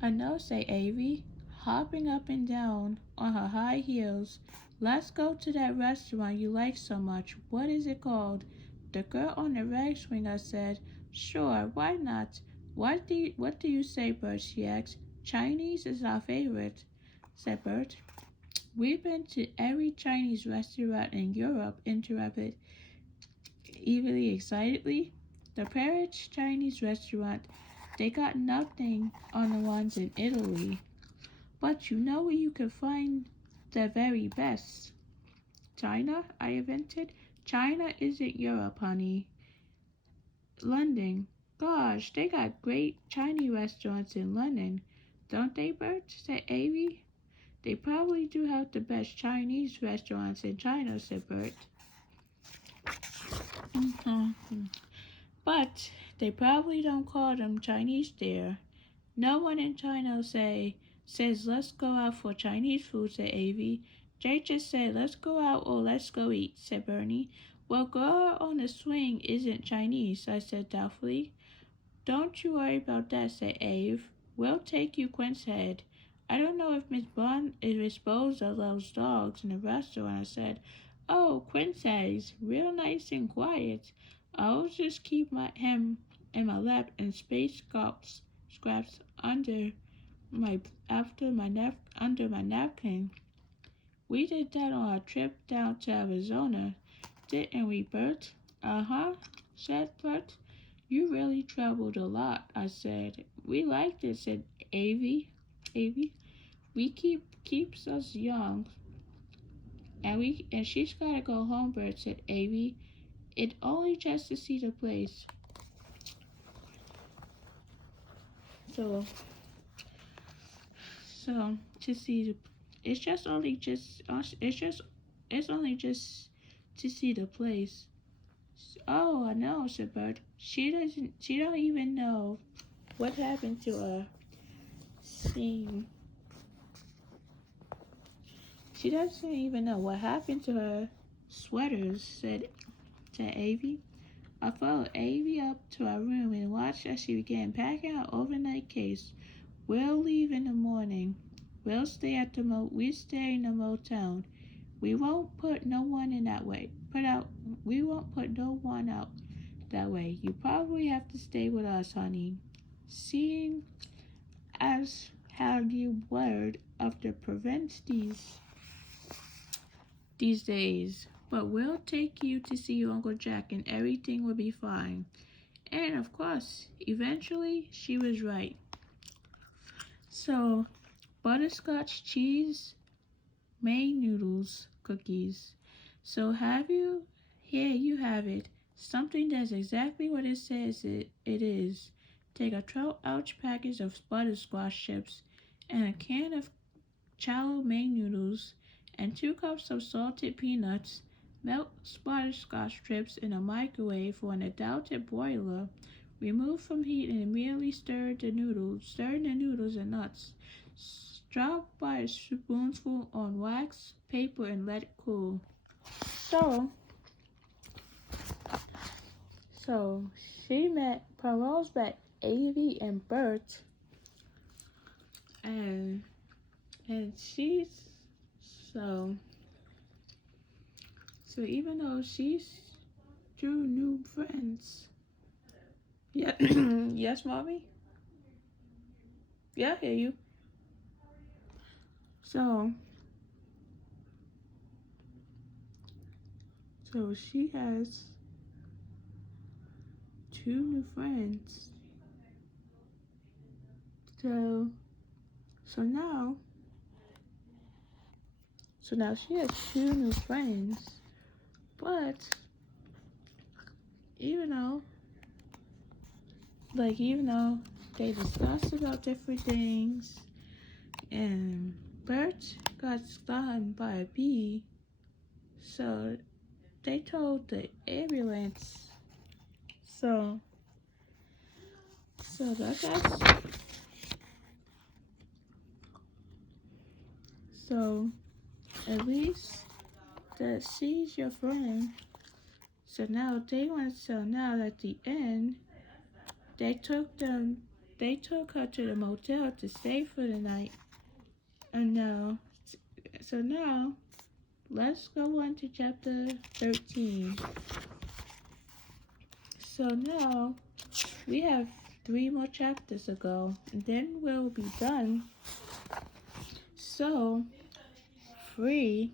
I know, said Avie, hopping up and down on her high heels. Let's go to that restaurant you like so much. What is it called? The girl on the rag swing, I said. Sure, why not? What do you say, Bert? She asked. Chinese is our favorite, said Bert. We've been to every Chinese restaurant in Europe, interrupted Evie excitedly. The Paris Chinese restaurant, they got nothing on the ones in Italy. But you know where you can find the very best. China, I invented. China isn't Europe, honey. London. Gosh, they got great Chinese restaurants in London, don't they, Bert? Said Avie. They probably do have the best Chinese restaurants in China, said Bert. But they probably don't call them Chinese there. No one in China says let's go out for Chinese food, said Avie. Jay just said let's go out or let's go eat, said Bernie. Well, girl on the swing isn't Chinese, I said doubtfully. Don't you worry about that, said Ave. We'll take you Quince Head. I don't know if Miss Bond is disposed of those dogs in the restaurant, I said. Oh, Quince Head's real nice and quiet. I'll just keep him in my lap and space scraps under my napkin. We did that on our trip down to Arizona, didn't we, Bert? Uh-huh, said Bert. You really traveled a lot, I said. We liked it, said Avie. We keeps us young. And she's gotta go home, Bert, said Avie. It only just to see the place. So to see the it's only just to see the place. Oh, I know, said Bert. She don't even know what happened to her. She doesn't even know what happened to her sweaters, said Avie. I followed Avie up to our room and watched as she began packing our overnight case. We'll leave in the morning. We stay in the motel. We won't put no one in that way. We won't put no one out that way. You probably have to stay with us, honey. Seeing as how you blurred of the prevents these days. But we'll take you to see your Uncle Jack and everything will be fine. And of course, eventually she was right. So, butterscotch cheese, Maine noodles, cookies. So here you have it. Something that's exactly what it says it is. Take a 12-ounce package of butterscotch chips and a can of chow mein noodles and 2 cups of salted peanuts. Melt butterscotch strips in a microwave or an adulted broiler. Remove from heat and immediately stir the noodles and nuts. Drop by a spoonful on wax paper and let it cool. So Parole's met Avie and Bert, and she's so even though she's drew new friends. Yeah, yes, mommy. Yeah, I hear you. So she has 2 new friends. So now she has 2 new friends. But even though they discussed about different things and Bert got stung by a bee, so they told the ambulance. So So that's so at least that she's your friend. So now at the end they took her to the motel to stay for the night. And now let's go on to chapter 13. So now we have 3 more chapters to go, and then we'll be done. So, free,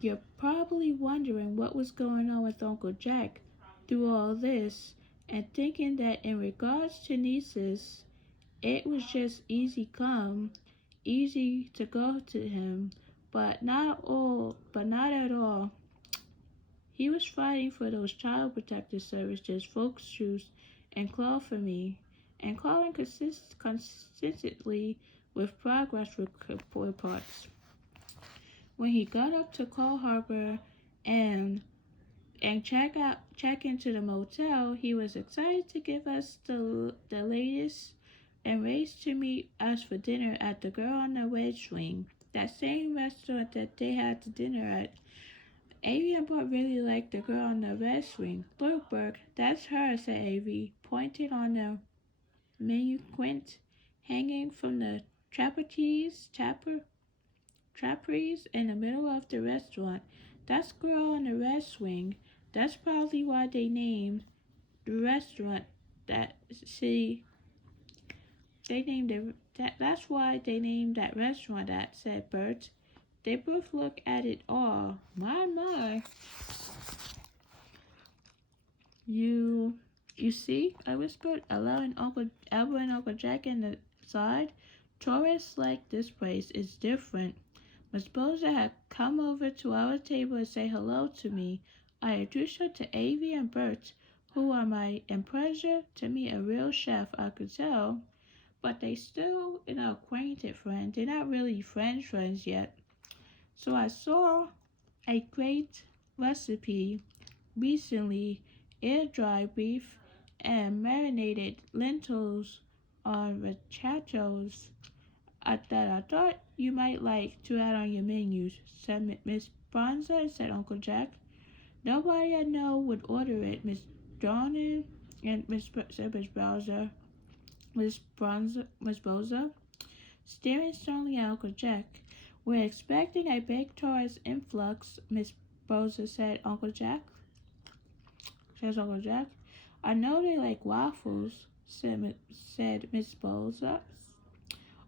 you're probably wondering what was going on with Uncle Jack through all this, and thinking that in regards to nieces, it was just easy to go to him, but not at all. He was fighting for those child protective services folks choose and claw for me, and calling consistently with progress reports. When he got up to Cole Harbor and check into the motel, he was excited to give us the latest and raced to meet us for dinner at the Girl on the Wedge Swing, that same restaurant that they had the dinner at. Avie and Bert really liked the girl on the red swing. Look, Bert, that's her, said Avie, pointing on the menu quint hanging from the trapeze in the middle of the restaurant. That's girl on the red swing. That's probably why they named the restaurant that. See, they named that. That's why they named that restaurant that," said Bert. They both looked at it all. My. You see, I whispered, allowing Uncle Albert and Uncle Jack in the side. Tourists like this place. It's different. Miss Boza had come over to our table to say hello to me. I introduced her to Avie and Bert, who are my pleasure to meet a real chef, I could tell. But they still acquainted friends. They're not really friends yet. So I saw a great recipe recently, air-dried beef and marinated lentils on rachatos that I thought you might like to add on your menus, said Miss Bronza, said Uncle Jack. Nobody I know would order it, Miss Dawning and said Miss Bowser. Miss Boza, staring sternly at Uncle Jack. We're expecting a big tourist influx, Miss Boza, said Uncle Jack. Says Uncle Jack. I know they like waffles, said Miss Boza.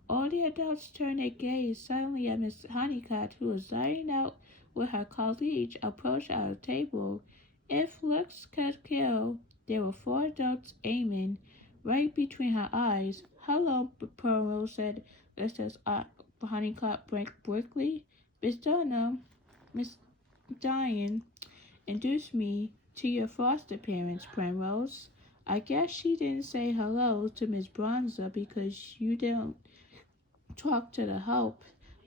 All the adults turned their gaze suddenly at Miss Honeycutt, who was dining out with her colleague, approached our table. If looks could kill, there were 4 adults aiming right between her eyes. Hello, Pearl, said Mrs. Honeycutt briskly. Miss Donna, Miss Diane, introduced me to your foster parents, Primrose. I guess she didn't say hello to Miss Bronza because you don't talk to the help.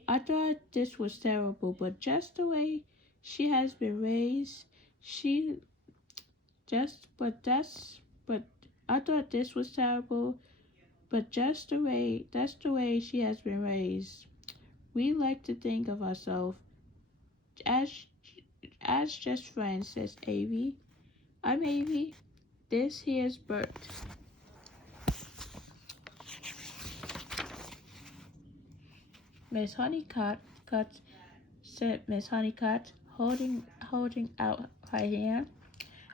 I thought this was terrible, but just the way she has been raised, she just but I thought this was terrible, but that's the way she has been raised. We like to think of ourselves as just friends, says Avie. I'm Avie. This here's Bert. Miss Honeycutt said Miss Honeycutt, holding out her hand.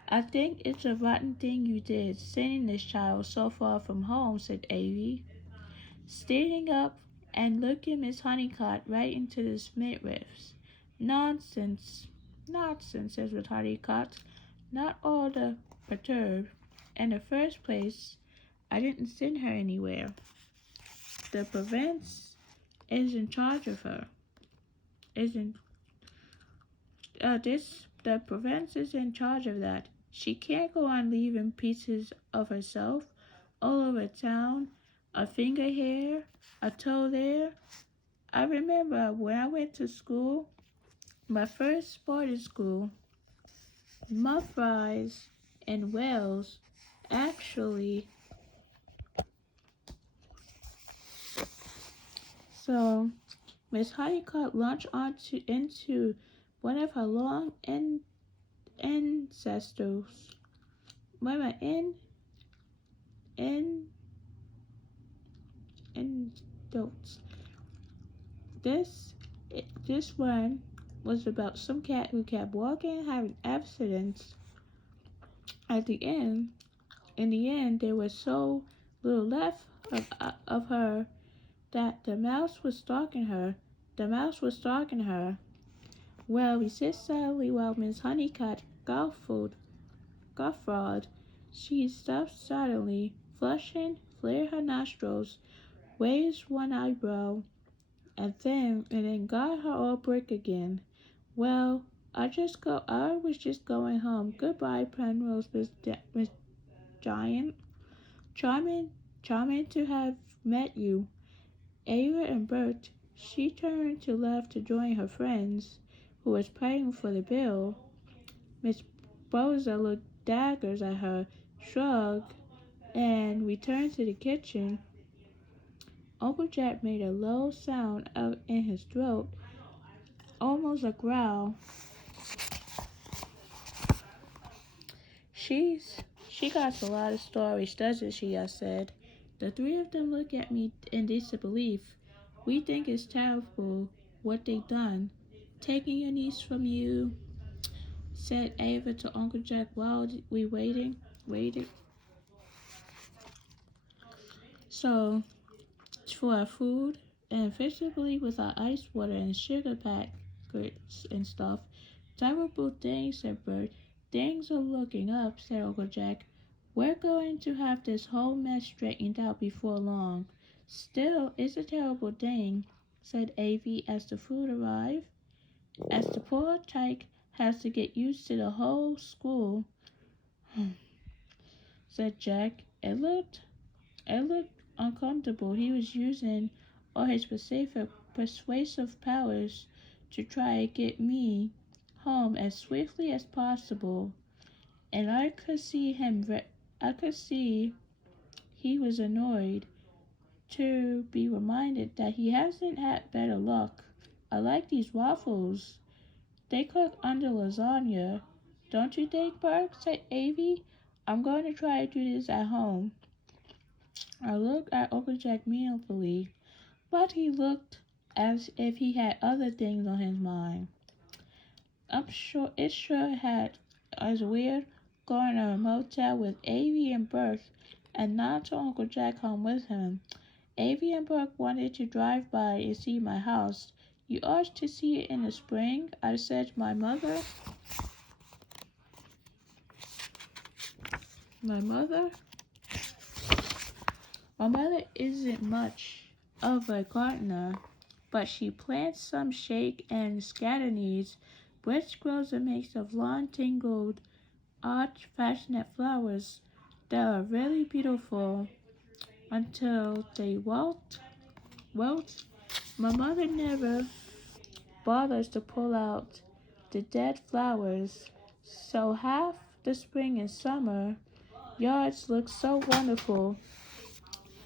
I think it's a rotten thing you did, sending this child so far from home, said Avie, standing up and looking Miss Honeycutt right into the midriffs. Nonsense, says Miss Honeycutt, not all the perturbed. In the first place, I didn't send her anywhere. The Provence is in charge of her. The Provence is in charge of that. She can't go on leaving pieces of herself all over town, a finger here, a toe there. I remember when I went to school, my first boarding school, Muffries in Wales. Actually, So Miss Honeycutt launched into one of her long ancestors. Wait a minute, in notes. This this one was about some cat who kept walking, having accidents. At the end, in the end, there was so little left of her that the mouse was stalking her. The mouse was stalking her. Well, we sit sadly while Miss Honeycutt guffawed. She stopped suddenly, flushing, flared her nostrils, raised one eyebrow, and then got her all brick again. Well, I was just going home. Goodbye, Penrose, Miss Giant. Charming, charming to have met you. Avie and Bert. She turned to left to join her friends, who was paying for the bill. Miss Boza looked daggers at her, shrugged, and returned to the kitchen. Uncle Jack made a low sound out in his throat, almost a growl. She got a lot of stories, doesn't she? I said. The three of them looked at me in disbelief. We think it's terrible what they done. Taking your niece from you, said Ava to Uncle Jack while we waited. So, for our food, and physically with our ice water and sugar packets and stuff. Terrible things, said Bert. Things are looking up, said Uncle Jack. We're going to have this whole mess straightened out before long. Still, it's a terrible thing, said Avie as the food arrived. As the poor tyke has to get used to the whole school, said Jack. It looked uncomfortable. He was using all his persuasive powers to try and get me home as swiftly as possible, and I could see he was annoyed to be reminded that he hasn't had better luck. I like these waffles. They cook under lasagna. Don't you think, Bert? Said Avie. I'm going to try to do this at home. I looked at Uncle Jack meaningfully, but he looked as if he had other things on his mind. I'm sure it sure had as weird going to a motel with Avie and Bert and not to Uncle Jack home with him. Avie and Bert wanted to drive by and see my house. You ought to see it in the spring, I said to my mother. My mother isn't much of a gardener, but she plants some shake and scatterneeds, which grows a mix of long-tingled, odd-fashioned flowers that are really beautiful until they wilt. My mother never bothers to pull out the dead flowers, so half the spring and summer yards look so wonderful,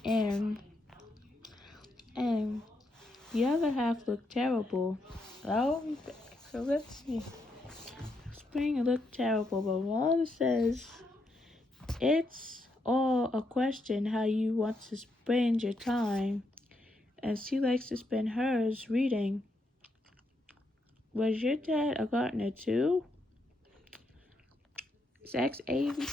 and and the other half look terrible. Oh, so let's see. Spring looked terrible, but Walter says it's all a question how you want to spend your time, and she likes to spend hers reading. Was your dad a gardener too? Sex Avie.